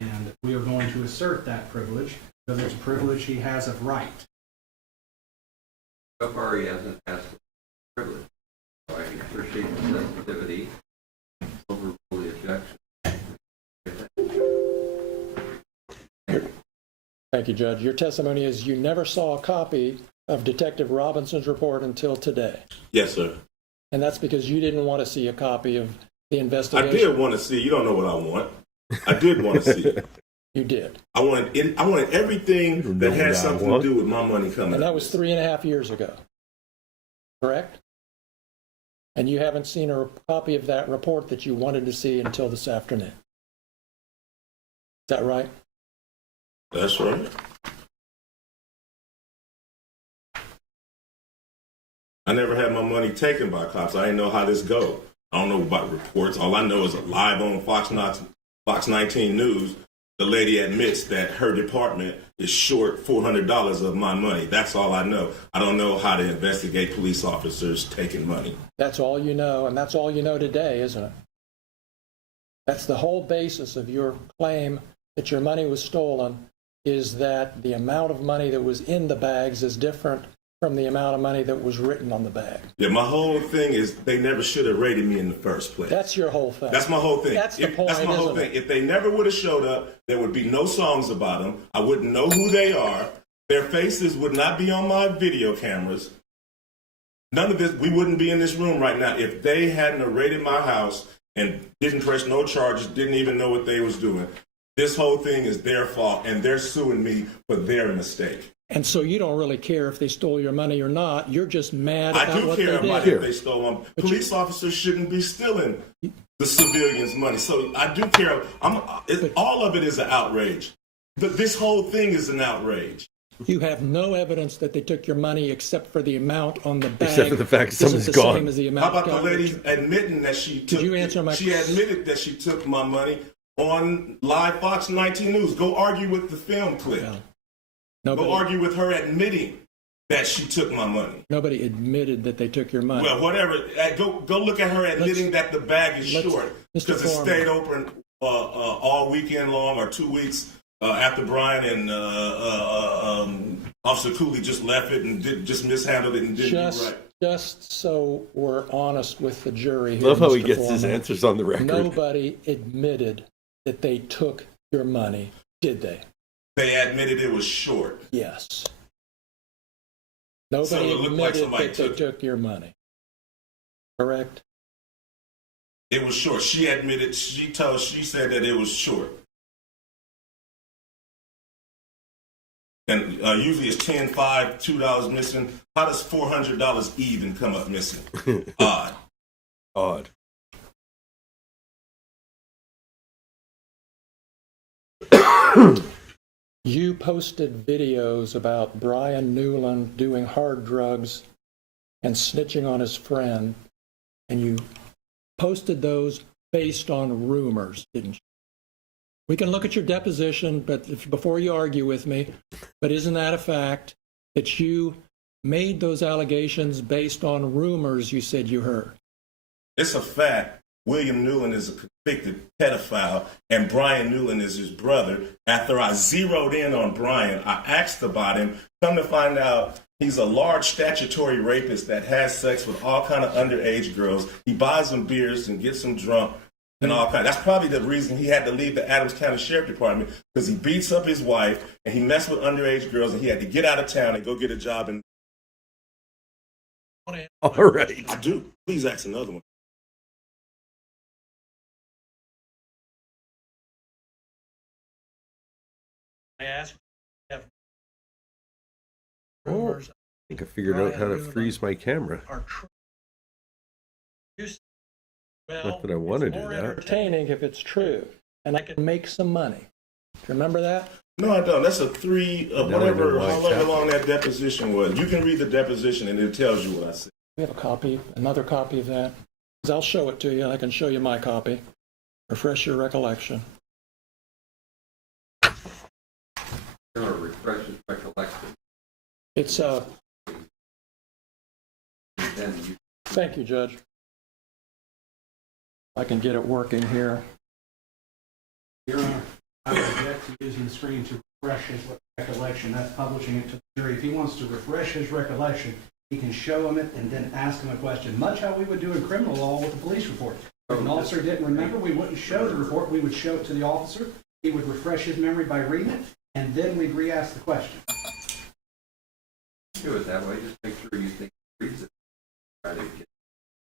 And we are going to assert that privilege because it's a privilege he has of right. So far, he hasn't asked for privilege. So I appreciate the sensitivity. Overrule the objection. Thank you, Judge. Your testimony is you never saw a copy of Detective Robinson's report until today. Yes, sir. And that's because you didn't want to see a copy of the investigation. I did want to see. You don't know what I want. I did want to see it. You did. I wanted everything that had something to do with my money coming. And that was 3.5 years ago, correct? And you haven't seen a copy of that report that you wanted to see until this afternoon. Is that right? That's right. I never had my money taken by cops. I didn't know how this go. I don't know about reports. All I know is live on Fox 19 News, the lady admits that her department is short $400 of my money. That's all I know. I don't know how to investigate police officers taking money. That's all you know, and that's all you know today, isn't it? That's the whole basis of your claim that your money was stolen is that the amount of money that was in the bags is different from the amount of money that was written on the bag. Yeah, my whole thing is they never should have raided me in the first place. That's your whole thing. That's my whole thing. That's the point, That's my whole isn't thing. it? If they never would have showed up, there would be no songs about them. I wouldn't know who they are. Their faces would not be on my video cameras. None of this, we wouldn't be in this room right now if they hadn't raided my house and didn't press no charges, didn't even know what they was doing. This whole thing is their fault, and they're suing me for their mistake. And so you don't really care if they stole your money or not. You're just mad about I do what care they about did. if they stole them. Police officers shouldn't be stealing the civilians' money. So I do care. All of it is an outrage. This whole thing is an outrage. You have no evidence that they took your money except for the amount on the bag. Except for the fact Isn't something's the gone. Same as the amount How about the gone? lady admitting that she took? Did you answer my She admitted that she took my money on live Fox 19 News. Go argue with the film clip. No. Go argue with her admitting that she took my money. Nobody admitted that they took your money. Well, whatever. Go look at her admitting that the bag is short because it stayed open all weekend long or 2 weeks after Brian and Officer Cooley just left it and just mishandled it and didn't do right. Just so we're honest with the jury here, Love how he Mr. gets his Foreman, answers on the record. Nobody admitted that they took your money, did they? They admitted it was short. Yes. Nobody So it looked like admitted somebody that they took your money. Correct? It was short. She admitted, she said that it was short. And usually it's 10, $5, $2 missing. How does $400 even come up missing? Odd. Odd. You posted videos about Brian Newland doing hard drugs and snitching on his friend, and you posted those based on rumors, didn't you? We can look at your deposition, but before you argue with me, but isn't that a fact that you made those allegations based on rumors you said you heard? It's a fact. William Newland is a convicted pedophile, and Brian Newland is his brother. After I zeroed in on Brian, I asked about him. Come to find out, he's a large statutory rapist that has sex with all kind of underage girls. He buys them beers and gets them drunk and all kind. That's probably the reason he had to leave the Adams County Sheriff Department, because he beats up his wife and he messed with underage girls, and he had to get out of town and go get a job. And all right, I do. Please ask another one. I asked. Oh, I think I figured out how to freeze my camera. Not that I want to do More that. entertaining if it's true, and I can make some money. Do you remember that? No, I don't. That's a three of Now I know whatever, why it's however happening. long that deposition was. You can read the deposition and it tells you what I said. We have a copy, another copy of that. 'Cause I'll show it to you. I can show you my copy. Refresh your recollection. Going to refresh his recollection. It's Then you thank you, Judge. I can get it working here. Your Honor, I would object to using the screen to refresh his recollection. That's publishing it to the jury. If he wants to refresh his recollection, he can show him it and then ask him a question, much how we would do in criminal law with a police report. If an officer didn't remember, we wouldn't show the report. We would show it to the officer. He would refresh his memory by reading it, and then we'd re-ask the question. do it that way, just make sure you think he reads it. Try to get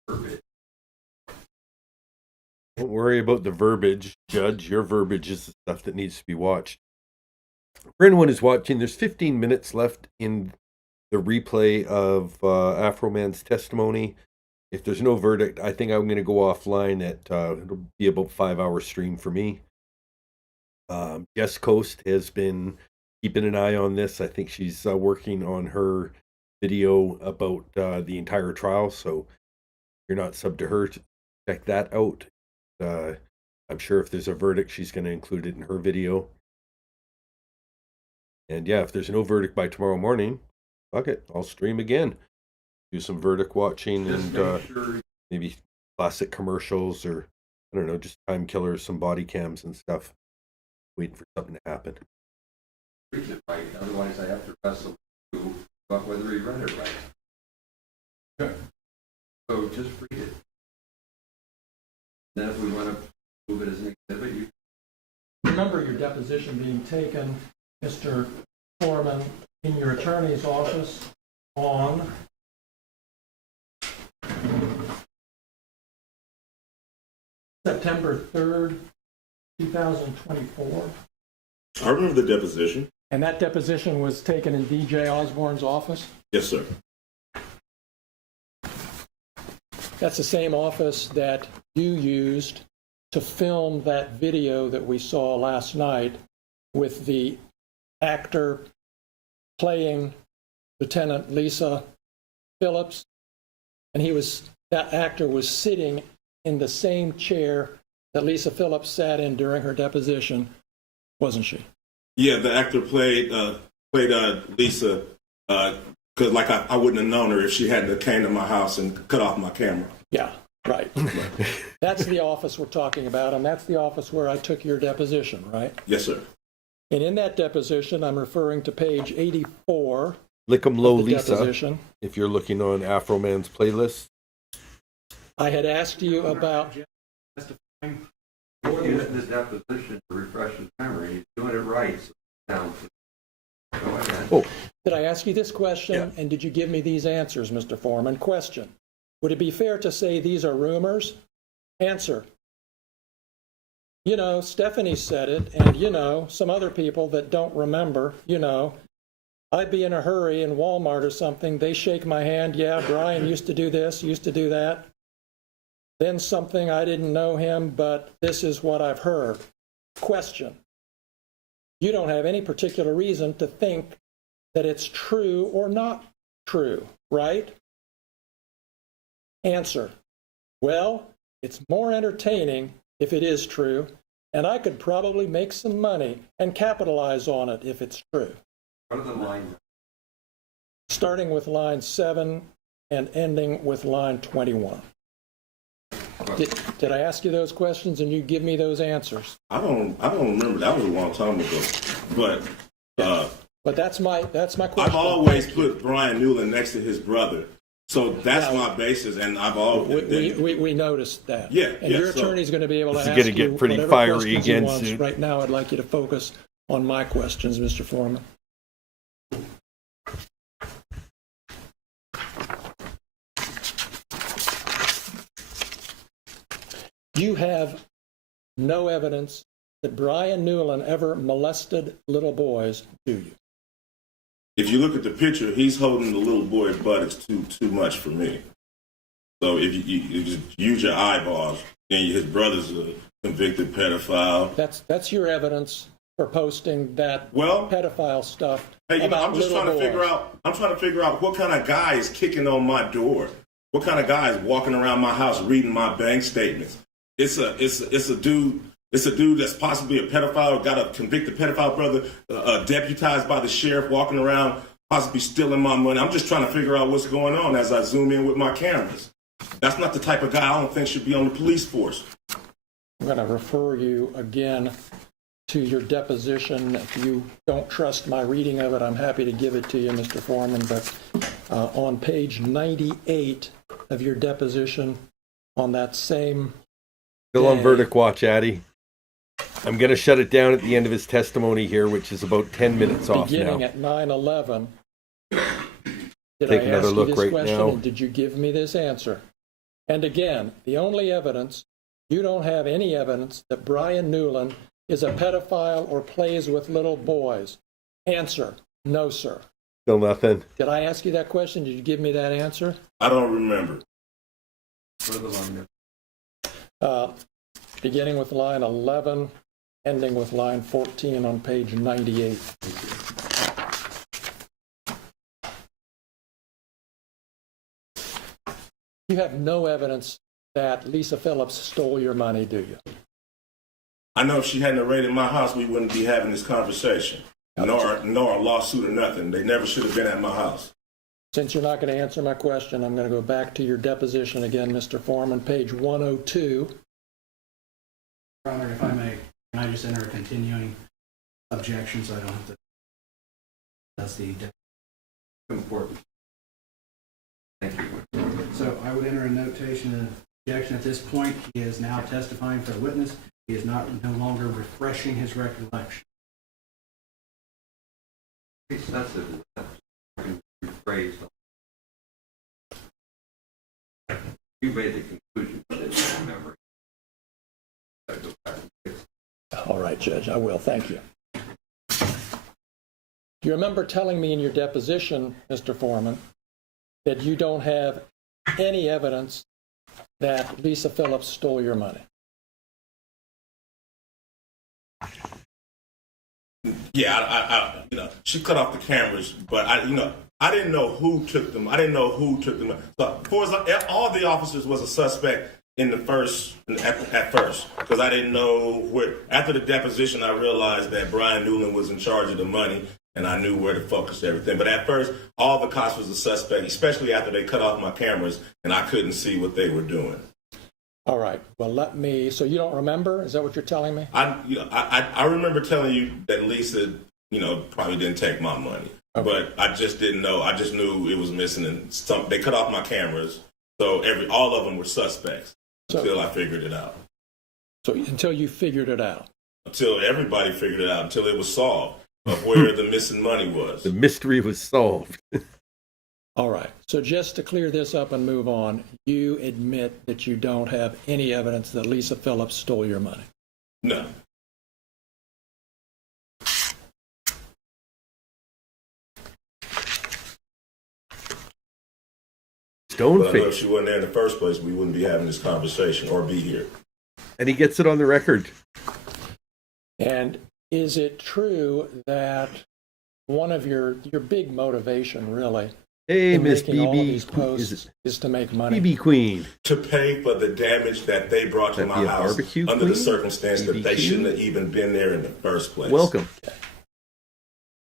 verbiage. Don't worry about the verbiage, Judge. Your verbiage is the stuff that needs to be watched. For anyone who's watching, there's 15 minutes left in the replay of Afroman's testimony. If there's no verdict, I think I'm going to go offline. It'll be about 5-hour stream for me. Jess Coast has been keeping an eye on this. I think she's working on her video about the entire trial. So if you're not sub to her, check that out. I'm sure if there's a verdict, she's going to include it in her video. And yeah, if there's no verdict by tomorrow morning, fuck it, I'll stream again. Do some verdict watching Just and make sure maybe classic commercials or, I don't know, just time killers, some body cams and stuff. Waiting for something to happen. read it right, otherwise I have to wrestle through about whether he read it right. Okay. So just read it. Then if we want to move it as an exhibit, you Remember your deposition being taken, Mr. Foreman, in your attorney's office on September 3rd, 2024. I remember the deposition. And that deposition was taken in DJ Osborne's office? Yes, sir. That's the same office that you used to film that video that we saw last night with the actor playing Lieutenant Lisa Phillips. And that actor was sitting in the same chair that Lisa Phillips sat in during her deposition, wasn't she? Yeah, the actor played Lisa because like I wouldn't have known her if she hadn't came to my house and cut off my camera. Yeah, right. That's the office we're talking about, and that's the office where I took your deposition, right? Yes, sir. And in that deposition, I'm referring to page 84. Lick'em Low of the Lisa, deposition. if you're looking on Afroman's playlist. I had asked you about... Before you hit the deposition to refresh his memory, he's doing it right. So down. Go ahead. Oh, Did I ask you this question, Yeah. and did you give me these answers, Mr. Foreman? Question. Would it be fair to say these are rumors? Answer. You know, Stephanie said it, and you know, some other people that don't remember, you know, I'd be in a hurry in Walmart or something. They shake my hand. Yeah, Brian used to do this, used to do that. Then something, I didn't know him, but this is what I've heard. Question. You don't have any particular reason to think that it's true or not true, right? Answer. Well, it's more entertaining if it is true, and I could probably make some money and capitalize on it if it's true. What are the lines? Starting with line 7 and ending with line 21. Did I ask you those questions and you give me those answers? I don't remember. That was a long time ago. But that's my question. I've always put Brian Newland next to his brother. So that's my basis, and I've always... We noticed that. Yeah, and your attorney's going to be able to This is ask gonna you get pretty whatever fiery questions he again wants. soon. Right now, I'd like you to focus on my questions, Mr. Foreman. You have no evidence that Brian Newland ever molested little boys, do you? If you look at the picture, he's holding the little boy's butt. It's too much for me. So if you just use your eyeballs, then his brother's a convicted pedophile. That's your evidence for posting that pedophile stuff. Hey, about I'm just little trying to boys. figure out. I'm trying to figure out what kind of guy is kicking on my door. What kind of guy is walking around my house reading my bank statements? It's a dude. It's a dude that's possibly a pedophile, got a convicted pedophile brother, deputized by the sheriff, walking around, possibly stealing my money. I'm just trying to figure out what's going on as I zoom in with my cameras. That's not the type of guy I don't think should be on the police force. I'm going to refer you again to your deposition. If you don't trust my reading of it, I'm happy to give it to you, Mr. Foreman. But on page 98 of your deposition, on that same Still on day, verdict watch, Addy. I'm going to shut it down at the end of his testimony here, which is about 10 minutes off beginning now. at 9/11, did Take I another ask look you this right question now. and did you give me this answer? And again, the only evidence, you don't have any evidence that Brian Newland is a pedophile or plays with little boys. Answer, no, sir. Still nothing. Did I ask you that question? Did you give me that answer? I don't remember. What are the lines? Beginning with line 11, ending with line 14 on page 98. You have no evidence that Lisa Phillips stole your money, do you? I know if she hadn't raided my house, we wouldn't be having this conversation. Nor a lawsuit or nothing. They never should have been at my house. Since you're not going to answer my question, I'm going to go back to your deposition again, Mr. Foreman, page 102. Your Honor, if I may, can I just enter a continuing objection so I don't have to That's the Important. Thank you. So I would enter a notation of objection at this point. He is now testifying for the witness. He is no longer refreshing his recollection. Be sensitive to that. Rephrase. You made the conclusion, but it's memory. Gotta go back and fix it. All right, Judge, I will. Thank you. You remember telling me in your deposition, Mr. Foreman, that you don't have any evidence that Lisa Phillips stole your money. Yeah, I she cut off the cameras, but I didn't know who took them. I didn't know who took them. So, for as all the officers was a suspect in the at first, because I didn't know where. After the deposition, I realized that Brian Newland was in charge of the money, and I knew where to focus everything. But at first, all the cops was a suspect, especially after they cut off my cameras, and I couldn't see what they were doing. All right. Well, so you don't remember? Is that what you're telling me? I remember telling you that Lisa, probably didn't take my money, okay. But I just didn't know. I just knew it was missing, and they cut off my cameras, so all of them were suspects until I figured it out. So until you figured it out? Until everybody figured it out, until it was solved of where the missing money was. The mystery was solved. All right. So just to clear this up and move on, you admit that you don't have any evidence that Lisa Phillips stole your money? No. Stone But I know if she wasn't there in the first place, we wouldn't be having this conversation or be here. And he gets it on the record. And is it true that one of your big motivation, really, Hey, in Miss making all BB, these posts is to make money? BB Queen. To pay for the damage that they brought to That'd my be a house barbecue under the queen? circumstance that they BBQ? shouldn't have even been there in the first place. Welcome.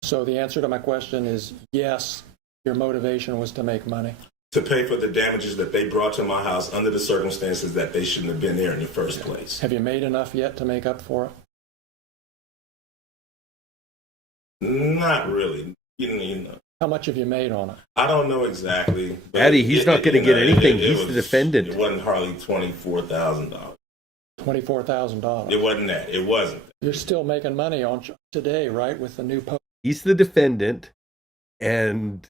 So the answer to my question is yes, your motivation was to make money. To pay for the damages that they brought to my house under the circumstances that they shouldn't have been there in the first place. Have you made enough yet to make up for it? Not really. You know. How much have you made on it? I don't know exactly. but Addy, he's not going to get anything. it He's the defendant. It wasn't hardly $24,000. $24,000. It wasn't that. It wasn't. You're still making money on today, right, with the new post? He's the defendant, and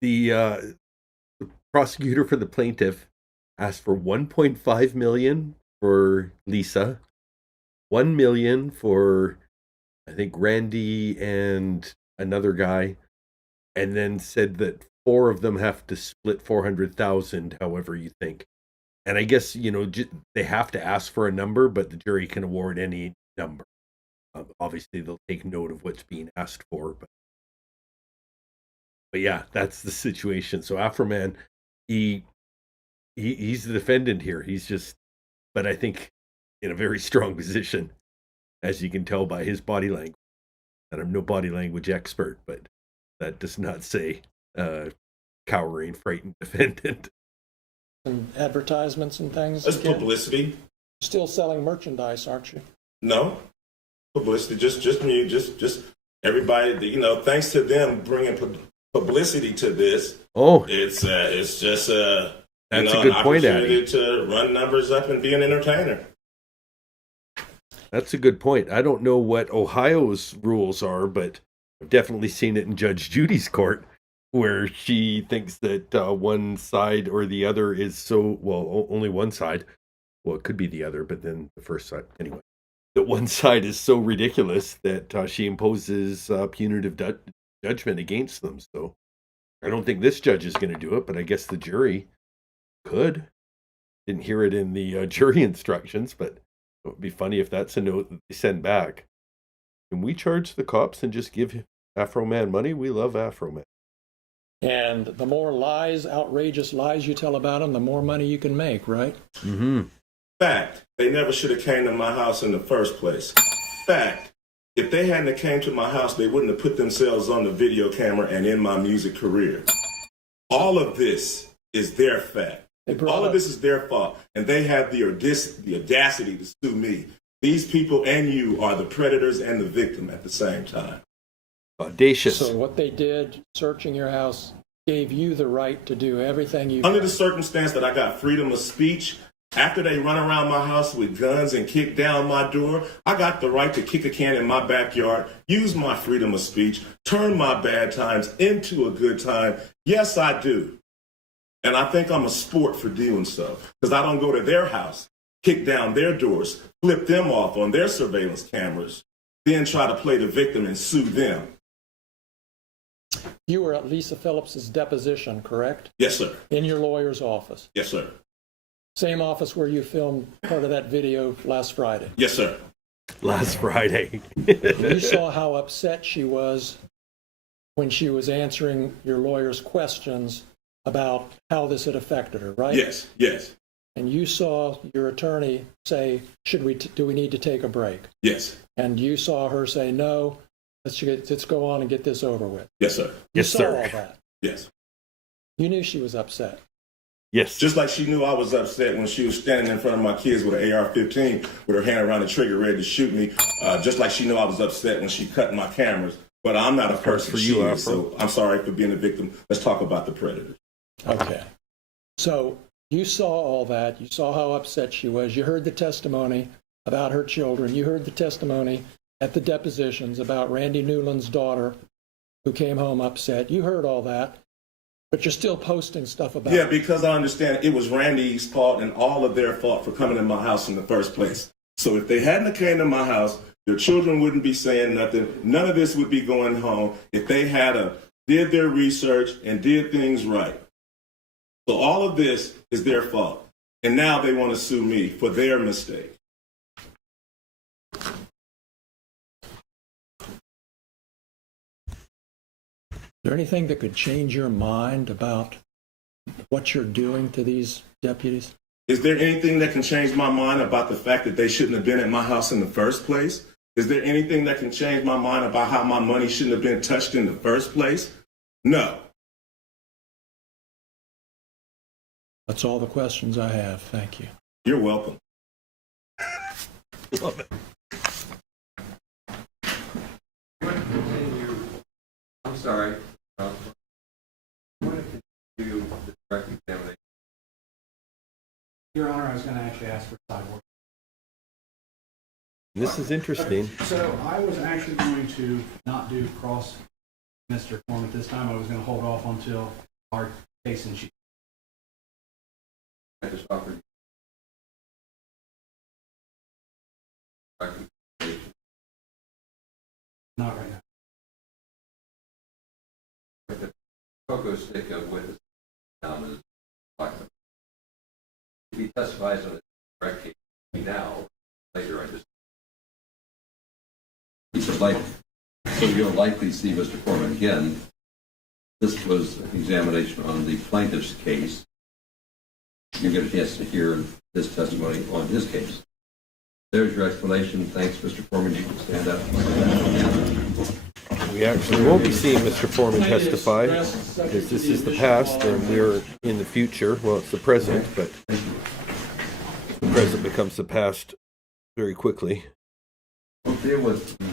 the prosecutor for the plaintiff asked for $1.5 million for Lisa, $1 million for, I think, Randy and another guy, and then said that 4 of them have to split $400,000, however you think. And I guess, they have to ask for a number, but the jury can award any number. Obviously, they'll take note of what's being asked for. But yeah, that's the situation. So Afroman, he's the defendant here. He's just, but I think in a very strong position, as you can tell by his body language. And I'm no body language expert, but that does not say cowering, frightened defendant. And advertisements and things? That's publicity. Still selling merchandise, aren't you? No. Publicity, just me, just everybody, thanks to them bringing publicity to this. Oh. It's just That's a an good point, opportunity Addy. to run numbers up and be an entertainer. That's a good point. I don't know what Ohio's rules are, but I've definitely seen it in Judge Judy's court, where she thinks that one side or the other is only one side. Well, it could be the other, but then the first side. Anyway, that one side is so ridiculous that she imposes punitive judgment against them. So I don't think this judge is going to do it, but I guess the jury could. Didn't hear it in the jury instructions, but it would be funny if that's a note that they send back. Can we charge the cops and just give Afroman money? We love Afroman. And the more lies, outrageous lies you tell about him, the more money you can make, right? Mm-hmm. Fact, they never should have came to my house in the first place. Fact, if they hadn't came to my house, they wouldn't have put themselves on the video camera and in my music career. All of this is their fact. All of this is their fault, and they have the audacity to sue me. These people and you are the predators and the victim at the same time. Audacious. So what they did, searching your house, gave you the right to do everything you... Under the circumstance that I got freedom of speech, after they run around my house with guns and kick down my door, I got the right to kick a can in my backyard, use my freedom of speech, turn my bad times into a good time. Yes, I do. And I think I'm a sport for doing so, because I don't go to their house, kick down their doors, flip them off on their surveillance cameras, then try to play the victim and sue them. You were at Lisa Phillips's deposition, correct? Yes, sir. In your lawyer's office? Yes, sir. Same office where you filmed part of that video last Friday? Yes, sir. Last Friday. You saw how upset she was when she was answering your lawyer's questions about how this had affected her, right? Yes, yes. And you saw your attorney say, do we need to take a break? Yes. And you saw her say, no, let's go on and get this over with. Yes, sir. You Yes, saw sir. all that. Yes. You knew she was upset. Yes. Just like she knew I was upset when she was standing in front of my kids with an AR-15 with her hand around the trigger ready to shoot me. Just like she knew I was upset when she cut my cameras. But I'm not a person. For you, Afro. So I'm sorry for being a victim. Let's talk about the predator. Okay. So you saw all that. You saw how upset she was. You heard the testimony about her children. You heard the testimony at the depositions about Randy Newland's daughter who came home upset. You heard all that. But you're still posting stuff about Yeah, it. because I understand it was Randy's fault and all of their fault for coming in my house in the first place. So if they hadn't came to my house, their children wouldn't be saying nothing. None of this would be going home if they did their research and did things right. So all of this is their fault. And now they want to sue me for their mistake. Is there anything that could change your mind about what you're doing to these deputies? Is there anything that can change my mind about the fact that they shouldn't have been at my house in the first place? Is there anything that can change my mind about how my money shouldn't have been touched in the first place? No. That's all the questions I have. Thank you. You're welcome. Love it. I'm sorry. I want to continue the direct examination. Your Honor, I was going to actually ask for sidewalk. This is interesting. So I was actually going to not do cross Mr. Foreman this time. I was going to hold off until our case in chief. I just offered direct examination. Not right now. With the cocoa stick of witness down is talking about. If he testifies on a direct case now, later I just. He said, so you'll likely see Mr. Foreman again. This was an examination on the plaintiff's case. You get a chance to hear his testimony on his case. There's your explanation. Thanks, Mr. Foreman. You can stand up. We actually won't be seeing Mr. Foreman testify because this is the past and we're in the future. Well, it's the present, but the present becomes the past very quickly. We'll deal with the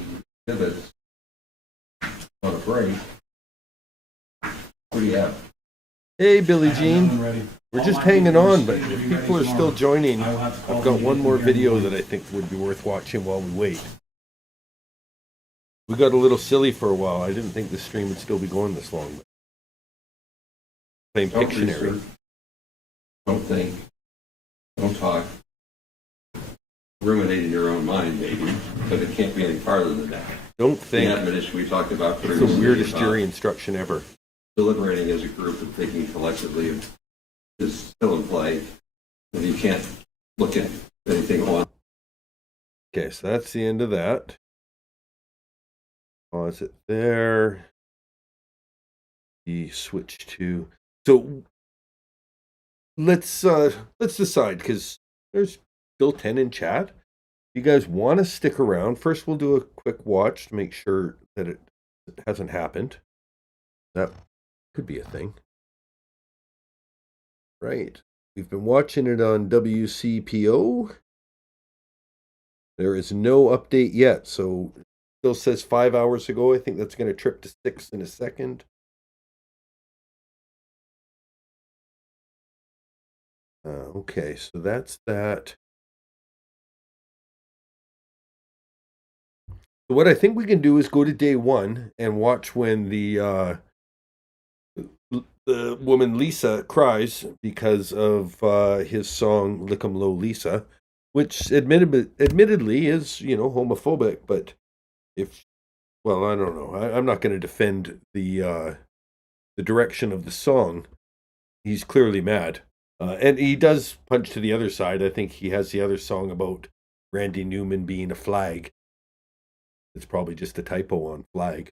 exhibits on a break. What do you have? Hey, Billie I have Jean. nothing ready. We're All just my hanging papers on, but will if be ready people are still tomorrow. joining, I will have to call I've got them one and more get them video here. that I think would be worth watching while we wait. We got a little silly for a while. I didn't think the stream would still be going this long. Playing Don't Pictionary. research. Don't think. Don't talk. Ruminate in your own mind, maybe, but it can't be any farther than that. Don't The think. admonition we talked about It's the previously. weirdest about jury instruction ever. deliberating as a group and thinking collectively is still in play. And you can't look at anything on. Okay, so that's the end of that. Pause it there. We switch to. So let's decide because there's still 10 in chat. You guys want to stick around? First, we'll do a quick watch to make sure that it hasn't happened. That could be a thing. Right. We've been watching it on WCPO. There is no update yet, so still says 5 hours ago. I think that's going to trip to 6 in a second. Okay, so that's that. So what I think we can do is go to day 1 and watch when the woman Lisa cries because of his song "Lick 'Em Low, Lisa," which admittedly is homophobic. But if well, I don't know. I'm not going to defend the direction of the song. He's clearly mad, and he does punch to the other side. I think he has the other song about Randy Newman being a flag. It's probably just a typo on flag.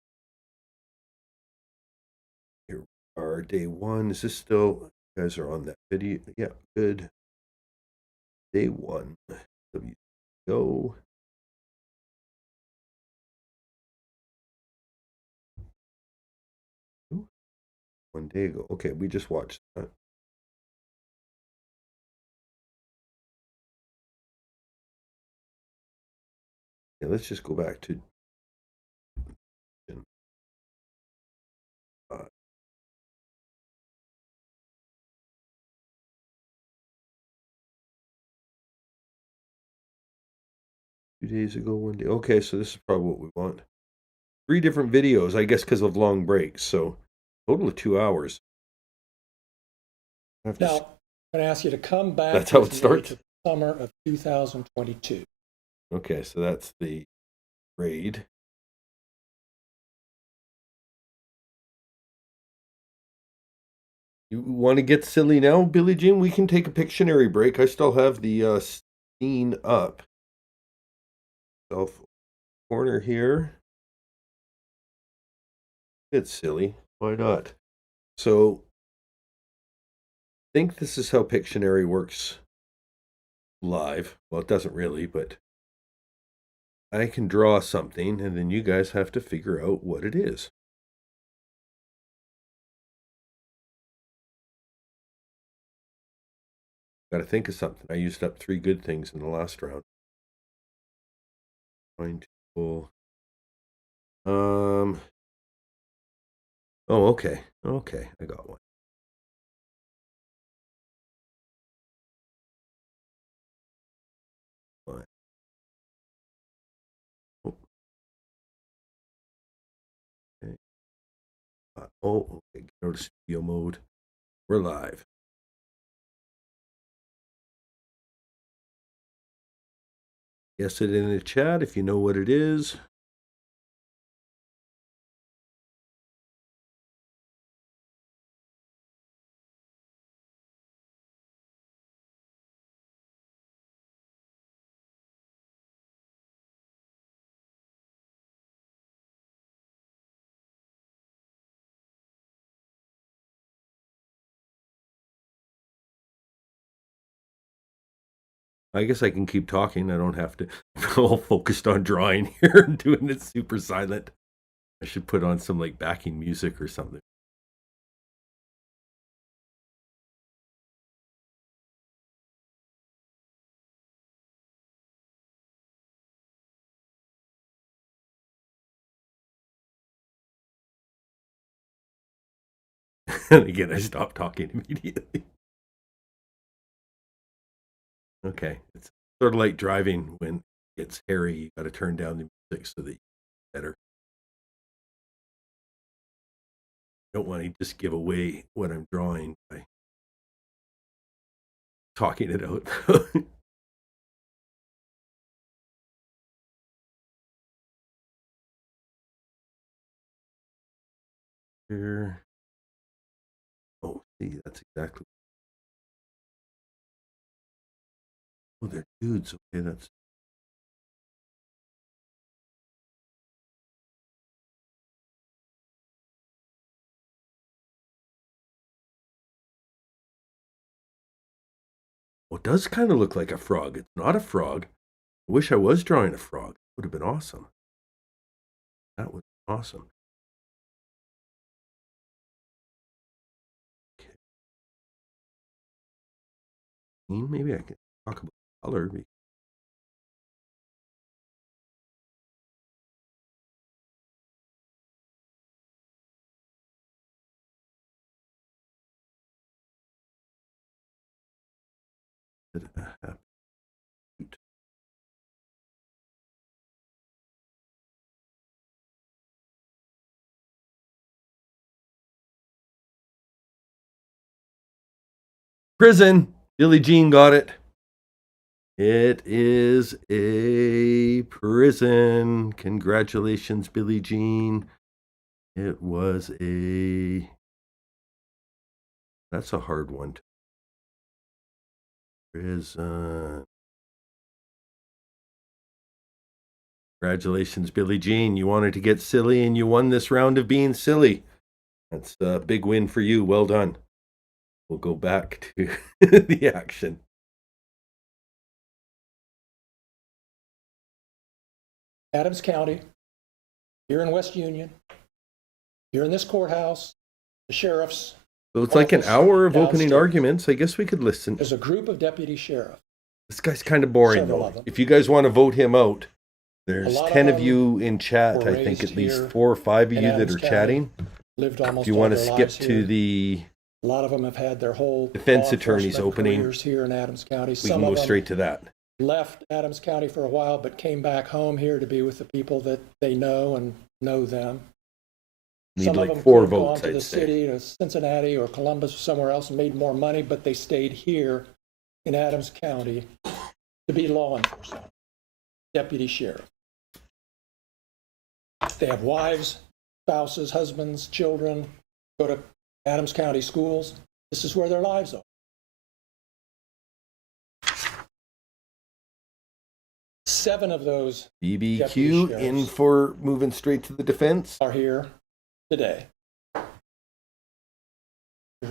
Here we are, day 1. Is this still? You guys are on that video. Yeah, good. Day 1. Go. Ooh, 1 day ago. Okay, we just watched that. Yeah, let's just go back to 2 days ago, 1 day. Okay, so this is probably what we want. 3 different videos, I guess, because of long breaks. So total of 2 hours. Now, I'm going to ask you to come back. That's how with it me starts? to the summer of 2022. Okay, so that's the raid. You want to get silly now, Billie Jean? We can take a Pictionary break. I still have the scene up. Self corner here. Get silly. Why not? So, I think this is how Pictionary works live. Well, it doesn't really, but I can draw something and then you guys have to figure out what it is. Got to think of something. I used up 3 good things in the last round. Find tool. Oh, okay. Okay, I got one. Fine. Oh. Okay. Okay. Go to studio mode. We're live. Guess it in the chat if you know what it is. I guess I can keep talking. I don't have to. I'm all focused on drawing here and doing it super silent. I should put on some like backing music or something. And again, I stopped talking immediately. Okay. It's sort of like driving when it gets hairy. You got to turn down the music so that you get better. I don't want to just give away what I'm drawing by talking it out. Here. Oh, see, that's exactly. Oh, they're dudes. Okay, that's. Well, it does kind of look like a frog. It's not a frog. I wish I was drawing a frog. It would have been awesome. That would be awesome. Okay. Maybe I can talk about color. Prison. Billie Jean got it. It is a prison. Congratulations, Billie Jean. It was a... That's a hard one. Prison. Congratulations, Billie Jean. You wanted to get silly and you won this round of being silly. That's a big win for you. Well done. We'll go back to the action. Adams County, here in West Union, here in this courthouse, the sheriff's. So it's like an office hour of opening downstairs. arguments. I guess we could listen. There's a group of deputy sheriffs. This guy's kind of boring, Several though. of them. If you guys want to vote him out, A there's lot of 10 of them you in chat. were I think raised at least here 4 or 5 of in you that Adams are County, chatting. lived almost If you all want to their skip lives to here. the A lot of them have had their whole defense law attorney's enforcement opening, careers here in Adams County. we Some can go of them straight to that. left Adams County for a while, but came back home here to be with the people that they know and know them. Need Some like of them 4 could have gone votes, to the I'd say. city, to Cincinnati or Columbus or somewhere else and made more money, but they stayed here in Adams County to be law enforcement, deputy sheriff. They have wives, spouses, husbands, children, go to Adams County schools. This is where their lives are. 7 of those BBQ deputy in sheriffs for moving straight to the defense. are here today. There's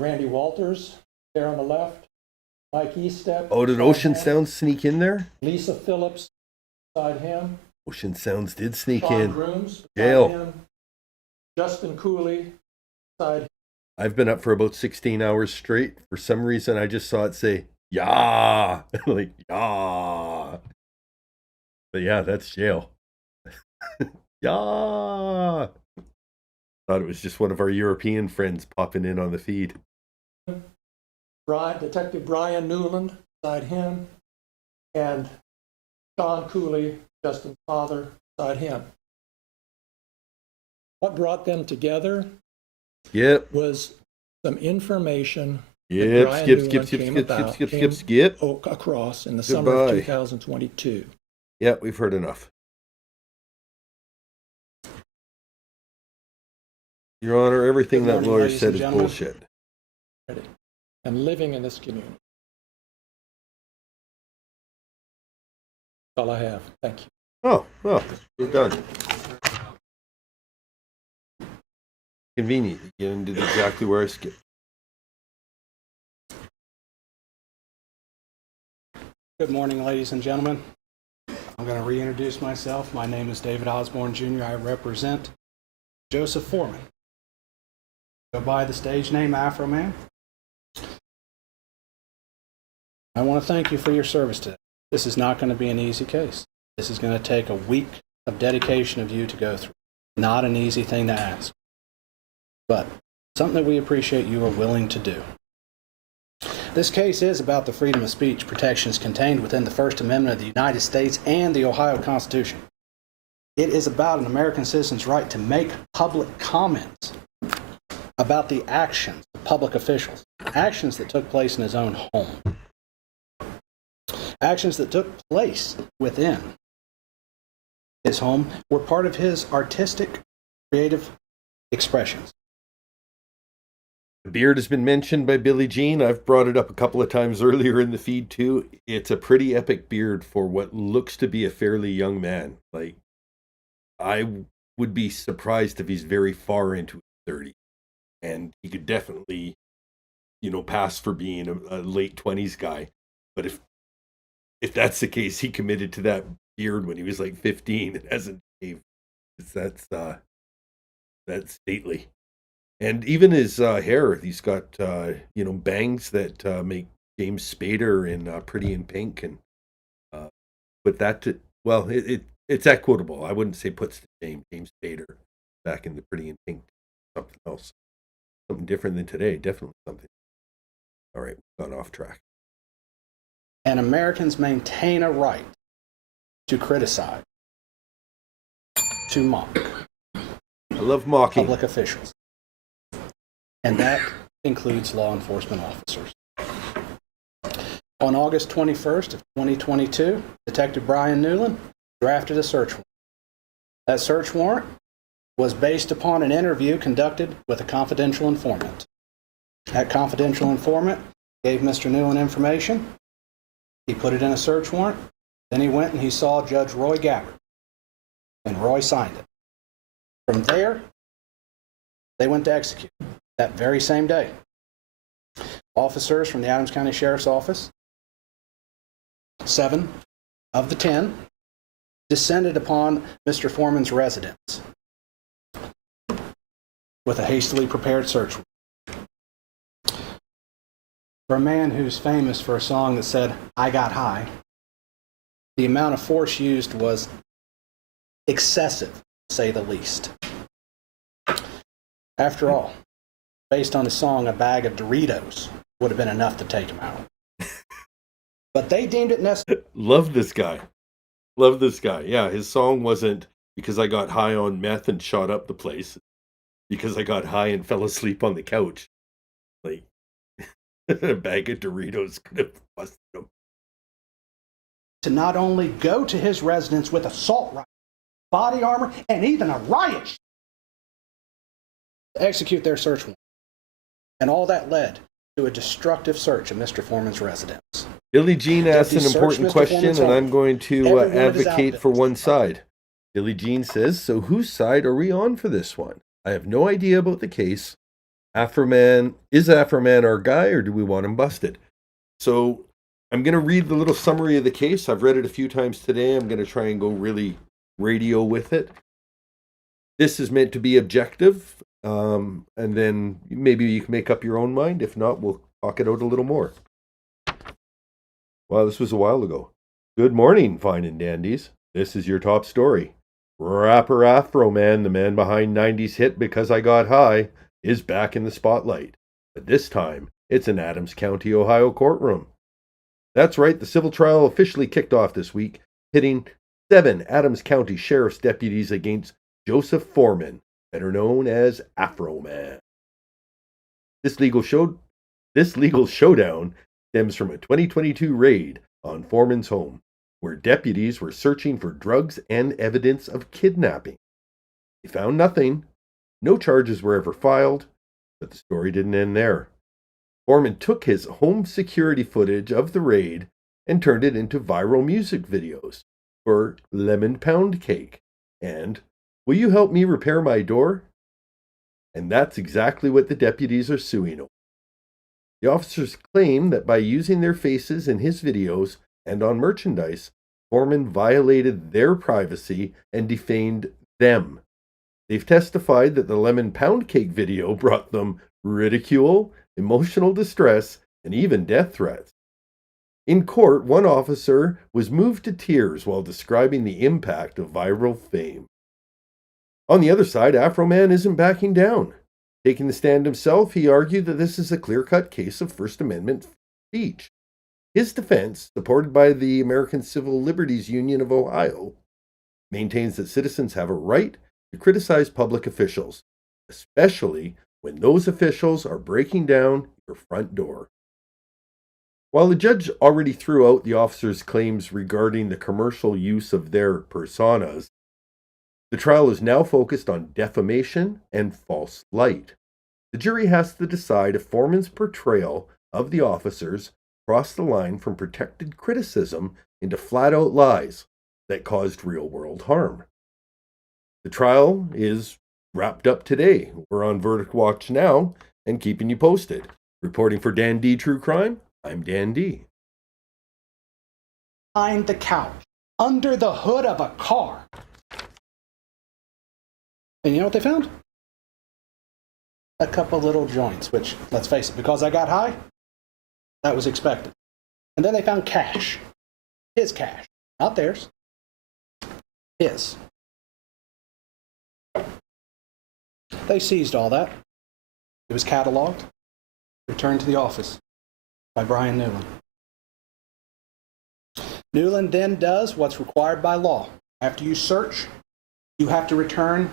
Randy Walters there on the left, Mike Eastep. Oh, did beside Ocean him, Sounds sneak in there? Lisa Phillips beside him, Ocean Sounds did sneak Sean in. Grooms beside Jail. him, Justin Cooley beside him. I've been up for about 16 hours straight. For some reason, I just saw it say, "Yeah," like "Yeah." But yeah, that's jail. Yeah. Thought it was just one of our European friends popping in on the feed. Detective Brian Newland beside him, and Sean Cooley, Justin's father, beside him. What brought them together Yep. was some information that Yep. Brian Skip, Newland skip, skip, came skip, about- skip, came skip, skip. across in the summer of Goodbye. 2022. Yep, we've heard enough. Your Honor, everything Good that morning, lawyer ladies said and is gentlemen. bullshit. And living in this community. That's all I have. Thank you. Oh, well, we're done. Convenient. You did exactly where I skipped. Good morning, ladies and gentlemen. I'm going to reintroduce myself. My name is David Osborne Jr. I represent Joseph Foreman. Go by the stage name Afroman. I want to thank you for your service today. This is not going to be an easy case. This is going to take a week of dedication of you to go through. Not an easy thing to ask, but something that we appreciate you are willing to do. This case is about the freedom of speech protections contained within the First Amendment of the United States and the Ohio Constitution. It is about an American citizen's right to make public comments about the actions of public officials, actions that took place in his own home, actions that took place within his home were part of his artistic, creative expressions. The beard has been mentioned by Billie Jean. I've brought it up a couple of times earlier in the feed too. It's a pretty epic beard for what looks to be a fairly young man. Like, I would be surprised if he's very far into his 30s. And he could definitely, pass for being a late 20s guy. But if that's the case, he committed to that beard when he was like 15 and hasn't shaved. That's stately. And even his hair, he's got bangs that make James Spader in Pretty in Pink, and but it's equitable. I wouldn't say puts to shame James Spader back in the Pretty in Pink. Something else, something different than today. Definitely something. All right, we've gone off track. and Americans maintain a right to criticize, to mock I love mocking. public officials. And that includes law enforcement officers. On August 21st of 2022, Detective Brian Newland drafted a search warrant. That search warrant was based upon an interview conducted with a confidential informant. That confidential informant gave Mr. Newland information. He put it in a search warrant. Then he went and he saw Judge Roy Gabbard, and Roy signed it. From there, they went to execute that very same day. Officers from the Adams County Sheriff's Office, 7 of the 10, descended upon Mr. Foreman's residence with a hastily prepared search warrant. For a man who's famous for a song that said, "I got high," the amount of force used was excessive, to say the least. After all, based on his song, a bag of Doritos would have been enough to take him out. But they deemed it necessary. Love this guy. Love this guy. Yeah, his song wasn't because I got high on meth and shot up the place. Because I got high and fell asleep on the couch. Like, a bag of Doritos could have busted him. To not only go to his residence with assault rifle, body armor, and even a riot shield to execute their search warrant. And all that led to a destructive search of Mr. Foreman's residence. Billie Jean asked an Deputies important searched Mr. question, Foreman's and home. I'm going to Every one of his advocate outfits for was one destroyed. side. Billie Jean says, so whose side are we on for this one? I have no idea about the case. Afroman, is Afroman our guy, or do we want him busted? So I'm going to read the little summary of the case. I've read it a few times today. I'm going to try and go really radio with it. This is meant to be objective, and then maybe you can make up your own mind. If not, we'll talk it out a little more. Wow, this was a while ago. Good morning, fine and dandies. This is your top story. Rapper Afroman, the man behind 90s hit Because I Got High, is back in the spotlight. But this time, it's an Adams County, Ohio courtroom. That's right, the civil trial officially kicked off this week, pitting 7 Adams County Sheriff's deputies against Joseph Foreman, better known as Afroman. This legal showdown stems from a 2022 raid on Foreman's home, where deputies were searching for drugs and evidence of kidnapping. They found nothing. No charges were ever filed, but the story didn't end there. Foreman took his home security footage of the raid and turned it into viral music videos for Lemon Pound Cake and Will You Help Me Repair My Door? And that's exactly what the deputies are suing over. The officers claim that by using their faces in his videos and on merchandise, Foreman violated their privacy and defamed them. They've testified that the Lemon Pound Cake video brought them ridicule, emotional distress, and even death threats. In court, one officer was moved to tears while describing the impact of viral fame. On the other side, Afroman isn't backing down. Taking the stand himself, he argued that this is a clear-cut case of First Amendment speech. His defense, supported by the American Civil Liberties Union of Ohio, maintains that citizens have a right to criticize public officials, especially when those officials are breaking down your front door. While the judge already threw out the officers' claims regarding the commercial use of their personas, the trial is now focused on defamation and false light. The jury has to decide if Foreman's portrayal of the officers crossed the line from protected criticism into flat-out lies that caused real-world harm. The trial is wrapped up today. We're on Verdict Watch now and keeping you posted. Reporting for Dan D True Crime, I'm Dan D. Behind the couch, under the hood of a car. And you know what they found? A couple little joints, which, let's face it, because I got high, that was expected. And then they found cash. His cash. Not theirs. His. They seized all that. It was cataloged, returned to the office by Brian Newland. Newland then does what's required by law. After you search, you have to return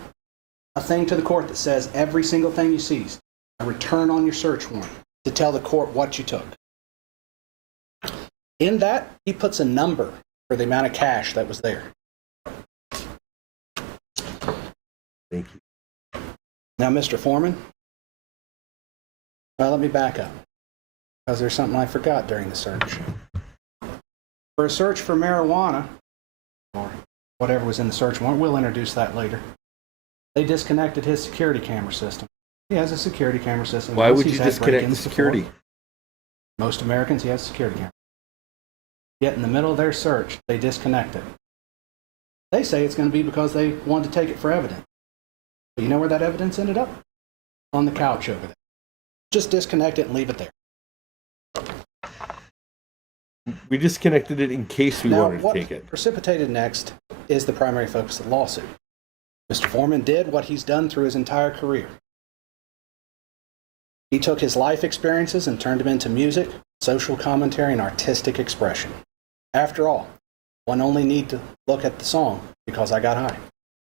a thing to the court that says every single thing you seized, a return on your search warrant to tell the court what you took. In that, he puts a number for the amount of cash that was there. Thank you. Now, Mr. Foreman, well, let me back up, because there's something I forgot during the search. For a search for marijuana, or whatever was in the search warrant, we'll introduce that later, they disconnected his security camera system. He has a security camera system. Why would He's you had disconnect the break-ins security? before. Most Americans, he has a security camera. Yet in the middle of their search, they disconnect it. They say it's going to be because they wanted to take it for evidence. But you know where that evidence ended up? On the couch over there. Just disconnect it and leave it there. We disconnected it in case we Now, wanted to what take it. precipitated next is the primary focus of the lawsuit. Mr. Foreman did what he's done through his entire career. He took his life experiences and turned them into music, social commentary, and artistic expression. After all, one only need to look at the song, Because I Got High.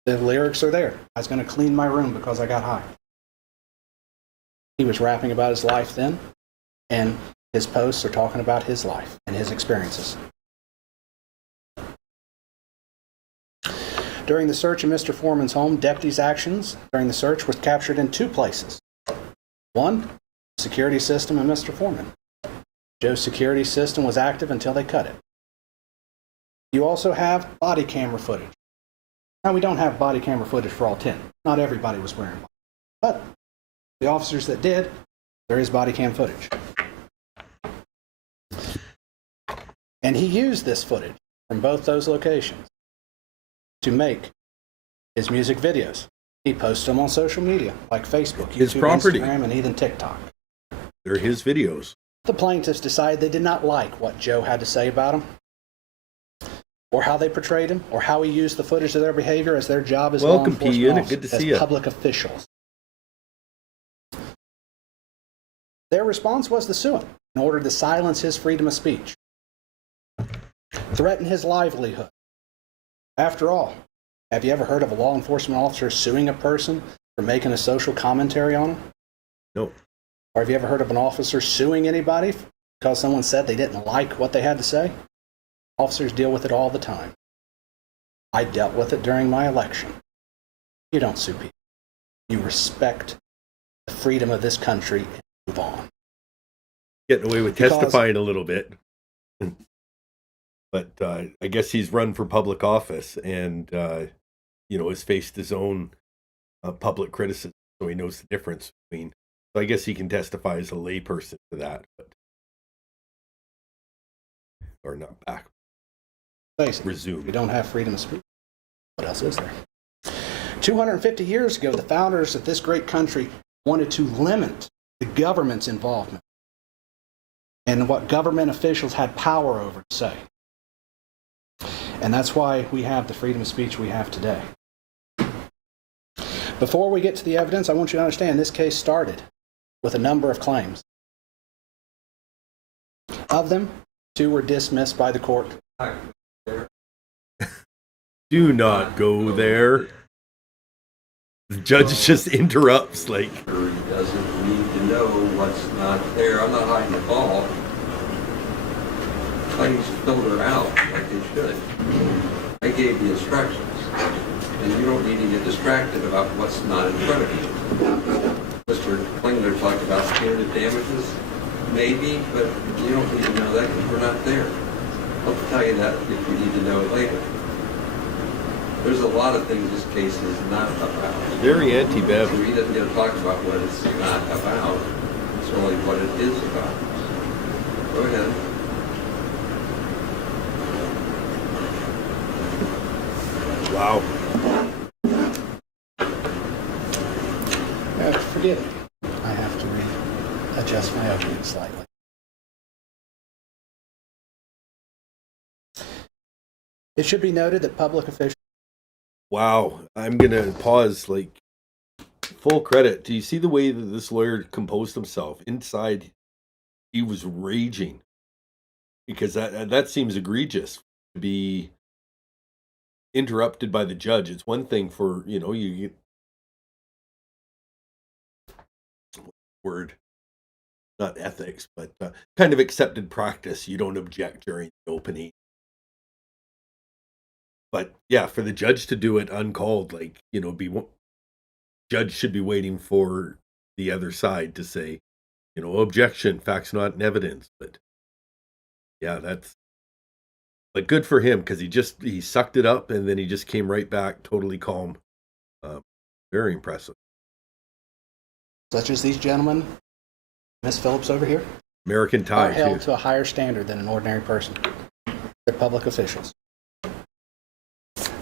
The lyrics are there. I was going to clean my room because I got high. He was rapping about his life then, and his posts are talking about his life and his experiences. During the search of Mr. Foreman's home, deputies' actions during the search were captured in two places. One, the security system of Mr. Foreman. Joe's security system was active until they cut it. You also have body camera footage. Now, we don't have body camera footage for all 10. Not everybody was wearing body. But the officers that did, there is body cam footage. And he used this footage from both those locations to make his music videos. He posts them on social media like Facebook, His YouTube, property. Instagram, and even TikTok. They're his videos. The plaintiffs decided they did not like what Joe had to say about him, or how they portrayed him, or how he used the footage of their behavior as their job as law Welcome, P. enforcement Unit. officers, Good to as see you. public officials. Their response was to sue him in order to silence his freedom of speech, threaten his livelihood. After all, have you ever heard of a law enforcement officer suing a person for making a social commentary on him? No. Or have you ever heard of an officer suing anybody because someone said they didn't like what they had to say? Officers deal with it all the time. I dealt with it during my election. You don't sue people. You respect the freedom of this country and move on. Getting away with Because- testifying a little bit. But I guess he's run for public office and, has faced his own public criticism, so he knows the difference between. So I guess he can testify as a layperson to that, or not back. Basically, Resume. we don't have freedom of speech. What else is there? 250 years ago, the founders of this great country wanted to limit the government's involvement and what government officials had power over to say. And that's why we have the freedom of speech we have today. Before we get to the evidence, I want you to understand this case started with a number of claims. Of them, 2 were dismissed by the court. Do not go there. The judge just interrupts, like, He doesn't need to know what's not there. I'm not hiding the ball. Claims filter out like they should. I gave the instructions. And you don't need to get distracted about what's not in front of you. Mr. Klingler talked about punitive damages, maybe, but you don't need to know that because we're not there. I'll tell you that if you need to know it later. There's a lot of things this case is not about. very anti-Bev. So he doesn't get to talk about what it's not about. It's only what it is about. Go ahead. Wow. Forgive me. I have to readjust my opening slightly. It should be noted that public officials. Wow. I'm going to pause, like, full credit. Do you see the way that this lawyer composed himself? Inside, he was raging. Because that seems egregious. to be interrupted by the judge. It's one thing for, you get word, not ethics, but kind of accepted practice. You don't object during the opening. But yeah, for the judge to do it uncalled, like, judge should be waiting for the other side to say, objection, facts not in evidence. But yeah, that's like good for him, because he sucked it up and then he just came right back totally calm. Very impressive. Such as these gentlemen, Miss Phillips over here, American are tie held too. to a higher standard than an ordinary person. They're public officials.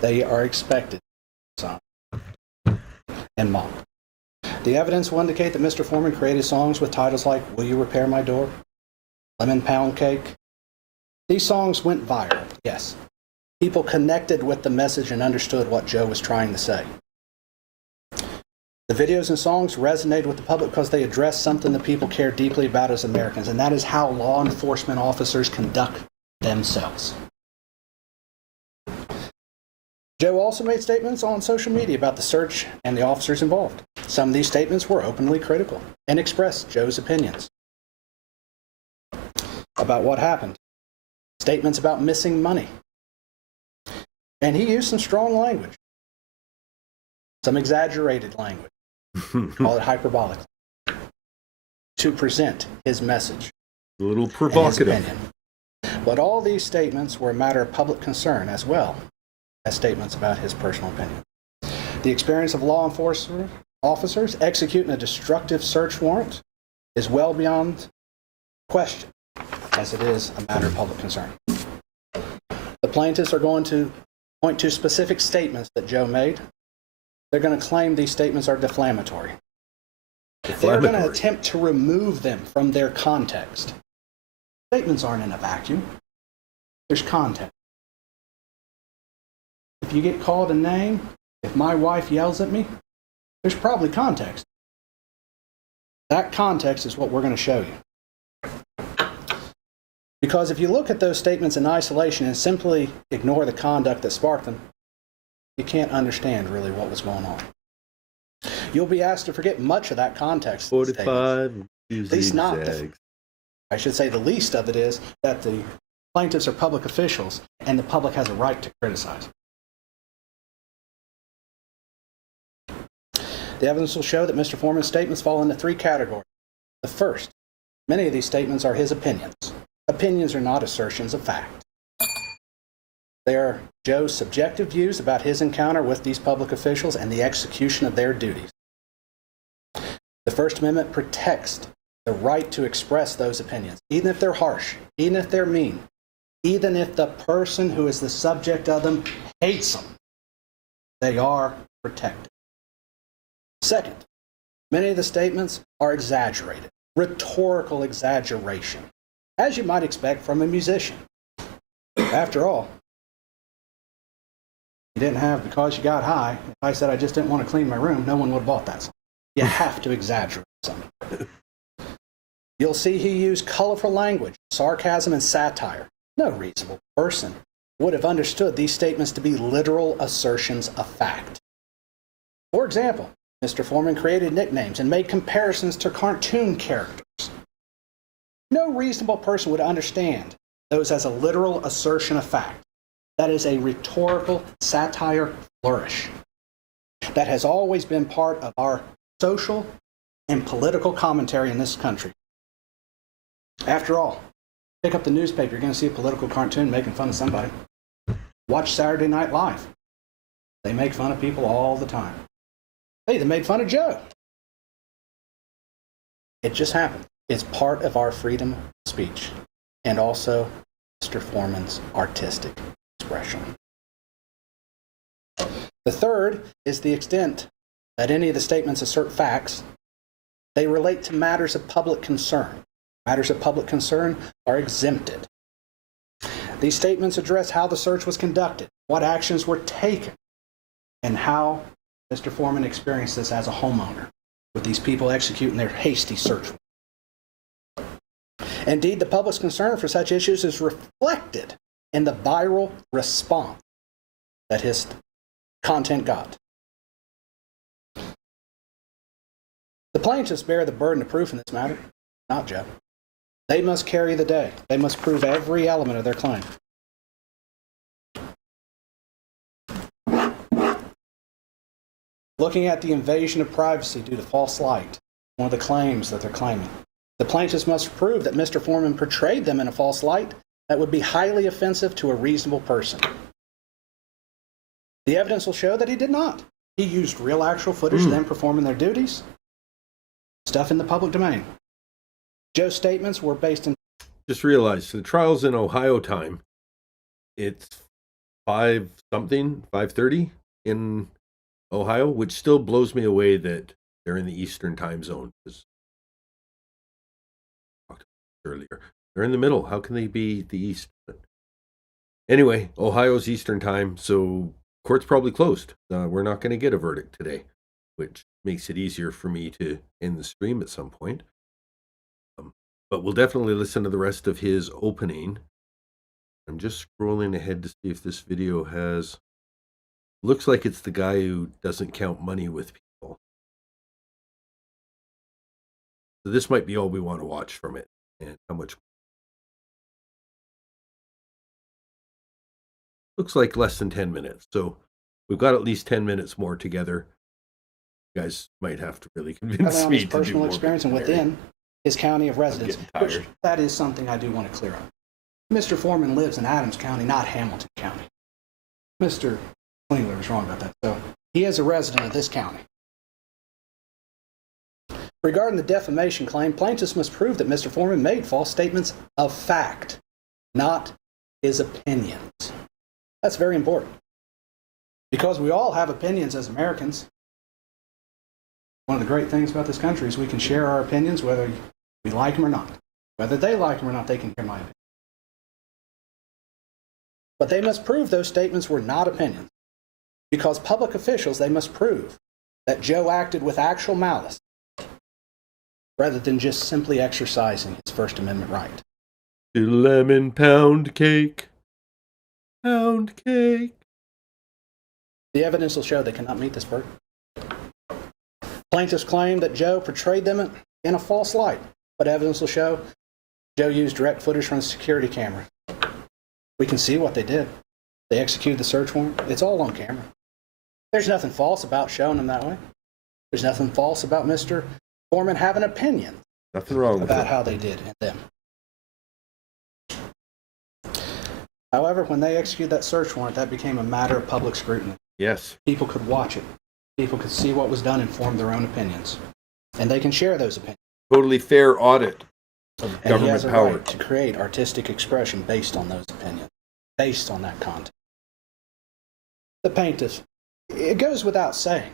They are expected to sign and mock. The evidence will indicate that Mr. Foreman created songs with titles like "Will You Repair My Door?" "Lemon Pound Cake." These songs went viral, yes. People connected with the message and understood what Joe was trying to say. The videos and songs resonated with the public because they addressed something that people care deeply about as Americans, and that is how law enforcement officers conduct themselves. Joe also made statements on social media about the search and the officers involved. Some of these statements were openly critical and expressed Joe's opinions about what happened. Statements about missing money. And he used some strong language, some exaggerated language, call it hyperbolic, to present his message. A little provocative. And his opinion. But all these statements were a matter of public concern as well as statements about his personal opinion. The experience of law enforcement officers executing a destructive search warrant is well beyond question, as it is a matter of public concern. The plaintiffs are going to point to specific statements that Joe made. They're going to claim these statements are defamatory. They're going to attempt to remove them from their context. Statements aren't in a vacuum. There's context. If you get called a name, if my wife yells at me, there's probably context. That context is what we're going to show you. Because if you look at those statements in isolation and simply ignore the conduct that sparked them, you can't understand really what was going on. You'll be asked to forget much of that context. 45 at least not I should say the least of it is that the plaintiffs are public officials and the public has a right to criticize. The evidence will show that Mr. Foreman's statements fall into three categories. The first, many of these statements are his opinions. Opinions are not assertions of fact. They are Joe's subjective views about his encounter with these public officials and the execution of their duties. The First Amendment protects the right to express those opinions, even if they're harsh, even if they're mean, even if the person who is the subject of them hates them. They are protected. Second, many of the statements are exaggerated, rhetorical exaggeration, as you might expect from a musician. After all, you didn't have "Because You Got High." If I said I just didn't want to clean my room, no one would have bought that song. You have to exaggerate something. You'll see he used colorful language, sarcasm, and satire. No reasonable person would have understood these statements to be literal assertions of fact. For example, Mr. Foreman created nicknames and made comparisons to cartoon characters. No reasonable person would understand those as a literal assertion of fact. That is a rhetorical satire flourish that has always been part of our social and political commentary in this country. After all, pick up the newspaper, you're going to see a political cartoon making fun of somebody. Watch Saturday Night Live. They make fun of people all the time. Hey, they made fun of Joe. It just happened. It's part of our freedom of speech and also Mr. Foreman's artistic expression. The third is the extent that any of the statements assert facts. They relate to matters of public concern. Matters of public concern are exempted. These statements address how the search was conducted, what actions were taken, and how Mr. Foreman experienced this as a homeowner with these people executing their hasty search. Indeed, the public's concern for such issues is reflected and the viral response that his content got. The plaintiffs bear the burden of proof in this matter, not Joe. They must carry the day. They must prove every element of their claim. Looking at the invasion of privacy due to false light, one of the claims that they're claiming. The plaintiffs must prove that Mr. Foreman portrayed them in a false light that would be highly offensive to a reasonable person. The evidence will show that he did not. He used real actual footage of them performing their duties, stuff in the public domain. Joe's statements were based in... Just realized the trial's in Ohio time. It's 5:30 in Ohio, which still blows me away that they're in the Eastern time zone. Earlier, they're in the middle. How can they be the East? But anyway, Ohio's Eastern time, so court's probably closed. We're not going to get a verdict today, which makes it easier for me to end the stream at some point. But we'll definitely listen to the rest of his opening. I'm just scrolling ahead to see if this video has... Looks like it's the guy who doesn't count money with people. So this might be all we want to watch from it. And how much... Looks like less than 10 minutes. So we've got at least 10 minutes more together. You guys might have to really convince me to do personal more experience and within his county of residence, getting which tired. that is something I do want to clear up. Mr. Foreman lives in Adams County, not Hamilton County. Mr. Klingler was wrong about that. So he is a resident of this county. Regarding the defamation claim, plaintiffs must prove that Mr. Foreman made false statements of fact, not his opinions. That's very important. Because we all have opinions as Americans. One of the great things about this country is we can share our opinions whether we like them or not. Whether they like them or not, they can hear my opinion. But they must prove those statements were not opinions. Because public officials, they must prove that Joe acted with actual malice rather than just simply exercising his First Amendment right. Lemon pound cake. Pound cake. The evidence will show they cannot meet this burden. Plaintiffs claim that Joe portrayed them in a false light, but evidence will show Joe used direct footage from the security camera. We can see what they did. They executed the search warrant. It's all on camera. There's nothing false about showing them that way. There's nothing false about Mr. Foreman having an opinion Nothing wrong with about that. how they did and them. However, when they executed that search warrant, that became a matter of public scrutiny. Yes. People could watch it. People could see what was done and form their own opinions. And they can share those opinions. Totally fair audit of And he government has a power. right to create artistic expression based on those opinions, based on that content. The plaintiffs, it goes without saying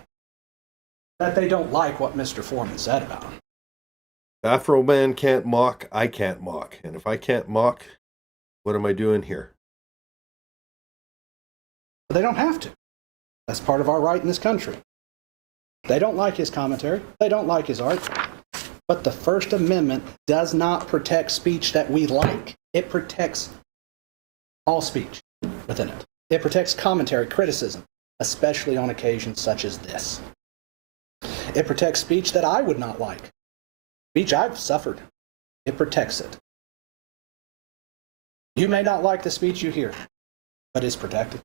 that they don't like what Mr. Foreman said about him. Afroman can't mock, I can't mock. And if I can't mock, what am I doing here? But they don't have to. That's part of our right in this country. They don't like his commentary. They don't like his art. But the First Amendment does not protect speech that we like. It protects all speech within it. It protects commentary, criticism, especially on occasions such as this. It protects speech that I would not like. Speech I've suffered. It protects it. You may not like the speech you hear, but it's protected.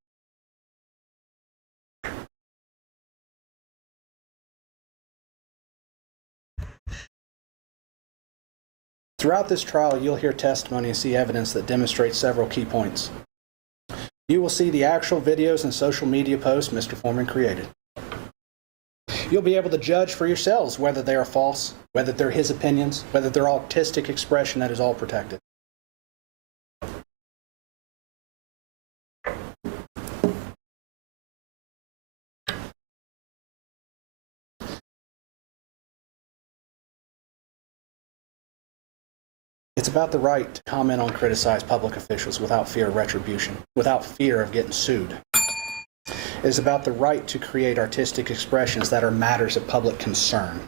Throughout this trial, you'll hear testimony and see evidence that demonstrates several key points. You will see the actual videos and social media posts Mr. Foreman created. You'll be able to judge for yourselves whether they are false, whether they're his opinions, whether they're artistic expression that is all protected. It's about the right to comment on criticize public officials without fear of retribution, without fear of getting sued. It is about the right to create artistic expressions that are matters of public concern.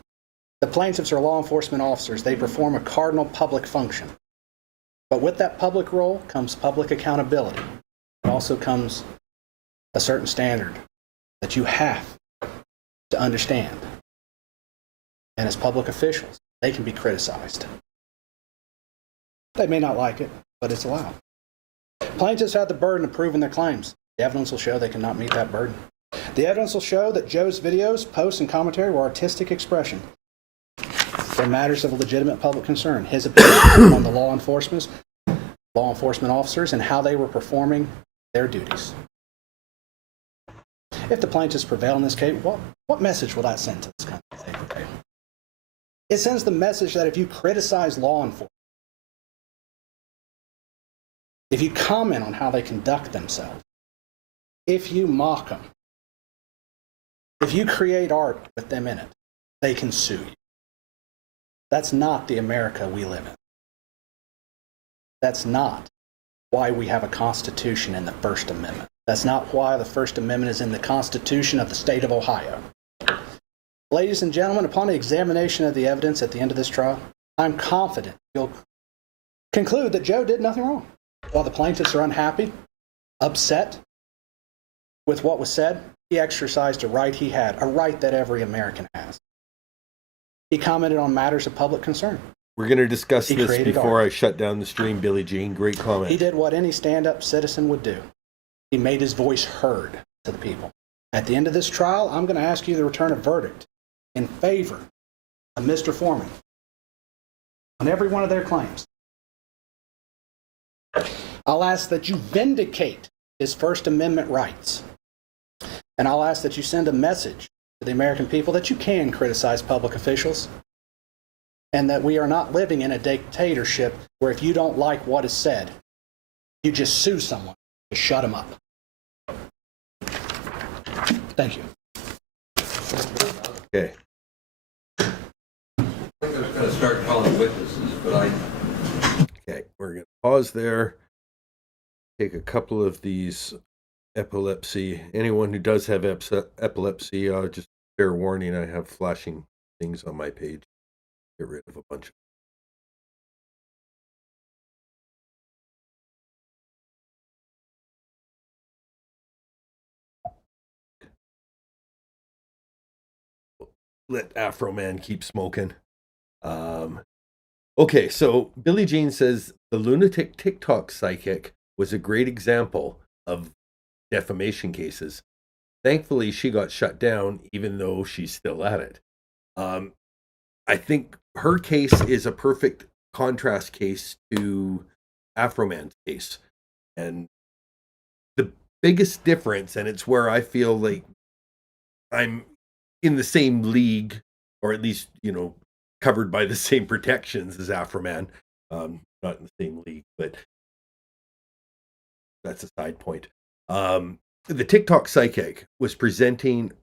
The plaintiffs are law enforcement officers. They perform a cardinal public function. But with that public role comes public accountability. It also comes a certain standard that you have to understand. And as public officials, they can be criticized. They may not like it, but it's allowed. Plaintiffs have the burden of proving their claims. The evidence will show they cannot meet that burden. The evidence will show that Joe's videos, posts, and commentary were artistic expression. They're matters of legitimate public concern. His opinion on the law enforcement officers and how they were performing their duties. If the plaintiffs prevail in this case, what message will that send to this country? It sends the message that if you criticize law enforcement, if you comment on how they conduct themselves, if you mock them, if you create art with them in it, they can sue you. That's not the America we live in. That's not why we have a Constitution and the First Amendment. That's not why the First Amendment is in the Constitution of the state of Ohio. Ladies and gentlemen, upon the examination of the evidence at the end of this trial, I'm confident you'll conclude that Joe did nothing wrong. While the plaintiffs are unhappy, upset with what was said, he exercised a right he had, a right that every American has. He commented on matters of public concern. We're going to discuss He this created before art. I shut down the stream, Billie Jean. Great comment. He did what any stand-up citizen would do. He made his voice heard to the people. At the end of this trial, I'm going to ask you to return a verdict in favor of Mr. Foreman on every one of their claims. I'll ask that you vindicate his First Amendment rights. And I'll ask that you send a message to the American people that you can criticize public officials and that we are not living in a dictatorship where if you don't like what is said, you just sue someone to shut them up. Thank you. Okay. I think I was going to start calling witnesses, but Okay, we're going to pause there. Take a couple of these epilepsy. Anyone who does have epilepsy, just fair warning, I have flashing things on my page. Get rid of a bunch of. Let Afroman keep smoking. Okay, so Billie Jean says the lunatic TikTok psychic was a great example of defamation cases. Thankfully, she got shut down, even though she's still at it. I think her case is a perfect contrast case to Afroman's case. And the biggest difference, and it's where I feel like I'm in the same league, or at least, covered by the same protections as Afroman. Not in the same league, but that's a side point. The TikTok psychic was presenting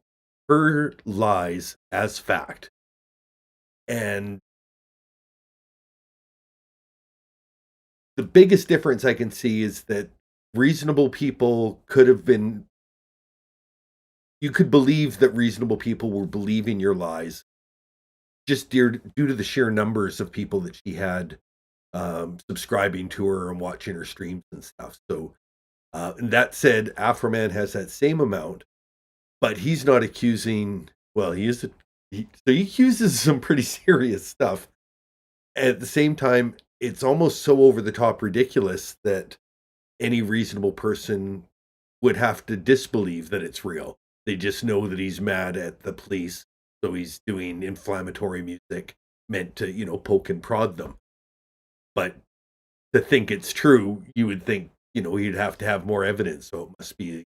her lies as fact. And the biggest difference I can see is that reasonable people you could believe that reasonable people were believing your lies just due to the sheer numbers of people that she had subscribing to her and watching her streams and stuff. So, and that said, Afroman has that same amount, but he's not accusing, well, he accuses some pretty serious stuff. At the same time, it's almost so over the top ridiculous that any reasonable person would have to disbelieve that it's real. They just know that he's mad at the police, so he's doing inflammatory music meant to, poke and prod them. But to think it's true, you would think, you'd have to have more evidence, so it must be a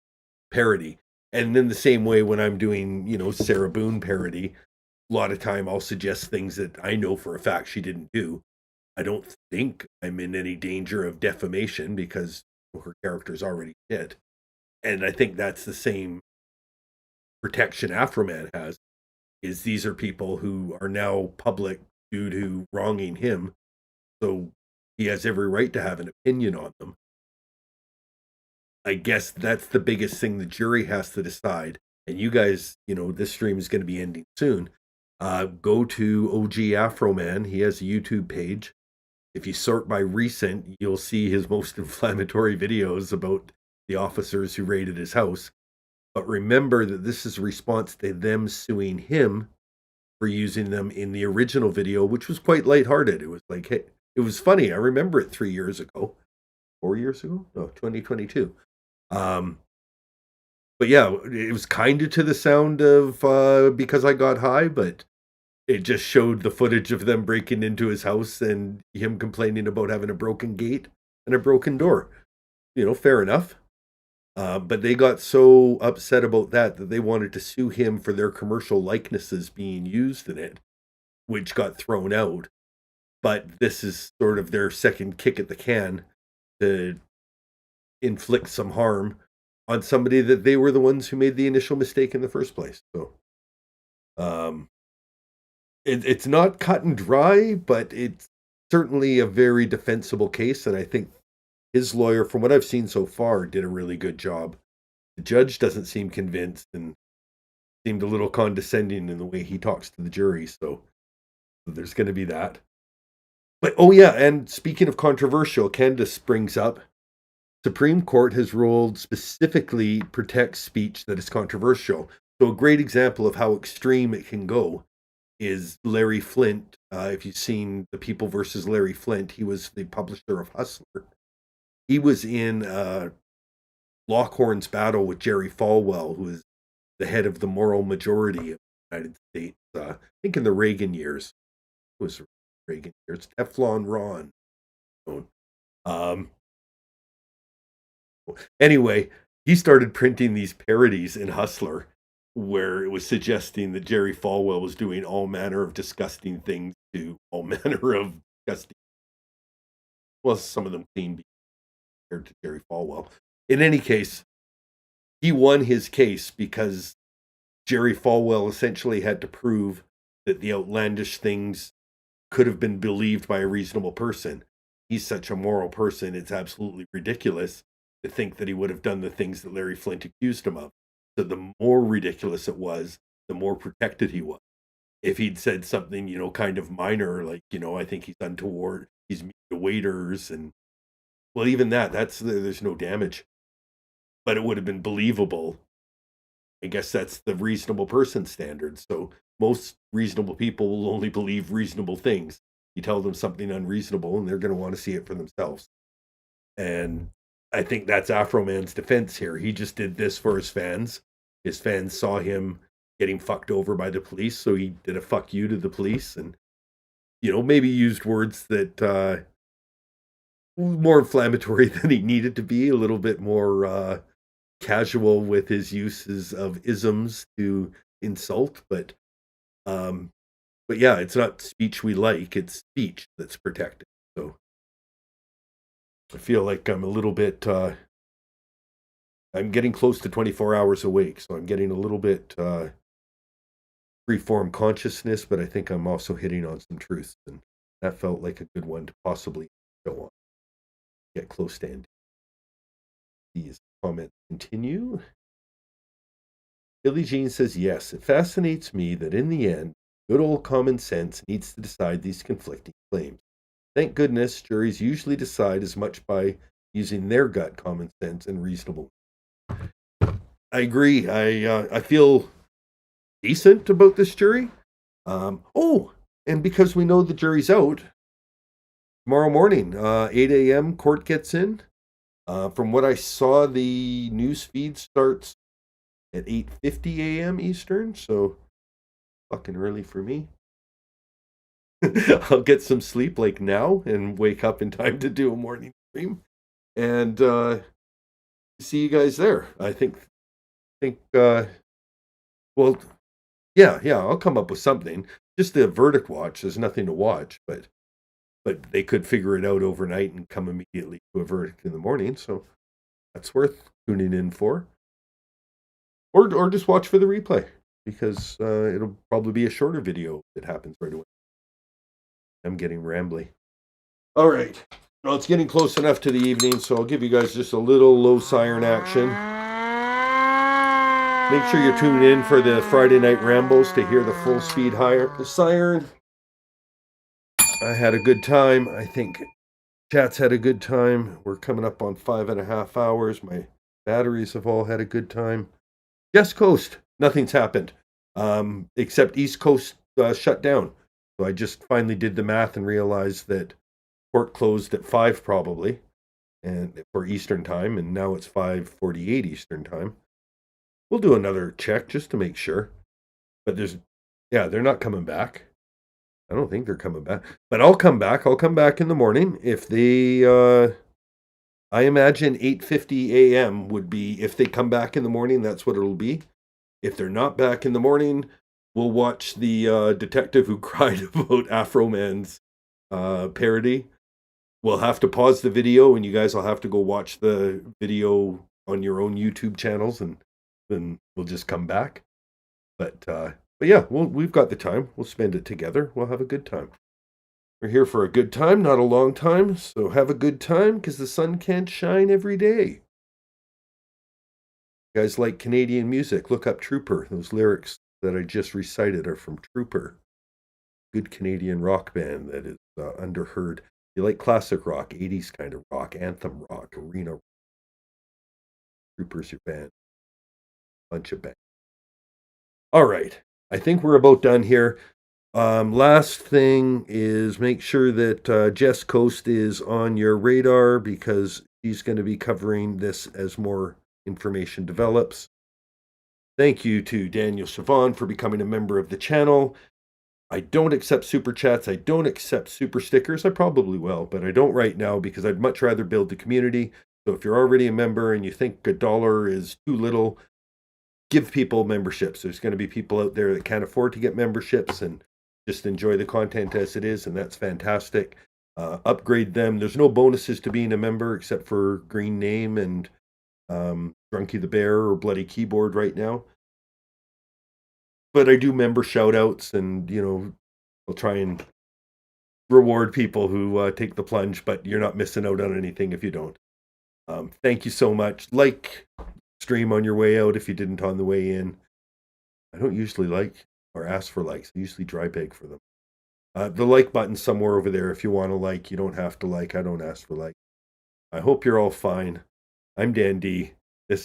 parody. And in the same way, when I'm doing, Sarah Boone parody, a lot of time I'll suggest things that I know for a fact she didn't do. I don't think I'm in any danger of defamation because her character's already dead. And I think that's the same protection Afroman has, is these are people who are now public due to wronging him. So he has every right to have an opinion on them. I guess that's the biggest thing the jury has to decide. And you guys, this stream is going to be ending soon. Go to OG Afroman. He has a YouTube page. if you sort by recent, you'll see his most inflammatory videos about the officers who raided his house. But remember that this is a response to them suing him for using them in the original video, which was quite lighthearted. It was like, hey, it was funny. I remember it 3 years ago, 4 years ago, no, 2022. But yeah, it was kind of to the sound of Because I Got High, but it just showed the footage of them breaking into his house and him complaining about having a broken gate and a broken door. Fair enough. But they got so upset about that they wanted to sue him for their commercial likenesses being used in it, which got thrown out. But this is sort of their second kick at the can to inflict some harm on somebody that they were the ones who made the initial mistake in the first place. So, it's not cut and dry, but it's certainly a very defensible case, and I think his lawyer, from what I've seen so far, did a really good job. The judge doesn't seem convinced and seemed a little condescending in the way he talks to the jury, so there's going to be that. But, oh yeah, and speaking of controversial, Candace brings up, Supreme Court has ruled specifically protects speech that is controversial. So a great example of how extreme it can go is Larry Flint. If you've seen The People versus Larry Flint, he was the publisher of Hustler. He was in Lockhorn's battle with Jerry Falwell, who is the head of the moral majority of the United States. I think in the Reagan years. It was Reagan years. Teflon Ron. Anyway, he started printing these parodies in Hustler where it was suggesting that Jerry Falwell was doing all manner of disgusting things to all manner of disgusting, well, some of them clean compared to Jerry Falwell. In any case, he won his case because Jerry Falwell essentially had to prove that the outlandish things could have been believed by a reasonable person. He's such a moral person, it's absolutely ridiculous to think that he would have done the things that Larry Flint accused him of. So the more ridiculous it was, the more protected he was. If he'd said something, kind of minor, like, I think he's untoward, he's mean to waiters, and, well, even there's no damage. But it would have been believable. I guess that's the reasonable person standard. So most reasonable people will only believe reasonable things. You tell them something unreasonable, and they're going to want to see it for themselves. And I think that's Afroman's defense here. He just did this for his fans. His fans saw him getting fucked over by the police, so he did a fuck you to the police, and maybe used words that more inflammatory than he needed to be, a little bit more casual with his uses of isms to insult, but yeah, it's not speech we like, it's speech that's protected. So I feel like I'm a little bit I'm getting close to 24 hours awake, so I'm getting a little bit freeform consciousness, but I think I'm also hitting on some truths, and that felt like a good one to possibly go on. Get close to ending. These comments continue. Billie Jean says, yes, it fascinates me that in the end, good old common sense needs to decide these conflicting claims. Thank goodness juries usually decide as much by using their gut common sense and reasonable. I agree. I feel decent about this jury. And because we know the jury's out, tomorrow morning, 8 a.m., court gets in. From what I saw, the news feed starts at 8:50 a.m. Eastern, so fucking early for me. I'll get some sleep like now and wake up in time to do a morning stream. And see you guys there. I think well, yeah, I'll come up with something. Just the verdict watch. There's nothing to watch, but they could figure it out overnight and come immediately to a verdict in the morning. So that's worth tuning in for. Or just watch for the replay, because it'll probably be a shorter video that happens right away. I'm getting rambly. All right. Well, it's getting close enough to the evening, so I'll give you guys just a little low siren action. Make sure you're tuned in for the Friday Night Rambles to hear the full speed higher siren. I had a good time. I think chat's had a good time. We're coming up on 5.5 hours. My batteries have all had a good time. West Coast, nothing's happened, except East Coast shut down. So I just finally did the math and realized that court closed at 5 probably, and for Eastern time, and now it's 5:48 Eastern time. We'll do another check just to make sure. But they're not coming back. I don't think they're coming back. But I'll come back. I'll come back in the morning. If they I imagine 8:50 a.m. would be, if they come back in the morning, that's what it'll be. If they're not back in the morning, we'll watch the detective who cried about Afroman's parody. We'll have to pause the video, and you guys will have to go watch the video on your own YouTube channels, and then we'll just come back. But yeah, we've got the time. We'll spend it together. We'll have a good time. We're here for a good time, not a long time. So have a good time, because the sun can't shine every day. You guys like Canadian music? Look up Trooper. Those lyrics that I just recited are from Trooper. Good Canadian rock band that is underheard. You like classic rock, 80s kind of rock, anthem rock, arena rock. Trooper's your band. Bunch of bands. All right. I think we're about done here. Last thing is make sure that Jess Coast is on your radar, because she's going to be covering this as more information develops. Thank you to Daniel Siobhan for becoming a member of the channel. I don't accept super chats. I don't accept super stickers. I probably will, but I don't right now, because I'd much rather build the community. So if you're already a member and you think $1 is too little, give people memberships. There's going to be people out there that can't afford to get memberships and just enjoy the content as it is, and that's fantastic. Upgrade them. There's no bonuses to being a member except for green name and Drunky the Bear or Bloody Keyboard right now. But I do member shout outs, and I'll try and reward people who take the plunge, but you're not missing out on anything if you don't. Thank you so much. Like stream on your way out if you didn't on the way in. I don't usually like or ask for likes. I usually dry beg for them. The like button's somewhere over there if you want to like. You don't have to like. I don't ask for like. I hope you're all fine. I'm Dan D.